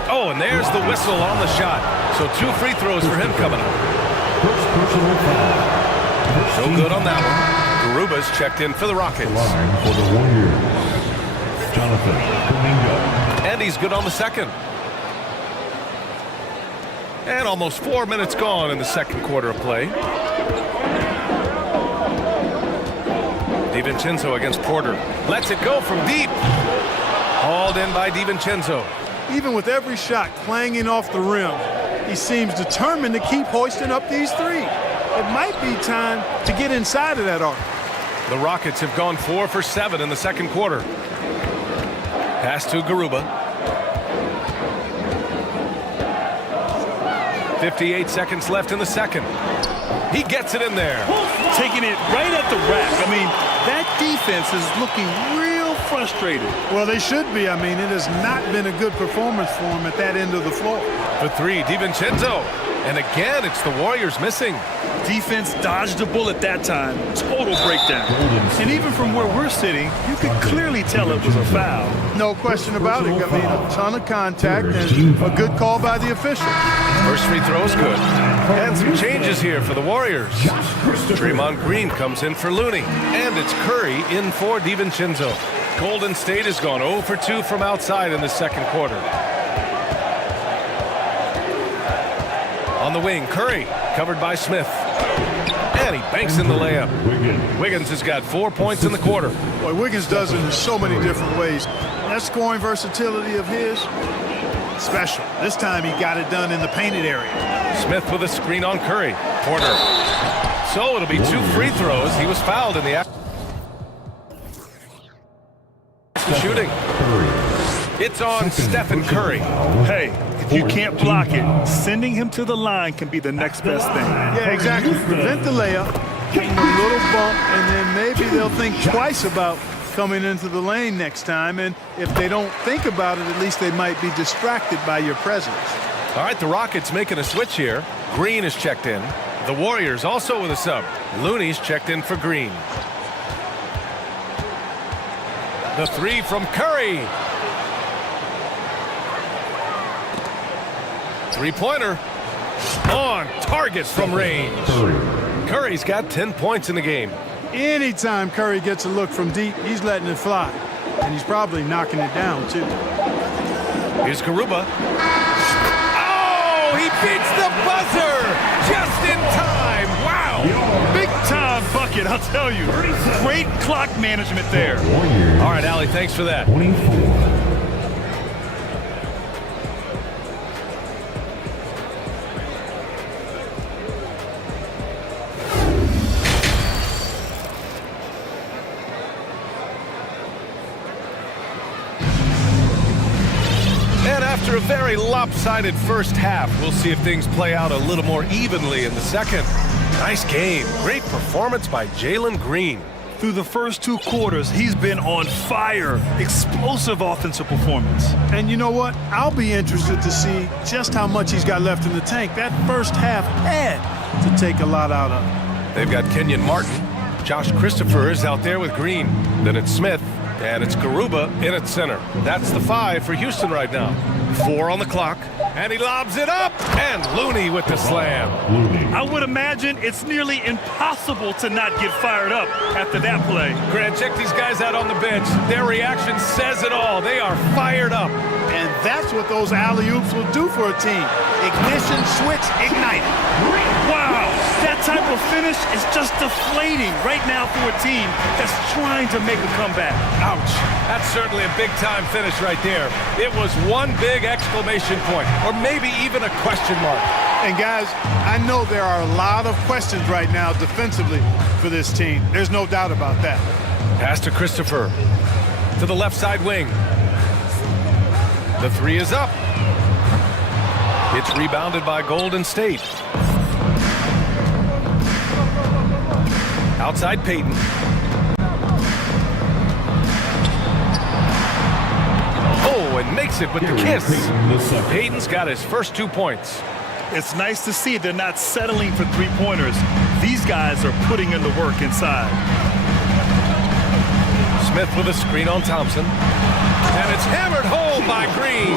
Oh, and there's the whistle on the shot. So 2 free throws for him coming up. First personal foul. No good on that one. Garuba's checked in for the Rockets. Line for the Warriors. Jonathan Kuminga. And he's good on the second. And almost 4 minutes gone in the second quarter of play. DiVincenzo against Porter. Lets it go from deep. Hauled in by DiVincenzo. Even with every shot clanging off the rim, he seems determined to keep hoisting up these threes. It might be time to get inside of that arc. The Rockets have gone 4 for 7 in the second quarter. Pass to Garuba. 58 seconds left in the second. He gets it in there. Taking it right at the rack. I mean, that defense is looking real frustrated. Well, they should be. I mean, it has not been a good performance for him at that end of the floor. For 3, DiVincenzo. And again, it's the Warriors missing. Defense dodged a bullet that time. Total breakdown. And even from where we're sitting, you could clearly tell it was a foul. No question about it. I mean, a ton of contact and a good call by the official. First free throw is good. And some changes here for the Warriors. Draymond Green comes in for Looney. And it's Curry in for DiVincenzo. Golden State has gone 0 for 2 from outside in the second quarter. On the wing, Curry, covered by Smith. And he banks in the layup. Wiggins has got 4 points in the quarter. Boy, Wiggins does it in so many different ways. That scoring versatility of his, special. This time he got it done in the painted area. Smith with a screen on Curry. Porter. So it'll be 2 free throws. He was fouled in the shooting. It's on Stephen Curry. Hey, if you can't block it, sending him to the line can be the next best thing. Yeah, exactly. Prevent the layup, give him a little bump, and then maybe they'll think twice about coming into the lane next time. And if they don't think about it, at least they might be distracted by your presence. All right, the Rockets making a switch here. Green is checked in. The Warriors also with a sub. Looney's checked in for Green. The 3 from Curry. Three-pointer on target from range. Curry's got 10 points in the game. Anytime Curry gets a look from deep, he's letting it fly. And he's probably knocking it down, too. Here's Garuba. Oh, he beats the buzzer just in time. Wow. Big time bucket, I'll tell you. Great clock management there. All right, Allie, thanks for that. 24. After a very lopsided first half, we'll see if things play out a little more evenly in the second. Nice game. Great performance by Jalen Green. Through the first 2 quarters, he's been on fire. Explosive offensive performance. And you know what? I'll be interested to see just how much he's got left in the tank. That first half had to take a lot out of him. They've got Kenyon Martin. Josh Christopher is out there with Green. Then it's Smith. And it's Garuba in at center. That's the 5 for Houston right now. 4 on the clock. And he lobs it up. And Looney with the slam. I would imagine it's nearly impossible to not get fired up after that play. Grant, check these guys out on the bench. Their reaction says it all. They are fired up. And that's what those alley-oops will do for a team. Ignition, switch, ignite. Wow, that type of finish is just deflating right now for a team that's trying to make a comeback. Ouch. That's certainly a big-time finish right there. It was one big exclamation point, or maybe even a question mark. And guys, I know there are a lot of questions right now defensively for this team. There's no doubt about that. Pass to Christopher. To the left side wing. The three is up. It's rebounded by Golden State. Outside Peyton. Oh, and makes it with the kiss. Peyton's got his first 2 points. It's nice to see they're not settling for three-pointers. These guys are putting in the work inside. Smith with a screen on Thompson. And it's hammered home by Green.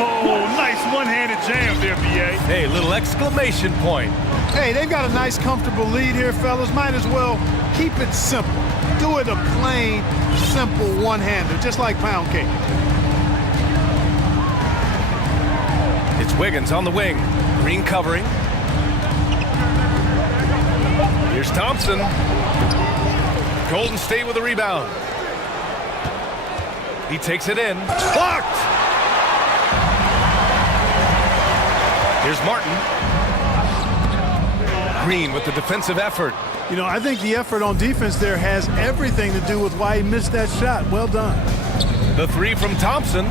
Oh, nice one-handed jam there, B.A. Hey, little exclamation point. Hey, they've got a nice, comfortable lead here, fellas. Might as well keep it simple. Do it a plain, simple one-hander, just like pound cake. It's Wiggins on the wing. Green covering. Here's Thompson. Golden State with a rebound. He takes it in. Blocked! Here's Martin. Green with the defensive effort. You know, I think the effort on defense there has everything to do with why he missed that shot. Well done. The three from Thompson.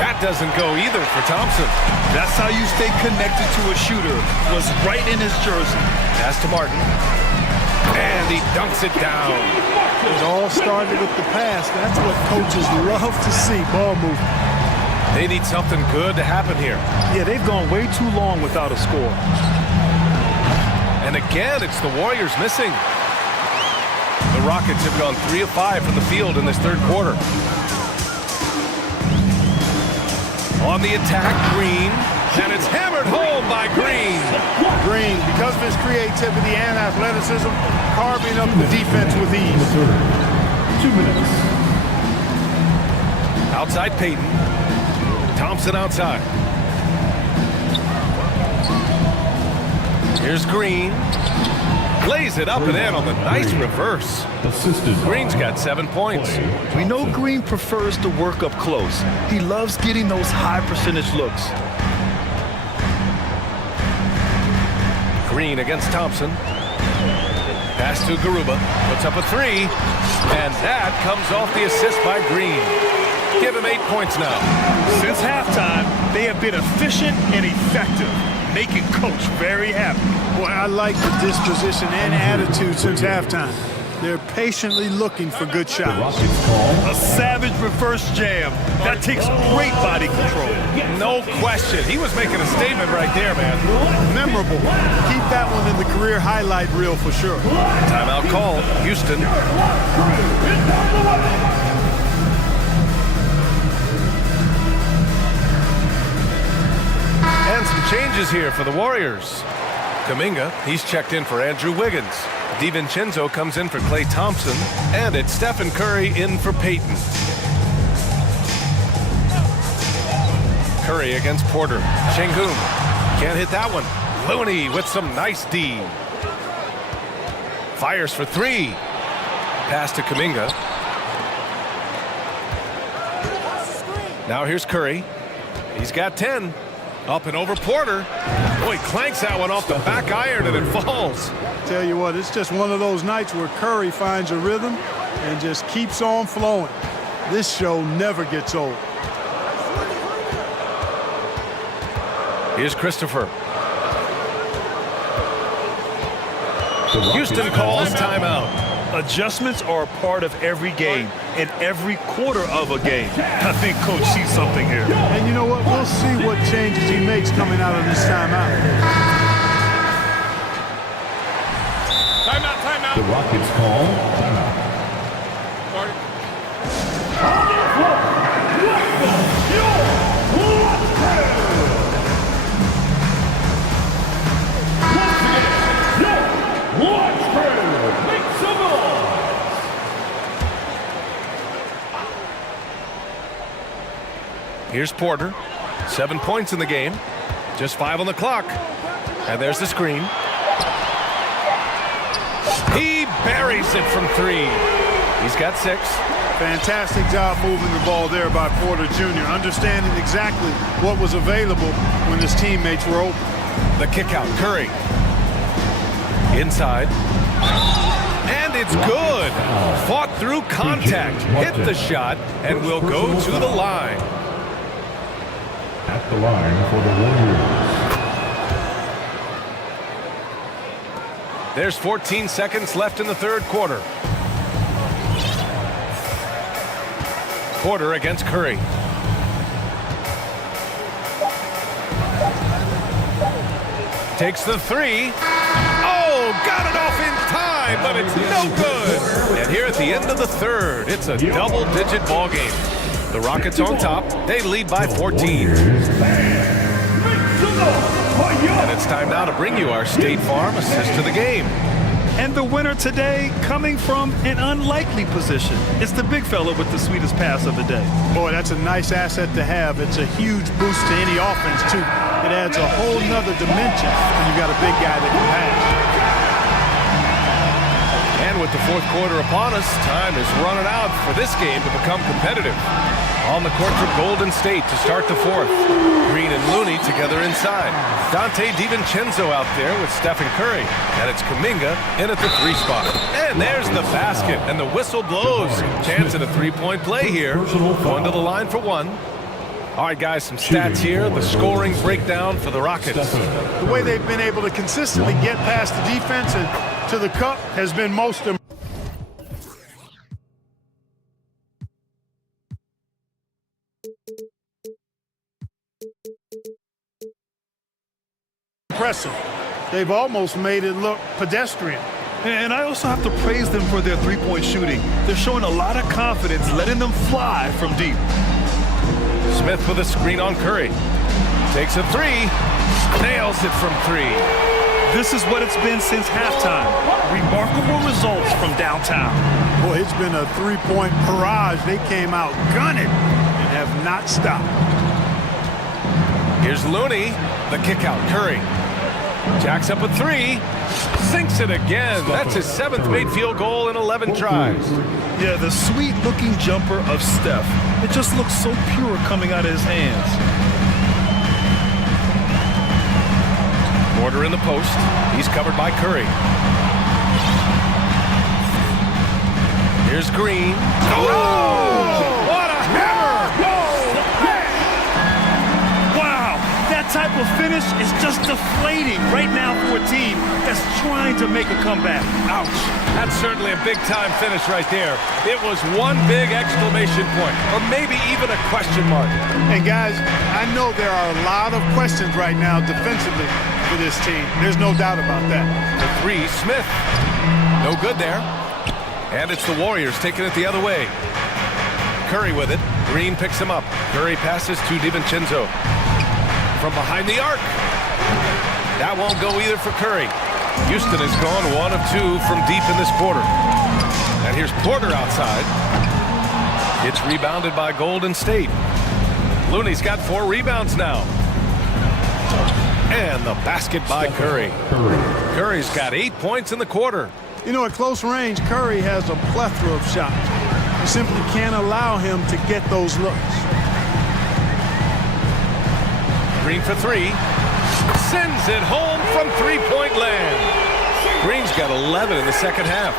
That doesn't go either for Thompson. That's how you stay connected to a shooter. Was right in his jersey. Pass to Martin. And he dunks it down. It all started with the pass. That's what coaches love to see, ball movement. They need something good to happen here. Yeah, they've gone way too long without a score. And again, it's the Warriors missing. The Rockets have gone 3 of 5 from the field in this third quarter. On the attack, Green, and it's hammered home by Green. Green, because of his creativity and athleticism, carving up the defense with ease. 2 minutes. Outside Peyton. Thompson outside. Here's Green. Lays it up and in on the nice reverse. Green's got 7 points. We know Green prefers to work up close. He loves getting those high percentage looks. Green against Thompson. Pass to Garuba. Puts up a three. And that comes off the assist by Green. Give him 8 points now. Since halftime, they have been efficient and effective, making Coach very happy. Boy, I like the disposition and attitude since halftime. They're patiently looking for good shots. A savage reverse jam. That takes great body control. No question. He was making a statement right there, man. Memorable. Keep that one in the career highlight reel for sure. Timeout call. Houston. And some changes here for the Warriors. Kuminga, he's checked in for Andrew Wiggins. DiVincenzo comes in for Klay Thompson. And it's Stephen Curry in for Peyton. Curry against Porter. Şengün can't hit that one. Looney with some nice D. Fires for three. Pass to Kuminga. Now here's Curry. He's got 10. Up and over Porter. Boy, clanks that one off the back iron and it falls. Tell you what, it's just one of those nights where Curry finds a rhythm and just keeps on flowing. This show never gets old. Here's Christopher. Houston calls timeout. Adjustments are a part of every game and every quarter of a game. I think Coach sees something here. And you know what? We'll see what changes he makes coming out of this timeout. Timeout. The Rockets call timeout. Here's Porter. 7 points in the game. Just 5 on the clock. And there's the screen. He buries it from 3. He's got 6. Fantastic job moving the ball there by Porter Jr., understanding exactly what was available when his teammates were open. The kick out, Curry. Inside. And it's good. Fought through contact, hit the shot, and will go to the line. At the line for the Warriors. There's 14 seconds left in the third quarter. Porter against Curry. Takes the three. Oh, got it off in time, but it's no good. And here at the end of the third, it's a double-digit ball game. The Rockets on top. They lead by 14. And it's time now to bring you our State Farm assist to the game. And the winner today coming from an unlikely position. It's the big fella with the sweetest pass of the day. Boy, that's a nice asset to have. It's a huge boost to any offense, too. It adds a whole nother dimension when you've got a big guy that can pass. And with the fourth quarter upon us, time is running out for this game to become competitive. On the court for Golden State to start the fourth. Green and Looney together inside. Dante DiVincenzo out there with Stephen Curry. And it's Kuminga in at the three spot. And there's the basket, and the whistle blows. Chance at a three-point play here. Going to the line for one. All right, guys, some stats here. The scoring breakdown for the Rockets. The way they've been able to consistently get past the defense and to the cup has been most impressive. They've almost made it look pedestrian. And I also have to praise them for their three-point shooting. They're showing a lot of confidence, letting them fly from deep. Smith with a screen on Curry. Takes a three. Nails it from three. This is what it's been since halftime. Remarkable results from downtown. Boy, it's been a three-point barrage. They came out gunning and have not stopped. Here's Looney. The kick out. Curry. Jacks up a three. Sinks it again. That's his seventh made field goal in 11 tries. Yeah, the sweet-looking jumper of Steph. It just looks so pure coming out of his hands. Porter in the post. He's covered by Curry. Here's Green. Oh! What a hammer! Wow! That type of finish is just deflating right now for a team that's trying to make a comeback. Ouch! That's certainly a big-time finish right there. It was one big exclamation point, or maybe even a question mark. And guys, I know there are a lot of questions right now defensively for this team. There's no doubt about that. The three, Smith. No good there. And it's the Warriors taking it the other way. Curry with it. Green picks him up. Curry passes to DiVincenzo. From behind the arc. That won't go either for Curry. Houston has gone 1 of 2 from deep in this quarter. And here's Porter outside. It's rebounded by Golden State. Looney's got 4 rebounds now. And the basket by Curry. Curry's got 8 points in the quarter. You know, at close range, Curry has a plethora of shots. You simply can't allow him to get those looks. Green for three. Sends it home from three-point land. Green's got 11 in the second half.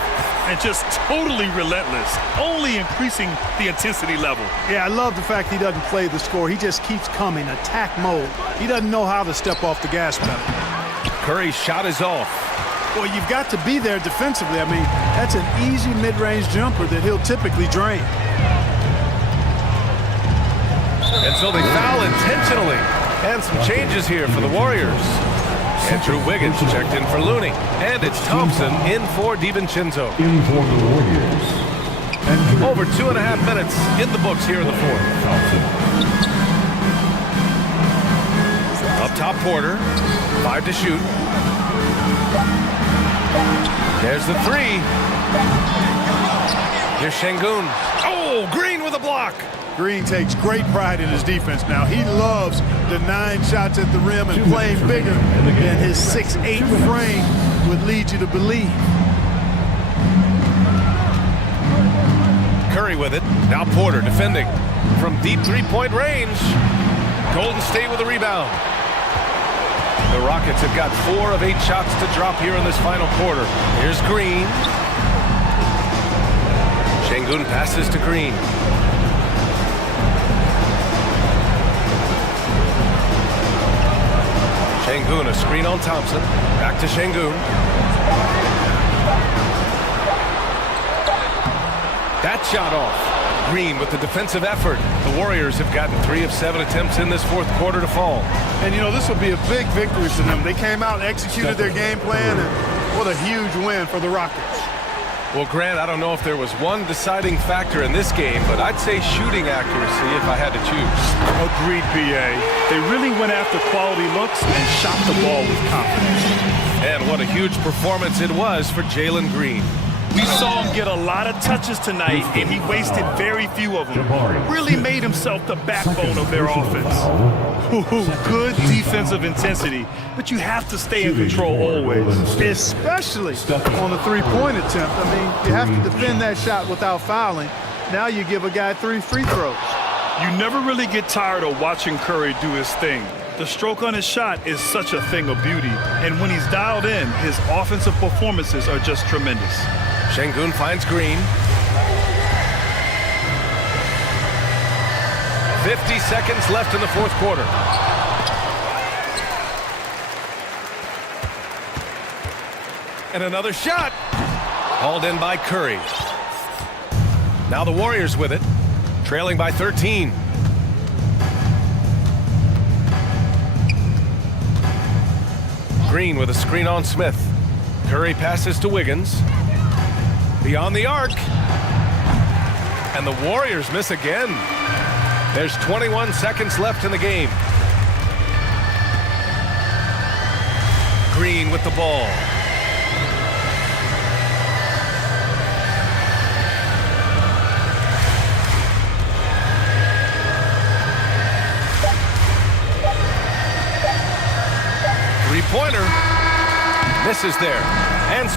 And just totally relentless, only increasing the intensity level. Yeah, I love the fact he doesn't play the score. He just keeps coming, attack mode. He doesn't know how to step off the gas pedal. Curry's shot is off. Well, you've got to be there defensively. I mean, that's an easy mid-range jumper that he'll typically drain. And so they foul intentionally. And some changes here for the Warriors. Andrew Wiggins checked in for Looney. And it's Thompson in for DiVincenzo. In for the Warriors. Over 2.5 minutes in the books here in the fourth. Up top, Porter. 5 to shoot. There's the three. Here's Şengün. Oh, Green with a block. Green takes great pride in his defense now. He loves the 9 shots at the rim and playing bigger than his 6'8" frame would lead you to believe. Curry with it. Now Porter defending from deep three-point range. Golden State with a rebound. The Rockets have got 4 of 8 shots to drop here in this final quarter. Here's Green. Şengün passes to Green. Şengün, a screen on Thompson. Back to Şengün. That shot off. Green with the defensive effort. The Warriors have gotten 3 of 7 attempts in this fourth quarter to fall. And, you know, this will be a big victory for them. They came out and executed their game plan, and what a huge win for the Rockets. Well, Grant, I don't know if there was one deciding factor in this game, but I'd say shooting accuracy if I had to choose. Agreed, BA. They really went after quality looks and shot the ball with confidence. And what a huge performance it was for Jalen Green. We saw him get a lot of touches tonight, and he wasted very few of them. Really made himself the backbone of their offense. Good defensive intensity, but you have to stay in control always. Especially on the three-point attempt. I mean, you have to defend that shot without fouling. Now you give a guy 3 free throws. You never really get tired of watching Curry do his thing. The stroke on his shot is such a thing of beauty, and when he's dialed in, his offensive performances are just tremendous. Şengün finds Green. 50 seconds left in the fourth quarter. And another shot. Hauled in by Curry. Now the Warriors with it, trailing by 13. Green with a screen on Smith. Curry passes to Wiggins. Beyond the arc. And the Warriors miss again. There's 21 seconds left in the game. Green with the ball. Three-pointer. Misses there. And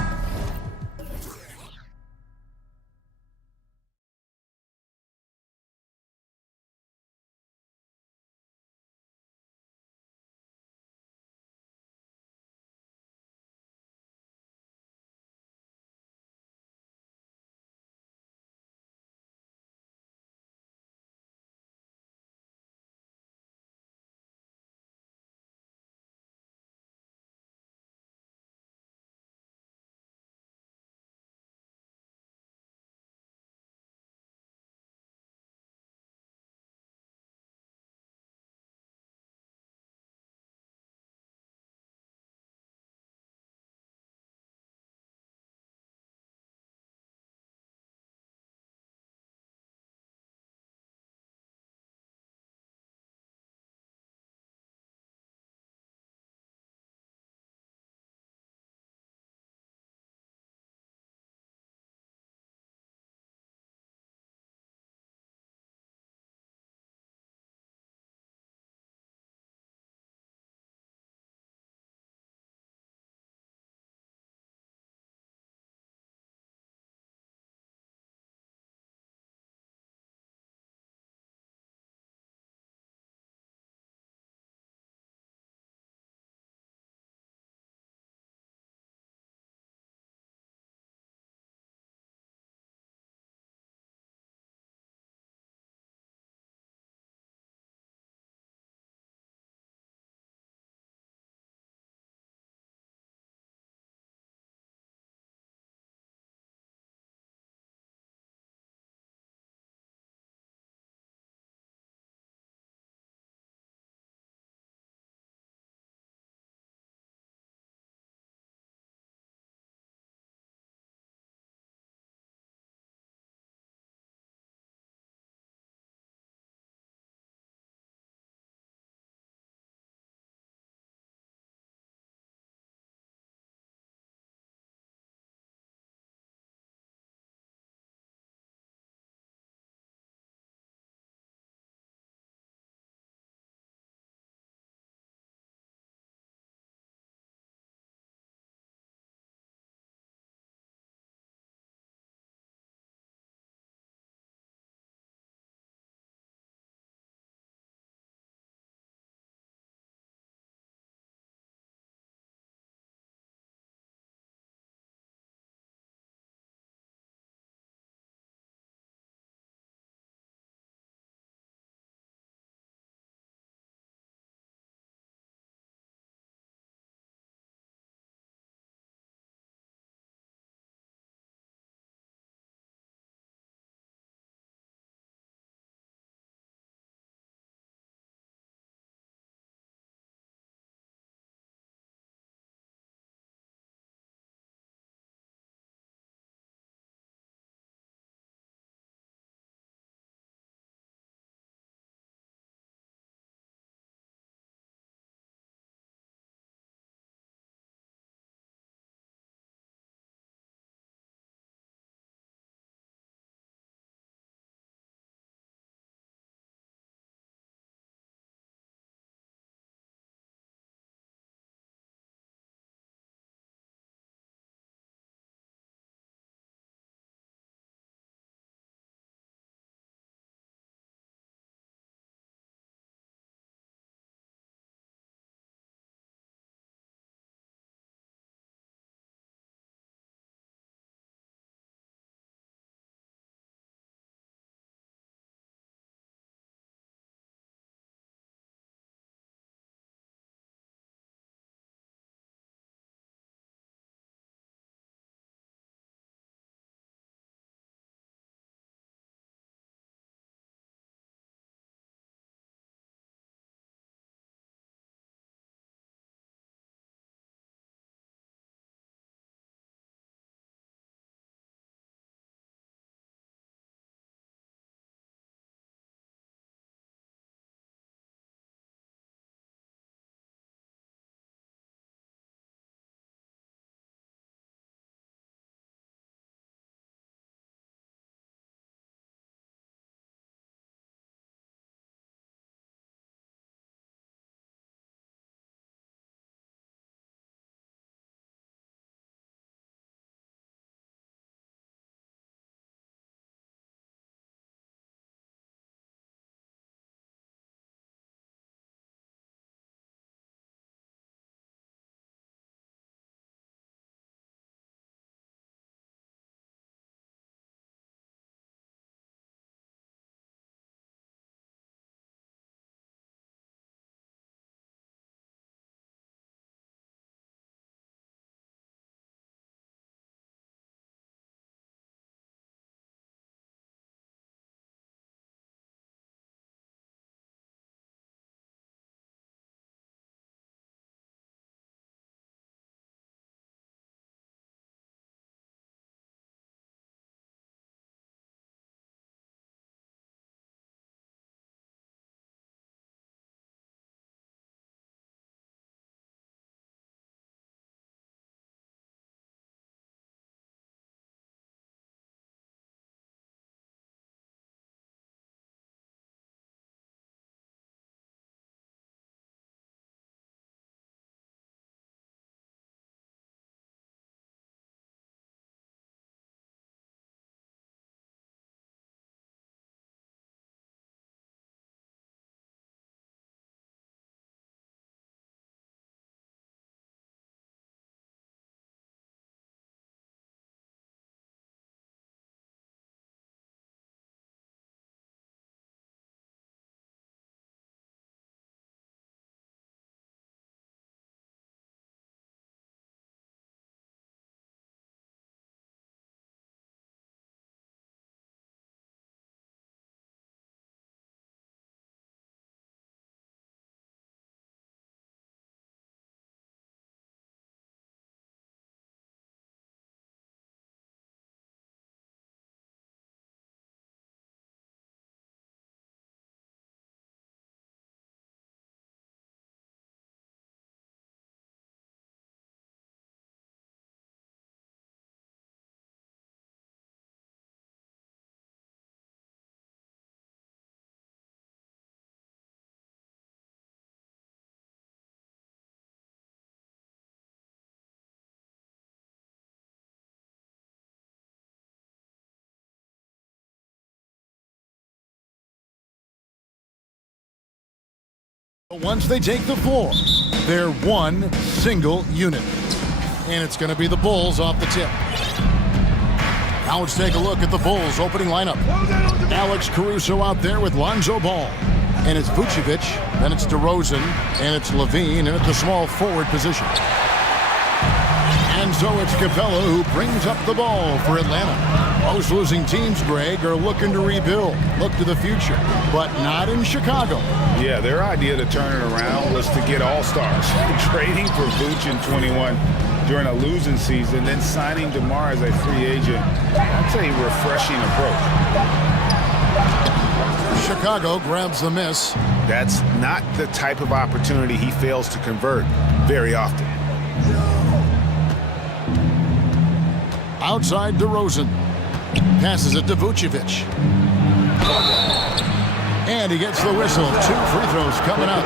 Once they take the floor, they're one single unit. And it's going to be the Bulls off the tip. Now let's take a look at the Bulls opening lineup. Alex Caruso out there with Lonzo Ball. And it's Vucevic, then it's DeRozan, and it's Levine, and at the small forward position. And so it's Capella who brings up the ball for Atlanta. Most losing teams, Greg, are looking to rebuild, look to the future, but not in Chicago. Yeah, their idea to turn it around was to get all-stars. Trading for Vuce in 21 during a losing season, then signing DeMar as a free agent. That's a refreshing approach. Chicago grabs the miss. That's not the type of opportunity he fails to convert very often. Outside DeRozan. Passes it to Vucevic. And he gets the whistle. 2 free throws coming up.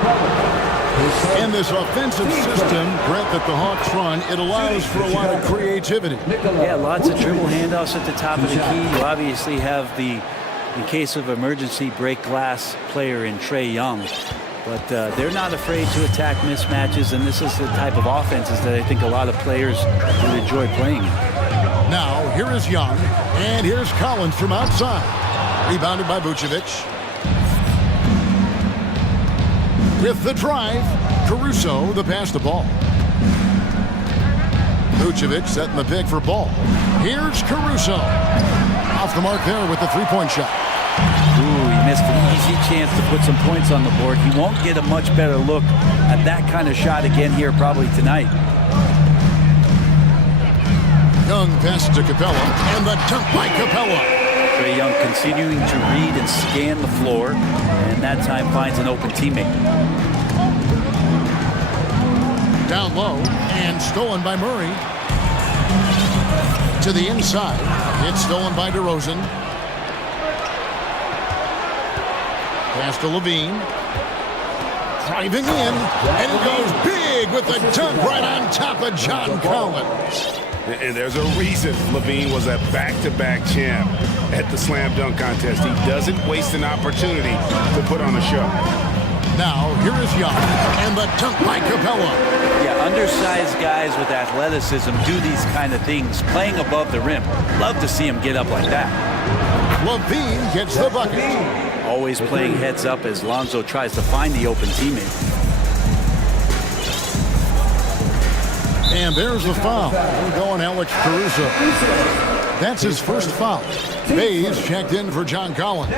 In this offensive system, Brett, that the Hawks run, it allows for a lot of creativity. Yeah, lots of dribble handoffs at the top of the key. You obviously have the, in case of emergency, break glass player in Trae Young. But they're not afraid to attack mismatches, and this is the type of offenses that I think a lot of players would enjoy playing in. Now, here is Young, and here's Collins from outside. Rebounded by Vucevic. With the drive, Caruso, the pass to Ball. Vucevic setting the pick for Ball. Here's Caruso. Off the mark there with the three-point shot. Ooh, he missed an easy chance to put some points on the board. He won't get a much better look at that kind of shot again here probably tonight. Young passes to Capella, and the dunk by Capella. Trae Young continuing to read and scan the floor, and that time finds an open teammate. Down low, and stolen by Murray. To the inside, it's stolen by DeRozan. Pass to Levine. Driving in, and he goes big with the dunk right on top of John Collins. And there's a reason Levine was a back-to-back champ at the slam dunk contest. He doesn't waste an opportunity to put on a show. Now, here is Young, and the dunk by Capella. Yeah, undersized guys with athleticism do these kind of things, playing above the rim. Love to see him get up like that. Levine gets the bucket. Always playing heads up as Lonzo tries to find the open teammate. And there's the foul. We're going Alex Caruso. That's his first foul. Bays checked in for John Collins.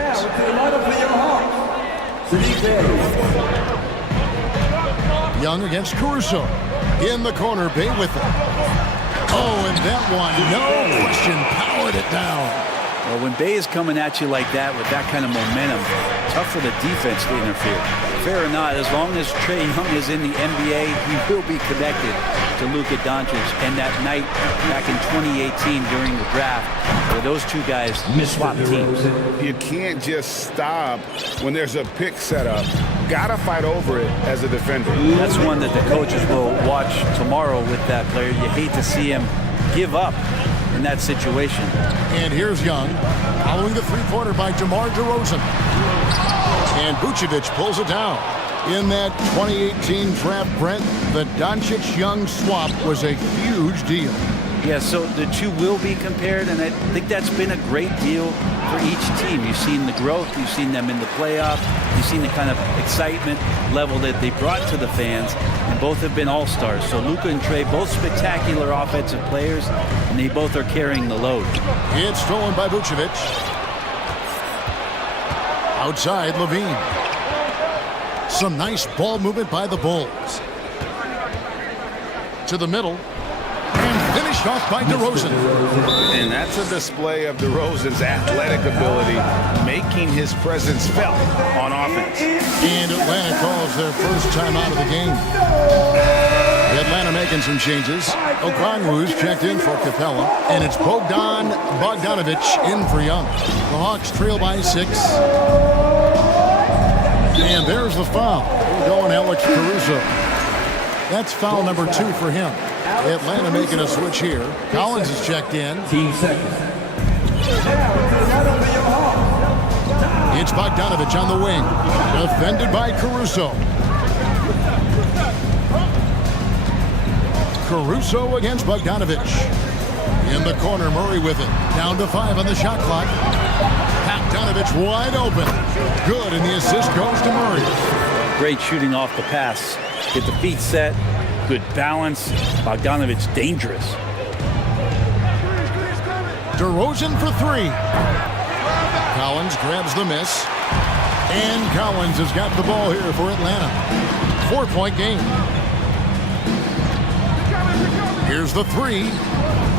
Young against Caruso. In the corner, Bay with it. Oh, and that one, no question, powered it down. Well, when Bay is coming at you like that with that kind of momentum, tough for the defense to interfere. Fair or not, as long as Trae Young is in the NBA, he will be connected to Luka Doncic. And that night back in 2018 during the draft, where those two guys swapped teams. You can't just stop when there's a pick set up. Gotta fight over it as a defender. That's one that the coaches will watch tomorrow with that player. You hate to see him give up in that situation. And here's Young, following the three-pointer by DeMar DeRozan. And Vucevic pulls it down. In that 2018 draft, Brent, the Doncic-Young swap was a huge deal. Yeah, so the two will be compared, and I think that's been a great deal for each team. You've seen the growth, you've seen them in the playoffs, you've seen the kind of excitement level that they brought to the fans, and both have been all-stars. So Luka and Trae, both spectacular offensive players, and they both are carrying the load. It's stolen by Vucevic. Outside, Levine. Some nice ball movement by the Bulls. To the middle. And finished off by DeRozan. And that's a display of DeRozan's athletic ability, making his presence felt on offense. And Atlanta calls their first time out of the game. Atlanta making some changes. Okongwu's checked in for Capella. And it's Bogdanovic in for Young. The Hawks trail by 6. And there's the foul. Going Alex Caruso. That's foul number 2 for him. Atlanta making a switch here. Collins is checked in. It's Bogdanovic on the wing. Defended by Caruso. Caruso against Bogdanovich. In the corner, Murray with it. Down to 5 on the shot clock. Bogdanovich wide open. Good, and the assist goes to Murray. Great shooting off the pass. Get the feet set. Good balance. Bogdanovich dangerous. DeRozan for 3. Collins grabs the miss. And Collins has got the ball here for Atlanta. 4-point game. Here's the 3.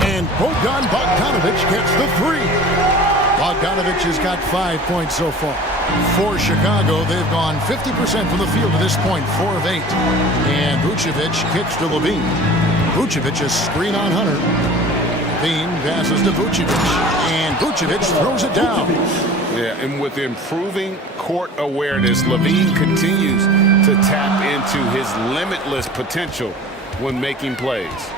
And Bogdanovich gets the 3. Bogdanovich has got 5 points so far. For Chicago, they've gone 50% from the field to this point, 4 of 8. And Vucevic kicks to Levine. Vucevic is screen on Hunter. Levine passes to Vucevic. And Vucevic throws it down. Yeah, and with improving court awareness, Levine continues to tap into his limitless potential when making plays.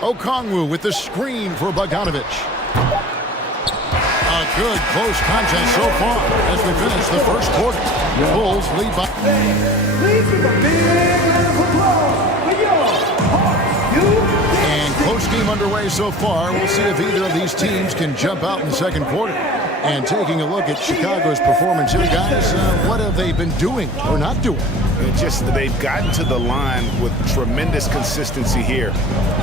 Okongwu with the screen for Bogdanovich. A good close contest so far as we finish the first quarter. The Bulls lead by... Please give a big round of applause for your And close game underway so far. We'll see if either of these teams can jump out in the second quarter. And taking a look at Chicago's performance here, guys, what have they been doing or not doing? They've gotten to the line with tremendous consistency here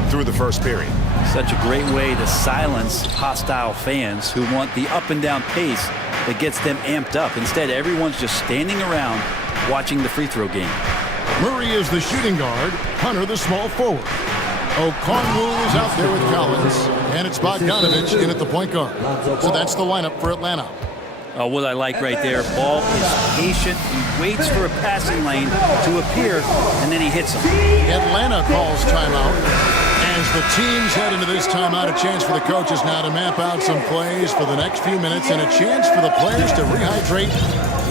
through the first period. Such a great way to silence hostile fans who want the up and down pace that gets them amped up. Instead, everyone's just standing around watching the free throw game. Murray is the shooting guard, Hunter the small forward. Okongwu is out there with Collins, and it's Bogdanovich in at the point guard. So that's the lineup for Atlanta. What I like right there, Ball is patient. He waits for a passing lane to appear, and then he hits him. Atlanta calls timeout. As the teams head into this timeout, a chance for the coaches now to map out some plays for the next few minutes and a chance for the players to rehydrate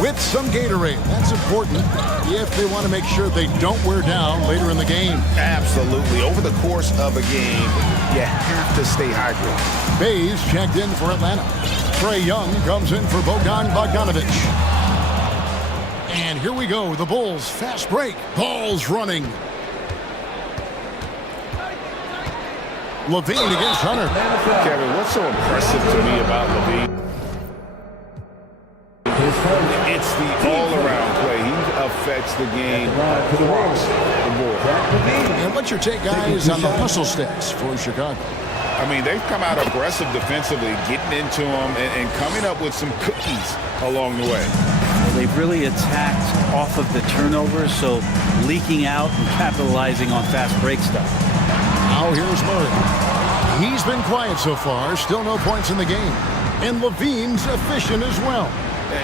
with some Gatorade. That's important if they want to make sure they don't wear down later in the game. Absolutely. Over the course of a game, you have to stay hydrated. Bays checked in for Atlanta. Trae Young comes in for Bogdanovich. And here we go. The Bulls fast break. Ball's running. Levine against Hunter. Kevin, what's so impressive to me about Levine? It's the all-around play. He affects the game across the board. And what's your take, guys, on the hustle stats for Chicago? I mean, they've come out aggressive defensively, getting into them and coming up with some cookies along the way. They've really attacked off of the turnovers, so leaking out and capitalizing on fast break stuff. Now here's Murray. He's been quiet so far. Still no points in the game. And Levine's efficient as well.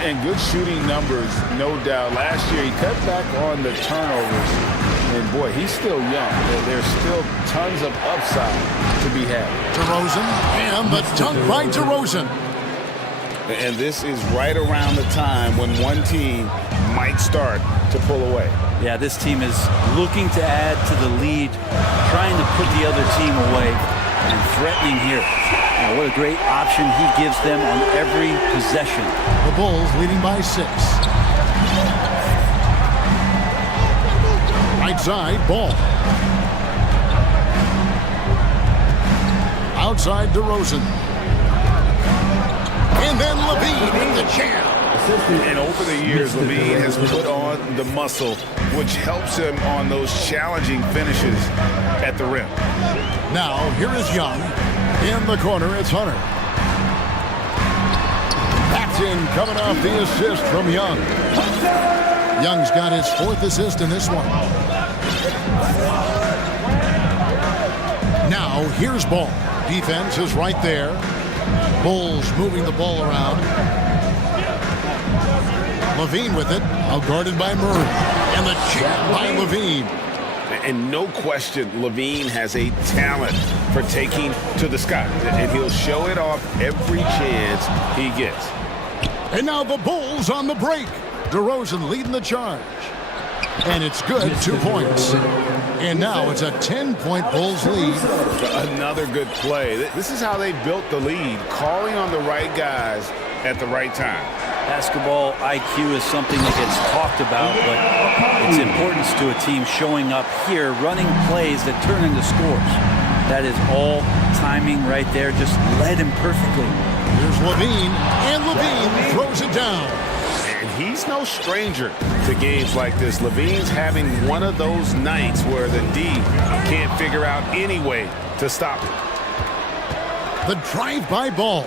And good shooting numbers, no doubt. Last year, he cut back on the turnovers. And, boy, he's still young. There's still tons of upside to be had. DeRozan, and the dunk by DeRozan. And this is right around the time when one team might start to pull away. Yeah, this team is looking to add to the lead, trying to put the other team away, and threatening here. Now, what a great option he gives them on every possession. The Bulls leading by 6. Right side, Ball. Outside, DeRozan. And then Levine in the jam. And over the years, Levine has put on the muscle, which helps him on those challenging finishes at the rim. Now, here is Young. In the corner, it's Hunter. Paxton coming off the assist from Young. Young's got his 4th assist in this one. Now, here's Ball. Defense is right there. Bulls moving the ball around. Levine with it, outguarded by Murray. And the jam by Levine. And no question, Levine has a talent for taking to the sky. And he'll show it off every chance he gets. And now the Bulls on the break. DeRozan leading the charge. And it's good, 2 points. And now it's a 10-point Bulls lead. Another good play. This is how they built the lead, calling on the right guys at the right time. Basketball IQ is something that gets talked about, but its importance to a team showing up here, running plays that turn into scores. That is all timing right there, just led him perfectly. Here's Levine, and Levine throws it down. And he's no stranger to games like this. Levine's having one of those nights where the D can't figure out any way to stop it. The drive-by ball.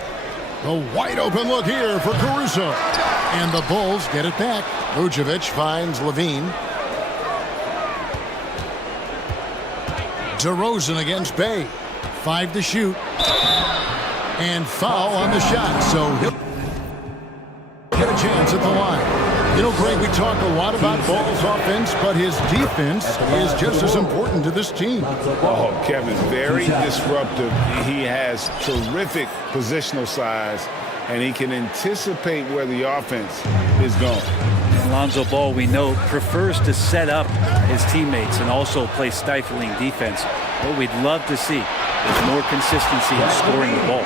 The wide open look here for Caruso. And the Bulls get it back. Vucevic finds Levine. DeRozan against Bay. 5 to shoot. And foul on the shot. So he'll get a chance at the line. You know, Greg, we talk a lot about Ball's offense, but his defense is just as important to this team. Oh, Kevin, very disruptive. He has terrific positional size, and he can anticipate where the offense is going. Lonzo Ball, we know, prefers to set up his teammates and also play stifling defense. What we'd love to see is more consistency in scoring the ball.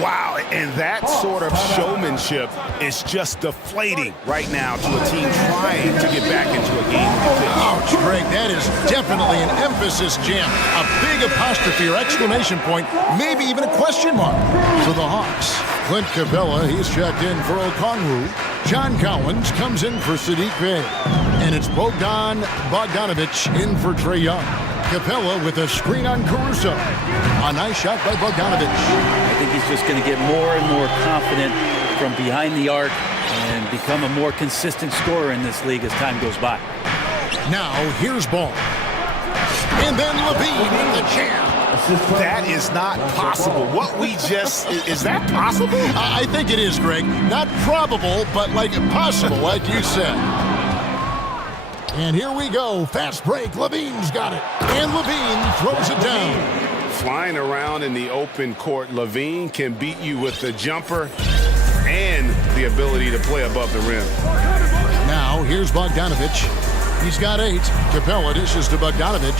Wow, and that sort of showmanship is just deflating right now to a team trying to get back into a game. Ouch, Greg, that is definitely an emphasis jam. A big apostrophe or exclamation point, maybe even a question mark for the Hawks. Clint Capella, he's checked in for Okongwu. John Collins comes in for Sadiq Bey. And it's Bogdanovic in for Trae Young. Capella with a screen on Caruso. A nice shot by Bogdanovic. I think he's just going to get more and more confident from behind the arc and become a more consistent scorer in this league as time goes by. Now, here's Ball. And then Levine with the jam. That is not possible. What we just... Is that possible? I think it is, Greg. Not probable, but like possible, like you said. And here we go. Fast break. Levine's got it. And Levine throws it down. Flying around in the open court, Levine can beat you with the jumper and the ability to play above the rim. Now, here's Bogdanovic. He's got 8. Capella dishes to Bogdanovic.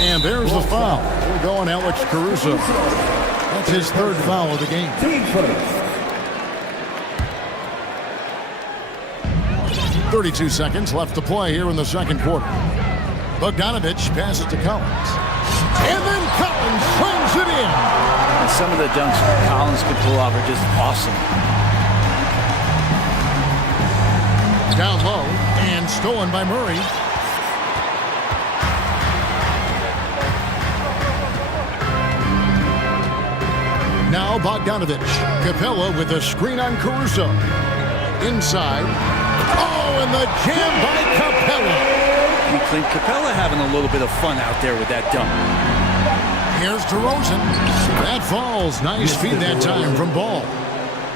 And there's the foul. We're going Alex Caruso. That's his 3rd foul of the game. 32 seconds left to play here in the second quarter. Bogdanovic passes to Collins. And then Collins slings it in. And some of the dunks Collins could pull off are just awesome. Down low and stolen by Murray. Now Bogdanovic. Capella with a screen on Caruso. Inside. Oh, and the jam by Capella. And Clint Capella having a little bit of fun out there with that dunk. Here's DeRozan. That falls. Nice feed that time from Ball.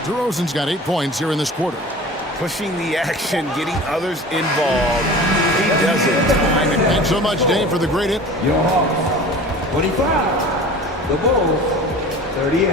DeRozan's got 8 points here in this quarter. Pushing the action, getting others involved. He does it time and Thanks so much, Dave, for the great hit. Your Hawks, 25. The Bulls, 38.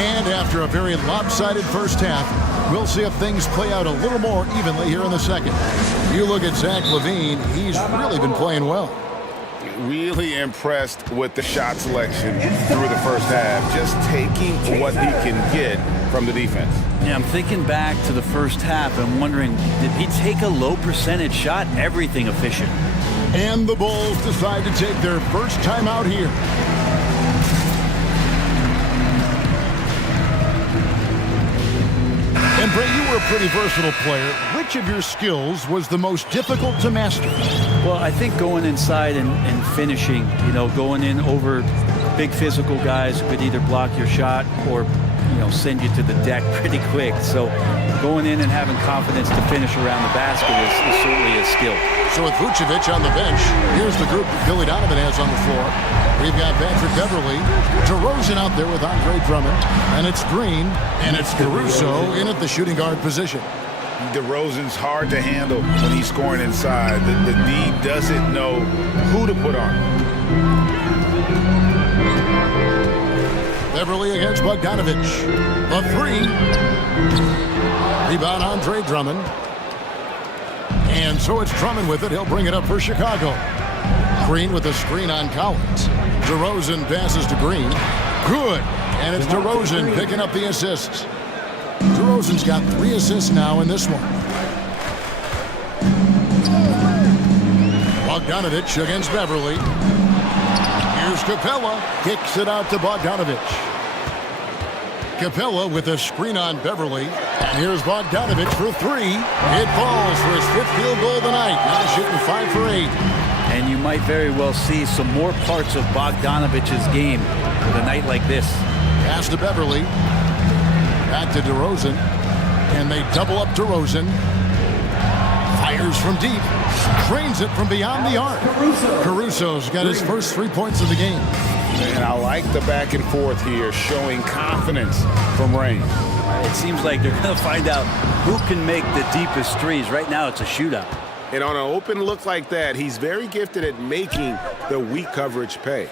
And after a very lopsided first half, we'll see if things play out a little more evenly here in the second. You look at Zach LaVine, he's really been playing well. really impressed with the shot selection through the first half, just taking what he can get from the defense. Yeah, I'm thinking back to the first half and wondering, did he take a low percentage shot? Everything efficient. And the Bulls decide to take their first time out here. And Bray, you were a pretty versatile player. Which of your skills was the most difficult to master? Well, I think going inside and finishing, going in over big physical guys who could either block your shot or, send you to the deck pretty quick. So going in and having confidence to finish around the basket is certainly a skill. So with Vucevic on the bench, here's the group that Billy Donovan has on the floor. We've got Patrick Beverly, DeRozan out there with Andre Drummond, and it's Green, and it's Caruso in at the shooting guard position. DeRozan's hard to handle when he's scoring inside. The D doesn't know who to put on. Beverly against Bogdanovic. The three. Rebound Andre Drummond. And so it's Drummond with it. He'll bring it up for Chicago. Green with a screen on Collins. DeRozan passes to Green. Good. And it's DeRozan picking up the assists. DeRozan's got 3 assists now in this one. Bogdanovich against Beverly. Here's Capella. Kicks it out to Bogdanovich. Capella with a screen on Beverly. And here's Bogdanovich for 3. It falls for his 5th field goal of the night. Now shooting 5 for 8. And you might very well see some more parts of Bogdanovich's game with a night like this. Pass to Beverly. Back to DeRozan. And they double up DeRozan. Fires from deep. Trains it from beyond the arc. Caruso's got his first 3 points of the game. And I like the back and forth here, showing confidence from Rain. It seems like they're going to find out who can make the deepest threes. Right now, it's a shootout. And on an open look like that, he's very gifted at making the weak coverage pay.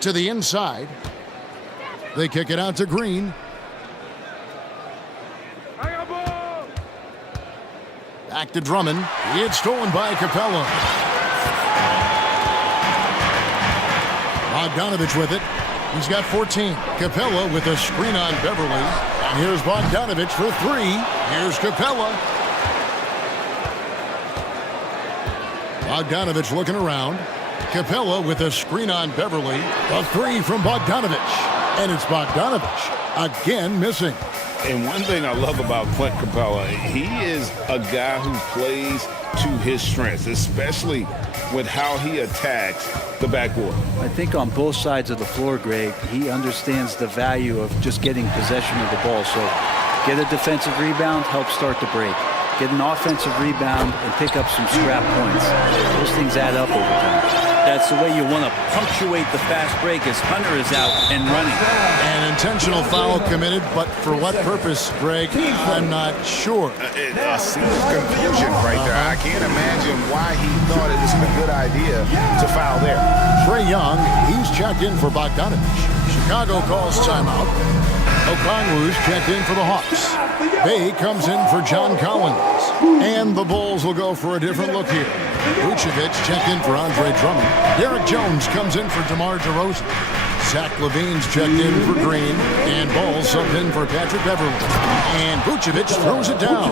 To the inside. They kick it out to Green. Back to Drummond. It's stolen by Capella. Bogdanovich with it. He's got 14. Capella with a screen on Beverly. And here's Bogdanovich for 3. Here's Capella. Bogdanovich looking around. Capella with a screen on Beverly. A 3 from Bogdanovich. And it's Bogdanovich again missing. And one thing I love about Clint Capella, he is a guy who plays to his strengths, especially with how he attacks the backboard. I think on both sides of the floor, Greg, he understands the value of just getting possession of the ball. So get a defensive rebound, help start the break. Get an offensive rebound and pick up some scrap points. Those things add up over time. That's the way you want to punctuate the fast break as Hunter is out and running. An intentional foul committed, but for what purpose, Greg? I'm not sure. A seems confusion right there. I can't imagine why he thought it was a good idea to foul there. Trae Young, he's checked in for Bogdanovich. Chicago calls timeout. Okongwu's checked in for the Hawks. Bay comes in for John Collins. And the Bulls will go for a different look here. Vucevic checked in for Andre Drummond. Derek Jones comes in for DeMar DeRozan. Zach LaVine's checked in for Green. And Ball subbed in for Patrick Beverly. And Vucevic throws it down.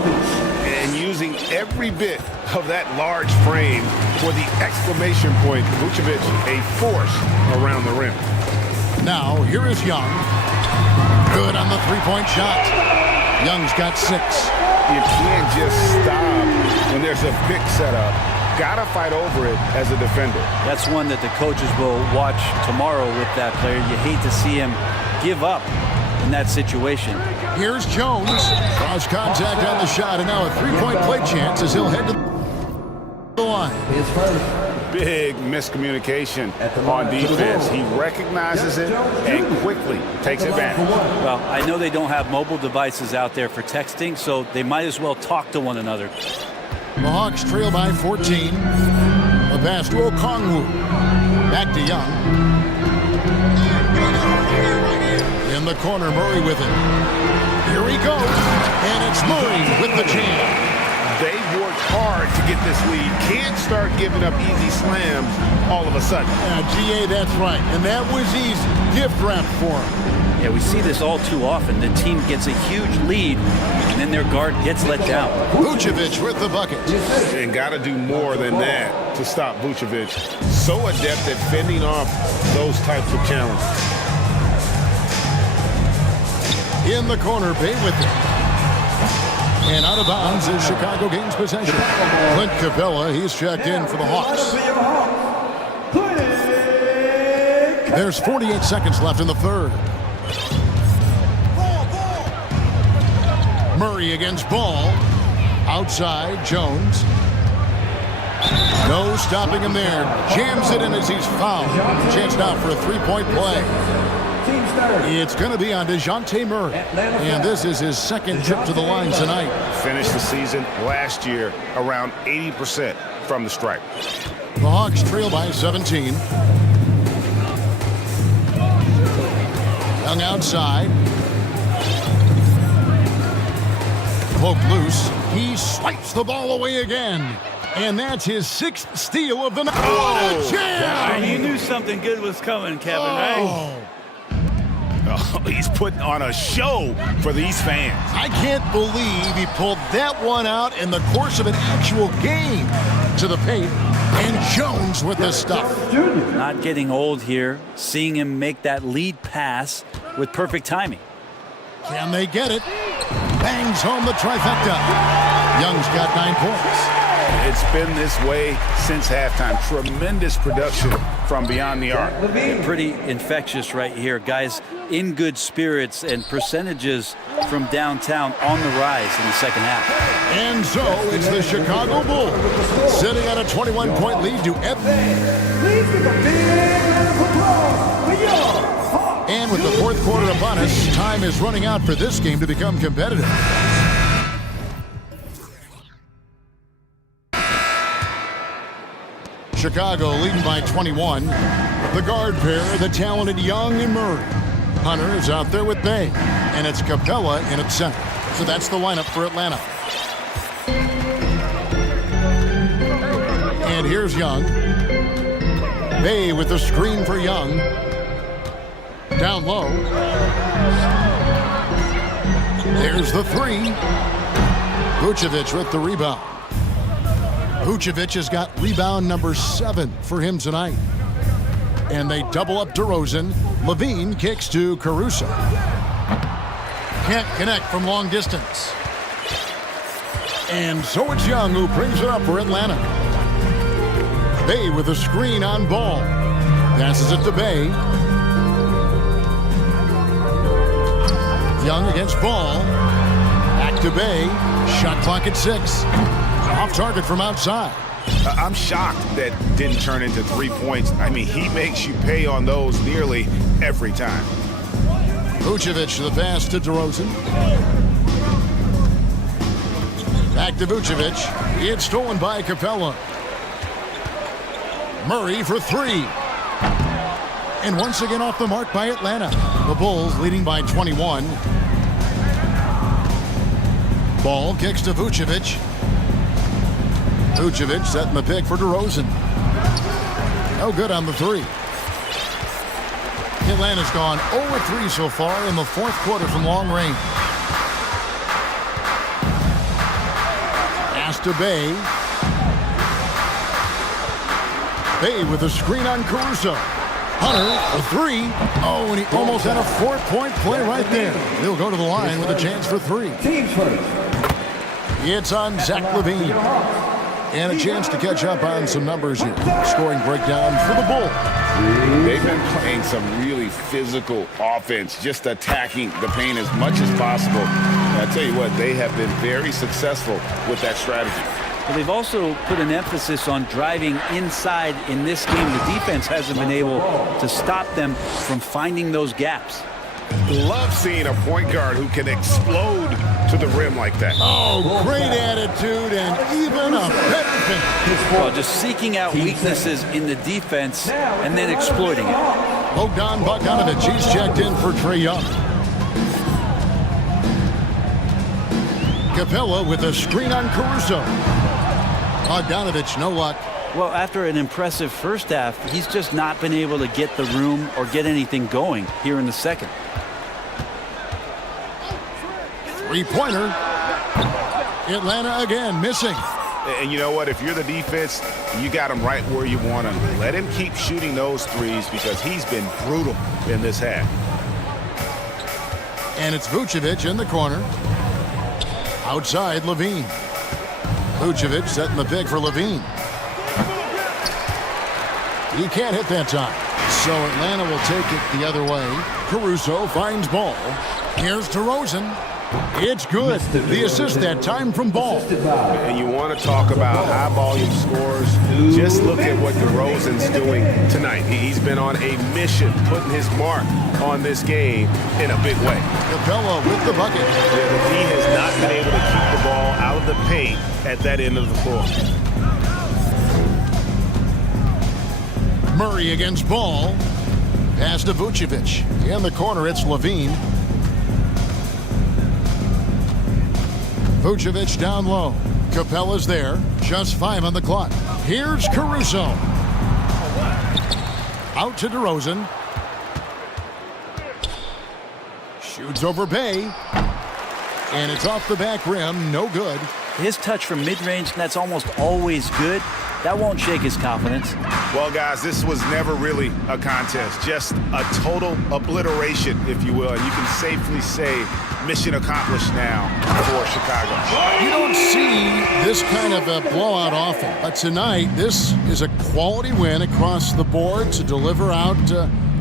And using every bit of that large frame for the exclamation point, Vucevic a force around the rim. Now, here is Young. Good on the three-point shot. Young's got 6. You can't just stop when there's a pick set up. Gotta fight over it as a defender. That's one that the coaches will watch tomorrow with that player. You hate to see him give up in that situation. Here's Jones. Cross contact on the shot, and now a three-point play chance as he'll head to the line. His first. Big miscommunication on defense. He recognizes it and quickly takes advantage. Well, I know they don't have mobile devices out there for texting, so they might as well talk to one another. The Hawks trail by 14. The pass to Okongwu. Back to Young. In the corner, Murray with it. Here he goes. And it's Murray with the jam. They've worked hard to get this lead. Can't start giving up easy slams all of a sudden. GA, that's right. And that was easy. Gift wrap for him. Yeah, we see this all too often. The team gets a huge lead, and then their guard gets let down. Vucevic with the bucket. And got to do more than that to stop Vucevic. So adept at fending off those types of challenges. In the corner, Bay with it. And out of bounds is Chicago gains possession. Clint Capella, he's checked in for the Hawks. There's 48 seconds left in the third. Murray against Ball. Outside, Jones. No stopping him there. Jams it in as he's fouled. Chance now for a three-point play. It's going to be on DeJounte Murray. And this is his second trip to the line tonight. Finished the season last year around 80% from the stripe. The Hawks trail by 17. Young outside. Poke loose. He swipes the ball away again. And that's his 6th steal of the night. Oh, jam! You knew something good was coming, Kevin, right? Oh, he's putting on a show for these fans. I can't believe he pulled that one out in the course of an actual game. To the paint, and Jones with the stuff. Not getting old here, seeing him make that lead pass with perfect timing. Can they get it? Bangs home the trifecta. Young's got 9 points. It's been this way since halftime. Tremendous production from beyond the arc. Pretty infectious right here. Guys in good spirits and percentages from downtown on the rise in the second half. And so it's the Chicago Bulls sitting at a 21-point lead to And with the fourth quarter upon us, time is running out for this game to become competitive. Chicago leading by 21. The guard pair, the talented Young and Murray. Hunter is out there with Bay, and it's Capella in at center. So that's the lineup for Atlanta. And here's Young. Bay with the screen for Young. Down low. There's the 3. Vucevic with the rebound. Vucevic has got rebound number 7 for him tonight. And they double up DeRozan. Levine kicks to Caruso. Can't connect from long distance. And so it's Young who brings it up for Atlanta. Bay with a screen on Ball. Passes it to Bay. Young against Ball. Back to Bay. Shot clock at 6. Off target from outside. I'm shocked that didn't turn into 3 points. I mean, he makes you pay on those nearly every time. Vucevic the pass to DeRozan. Back to Vucevic. It's stolen by Capella. Murray for 3. And once again off the mark by Atlanta. The Bulls leading by 21. Ball kicks to Vucevic. Vucevic setting the pick for DeRozan. No good on the 3. Atlanta's gone 0-3 so far in the fourth quarter from long range. Pass to Bay. Bay with a screen on Caruso. Hunter, a 3. Oh, and he almost had a 4-point play right there. He'll go to the line with a chance for 3. It's on Zach LaVine. And a chance to catch up on some numbers here. Scoring breakdown for the Bulls. They've been playing some really physical offense, just attacking the paint as much as possible. And I tell you what, they have been very successful with that strategy. But they've also put an emphasis on driving inside in this game. The defense hasn't been able to stop them from finding those gaps. Love seeing a point guard who can explode to the rim like that. Oh, great attitude and even a better finish. Well, just seeking out weaknesses in the defense and then exploiting it. Bogdan Bogdanovic, he's checked in for Trae Young. Capella with a screen on Caruso. Bogdanovic, no luck. Well, after an impressive first half, he's just not been able to get the room or get anything going here in the second. Three-pointer. Atlanta again missing. And you know what? If you're the defense, you got him right where you want him. Let him keep shooting those threes because he's been brutal in this half. And it's Vucevic in the corner. Outside, Levine. Vucevic setting the pick for Levine. He can't hit that time. So Atlanta will take it the other way. Caruso finds Ball. Here's DeRozan. It's good. The assist that time from Ball. And you want to talk about high-volume scores. Just look at what DeRozan's doing tonight. He's been on a mission, putting his mark on this game in a big way. Capella with the bucket. Yeah, but he has not been able to keep the ball out of the paint at that end of the floor. Murray against Ball. Pass to Vucevic. In the corner, it's Levine. Vucevic down low. Capella's there. Just 5 on the clock. Here's Caruso. Out to DeRozan. Shoots over Bay. And it's off the back rim. No good. His touch from mid-range, that's almost always good. That won't shake his confidence. Well, guys, this was never really a contest. Just a total obliteration, if you will. And you can safely say mission accomplished now for Chicago. You don't see this kind of a blowout often. But tonight, this is a quality win across the board to deliver out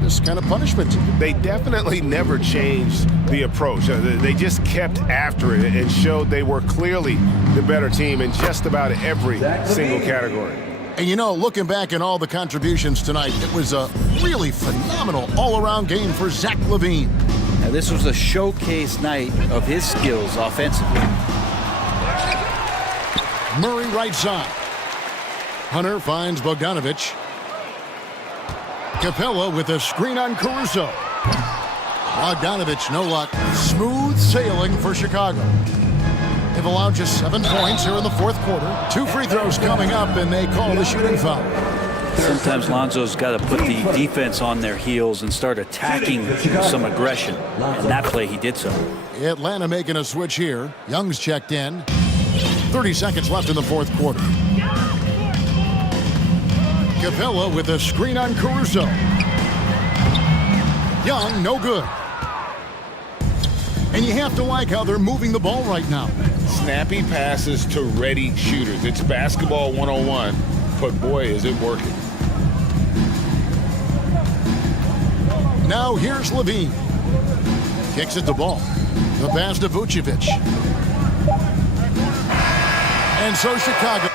this kind of punishment. They definitely never changed the approach. They just kept after it and showed they were clearly the better team in just about every single category. And you know, looking back at all the contributions tonight, it was a really phenomenal all-around game for Zach LaVine. Now, this was a showcase night of his skills offensively. Murray right side. Hunter finds Bogdanovic. Capella with a screen on Caruso. Bogdanovic, no luck. Smooth sailing for Chicago. They've allowed just 7 points here in the fourth quarter. 2 free throws coming up, and they call the shooting foul. Sometimes Lonzo's got to put the defense on their heels and start attacking some aggression. And that play, he did so. Atlanta making a switch here. Young's checked in. 30 seconds left in the fourth quarter. Capella with a screen on Caruso. Young, no good. And you have to like how they're moving the ball right now. Snappy passes to ready shooters. It's basketball 101, but boy, is it working. Now here's LaVine. Kicks it to ball. The pass to Vucevic. And so Chicago.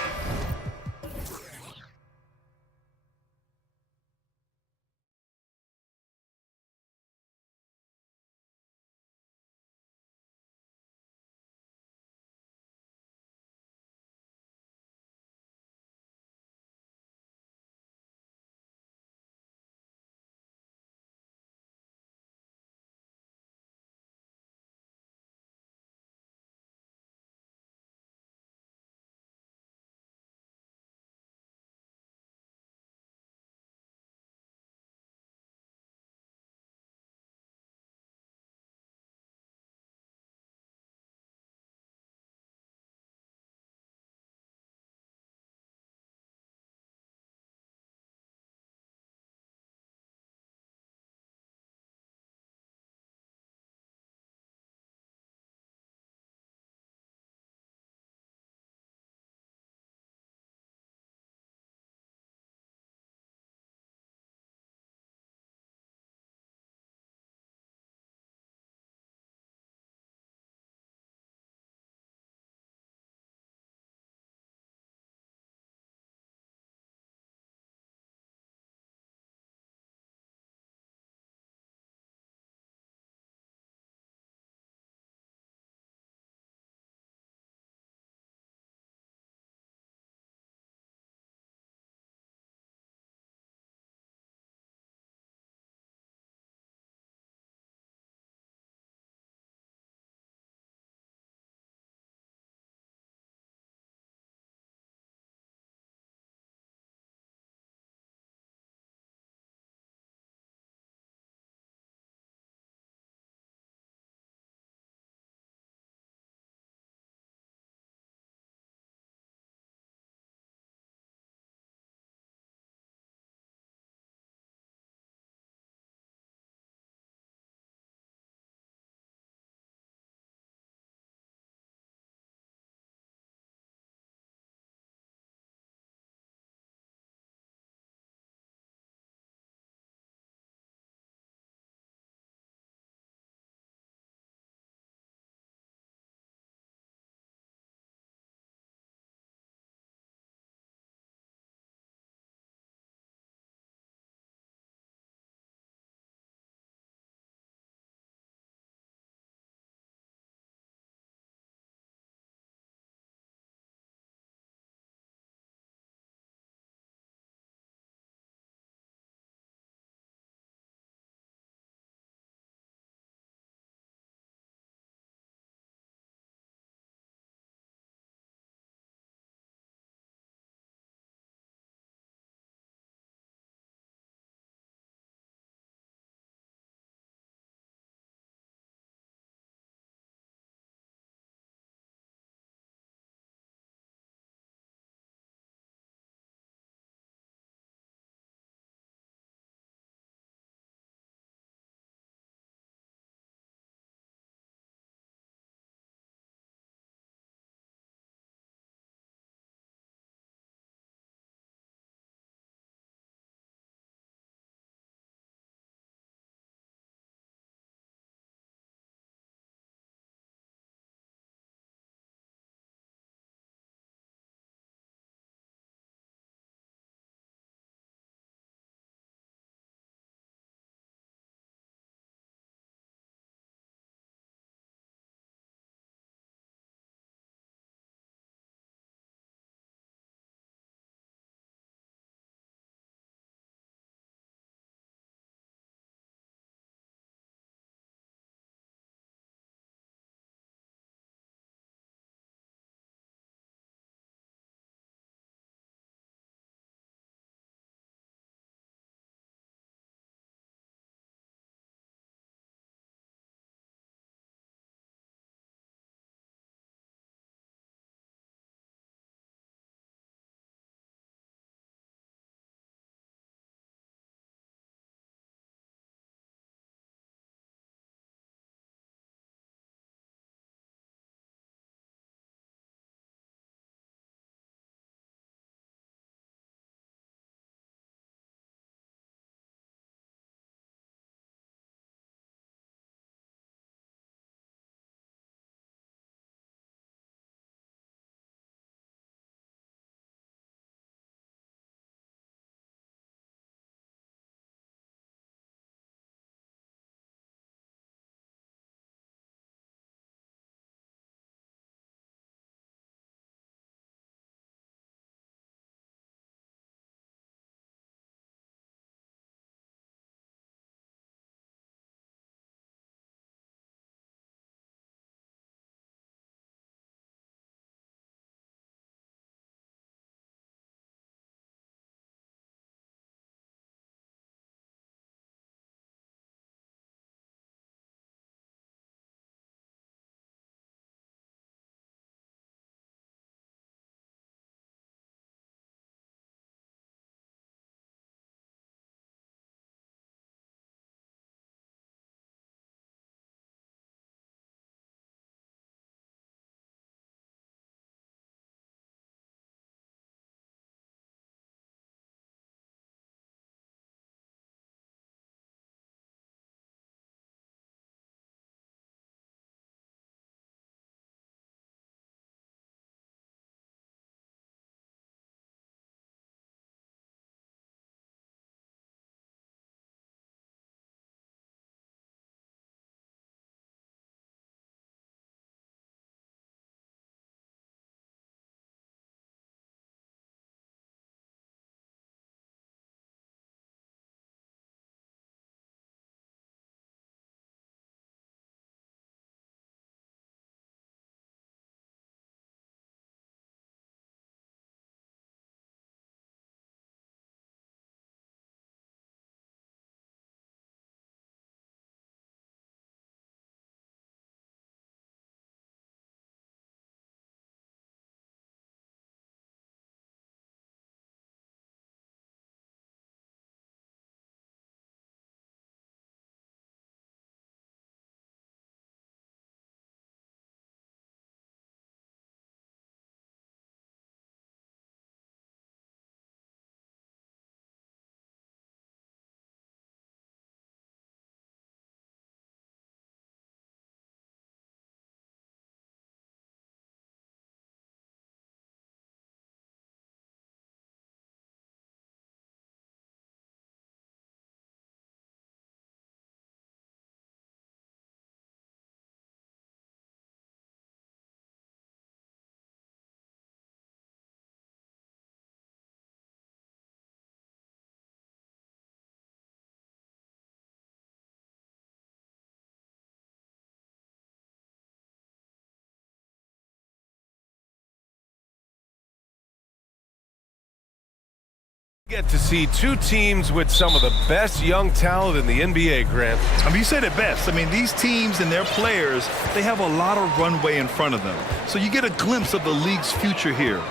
Get to see two teams with some of the best young talent in the NBA, Grant. I mean, you said it best. I mean, these teams and their players, they have a lot of runway in front of them. So you get a glimpse of the league's future here.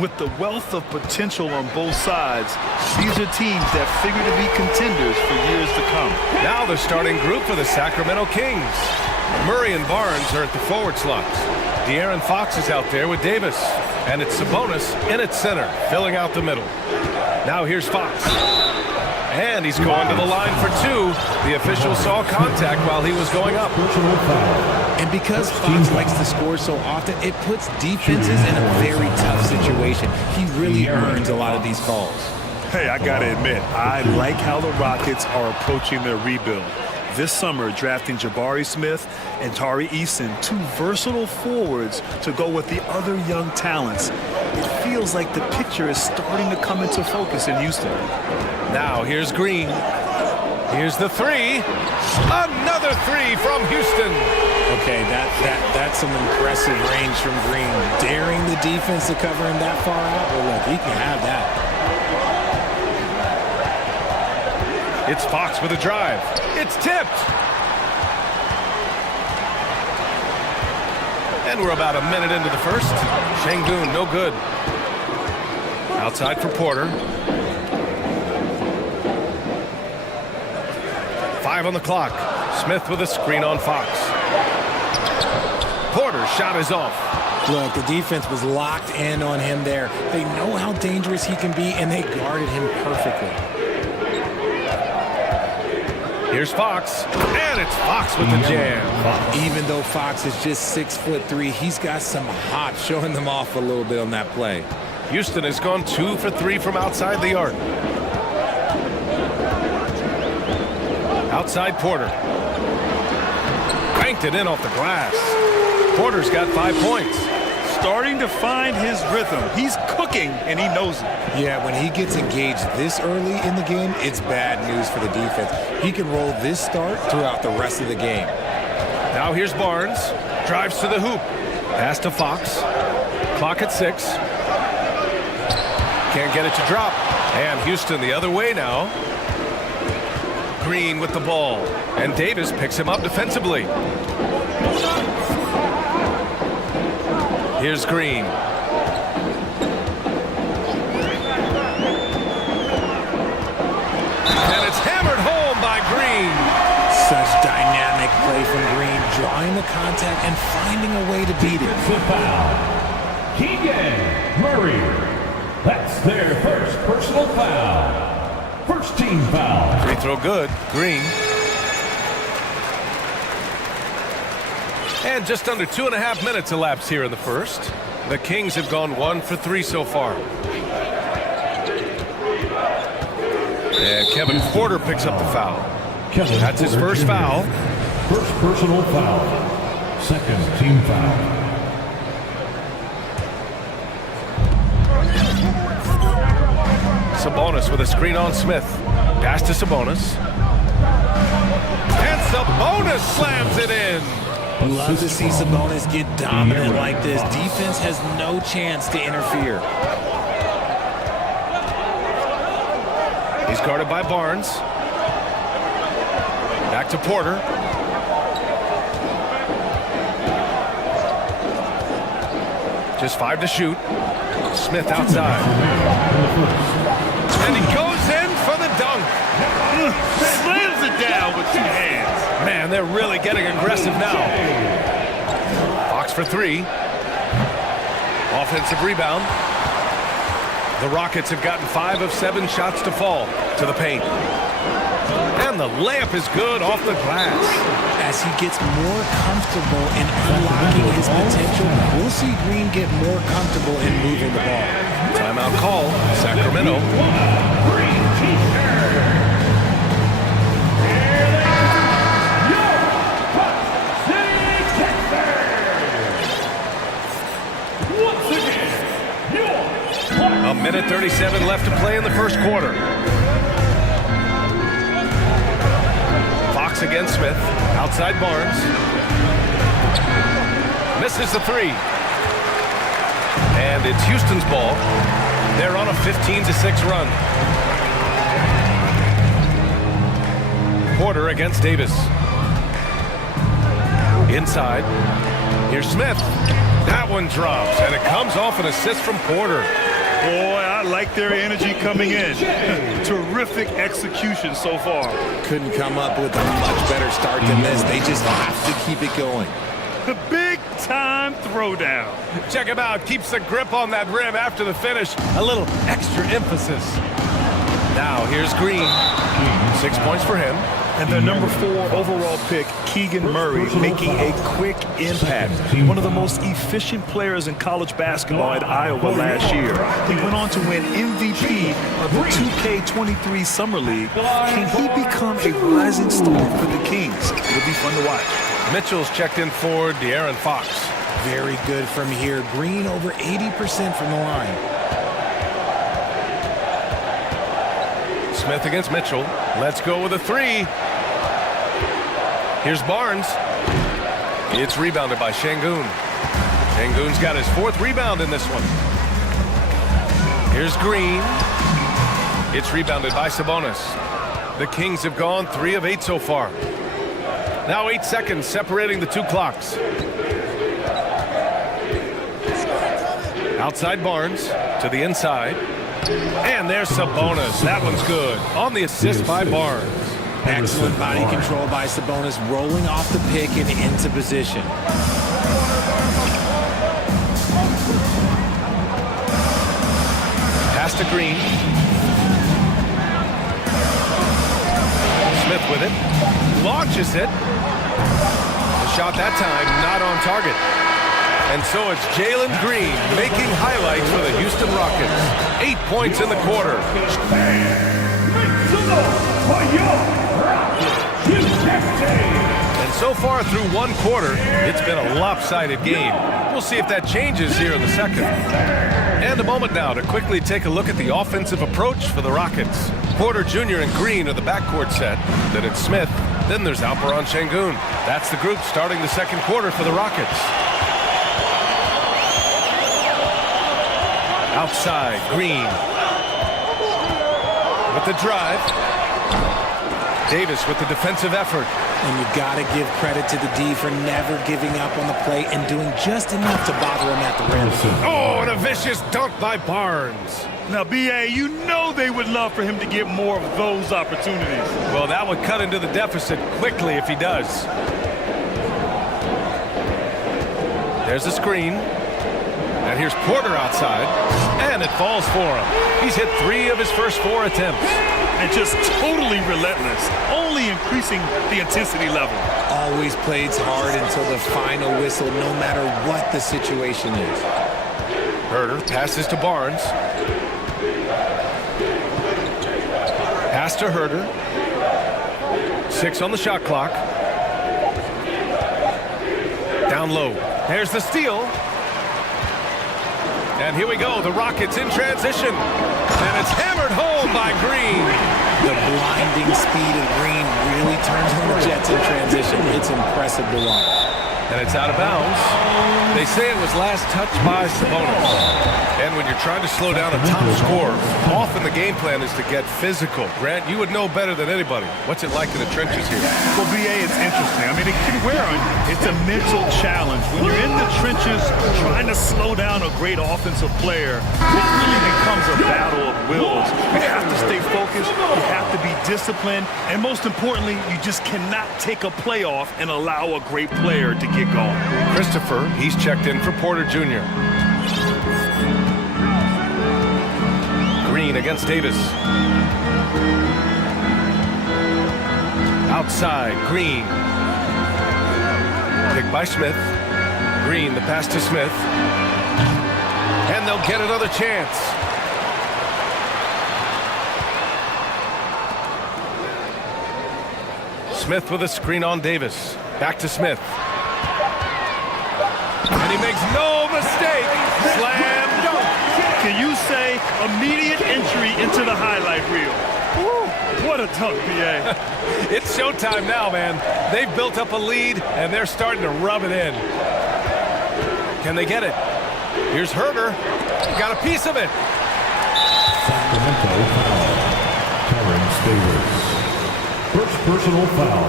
With the wealth of potential on both sides, these are teams that figure to be contenders for years to come. Now the starting group for the Sacramento Kings. Murray and Barnes are at the forward slots. De'Aaron Fox is out there with Davis. And it's Sabonis in at center, filling out the middle. Now here's Fox. And he's going to the line for two. The official saw contact while he was going up. And because Fox likes to score so often, it puts defenses in a very tough situation. He really earns a lot of these calls. Hey, I gotta admit, I like how the Rockets are approaching their rebuild. This summer, drafting Jabari Smith and Tari Eason, two versatile forwards to go with the other young talents. It feels like the picture is starting to come into focus in Houston. Now here's Green. Here's the three. Another three from Houston. Okay, that's some impressive range from Green. Daring the defense to cover him that far out. Well, look, he can have that. It's Fox with a drive. It's tipped. And we're about a minute into the first. Şengün, no good. Outside for Porter. 5 on the clock. Smith with a screen on Fox. Porter's shot is off. Look, the defense was locked in on him there. They know how dangerous he can be, and they guarded him perfectly. Here's Fox, and it's Fox with the jam. Even though Fox is just 6'3", he's got some hop, showing them off a little bit on that play. Houston has gone 2 for 3 from outside the arc. Outside Porter. Banked it in off the glass. Porter's got 5 points. Starting to find his rhythm. He's cooking, and he knows it. Yeah, when he gets engaged this early in the game, it's bad news for the defense. He can roll this start throughout the rest of the game. Now here's Barnes. Drives to the hoop. Pass to Fox. Clock at 6. Can't get it to drop. And Houston the other way now. Green with the ball. And Davis picks him up defensively. Here's Green. And it's hammered home by Green. Such dynamic play from Green, drawing the contact and finding a way to beat it. The foul. Keegan Murray. That's their first personal foul. First team foul. Free throw good. Green. And just under 2.5 minutes elapsed here in the first. The Kings have gone 1 for 3 so far. And Kevin Porter picks up the foul. That's his first foul. First personal foul. Second team foul. Sabonis with a screen on Smith. Pass to Sabonis. And Sabonis slams it in. Love to see Sabonis get dominant like this. Defense has no chance to interfere. He's guarded by Barnes. Back to Porter. Just 5 to shoot. Smith outside. And he goes in for the dunk. Slams it down with 2 hands. Man, they're really getting aggressive now. Fox for 3. Offensive rebound. The Rockets have gotten 5 of 7 shots to fall to the paint. And the layup is good off the glass. As he gets more comfortable in unlocking his potential, we'll see Green get more comfortable in moving the ball. Timeout call, Sacramento. A minute 37 left to play in the first quarter. Fox against Smith. Outside Barnes. Misses the 3. And it's Houston's ball. They're on a 15-6 run. Porter against Davis. Inside. Here's Smith. That one drops, and it comes off an assist from Porter. Boy, I like their energy coming in. Terrific execution so far. Couldn't come up with a much better start than this. They just have to keep it going. The big-time throwdown. Check him out. Keeps the grip on that rim after the finish. A little extra emphasis. Now, here's Green. 6 points for him. And their number 4 overall pick, Keegan Murray, making a quick impact. One of the most efficient players in college basketball at Iowa last year. He went on to win MVP of the 2K23 Summer League. Can he become a rising star for the Kings? It'll be fun to watch. Mitchell's checked in for De'Aaron Fox. Very good from here. Green over 80% from the line. Smith against Mitchell. Let's go with a 3. Here's Barnes. It's rebounded by Şengün. Şengün's got his 4th rebound in this one. Here's Green. It's rebounded by Sabonis. The Kings have gone 3 of 8 so far. Now 8 seconds separating the 2 clocks. Outside Barnes to the inside. And there's Sabonis. That one's good. On the assist by Barnes. Excellent body control by Sabonis, rolling off the pick and into position. Pass to Green. Smith with it. Launches it. The shot that time not on target. And so it's Jalen Green making highlights for the Houston Rockets. 8 points in the quarter. And so far through 1 quarter, it's been a lopsided game. We'll see if that changes here in the second. And a moment now to quickly take a look at the offensive approach for the Rockets. Porter Jr. and Green are the backcourt set. Then it's Smith. Then there's Alperen Şengün. That's the group starting the second quarter for the Rockets. Outside, Green. With the drive. Davis with the defensive effort. And you got to give credit to the D for never giving up on the play and doing just enough to bother him at the rim. Oh, and a vicious dunk by Barnes. Now, B.A., you know they would love for him to get more of those opportunities. Well, that would cut into the deficit quickly if he does. There's a screen. And here's Porter outside. And it falls for him. He's hit 3 of his first 4 attempts. And just totally relentless, only increasing the intensity level. Always plays hard until the final whistle, no matter what the situation is. Herter passes to Barnes. Pass to Herter. 6 on the shot clock. Down low. There's the steal. And here we go, the Rockets in transition. And it's hammered home by Green. The blinding speed of Green really turns on the Jets in transition. It's impressive to watch. And it's out of bounds. They say it was last touched by Sabonis. And when you're trying to slow down a top scorer, often the game plan is to get physical. Grant, you would know better than anybody. What's it like in the trenches here? Well, B.A., it's interesting. I mean, it can wear on you. It's a mental challenge. When you're in the trenches trying to slow down a great offensive player, it really becomes a battle of wills. You have to stay focused. You have to be disciplined. And most importantly, you just cannot take a play off and allow a great player to get going. Christopher, he's checked in for Porter Jr. Green against Davis. Outside, Green. Picked by Smith. Green, the pass to Smith. And they'll get another chance. Smith with a screen on Davis. Back to Smith. And he makes no mistake. Slam dunk. Can you say immediate entry into the highlight reel? Woo, what a dunk, B.A. It's showtime now, man. They've built up a lead, and they're starting to rub it in. Can they get it? Here's Herter. Got a piece of it. Sacramento, Terrence Davis. First personal foul.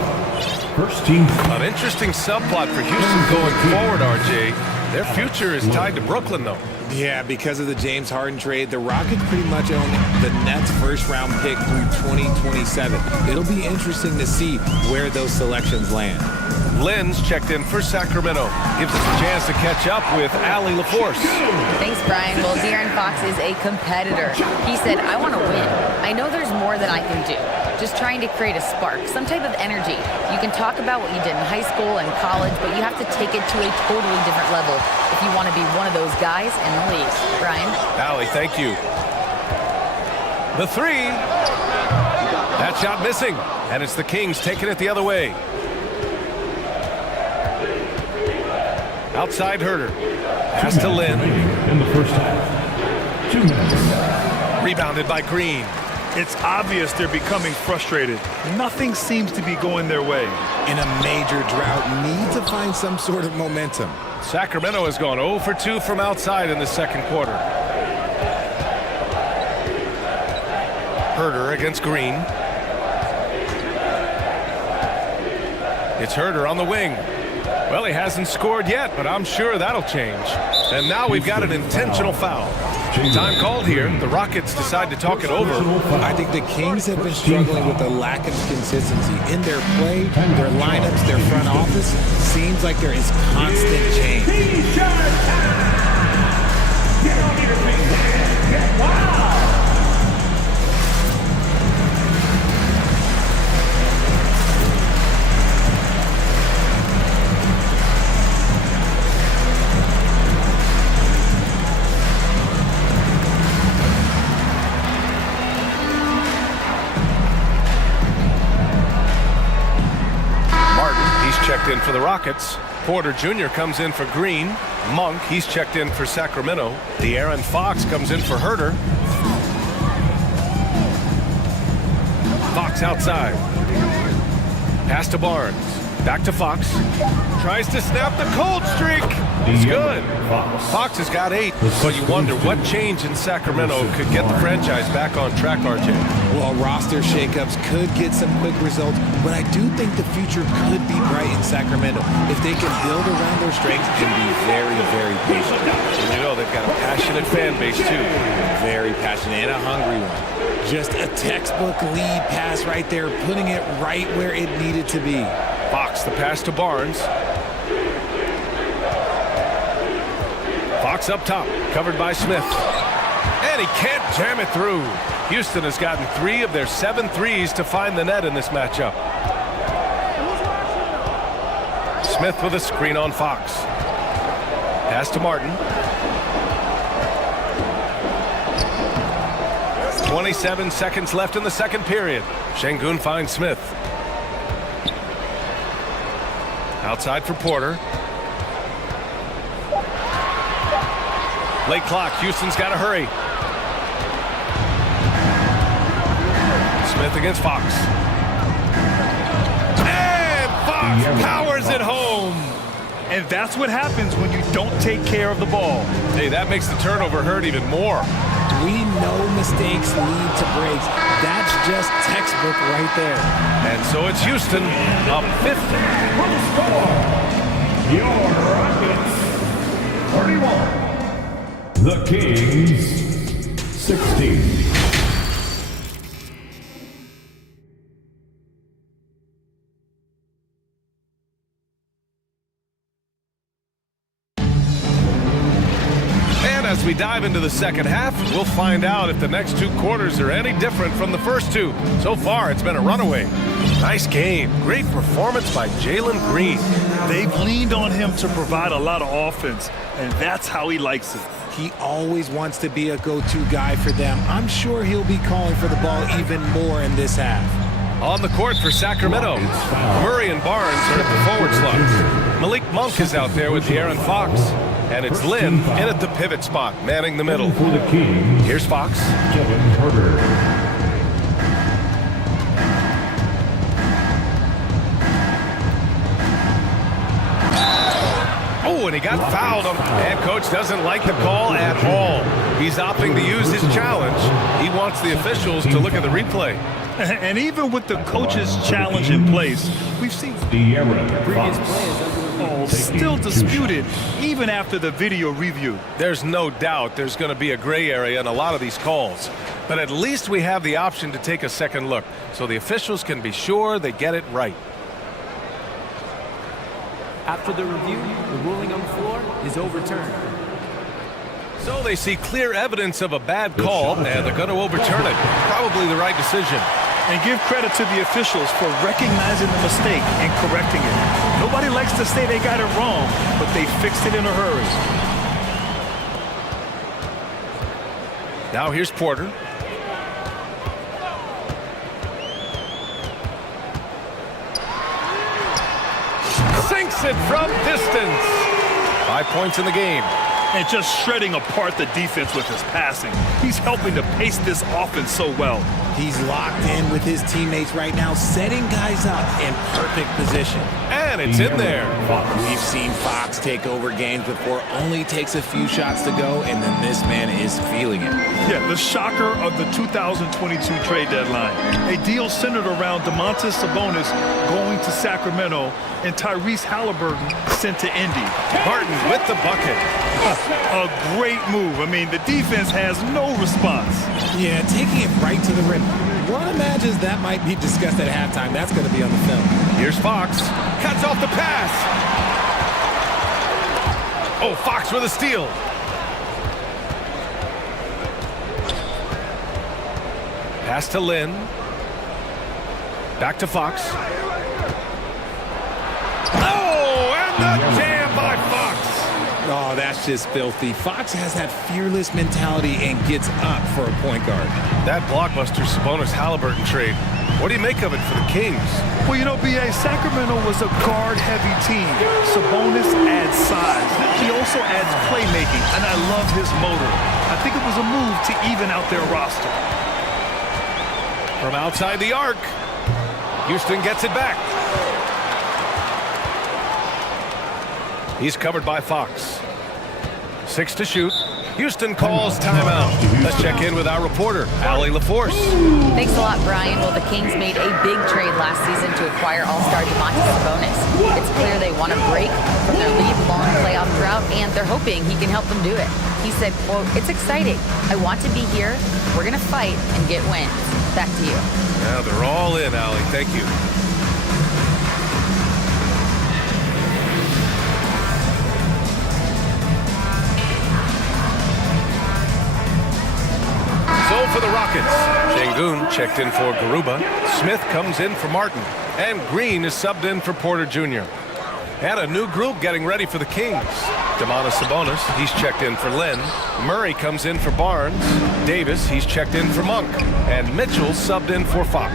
First team. An interesting subplot for Houston going forward, RJ. Their future is tied to Brooklyn, though. Yeah, because of the James Harden trade, the Rockets pretty much own the Nets' first-round pick through 2027. It'll be interesting to see where those selections land. Lynn's checked in for Sacramento. Gives us a chance to catch up with Allie LaForce. Thanks, Brian. Well, De'Aaron Fox is a competitor. He said, I want to win. I know there's more that I can do. Just trying to create a spark, some type of energy. You can talk about what you did in high school and college, but you have to take it to a totally different level if you want to be one of those guys in the league. Brian? Allie, thank you. The three. That shot missing. And it's the Kings taking it the other way. Outside Herder. Pass to Lynn. In the first half. 2 minutes. Rebounded by Green. It's obvious they're becoming frustrated. Nothing seems to be going their way. In a major drought, need to find some sort of momentum. Sacramento has gone 0 for 2 from outside in the second quarter. Herder against Green. It's Herder on the wing. Well, he hasn't scored yet, but I'm sure that'll change. And now we've got an intentional foul. Time called here. The Rockets decide to talk it over. I think the Kings have been struggling with a lack of consistency in their play, their lineups, their front office. Seems like there is constant change. Get on your feet. Get wild. Checked in for the Rockets. Porter Jr. comes in for Green. Monk, he's checked in for Sacramento. De'Aaron Fox comes in for Herder. Fox outside. Pass to Barnes. Back to Fox. Tries to snap the cold streak. It's good. Fox has got 8. But you wonder what change in Sacramento could get the franchise back on track, RJ. Well, roster shakeups could get some quick results, but I do think the future could be bright in Sacramento if they can build around their strengths and be very, very patient. And you know they've got a passionate fan base too. Very passionate and a hungry one. Just a textbook lead pass right there, putting it right where it needed to be. Fox, the pass to Barnes. Fox up top, covered by Smith. And he can't jam it through. Houston has gotten 3 of their 7 threes to find the net in this matchup. Smith with a screen on Fox. Pass to Martin. 27 seconds left in the second period. Şengün finds Smith. Outside for Porter. Late clock. Houston's got to hurry. Smith against Fox. And Fox powers it home. And that's what happens when you don't take care of the ball. Hey, that makes the turnover hurt even more. We know mistakes lead to breaks. That's just textbook right there. And so it's Houston up 50. Your Rockets 31. The Kings 16. As we dive into the second half, we'll find out if the next 2 quarters are any different from the first 2. So far, it's been a runaway. Nice game. Great performance by Jalen Green. They've leaned on him to provide a lot of offense, and that's how he likes it. He always wants to be a go-to guy for them. I'm sure he'll be calling for the ball even more in this half. On the court for Sacramento, Murray and Barnes are at the forward slots. Malik Monk is out there with De'Aaron Fox. And it's Lynn in at the pivot spot, manning the middle. For the Kings, here's Fox. Kevin Herder. Oh, and he got fouled. And coach doesn't like the call at all. He's opting to use his challenge. He wants the officials to look at the replay. And even with the coach's challenge in place, we've seen previous players still disputed even after the video review. There's no doubt there's going to be a gray area in a lot of these calls. But at least we have the option to take a second look, so the officials can be sure they get it right. After the review, the ruling on the floor is overturned. So they see clear evidence of a bad call, and they're going to overturn it. Probably the right decision. And give credit to the officials for recognizing the mistake and correcting it. Nobody likes to say they got it wrong, but they fixed it in a hurry. Now here's Porter. Sinks it from distance. 5 points in the game. And just shredding apart the defense with his passing. He's helping to pace this offense so well. He's locked in with his teammates right now, setting guys up in perfect position. And it's in there. We've seen Fox take over games before, only takes a few shots to go, and then this man is feeling it. Yeah, the shocker of the 2022 trade deadline. A deal centered around Domantas Sabonis going to Sacramento and Tyrese Halliburton sent to Indy. Martin with the bucket. A great move. I mean, the defense has no response. Yeah, taking it right to the rim. One imagines that might be discussed at halftime. That's going to be on the film. Here's Fox. Cuts off the pass. Oh, Fox with a steal. Pass to Lynn. Back to Fox. Oh, and the jam by Fox. Oh, that's just filthy. Fox has that fearless mentality and gets up for a point guard. That blockbuster Sabonis-Halliburton trade. What do you make of it for the Kings? Well, you know, B.A., Sacramento was a guard-heavy team. Sabonis adds size. He also adds playmaking, and I love his motor. I think it was a move to even out their roster. From outside the arc, Houston gets it back. He's covered by Fox. 6 to shoot. Houston calls timeout. Let's check in with our reporter, Allie LaForce. Thanks a lot, Brian. Well, the Kings made a big trade last season to acquire all-star Domantas Sabonis. It's clear they want to break from their league-long playoff drought, and they're hoping he can help them do it. He said, quote, "It's exciting. I want to be here. We're going to fight and get wins." Back to you. Now they're all in, Allie. Thank you. So for the Rockets, Şengün checked in for Garuba. Smith comes in for Martin. And Green is subbed in for Porter Jr. And a new group getting ready for the Kings. Domantas Sabonis, he's checked in for Lynn. Murray comes in for Barnes. Davis, he's checked in for Monk. And Mitchell subbed in for Fox.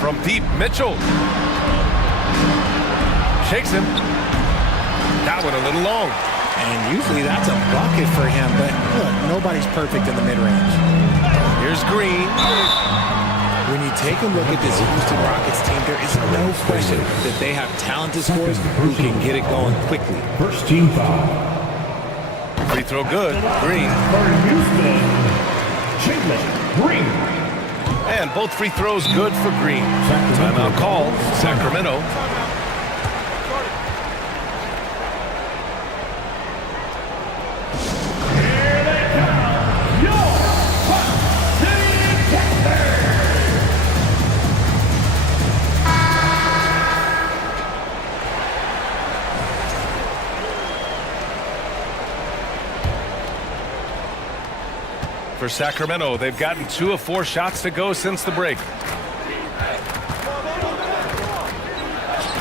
From deep, Mitchell. Shakes him. That one a little long. And usually that's a bucket for him, but look, nobody's perfect in the mid-range. Here's Green. When you take a look at this Houston Rockets team, there is no question that they have talented scorers who can get it going quickly. First team foul. Free throw good. Green. For Houston, Jalen Green. And both free throws good for Green. Timeout called. Sacramento. For Sacramento, they've gotten 2 of 4 shots to go since the break.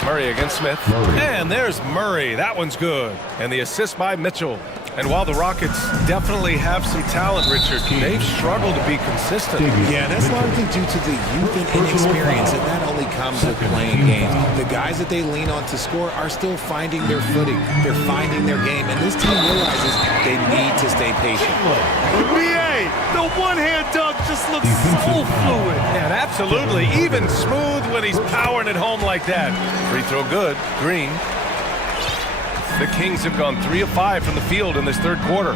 Murray against Smith. And there's Murray. That one's good. And the assist by Mitchell. And while the Rockets definitely have some talent, Richard, they've struggled to be consistent. Yeah, that's largely due to the youth and inexperience, and that only comes with playing games. The guys that they lean on to score are still finding their footing. They're finding their game, and this team realizes they need to stay patient. BA, the one-hand dunk just looks so fluid. And absolutely, even smooth when he's powering it home like that. Free throw good. Green. The Kings have gone 3 of 5 from the field in this third quarter.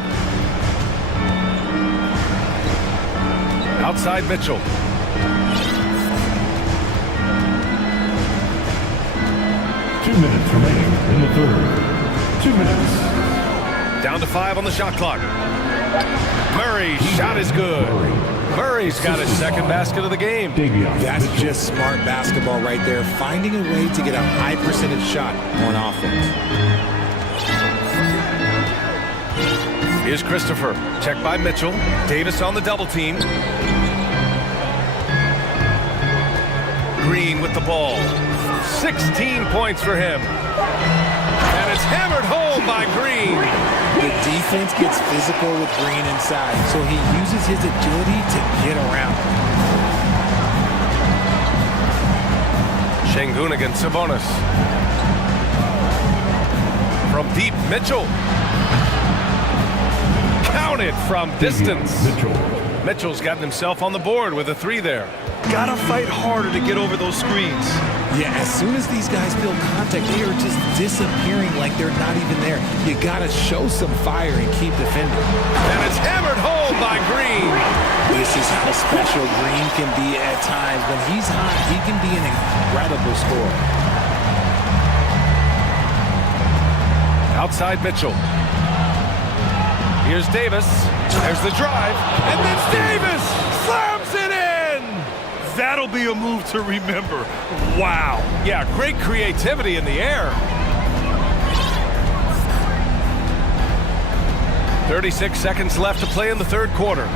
Outside Mitchell. Minutes remaining in the third. 2 minutes. Down to 5 on the shot clock. Murray's shot is good. Murray's got his second basket of the game. That's just smart basketball right there, finding a way to get a high percentage shot on offense. Here's Christopher. Checked by Mitchell. Davis on the double team. Green with the ball. 16 points for him. And it's hammered home by Green. The defense gets physical with Green inside, so he uses his agility to get around. Şengün against Sabonis. From deep, Mitchell. Counted from distance. Mitchell's gotten himself on the board with a 3 there. Gotta fight harder to get over those screens. Yeah, as soon as these guys feel contact, they are just disappearing like they're not even there. You gotta show some fire and keep defending. And it's hammered home by Green. This is how special Green can be at times. When he's hot, he can be an incredible scorer. Outside Mitchell. Here's Davis. There's the drive. And then Davis slams it in. That'll be a move to remember. Wow. Yeah, great creativity in the air. 36 seconds left to play in the third quarter.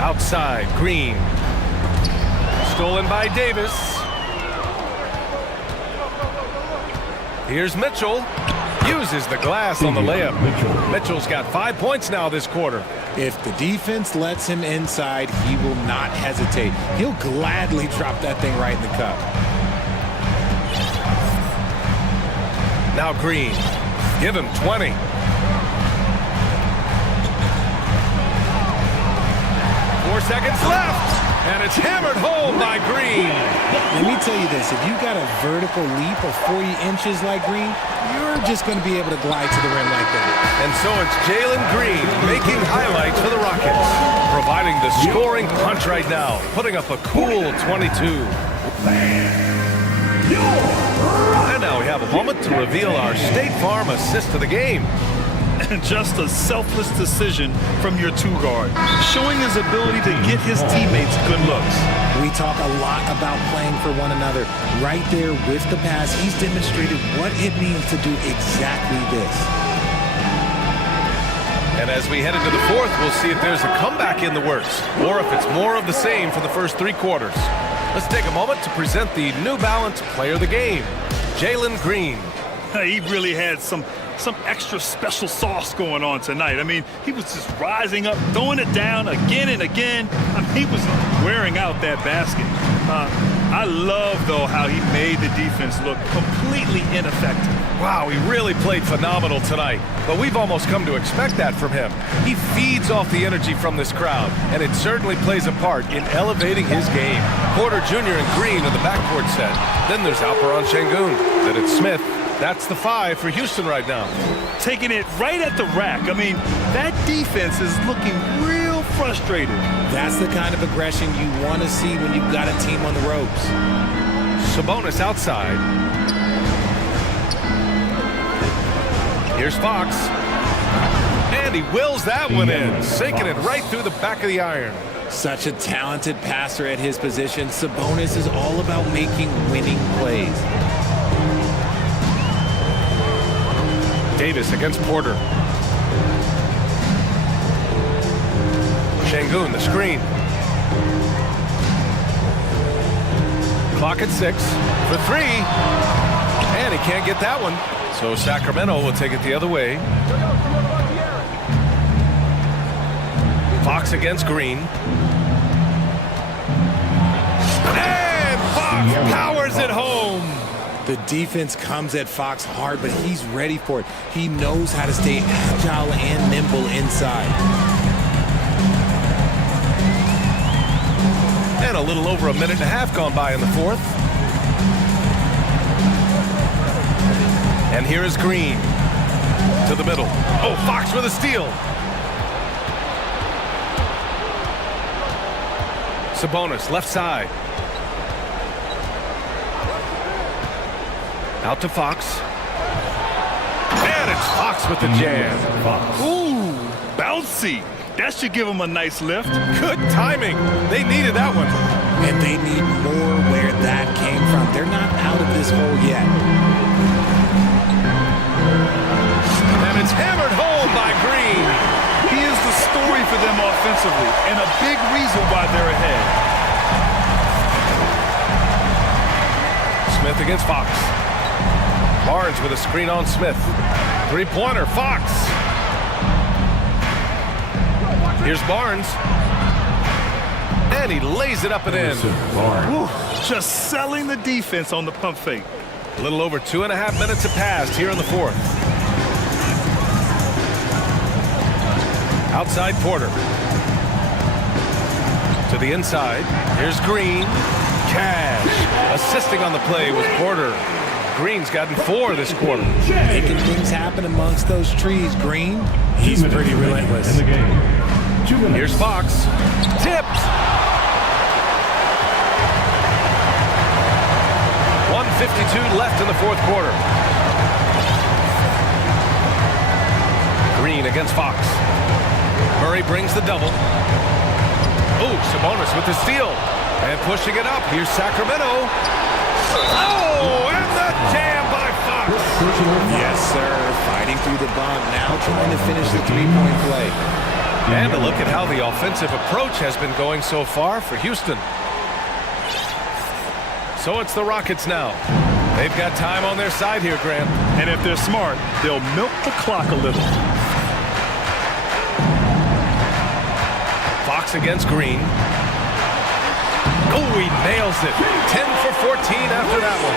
Outside, Green. Stolen by Davis. Here's Mitchell. Uses the glass on the layup. Mitchell's got 5 points now this quarter. If the defense lets him inside, he will not hesitate. He'll gladly drop that thing right in the cup. Now Green. Give him 20. Four seconds left. And it's hammered home by Green. Let me tell you this. If you got a vertical leap of 40 inches like Green, you're just going to be able to glide to the rim like that. And so it's Jalen Green making highlights for the Rockets, providing the scoring punch right now, putting up a cool 22. And now we have a moment to reveal our State Farm assist of the game. And just a selfless decision from your two-guard, showing his ability to get his teammates good looks. We talk a lot about playing for one another. Right there with the pass, he's demonstrated what it means to do exactly this. And as we head into the fourth, we'll see if there's a comeback in the works, or if it's more of the same for the first 3 quarters. Let's take a moment to present the New Balance Player of the Game, Jalen Green. He really had some extra special sauce going on tonight. I mean, he was just rising up, throwing it down again and again. I mean, he was wearing out that basket. I love, though, how he made the defense look completely ineffective. Wow, he really played phenomenal tonight, but we've almost come to expect that from him. He feeds off the energy from this crowd, and it certainly plays a part in elevating his game. Porter Jr. and Green in the backcourt set. Then there's Alperon Şengün. Then it's Smith. That's the 5 for Houston right now. Taking it right at the rack. I mean, that defense is looking real frustrated. That's the kind of aggression you want to see when you've got a team on the ropes. Sabonis outside. Here's Fox. And he wills that one in, sinking it right through the back of the iron. Such a talented passer at his position. Sabonis is all about making winning plays. Davis against Porter. Şengün, the screen. Clock at 6 for 3. And he can't get that one. So Sacramento will take it the other way. Fox against Green. And Fox powers it home. The defense comes at Fox hard, but he's ready for it. He knows how to stay agile and nimble inside. And a little over a minute and a half gone by in the fourth. And here is Green to the middle. Oh, Fox with a steal. Sabonis, left side. Out to Fox. And it's Fox with the jam. Ooh, bouncy. That should give him a nice lift. Good timing. They needed that one. And they need more where that came from. They're not out of this hole yet. And it's hammered home by Green. He is the story for them offensively and a big reason why they're ahead. Smith against Fox. Barnes with a screen on Smith. Three-pointer, Fox. Here's Barnes. And he lays it up and in. Woo, just selling the defense on the pump fake. A little over 2.5 minutes have passed here in the fourth. Outside Porter. To the inside. Here's Green. Cash. Assisting on the play was Porter. Green's gotten 4 this quarter. Making things happen amongst those trees. Green, he's pretty relentless. Here's Fox. Tipped. 1:52 left in the fourth quarter. Green against Fox. Murray brings the double. Oh, Sabonis with the steal. And pushing it up. Here's Sacramento. Oh, and the jam by Fox. Yes, sir. Fighting through the bump. Now trying to finish the three-point play. And a look at how the offensive approach has been going so far for Houston. So it's the Rockets now. They've got time on their side here, Grant. And if they're smart, they'll milk the clock a little. Fox against Green. Oh, he nails it. 10 for 14 after that one.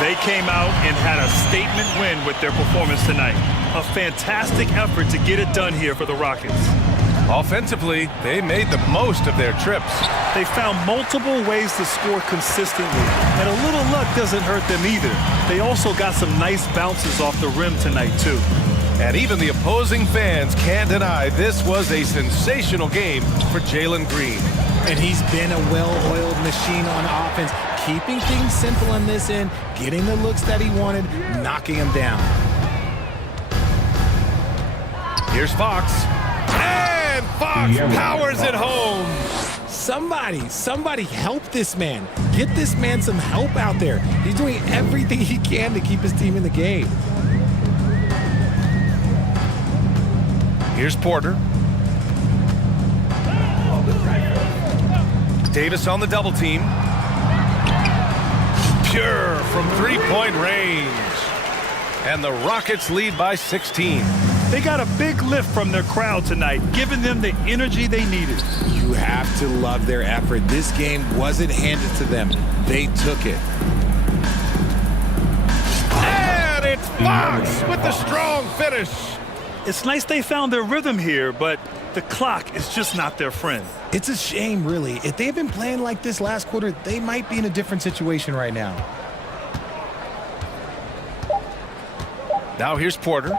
They came out and had a statement win with their performance tonight. A fantastic effort to get it done here for the Rockets. Offensively, they made the most of their trips. They found multiple ways to score consistently, and a little luck doesn't hurt them either. They also got some nice bounces off the rim tonight, too. And even the opposing fans can't deny this was a sensational game for Jalen Green. And he's been a well-oiled machine on offense, keeping things simple on this end, getting the looks that he wanted, knocking them down. Here's Fox. And Fox powers it home. Somebody help this man. Get this man some help out there. He's doing everything he can to keep his team in the game. Here's Porter. Davis on the double team. Pure from three-point range. And the Rockets lead by 16. They got a big lift from their crowd tonight, giving them the energy they needed. You have to love their effort. This game wasn't handed to them. They took it. And it's Fox with the strong finish. It's nice they found their rhythm here, but the clock is just not their friend. It's a shame, really. If they had been playing like this last quarter, they might be in a different situation right now. Now here's Porter.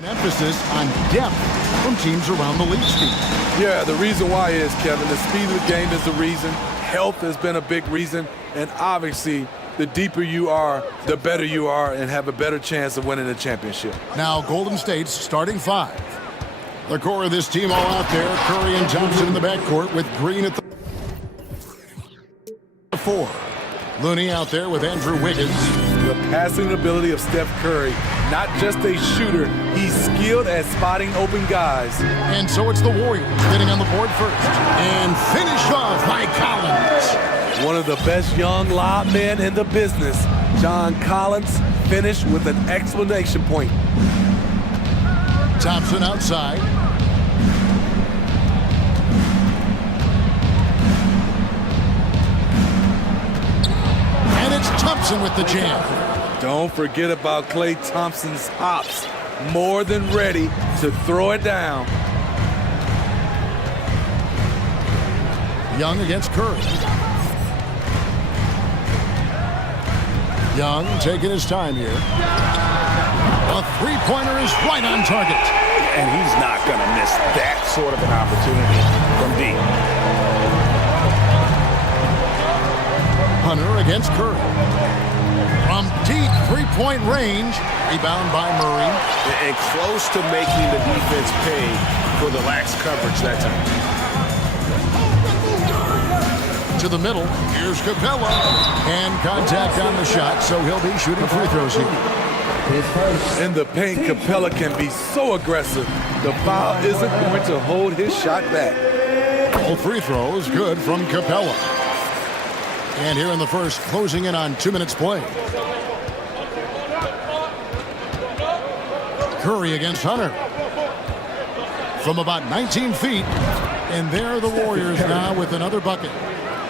An emphasis on depth from teams around the league, Steve. Yeah, the reason why is, Kevin, the speed of the game is the reason. Health has been a big reason. And obviously, the deeper you are, the better you are and have a better chance of winning the championship. Now, Golden State's starting five. The core of this team all out there. Curry and Thompson in the backcourt with Green at the 4. Looney out there with Andrew Wiggins. The passing ability of Steph Curry, not just a shooter, he's skilled at spotting open guys. And so it's the Warriors getting on the board first. And finished off by Collins. One of the best young lob men in the business, John Collins, finished with an exclamation point. Thompson outside. And it's Thompson with the jam. Don't forget about Klay Thompson's hops. More than ready to throw it down. Young against Curry. Young taking his time here. A three-pointer is right on target. And he's not going to miss that sort of an opportunity from deep. Hunter against Curry. From deep three-point range. Rebound by Murray. And close to making the defense pay for the lax coverage that time. To the middle. Here's Capella. And contact on the shot, so he'll be shooting free throws here. In the paint, Capella can be so aggressive. The foul isn't going to hold his shot back. All free throws good from Capella. And here in the first, closing in on 2 minutes play. Curry against Hunter. From about 19 feet. And there are the Warriors now with another bucket.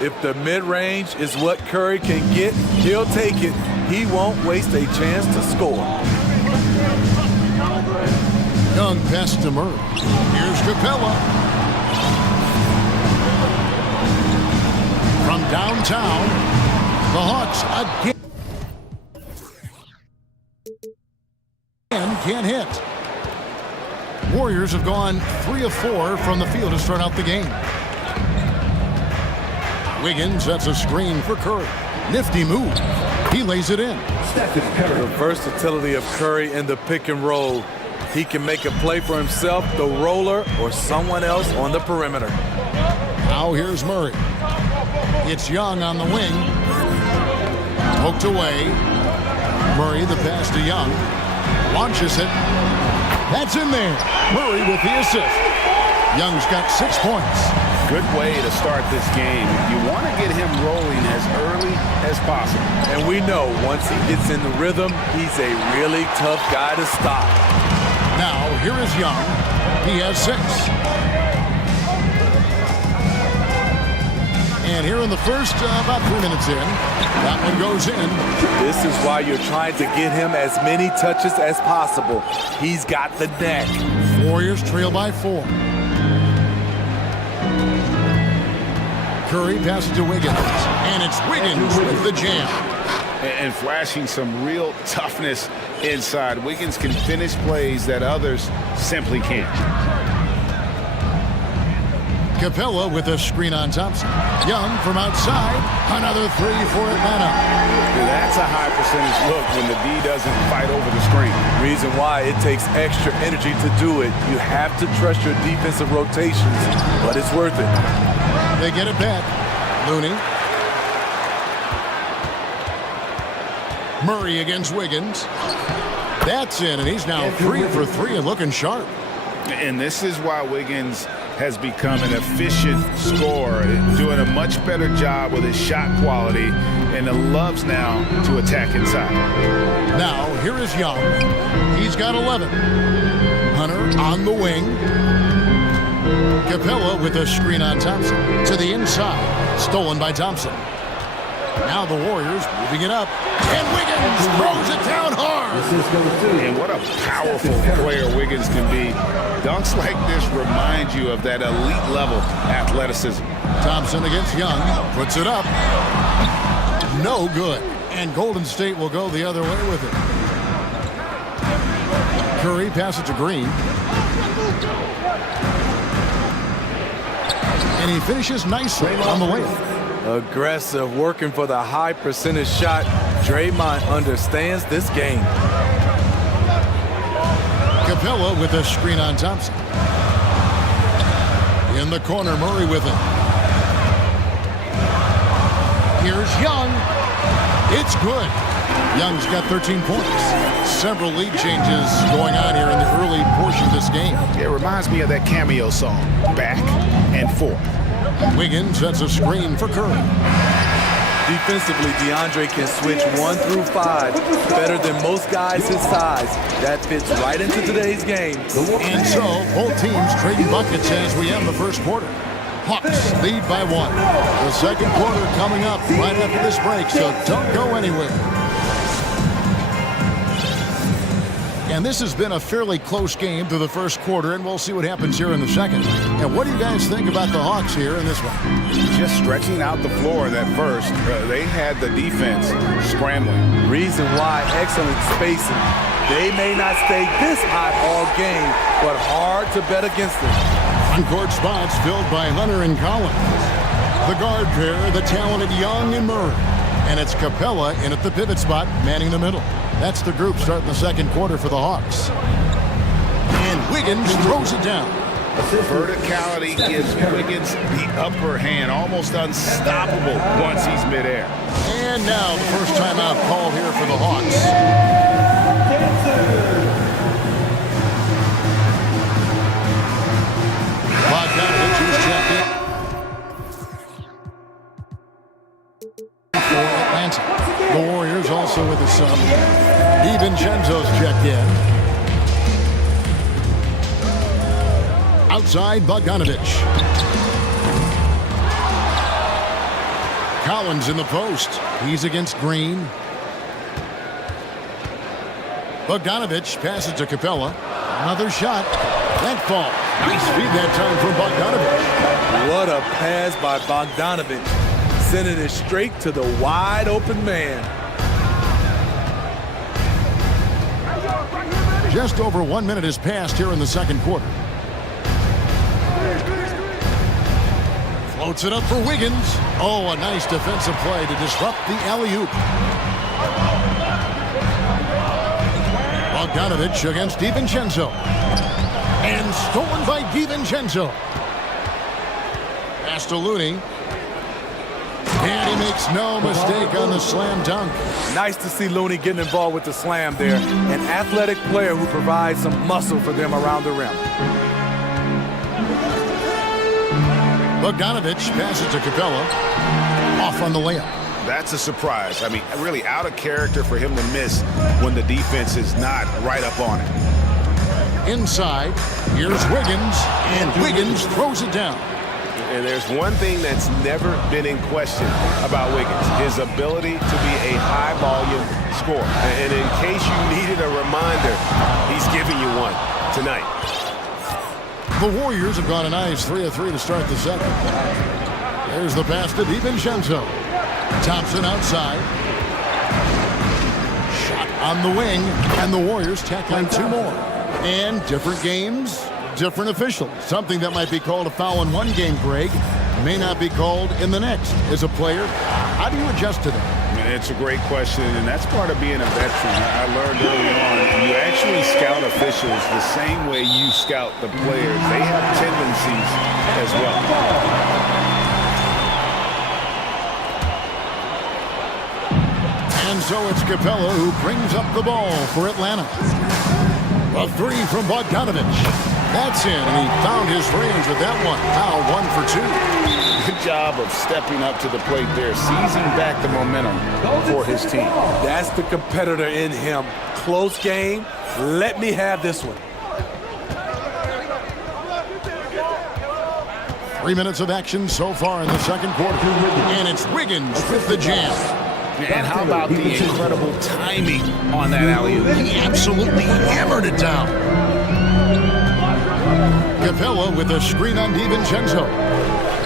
If the mid-range is what Curry can get, he'll take it. He won't waste a chance to score. Young pass to Murray. Here's Capella. From downtown, the Hawks again can't hit. Warriors have gone 3 of 4 from the field to start out the game. Wiggins sets a screen for Curry. Nifty move. He lays it in. The versatility of Curry in the pick and roll. He can make a play for himself, the roller, or someone else on the perimeter. Now here's Murray. It's Young on the wing. Poked away. Murray the pass to Young. Launches it. That's in there. Murray with the assist. Young's got 6 points. Good way to start this game. You want to get him rolling as early as possible. And we know once he gets in the rhythm, he's a really tough guy to stop. Now, here is Young. He has 6. And here in the first, about 3 minutes in, that one goes in. This is why you're trying to get him as many touches as possible. He's got the knack. Warriors trail by 4. Curry passes to Wiggins. And it's Wiggins with the jam. And flashing some real toughness inside. Wiggins can finish plays that others simply can't. Capella with a screen on Thompson. Young from outside. Another 3 for Atlanta. That's a high percentage look when the D doesn't fight over the screen. Reason why it takes extra energy to do it. You have to trust your defensive rotations, but it's worth it. They get it back. Looney. Murray against Wiggins. That's in, and he's now 3 for 3 and looking sharp. And this is why Wiggins has become an efficient scorer, doing a much better job with his shot quality, and loves now to attack inside. Now, here is Young. He's got 11. Hunter on the wing. Capella with a screen on Thompson. To the inside. Stolen by Thompson. Now the Warriors moving it up. And Wiggins throws it down hard. And what a powerful player Wiggins can be. Dunks like this remind you of that elite level athleticism. Thompson against Young. Puts it up. No good. And Golden State will go the other way with it. Curry passes to Green. And he finishes nicely on the layup. Aggressive, working for the high percentage shot. Draymond understands this game. Capella with a screen on Thompson. In the corner, Murray with it. Here's Young. It's good. Young's got 13 points. Several lead changes going on here in the early portion of this game. It reminds me of that cameo song, Back and Forth. Wiggins sets a screen for Curry. Defensively, DeAndre can switch 1 through 5 better than most guys his size. That fits right into today's game. And so, both teams trading buckets as we end the first quarter. Hawks lead by 1. The second quarter coming up right after this break, so don't go anywhere. And this has been a fairly close game through the first quarter, and we'll see what happens here in the second. And what do you guys think about the Hawks here in this one? Just stretching out the floor that first. They had the defense scrambling. Reason why, excellent spacing. They may not stay this hot all game, but hard to bet against them. On-court spots filled by Hunter and Collins. The guard pair, the talented Young and Murray. And it's Capella in at the pivot spot, manning the middle. That's the group starting the second quarter for the Hawks. And Wiggins throws it down. Verticality gives Wiggins the upper hand, almost unstoppable once he's midair. And now the first timeout call here for the Hawks. Bogdanovich is checked in. For Atlanta. The Warriors also with a sub. DiVincenzo's checked in. Outside, Bogdanovich. Collins in the post. He's against Green. Bogdanovich passes to Capella. Another shot. That fall. Nice feed that time from Bogdanovich. What a pass by Bogdanovich. Sending it straight to the wide open man. Just over 1 minute has passed here in the second quarter. Floats it up for Wiggins. Oh, a nice defensive play to disrupt the alley-oop. Bogdanovich against DiVincenzo. And stolen by DiVincenzo. Pass to Looney. And he makes no mistake on the slam dunk. Nice to see Looney getting involved with the slam there. An athletic player who provides some muscle for them around the rim. Bogdanovich passes to Capella. Off on the layup. That's a surprise. I mean, really out of character for him to miss when the defense is not right up on it. Inside, here's Wiggins, and Wiggins throws it down. And there's one thing that's never been in question about Wiggins, his ability to be a high-volume scorer. And in case you needed a reminder, he's giving you one tonight. The Warriors have gone a nice 3 of 3 to start the second. There's the pass to DiVincenzo. Thompson outside. Shot on the wing, and the Warriors tack on 2 more. And different games, different officials. Something that might be called a foul in one game, Greg, may not be called in the next. As a player, how do you adjust to that? It's a great question, and that's part of being a veteran. I learned early on, you actually scout officials the same way you scout the players. They have tendencies as well. And so it's Capella who brings up the ball for Atlanta. A 3 from Bogdanovich. That's in, and he found his range with that one. Now 1 for 2. Good job of stepping up to the plate there, seizing back the momentum for his team. That's the competitor in him. Close game. Let me have this one. 3 minutes of action so far in the second quarter. And it's Wiggins with the jam. And how about the incredible timing on that alley-oop? He absolutely hammered it down. Capella with a screen on DiVincenzo.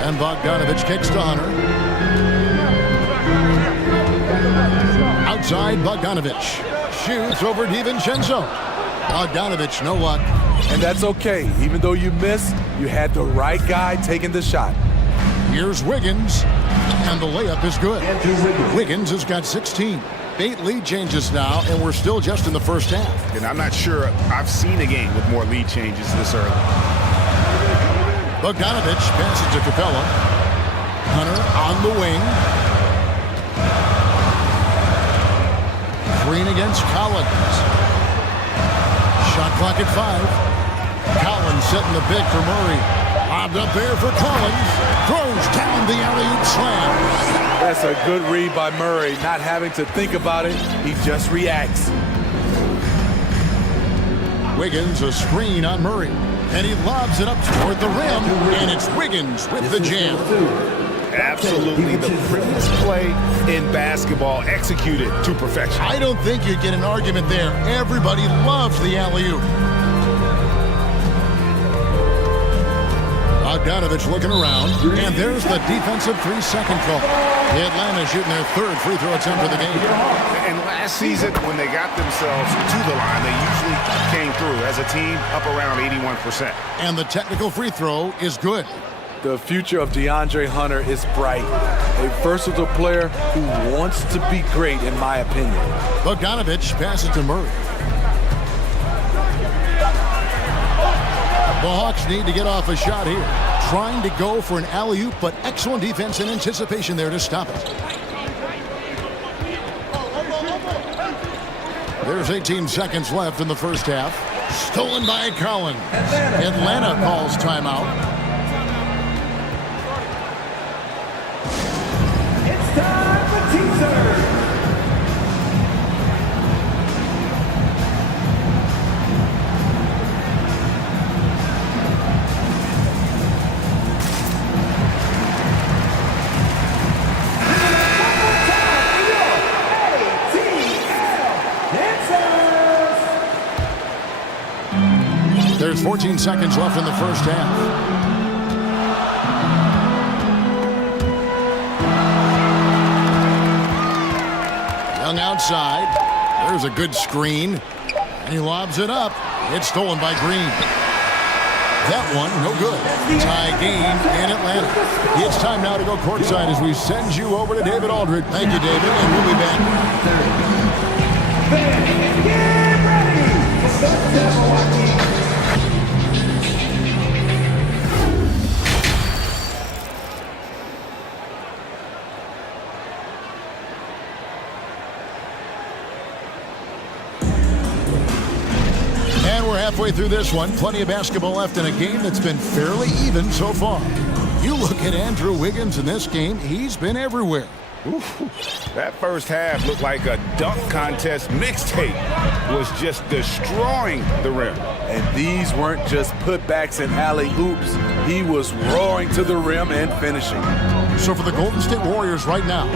And Bogdanovich kicks to Hunter. Outside, Bogdanovich shoots over DiVincenzo. Bogdanovich, no luck. And that's okay. Even though you missed, you had the right guy taking the shot. Here's Wiggins, and the layup is good. Wiggins has got 16. 8 lead changes now, and we're still just in the first half. And I'm not sure I've seen a game with more lead changes this early. Bogdanovich passes to Capella. Hunter on the wing. Green against Collins. Shot clock at 5. Collins setting the big for Murray. Lobbed up there for Collins. Throws down the alley-oop slam. That's a good read by Murray. Not having to think about it, he just reacts. Wiggins, a screen on Murray. And he lobs it up toward the rim. And it's Wiggins with the jam. Absolutely the prettiest play in basketball, executed to perfection. I don't think you'd get an argument there. Everybody loves the alley-oop. Bogdanovich looking around, and there's the defensive 3-second call. Atlanta shooting their 3rd free throw attempt of the game. And last season, when they got themselves to the line, they usually came through as a team up around 81%. And the technical free throw is good. The future of DeAndre Hunter is bright. A versatile player who wants to be great, in my opinion. Bogdanovich passes to Murray. The Hawks need to get off a shot here. Trying to go for an alley-oop, but excellent defense and anticipation there to stop it. There's 18 seconds left in the first half. Stolen by Collins. Atlanta calls timeout. It's time for teaser. There's 14 seconds left in the first half. Young outside. There's a good screen. And he lobs it up. It's stolen by Green. That one, no good. Tie game in Atlanta. It's time now to go courtside as we send you over to David Aldridge. Thank you, David, and we'll be back. Get ready. And we're halfway through this one. Plenty of basketball left in a game that's been fairly even so far. You look at Andrew Wiggins in this game, he's been everywhere. Ooh, that first half looked like a dunk contest mixtape. Was just destroying the rim. And these weren't just putbacks and alley-oops. He was roaring to the rim and finishing. So for the Golden State Warriors right now,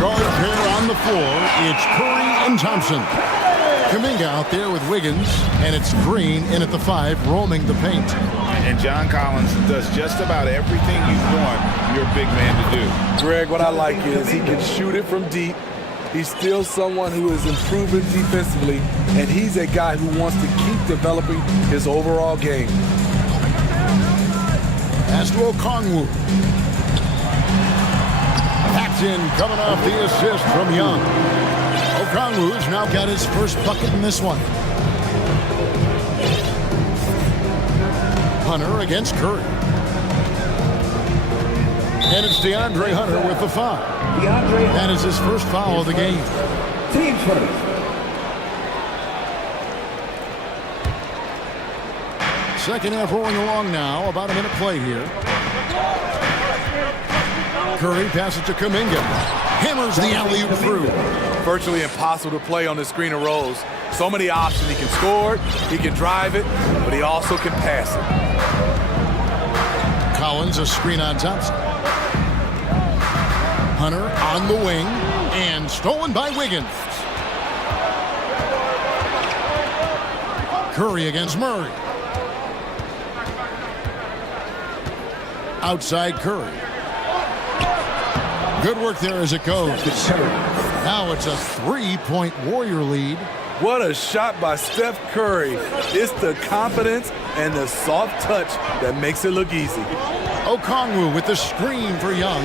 guard pair on the floor, it's Curry and Thompson. Kuminga out there with Wiggins, and it's Green in at the 5, roaming the paint. And John Collins does just about everything you want your big man to do. Greg, what I like is he can shoot it from deep. He's still someone who is improving defensively, and he's a guy who wants to keep developing his overall game. Pass to Okongwu. Packed in, coming off the assist from Young. Okongwu's now got his first bucket in this one. Hunter against Curry. And it's DeAndre Hunter with the foul. That is his first foul of the game. Team first. Second half rolling along now. About a minute played here. Curry passes to Kuminga. Hammers the alley-oop through. Virtually impossible to play on the screen of rolls. So many options. He can score it, he can drive it, but he also can pass it. Collins, a screen on Thompson. Hunter on the wing, and stolen by Wiggins. Curry against Murray. Outside Curry. Good work there as it goes. Now it's a 3-point Warrior lead. What a shot by Steph Curry. It's the confidence and the soft touch that makes it look easy. Okongwu with the screen for Young.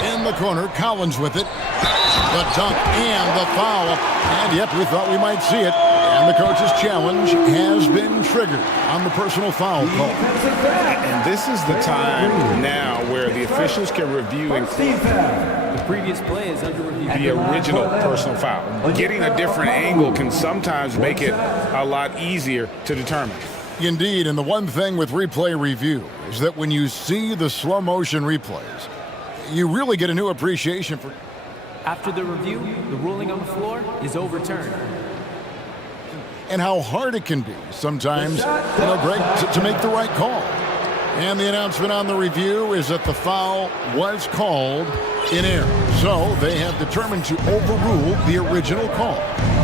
In the corner, Collins with it. The dunk and the foul. And yep, we thought we might see it. And the coach's challenge has been triggered on the personal foul call. And this is the time now where the officials can review and The previous play is under review. the original personal foul. Getting a different angle can sometimes make it a lot easier to determine. Indeed, and the one thing with replay review is that when you see the slow motion replays, you really get a new appreciation for... After the review, the ruling on the floor is overturned. And how hard it can be sometimes, Greg, to make the right call. And the announcement on the review is that the foul was called in error. So they have determined to overrule the original call.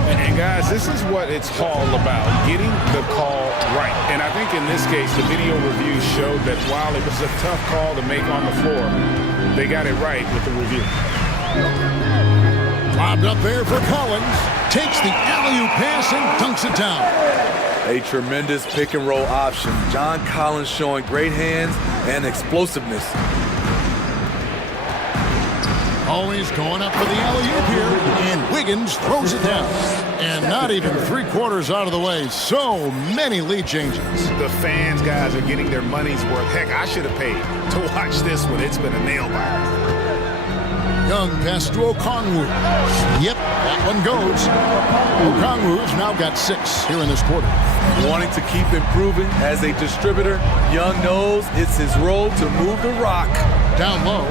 And guys, this is what it's all about, getting the call right. And I think in this case, the video review showed that while it was a tough call to make on the floor, they got it right with the review. Lobbed up there for Collins. Takes the alley-oop pass and dunks it down. A tremendous pick and roll option. John Collins showing great hands and explosiveness. Always going up for the alley-oop here, and Wiggins throws it down. And not even 3/4 out of the way. So many lead changes. The fans, guys, are getting their money's worth. Heck, I should have paid to watch this one. It's been a nail-biter. Young pass to Okongwu. Yep, that one goes. Okongwu's now got 6 here in this quarter. Wanting to keep improving as a distributor, Young knows it's his role to move the rock. Down low,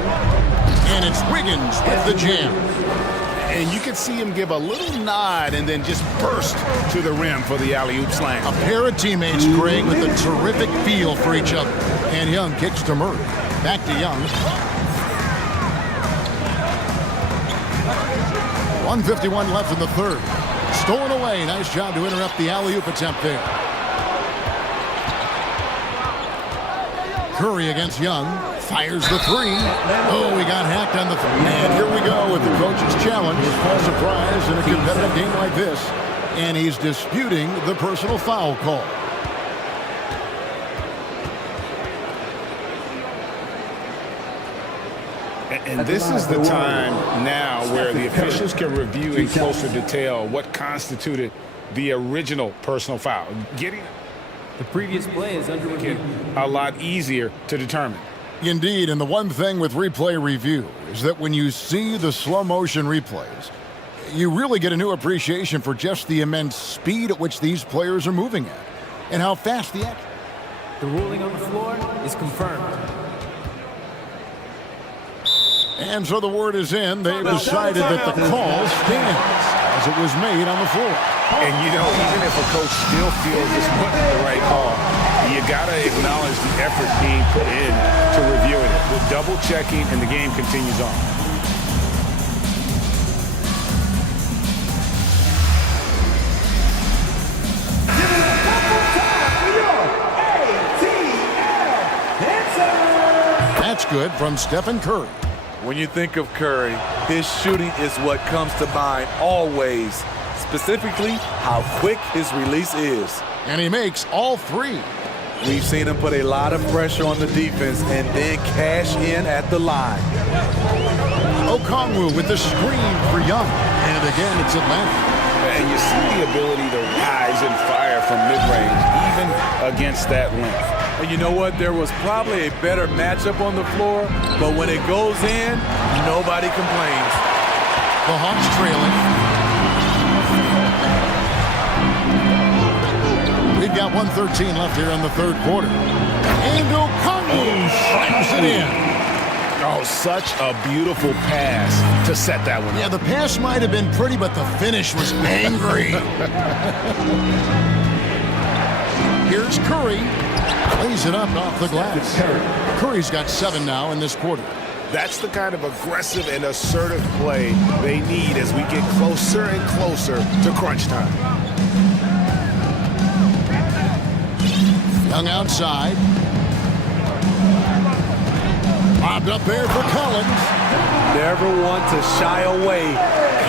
and it's Wiggins with the jam. And you can see him give a little nod and then just burst to the rim for the alley-oop slam. A pair of teammates, Greg, with a terrific feel for each other. And Young kicks to Murray. Back to Young. 1:51 left in the third. Stolen away. Nice job to interrupt the alley-oop attempt there. Curry against Young. Fires the 3. Oh, we got hacked on the 3. And here we go with the coach's challenge. A surprise in a competitive game like this. And he's disputing the personal foul call. And this is the time now where the officials can review in closer detail what constituted the original personal foul. Getting The previous play is under review. a lot easier to determine. Indeed, and the one thing with replay review is that when you see the slow motion replays, you really get a new appreciation for just the immense speed at which these players are moving at and how fast the action. The ruling on the floor is confirmed. And so the word is in. They've decided that the call stands as it was made on the floor. And you know, even if a coach still feels this wasn't the right call, you got to acknowledge the effort being put in to reviewing it. With double checking, and the game continues on. That's good from Stephen Curry. When you think of Curry, his shooting is what comes to mind always. Specifically, how quick his release is. And he makes all 3. We've seen him put a lot of pressure on the defense and then cash in at the line. Okongwu with the screen for Young. And again, it's Atlanta. And you see the ability to rise and fire from mid-range, even against that length. And you know what? There was probably a better matchup on the floor, but when it goes in, nobody complains. The Hawks trailing. We've got 1:13 left here in the third quarter. And Okongwu slams it in. Oh, such a beautiful pass to set that one up. Yeah, the pass might have been pretty, but the finish was angry. Here's Curry. Plays it up off the glass. Curry's got 7 now in this quarter. That's the kind of aggressive and assertive play they need as we get closer and closer to crunch time. Young outside. Bobbed up there for Collins. Never want to shy away.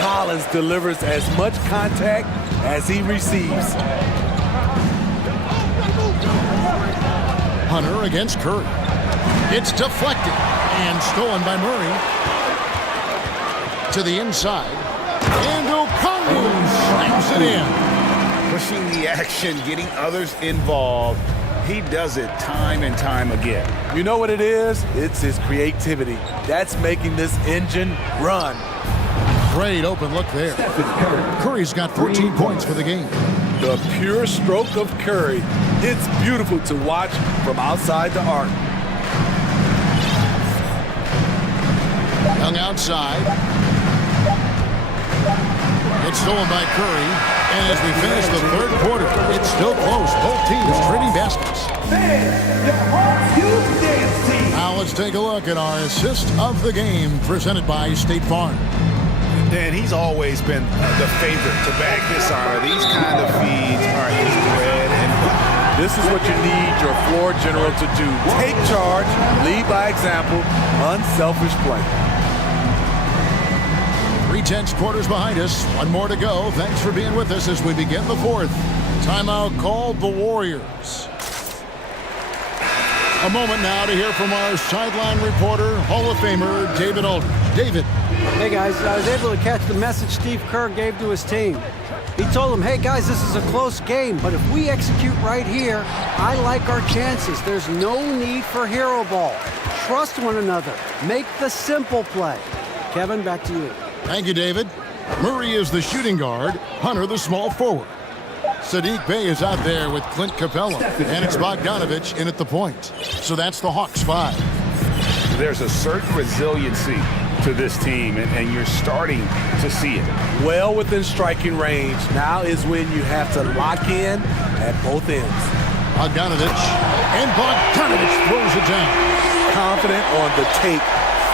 Collins delivers as much contact as he receives. Hunter against Curry. It's deflected and stolen by Murray. To the inside. And Okongwu slams it in. Pushing the action, getting others involved. He does it time and time again. You know what it is? It's his creativity. That's making this engine run. Great open look there. Curry's got 14 points for the game. The pure stroke of Curry. It's beautiful to watch from outside the arc. Young outside. It's stolen by Curry. And as we finish the third quarter, it's still close. Both teams trading baskets. Now let's take a look at our assist of the game presented by State Farm. Dan, he's always been the favorite to bag this honor. These kind of feeds are his bread and butter. This is what you need your floor general to do. Take charge, lead by example, unselfish play. 3/10 quarters behind us. One more to go. Thanks for being with us as we begin the fourth. Timeout called the Warriors. A moment now to hear from our sideline reporter, Hall of Famer David Aldridge. David. Hey guys, I was able to catch the message Steve Kerr gave to his team. He told them, hey guys, this is a close game, but if we execute right here, I like our chances. There's no need for hero ball. Trust one another. Make the simple play. Kevin, back to you. Thank you, David. Murray is the shooting guard, Hunter the small forward. Saddiq Bey is out there with Clint Capella, and it's Bogdanovich in at the point. So that's the Hawks 5. There's a certain resiliency to this team, and you're starting to see it. Well within striking range. Now is when you have to lock in at both ends. Bogdanovich, and Bogdanovich throws it down. Confident on the take.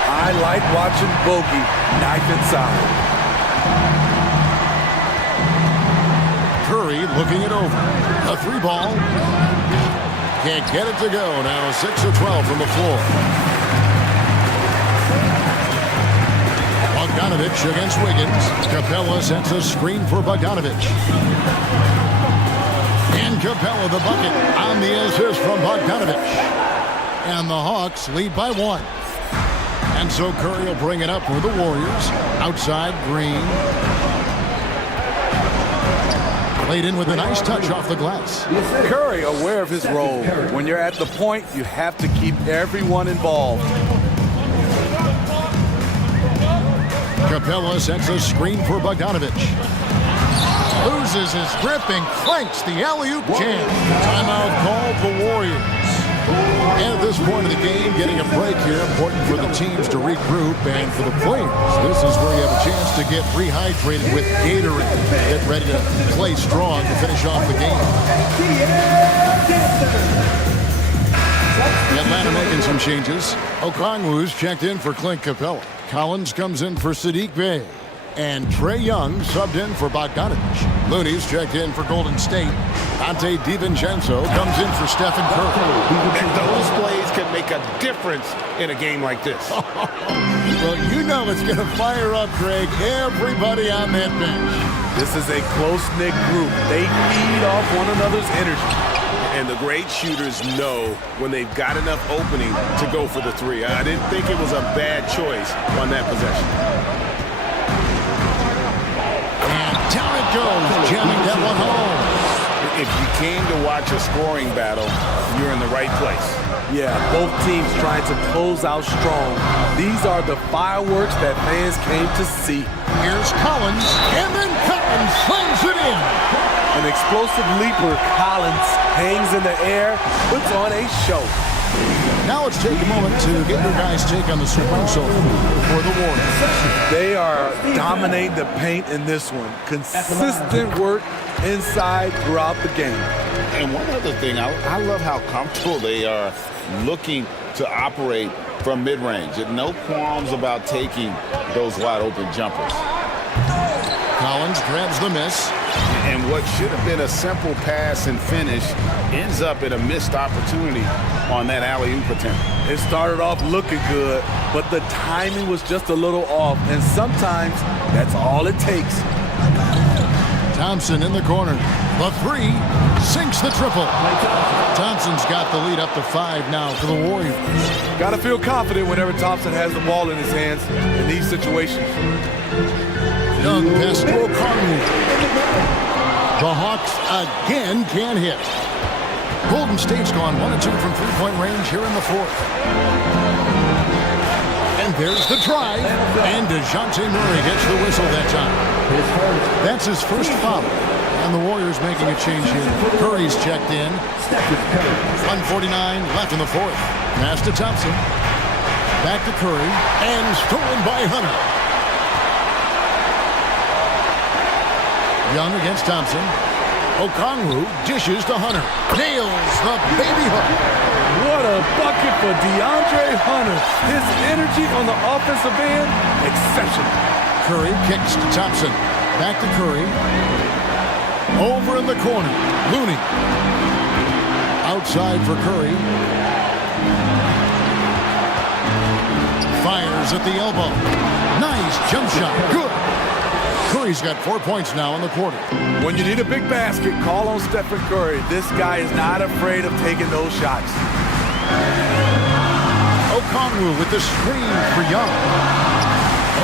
I like watching Bogey knife inside. Curry looking it over. A 3-ball. Can't get it to go. Now 6 of 12 from the floor. Bogdanovich against Wiggins. Capella sets a screen for Bogdanovich. And Capella the bucket on the assist from Bogdanovich. And the Hawks lead by 1. And so Curry will bring it up for the Warriors. Outside, Green. Played in with a nice touch off the glass. Curry aware of his role. When you're at the point, you have to keep everyone involved. Capella sets a screen for Bogdanovich. Loses his grip and clanks the alley-oop jam. Timeout called the Warriors. And at this point of the game, getting a break here, important for the teams to regroup, and for the players, this is where you have a chance to get rehydrated with Gatorade. Get ready to play strong to finish off the game. Atlanta making some changes. Okongwu's checked in for Clint Capella. Collins comes in for Saddiq Bey. And Trae Young subbed in for Bogdanovich. Looney's checked in for Golden State. Dante DiVincenzo comes in for Stephen Curry. And those plays can make a difference in a game like this. Well, you know it's going to fire up, Greg, everybody on that bench. This is a close-knit group. They feed off one another's energy. And the great shooters know when they've got enough opening to go for the 3. I didn't think it was a bad choice on that possession. Down it goes, jamming that one home. If you came to watch a scoring battle, you're in the right place. Yeah, both teams trying to close out strong. These are the fireworks that fans came to see. Here's Collins, and then Collins slams it in. An explosive leaper, Collins hangs in the air, puts on a show. Now let's take a moment to get your guys' take on the scoring so for the Warriors. They are dominating the paint in this one. Consistent work inside throughout the game. And one other thing, I love how comfortable they are looking to operate from mid-range. No qualms about taking those wide-open jumpers. Collins grabs the miss. And what should have been a simple pass and finish ends up in a missed opportunity on that alley-oop attempt. It started off looking good, but the timing was just a little off, and sometimes that's all it takes. Thompson in the corner. The three sinks the triple. Thompson's got the lead up to 5 now for the Warriors. Got to feel confident whenever Thompson has the ball in his hands in these situations. Young pass to O'Connell. The Hawks again can't hit. Golden State's gone 1 of 2 from three-point range here in the fourth. And there's the drive. And DeJounte Murray gets the whistle that time. That's his first foul. And the Warriors making a change here. Curry's checked in. 1:49 left in the fourth. Pass to Thompson. Back to Curry. And stolen by Hunter. Young against Thompson. Okongwu dishes to Hunter. Nails the baby hook. What a bucket for DeAndre Hunter. His energy on the offensive end, exceptional. Curry kicks to Thompson. Back to Curry. Over in the corner. Looney. Outside for Curry. Fires at the elbow. Nice jump shot. Good. Curry's got 4 points now in the quarter. When you need a big basket, call on Stephen Curry. This guy is not afraid of taking those shots. Okongwu with the screen for Young.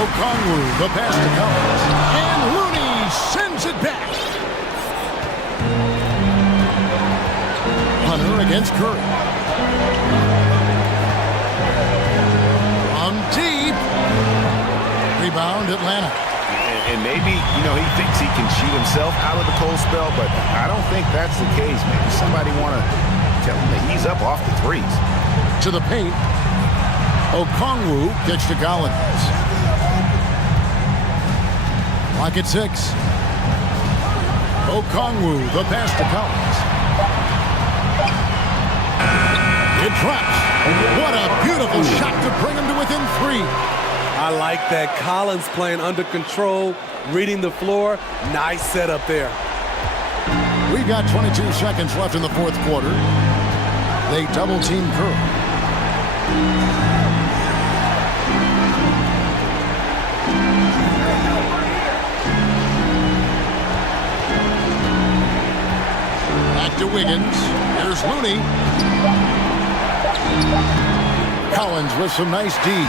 Okongwu, the pass to Collins. And Looney sends it back. Hunter against Curry. From deep. Rebound Atlanta. And maybe, you know, he thinks he can cheat himself out of the cold spell, but I don't think that's the case. Maybe somebody want to tell him to ease up off the threes. To the paint. Okongwu gets to Collins. Clock at 6. Okongwu, the pass to Collins. It drops. What a beautiful shot to bring him to within 3. I like that. Collins playing under control, reading the floor. Nice setup there. We've got 22 seconds left in the fourth quarter. They double team Curry. Back to Wiggins. Here's Looney. Collins with some nice D.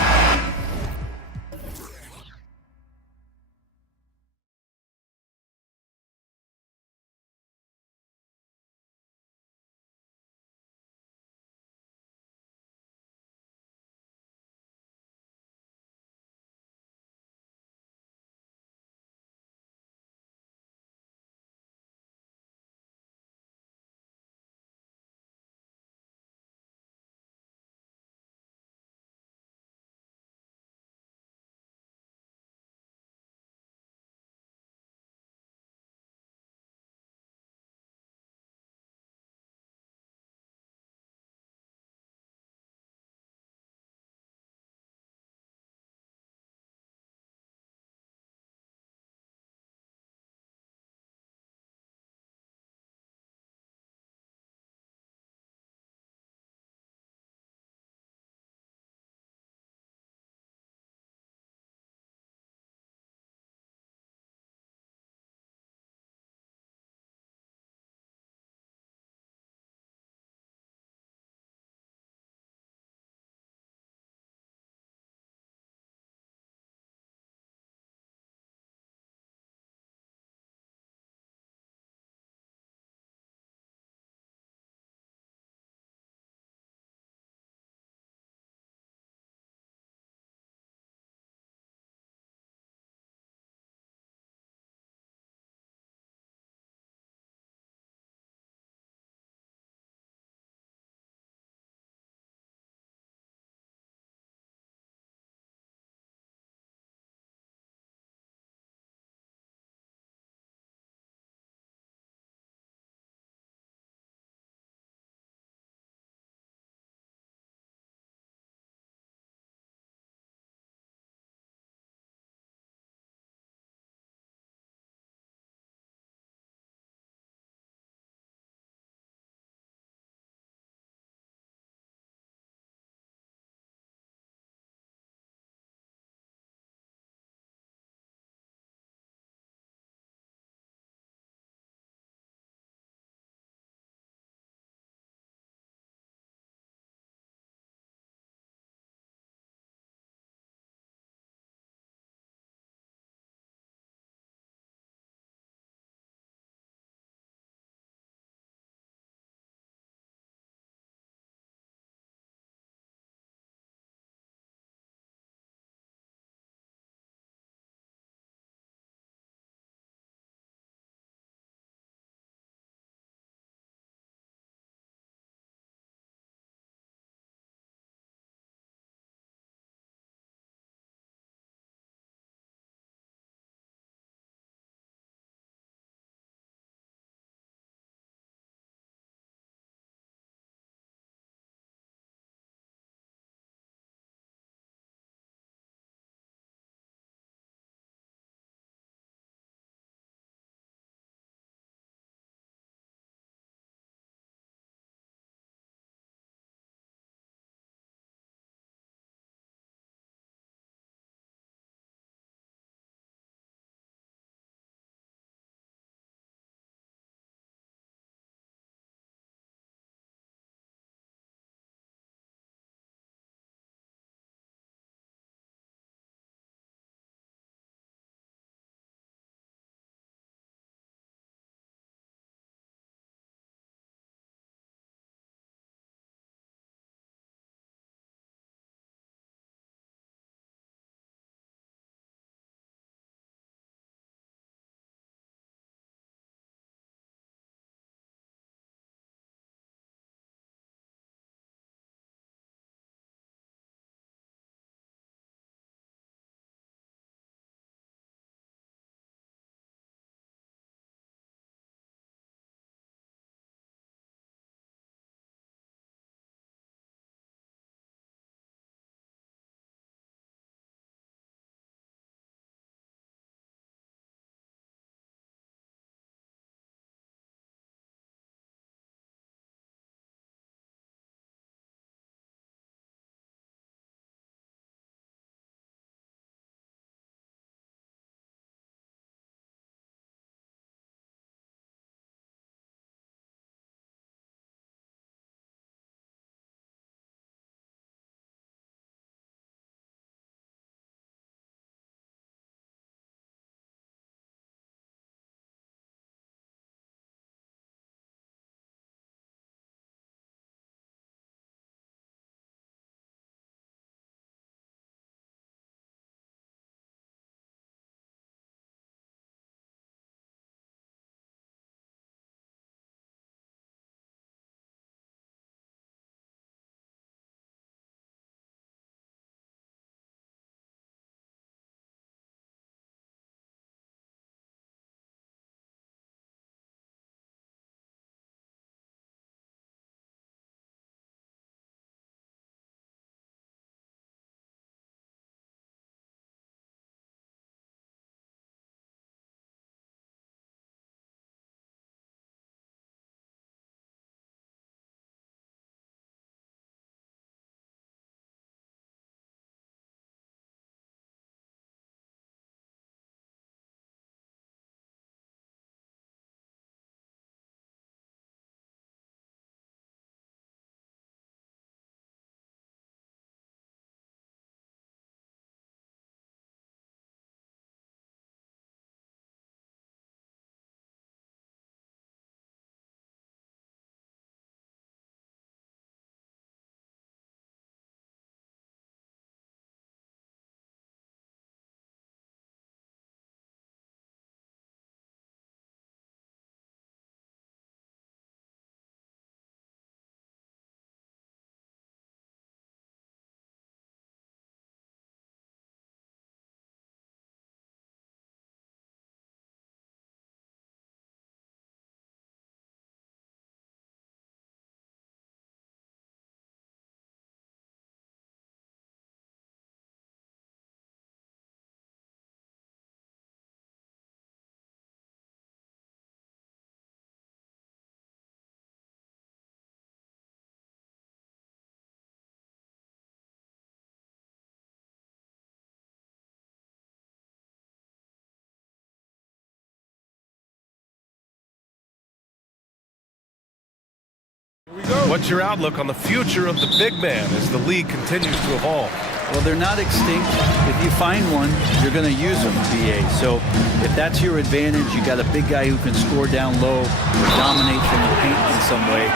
What's your outlook on the future of the big man as the league continues to evolve? Well, they're not extinct. If you find one, you're going to use them, BA. So if that's your advantage, you got a big guy who can score down low or dominate from the paint in some way,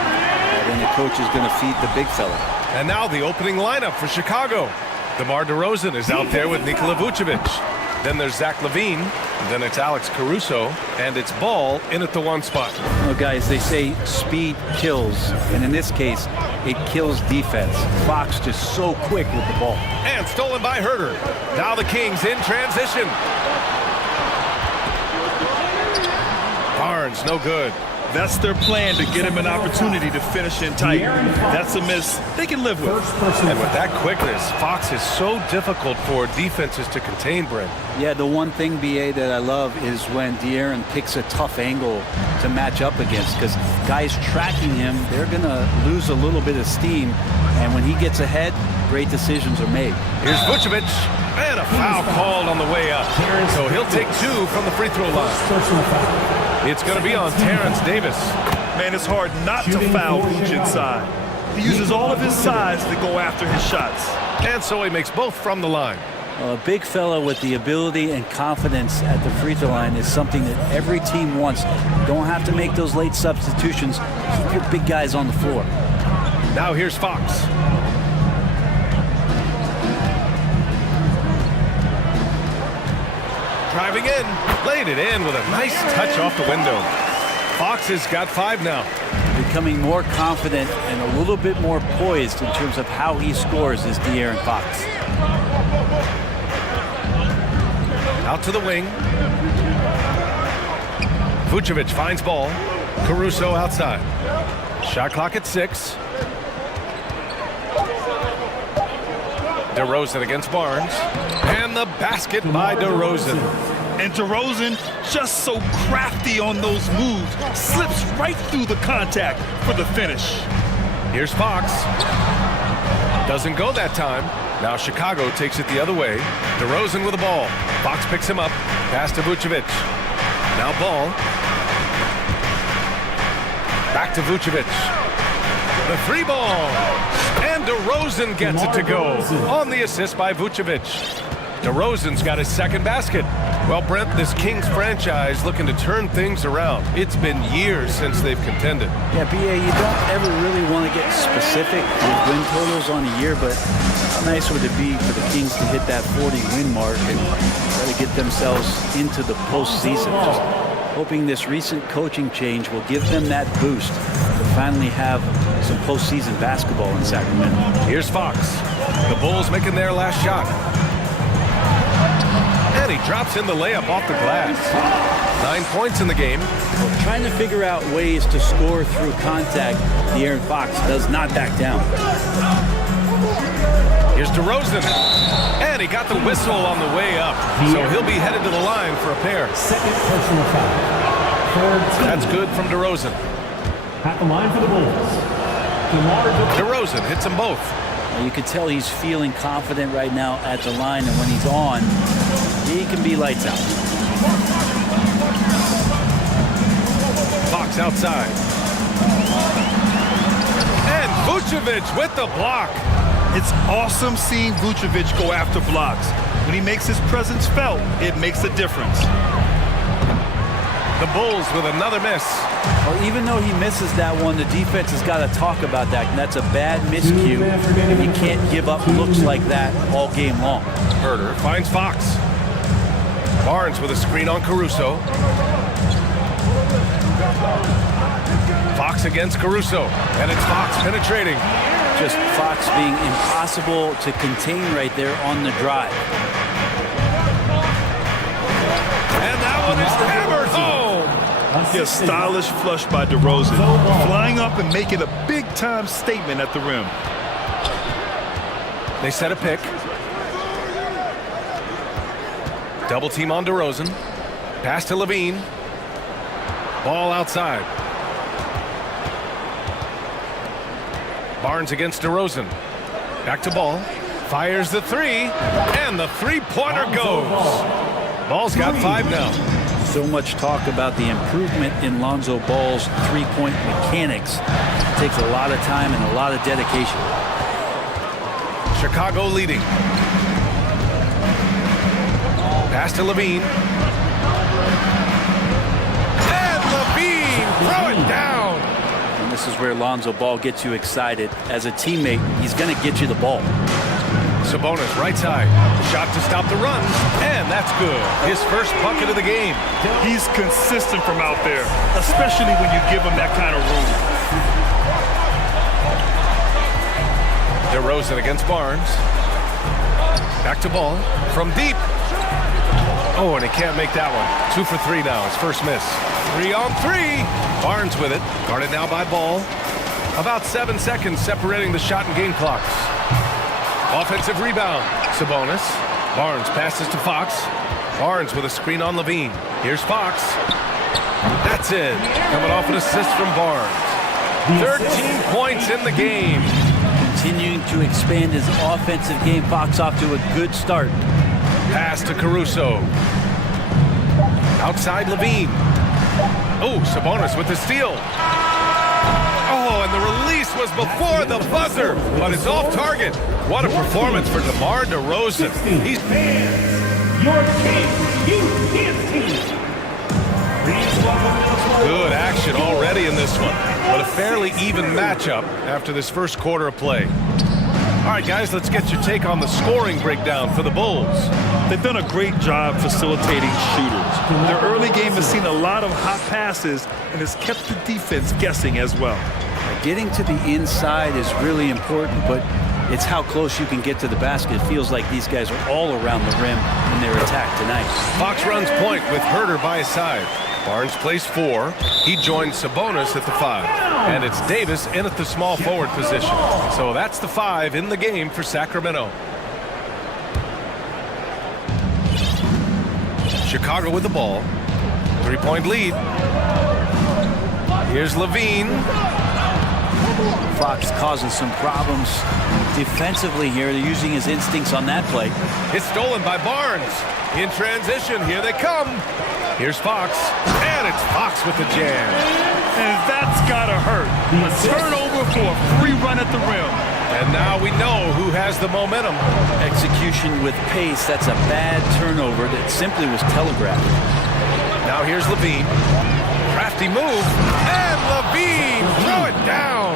then the coach is going to feed the big fella. And now the opening lineup for Chicago. DeMar DeRozan is out there with Nikola Vucevic. Then there's Zach LaVine. Then it's Alex Caruso. And it's Ball in at the 1 spot. Well, guys, they say speed kills. And in this case, it kills defense. Fox just so quick with the ball. And stolen by Herter. Now the Kings in transition. Barnes, no good. That's their plan, to get him an opportunity to finish in tight. That's a miss they can live with. And with that quickness, Fox is so difficult for defenses to contain, Brent. Yeah, the one thing, BA, that I love is when De'Aaron picks a tough angle to match up against, because guys tracking him, they're going to lose a little bit of steam. And when he gets ahead, great decisions are made. Here's Vucevic, and a foul called on the way up. So he'll take 2 from the free throw line. It's going to be on Terrence Davis. Man, it's hard not to foul Vooch inside. He uses all of his size to go after his shots. And so he makes both from the line. A big fella with the ability and confidence at the free throw line is something that every team wants. You don't have to make those late substitutions. Keep your big guys on the floor. Now here's Fox. Driving in, laid it in with a nice touch off the window. Fox has got 5 now. Becoming more confident and a little bit more poised in terms of how he scores is De'Aaron Fox. Out to the wing. Vucevic finds Ball. Caruso outside. Shot clock at 6. DeRozan against Barnes. And the basket by DeRozan. And DeRozan, just so crafty on those moves, slips right through the contact for the finish. Here's Fox. Doesn't go that time. Now Chicago takes it the other way. DeRozan with the ball. Fox picks him up. Pass to Vucevic. Now Ball. Back to Vucevic. The 3 ball. And DeRozan gets it to go on the assist by Vucevic. DeRozan's got his 2nd basket. Well, Brent, this Kings franchise looking to turn things around. It's been years since they've contended. Yeah, BA, you don't ever really want to get specific with win totals on a year, but how nice would it be for the Kings to hit that 40-win mark and try to get themselves into the postseason? Just hoping this recent coaching change will give them that boost to finally have some postseason basketball in Sacramento. Here's Fox. The Bulls making their last shot. And he drops in the layup off the glass. 9 points in the game. Trying to figure out ways to score through contact, De'Aaron Fox does not back down. Here's DeRozan. And he got the whistle on the way up. So he'll be headed to the line for a pair. 2nd personal foul. That's good from DeRozan. At the line for the Bulls. DeRozan hits them both. You can tell he's feeling confident right now at the line, and when he's on, he can be lights out. Fox outside. And Vucevic with the block. It's awesome seeing Vucevic go after blocks. When he makes his presence felt, it makes a difference. The Bulls with another miss. Well, even though he misses that one, the defense has got to talk about that, and that's a bad miscue. You can't give up looks like that all game long. Herter finds Fox. Barnes with a screen on Caruso. Fox against Caruso, and it's Fox penetrating. Just Fox being impossible to contain right there on the drive. And that one is hammered home. Yeah, stylish flush by DeRozan, flying up and making a big-time statement at the rim. They set a pick. Double team on DeRozan. Pass to LaVine. Ball outside. Barnes against DeRozan. Back to Ball. Fires the 3. And the 3-pointer goes. Ball's got 5 now. So much talk about the improvement in Lonzo Ball's 3-point mechanics. It takes a lot of time and a lot of dedication. Chicago leading. Pass to Levine. And Levine, throw it down. And this is where Lonzo Ball gets you excited. As a teammate, he's going to get you the ball. Sabonis, right side. Shot to stop the run, and that's good. His first bucket of the game. He's consistent from out there, especially when you give him that kind of room. DeRozan against Barnes. Back to Ball from deep. Oh, and he can't make that one. 2 for 3 now, his first miss. 3 on 3. Barnes with it. Guarded now by Ball. About 7 seconds separating the shot and game clocks. Offensive rebound. Sabonis. Barnes passes to Fox. Barnes with a screen on Levine. Here's Fox. That's it. Coming off an assist from Barnes. 13 points in the game. Continuing to expand his offensive game. Fox off to a good start. Pass to Caruso. Outside Levine. Oh, Sabonis with the steal. Oh, and the release was before the buzzer, but it's off target. What a performance for DeMar DeRozan. He's Your team. good action already in this one, but a fairly even matchup after this first quarter of play. All right, guys, let's get your take on the scoring breakdown for the Bulls. They've done a great job facilitating shooters. Their early game has seen a lot of hot passes and has kept the defense guessing as well. Getting to the inside is really important, but it's how close you can get to the basket. It feels like these guys are all around the rim in their attack tonight. Fox runs point with Herter by his side. Barnes plays 4. He joins Sabonis at the 5. And it's Davis in at the small forward position. So that's the 5 in the game for Sacramento. Chicago with the ball. 3-point lead. Here's Levine. Fox causing some problems defensively here. They're using his instincts on that play. It's stolen by Barnes. In transition, here they come. Here's Fox, and it's Fox with the jam. And that's gotta hurt. A turnover for a free run at the rim. And now we know who has the momentum. Execution with pace. That's a bad turnover that simply was telegraphed. Now here's Levine. Crafty move, and Levine, throw it down.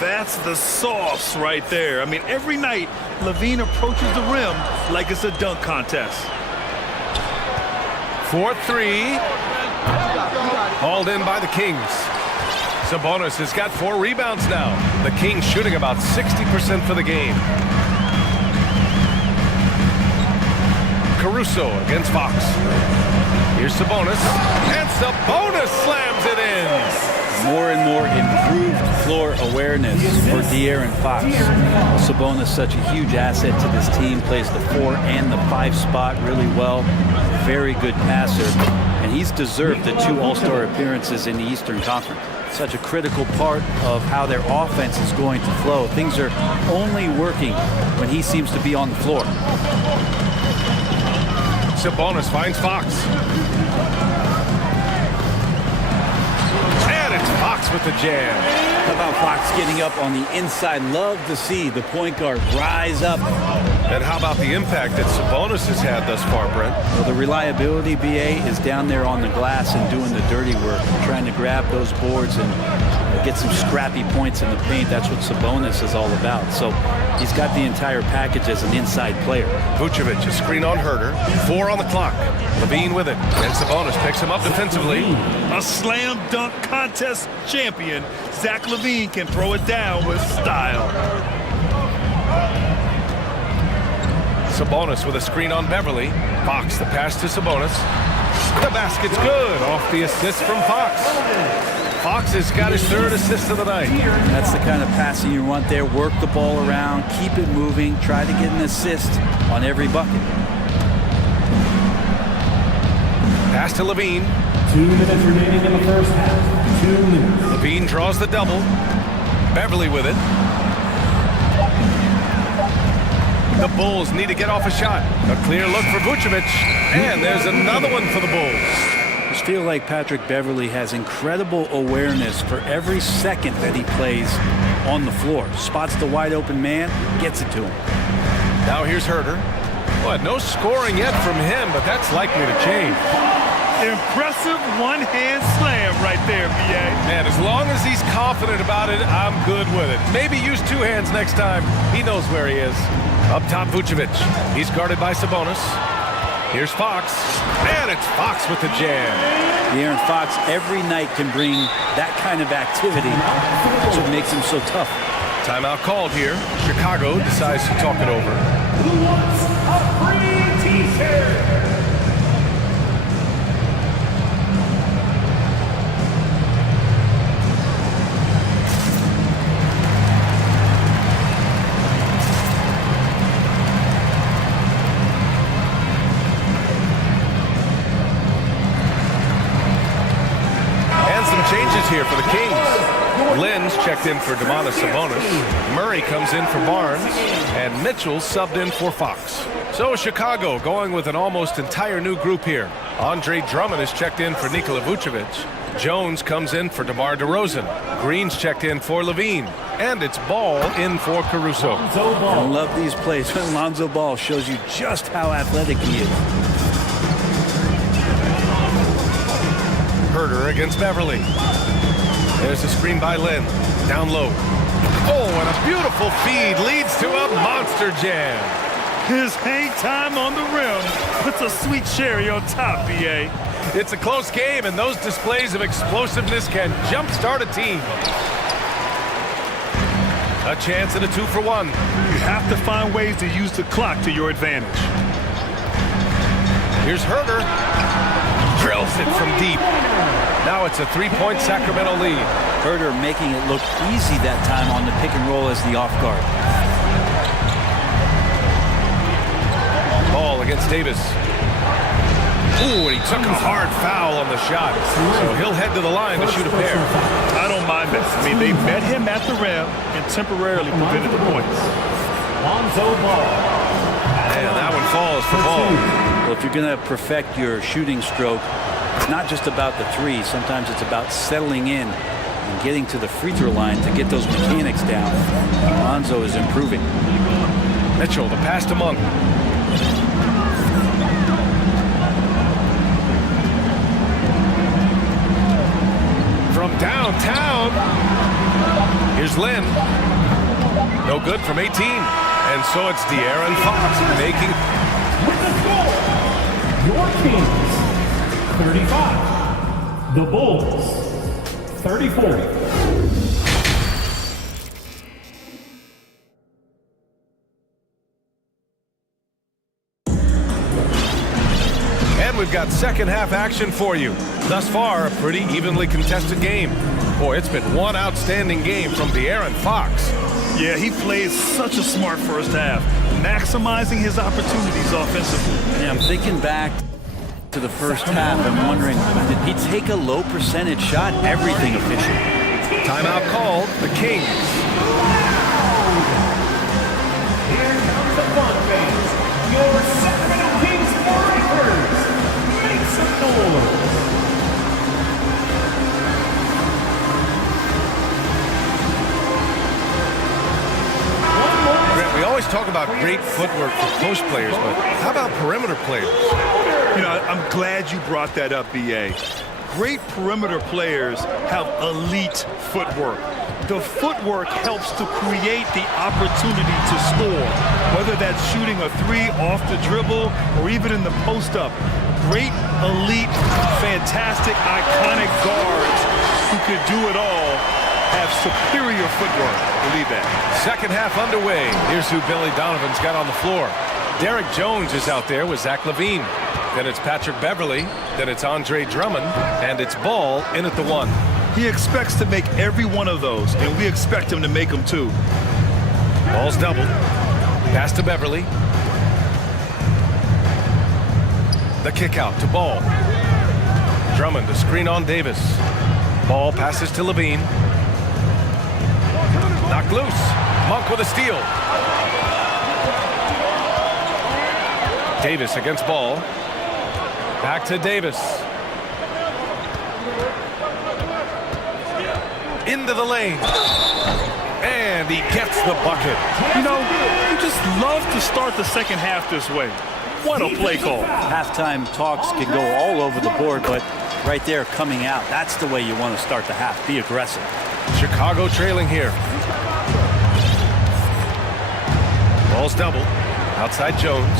That's the sauce right there. I mean, every night, Levine approaches the rim like it's a dunk contest. 4-3. Hauled in by the Kings. Sabonis has got 4 rebounds now. The Kings shooting about 60% for the game. Caruso against Fox. Here's Sabonis, and Sabonis slams it in. More and more improved floor awareness for De'Aaron Fox. Sabonis, such a huge asset to this team, plays the 4 and the 5 spot really well. Very good passer, and he's deserved the 2 All-Star appearances in the Eastern Conference. Such a critical part of how their offense is going to flow. Things are only working when he seems to be on the floor. Sabonis finds Fox. And it's Fox with the jam. How about Fox getting up on the inside? Love to see the point guard rise up. And how about the impact that Sabonis has had thus far, Brent? Well, the reliability, BA, is down there on the glass and doing the dirty work, trying to grab those boards and get some scrappy points in the paint. That's what Sabonis is all about. So he's got the entire package as an inside player. Vucevic, a screen on Herter. 4 on the clock. Levine with it. And Sabonis picks him up defensively. A slam dunk contest champion. Zach Levine can throw it down with style. Sabonis with a screen on Beverly. Fox, the pass to Sabonis. The basket's good off the assist from Fox. Fox has got his 3rd assist of the night. That's the kind of passing you want there. Work the ball around, keep it moving, try to get an assist on every bucket. Pass to Levine. 2 minutes remaining in the first half. 2 minutes. Levine draws the double. Beverly with it. The Bulls need to get off a shot. A clear look for Vucevic. And there's another one for the Bulls. I just feel like Patrick Beverley has incredible awareness for every second that he plays on the floor. Spots the wide open man, gets it to him. Now here's Herder. Well, no scoring yet from him, but that's likely to change. Impressive one-hand slam right there, B.A. Man, as long as he's confident about it, I'm good with it. Maybe use two hands next time. He knows where he is. Up top, Vucevic. He's guarded by Sabonis. Here's Fox. And it's Fox with the jam. De'Aaron Fox every night can bring that kind of activity. That's what makes him so tough. Timeout called here. Chicago decides to talk it over. Who wants a free t-shirt? Changes here for the Kings. Lynn's checked in for Domantas Sabonis. Murray comes in for Barnes. And Mitchell subbed in for Fox. So Chicago going with an almost entire new group here. Andre Drummond is checked in for Nikola Vucevic. Jones comes in for DeMar DeRozan. Green's checked in for Levine. And it's Ball in for Caruso. I love these plays when Lonzo Ball shows you just how athletic he is. Herder against Beverly. There's a screen by Lynn. Down low. Oh, and a beautiful feed leads to a monster jam. His hang time on the rim puts a sweet cherry on top, B.A. It's a close game, and those displays of explosiveness can jumpstart a team. A chance at a 2-for-1. You have to find ways to use the clock to your advantage. Here's Herder. Drills it from deep. Now it's a 3-point Sacramento lead. Herder making it look easy that time on the pick and roll as the off guard. Ball against Davis. Ooh, and he took a hard foul on the shot. So he'll head to the line to shoot a pair. I don't mind that. I mean, they met him at the rim and temporarily prevented the points. Lonzo Ball. And that one falls for Ball. Well, if you're going to perfect your shooting stroke, it's not just about the three. Sometimes it's about settling in and getting to the free throw line to get those mechanics down. Lonzo is improving. Mitchell, the pass to Monk. From downtown, here's Lynn. No good from 18. And so it's De'Aaron Fox making... Your Kings, 35. The Bulls, 34. And we've got second half action for you. Thus far, a pretty evenly contested game. Boy, it's been one outstanding game from De'Aaron Fox. Yeah, he played such a smart first half, maximizing his opportunities offensively. Yeah, I'm thinking back to the first half and wondering, did he take a low percentage shot? Everything efficient. Timeout called, the Kings. Here comes the fun fans. Your Sacramento Kings Warriors. Make some noise. We always talk about great footwork for post players, but how about perimeter players? You know, I'm glad you brought that up, B.A. Great perimeter players have elite footwork. The footwork helps to create the opportunity to score, whether that's shooting a three off the dribble or even in the post-up. Great, elite, fantastic, iconic guards who could do it all have superior footwork. Believe that. Second half underway. Here's who Billy Donovan's got on the floor. Derek Jones is out there with Zach LaVine. Then it's Patrick Beverley. Then it's Andre Drummond. And it's Ball in at the one. He expects to make every one of those, and we expect him to make them too. Ball's doubled. Pass to Beverley. The kick out to Ball. Drummond to screen on Davis. Ball passes to LaVine. Knocked loose. Monk with a steal. Davis against Ball. Back to Davis. into the lane. And he gets the bucket. You know, you just love to start the second half this way. What a play call. Halftime talks can go all over the board, but right there coming out, that's the way you want to start the half. Be aggressive. Chicago trailing here. Ball's double. Outside Jones.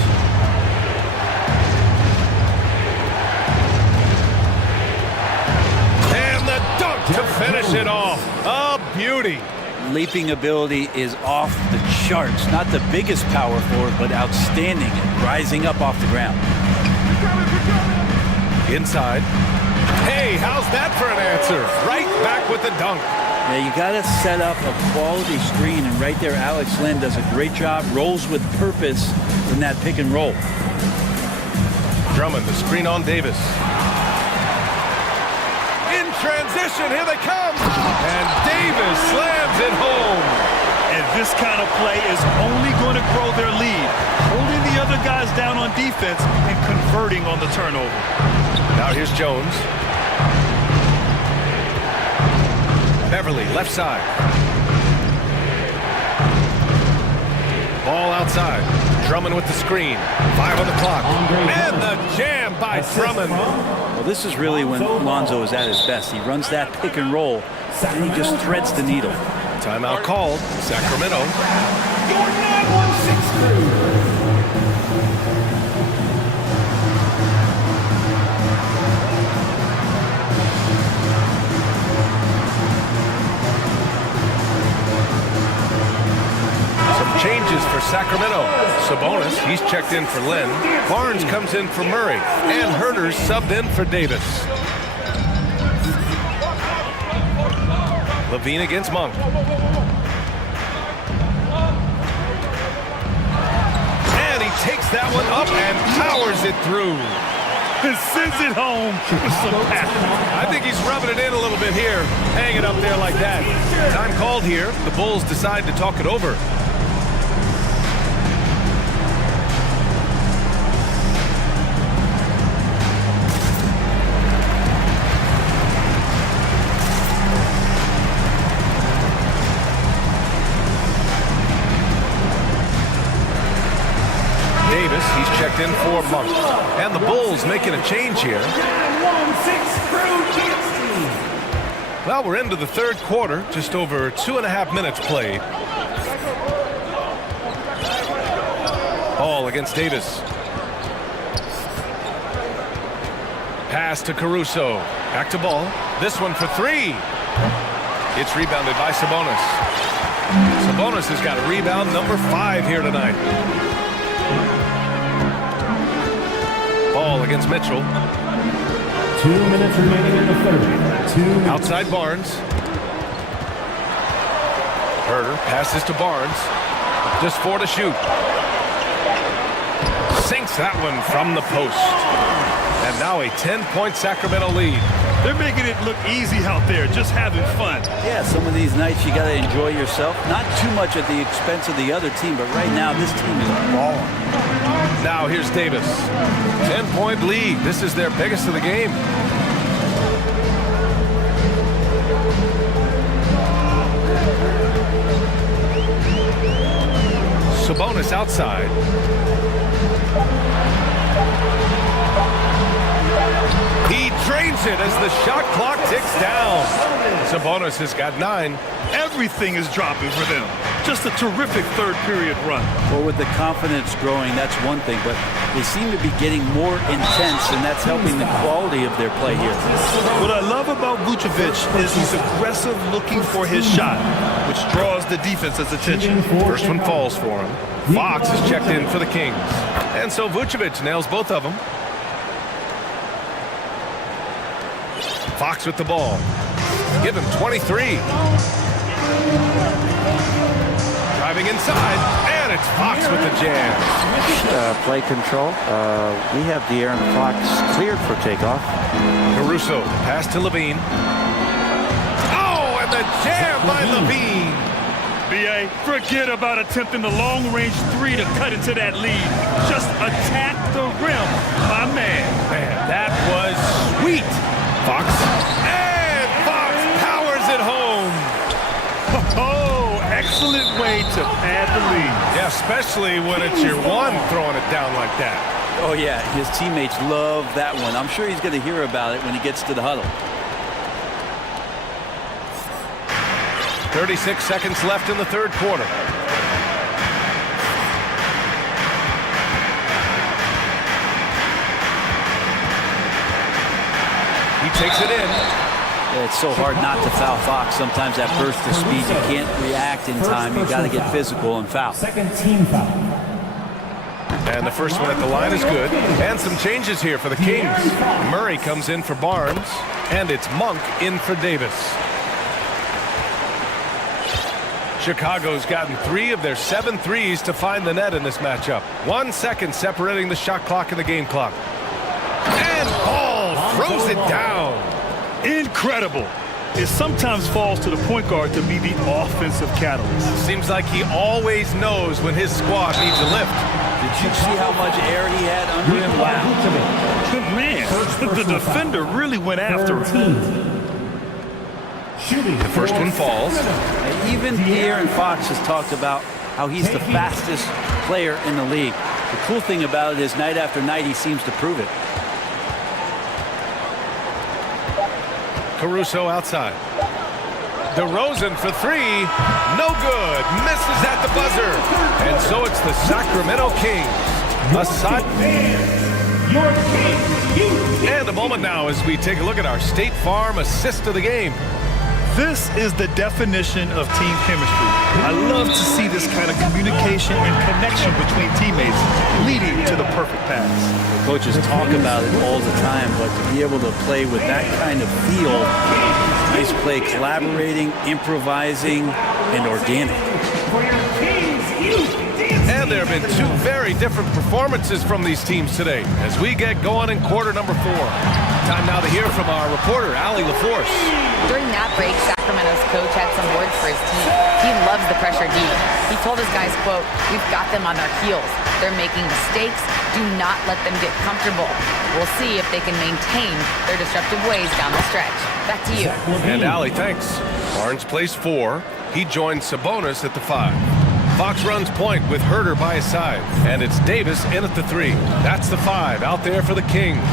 And the dunk to finish it off. A beauty. Leaping ability is off the charts. Not the biggest power forward, but outstanding at rising up off the ground. Inside. Hey, how's that for an answer? Right back with the dunk. Yeah, you got to set up a quality screen, and right there, Alex Len does a great job, rolls with purpose in that pick and roll. Drummond, the screen on Davis. In transition, here they come. And Davis slams it home. And this kind of play is only going to grow their lead, holding the other guys down on defense and converting on the turnover. Now here's Jones. Beverly, left side. Ball outside. Drummond with the screen. 5 on the clock. And the jam by Drummond. Well, this is really when Lonzo is at his best. He runs that pick and roll, and he just threads the needle. Timeout called. Sacramento. Changes for Sacramento. Sabonis, he's checked in for Lynn. Barnes comes in for Murray. And Herter's subbed in for Davis. Levine against Monk. And he takes that one up and powers it through. And sends it home with some passion. I think he's rubbing it in a little bit here. Hang it up there like that. Time called here. The Bulls decide to talk it over. Davis, he's checked in for Monk. And the Bulls making a change here. Well, we're into the third quarter, just over 2.5 minutes played. Ball against Davis. Pass to Caruso. Back to Ball. This one for 3. It's rebounded by Sabonis. Sabonis has got a rebound number 5 here tonight. Ball against Mitchell. 2 minutes remaining in the third. 2 minutes. Outside Barnes. Herter passes to Barnes. Just 4 to shoot. Sinks that one from the post. And now a 10-point Sacramento lead. They're making it look easy out there, just having fun. Yeah, some of these nights you got to enjoy yourself. Not too much at the expense of the other team, but right now this team is balling. Now here's Davis. 10-point lead. This is their biggest of the game. Sabonis outside. He drains it as the shot clock ticks down. Sabonis has got 9. Everything is dropping for them. Just a terrific third period run. Well, with the confidence growing, that's one thing, but they seem to be getting more intense, and that's helping the quality of their play here. What I love about Vucevic is he's aggressive looking for his shot, which draws the defense's attention. First one falls for him. Fox is checked in for the Kings. And so Vucevic nails both of them. Fox with the ball. Give him 23. Driving inside, and it's Fox with the jam. Play control. We have De'Aaron Fox cleared for takeoff. Caruso, pass to Levine. Oh, and the jam by Levine. B.A., forget about attempting the long-range 3 to cut into that lead. Just attack the rim, my man. Man, that was sweet. Fox, and Fox powers it home. excellent way to pad the lead. Yeah, especially when it's your one throwing it down like that. Oh, yeah, his teammates love that one. I'm sure he's going to hear about it when he gets to the huddle. 36 seconds left in the third quarter. He takes it in. Yeah, it's so hard not to foul Fox. Sometimes that burst of speed, you can't react in time. You got to get physical and foul. Second team foul. And the first one at the line is good. And some changes here for the Kings. Murray comes in for Barnes, and it's Monk in for Davis. Chicago's gotten 3 of their 7 threes to find the net in this matchup. 1 second separating the shot clock and the game clock. And Ball throws it down. Incredible. It sometimes falls to the point guard to be the offensive catalyst. Seems like he always knows when his squad needs a lift. Did you see how much air he had under him? Wow. Man, the defender really went after him. The first one falls. Even De'Aaron Fox has talked about how he's the fastest player in the league. The cool thing about it is night after night he seems to prove it. Caruso outside. DeRozan for 3. No good. Misses at the buzzer. And so it's the Sacramento Kings. And a moment now as we take a look at our State Farm assist of the game. This is the definition of team chemistry. I love to see this kind of communication and connection between teammates leading to the perfect pass. Coaches talk about it all the time, but to be able to play with that kind of feel, nice play, collaborating, improvising, and organic. And there have been 2 very different performances from these teams today as we get going in quarter number 4. Time now to hear from our reporter, Allie LaForce. During that break, Sacramento's coach had some words for his team. He loves the pressure deep. He told his guys, quote, "We've got them on their heels. They're making mistakes. Do not let them get comfortable. We'll see if they can maintain their disruptive ways down the stretch." Back to you. And Allie, thanks. Barnes plays 4. He joins Sabonis at the 5. Fox runs point with Herter by his side. And it's Davis in at the 3. That's the 5 out there for the Kings.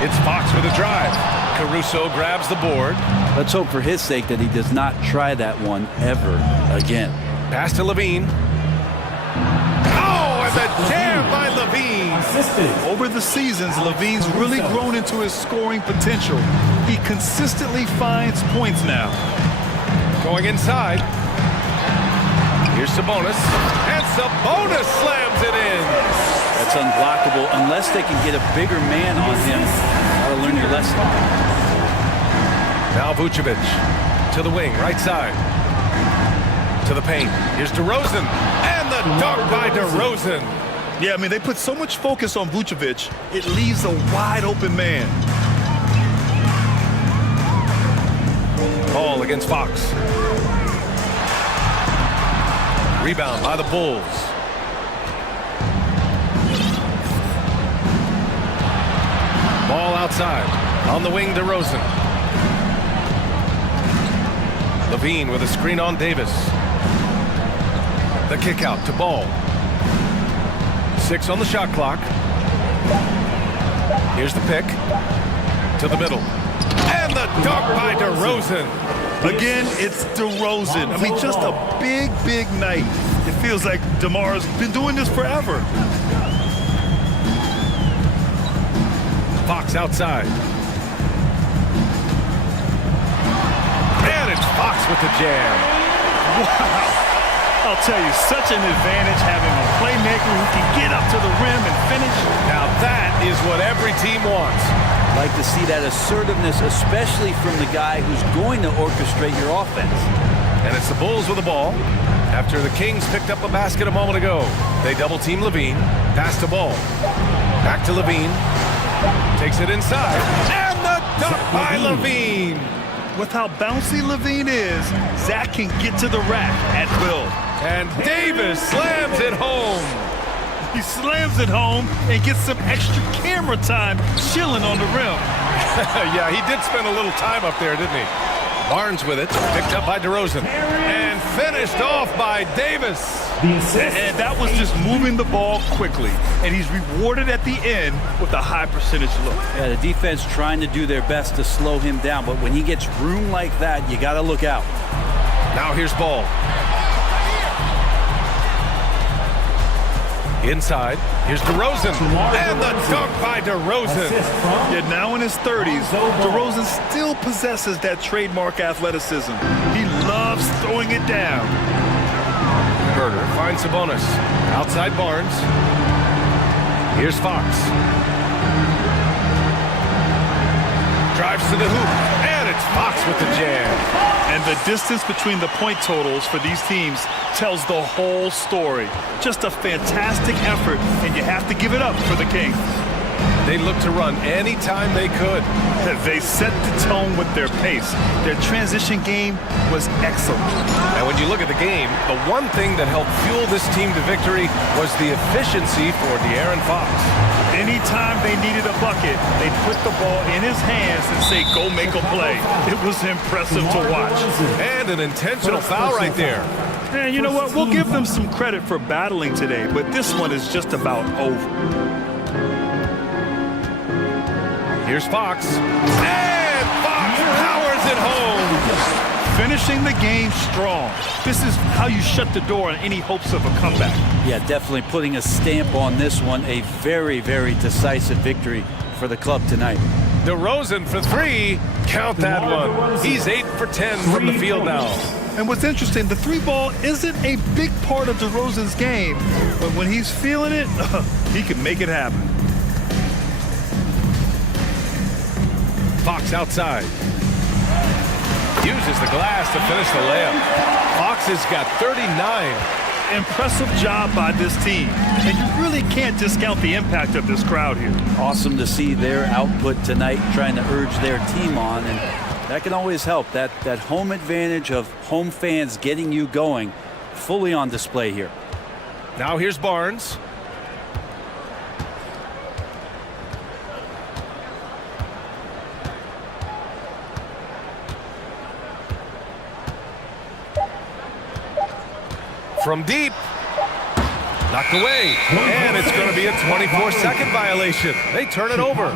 It's Fox with a drive. Caruso grabs the board. Let's hope for his sake that he does not try that one ever again. Pass to Levine. Oh, and the jam by Levine. Over the seasons, Levine's really grown into his scoring potential. He consistently finds points now. Going inside. Here's Sabonis. And Sabonis slams it in. That's unblockable unless they can get a bigger man on him. Gotta learn your lesson. Now Vucevic to the wing, right side. To the paint. Here's DeRozan. And the dunk by DeRozan. Yeah, I mean, they put so much focus on Vucevic, it leaves a wide open man. Ball against Fox. Rebound by the Bulls. Ball outside. On the wing, DeRozan. Levine with a screen on Davis. The kick out to Ball. 6 on the shot clock. Here's the pick. To the middle. And the dunk by DeRozan. Again, it's DeRozan. I mean, just a big, big night. It feels like DeMar's been doing this forever. Fox outside. And it's Fox with the jam. Wow. I'll tell you, such an advantage having a playmaker who can get up to the rim and finish. Now that is what every team wants. Like to see that assertiveness, especially from the guy who's going to orchestrate your offense. And it's the Bulls with the ball. After the Kings picked up a basket a moment ago, they double team Levine. Pass to Ball. Back to Levine. Takes it inside. And the dunk by Levine. With how bouncy Levine is, Zach can get to the rack at will. And Davis slams it home. He slams it home and gets some extra camera time chilling on the rim. Yeah, he did spend a little time up there, didn't he? Barnes with it, picked up by DeRozan, and finished off by Davis. And that was just moving the ball quickly, and he's rewarded at the end with a high percentage look. Yeah, the defense trying to do their best to slow him down, but when he gets room like that, you got to look out. Now here's Ball. Inside, here's DeRozan, and the dunk by DeRozan. Yeah, now in his 30s, DeRozan still possesses that trademark athleticism. He loves throwing it down. Herder finds Sabonis. Outside Barnes. Here's Fox. Drives to the hoop, and it's Fox with the jam. And the distance between the point totals for these teams tells the whole story. Just a fantastic effort, and you have to give it up for the Kings. They looked to run anytime they could. They set the tone with their pace. Their transition game was excellent. And when you look at the game, the one thing that helped fuel this team to victory was the efficiency for De'Aaron Fox. Anytime they needed a bucket, they'd put the ball in his hands and say, go make a play. It was impressive to watch. And an intentional foul right there. And you know what? We'll give them some credit for battling today, but this one is just about over. Here's Fox. And Fox powers it home. Finishing the game strong. This is how you shut the door on any hopes of a comeback. Yeah, definitely putting a stamp on this one. A very, very decisive victory for the club tonight. DeRozan for three. Count that one. He's 8 for 10 from the field now. And what's interesting, the three ball isn't a big part of DeRozan's game, but when he's feeling it, he can make it happen. Fox outside. Uses the glass to finish the layup. Fox has got 39. Impressive job by this team. And you really can't discount the impact of this crowd here. Awesome to see their output tonight, trying to urge their team on, and that can always help. That home advantage of home fans getting you going, fully on display here. Now here's Barnes. From deep. Knocked away. And it's going to be a 24-second violation. They turn it over.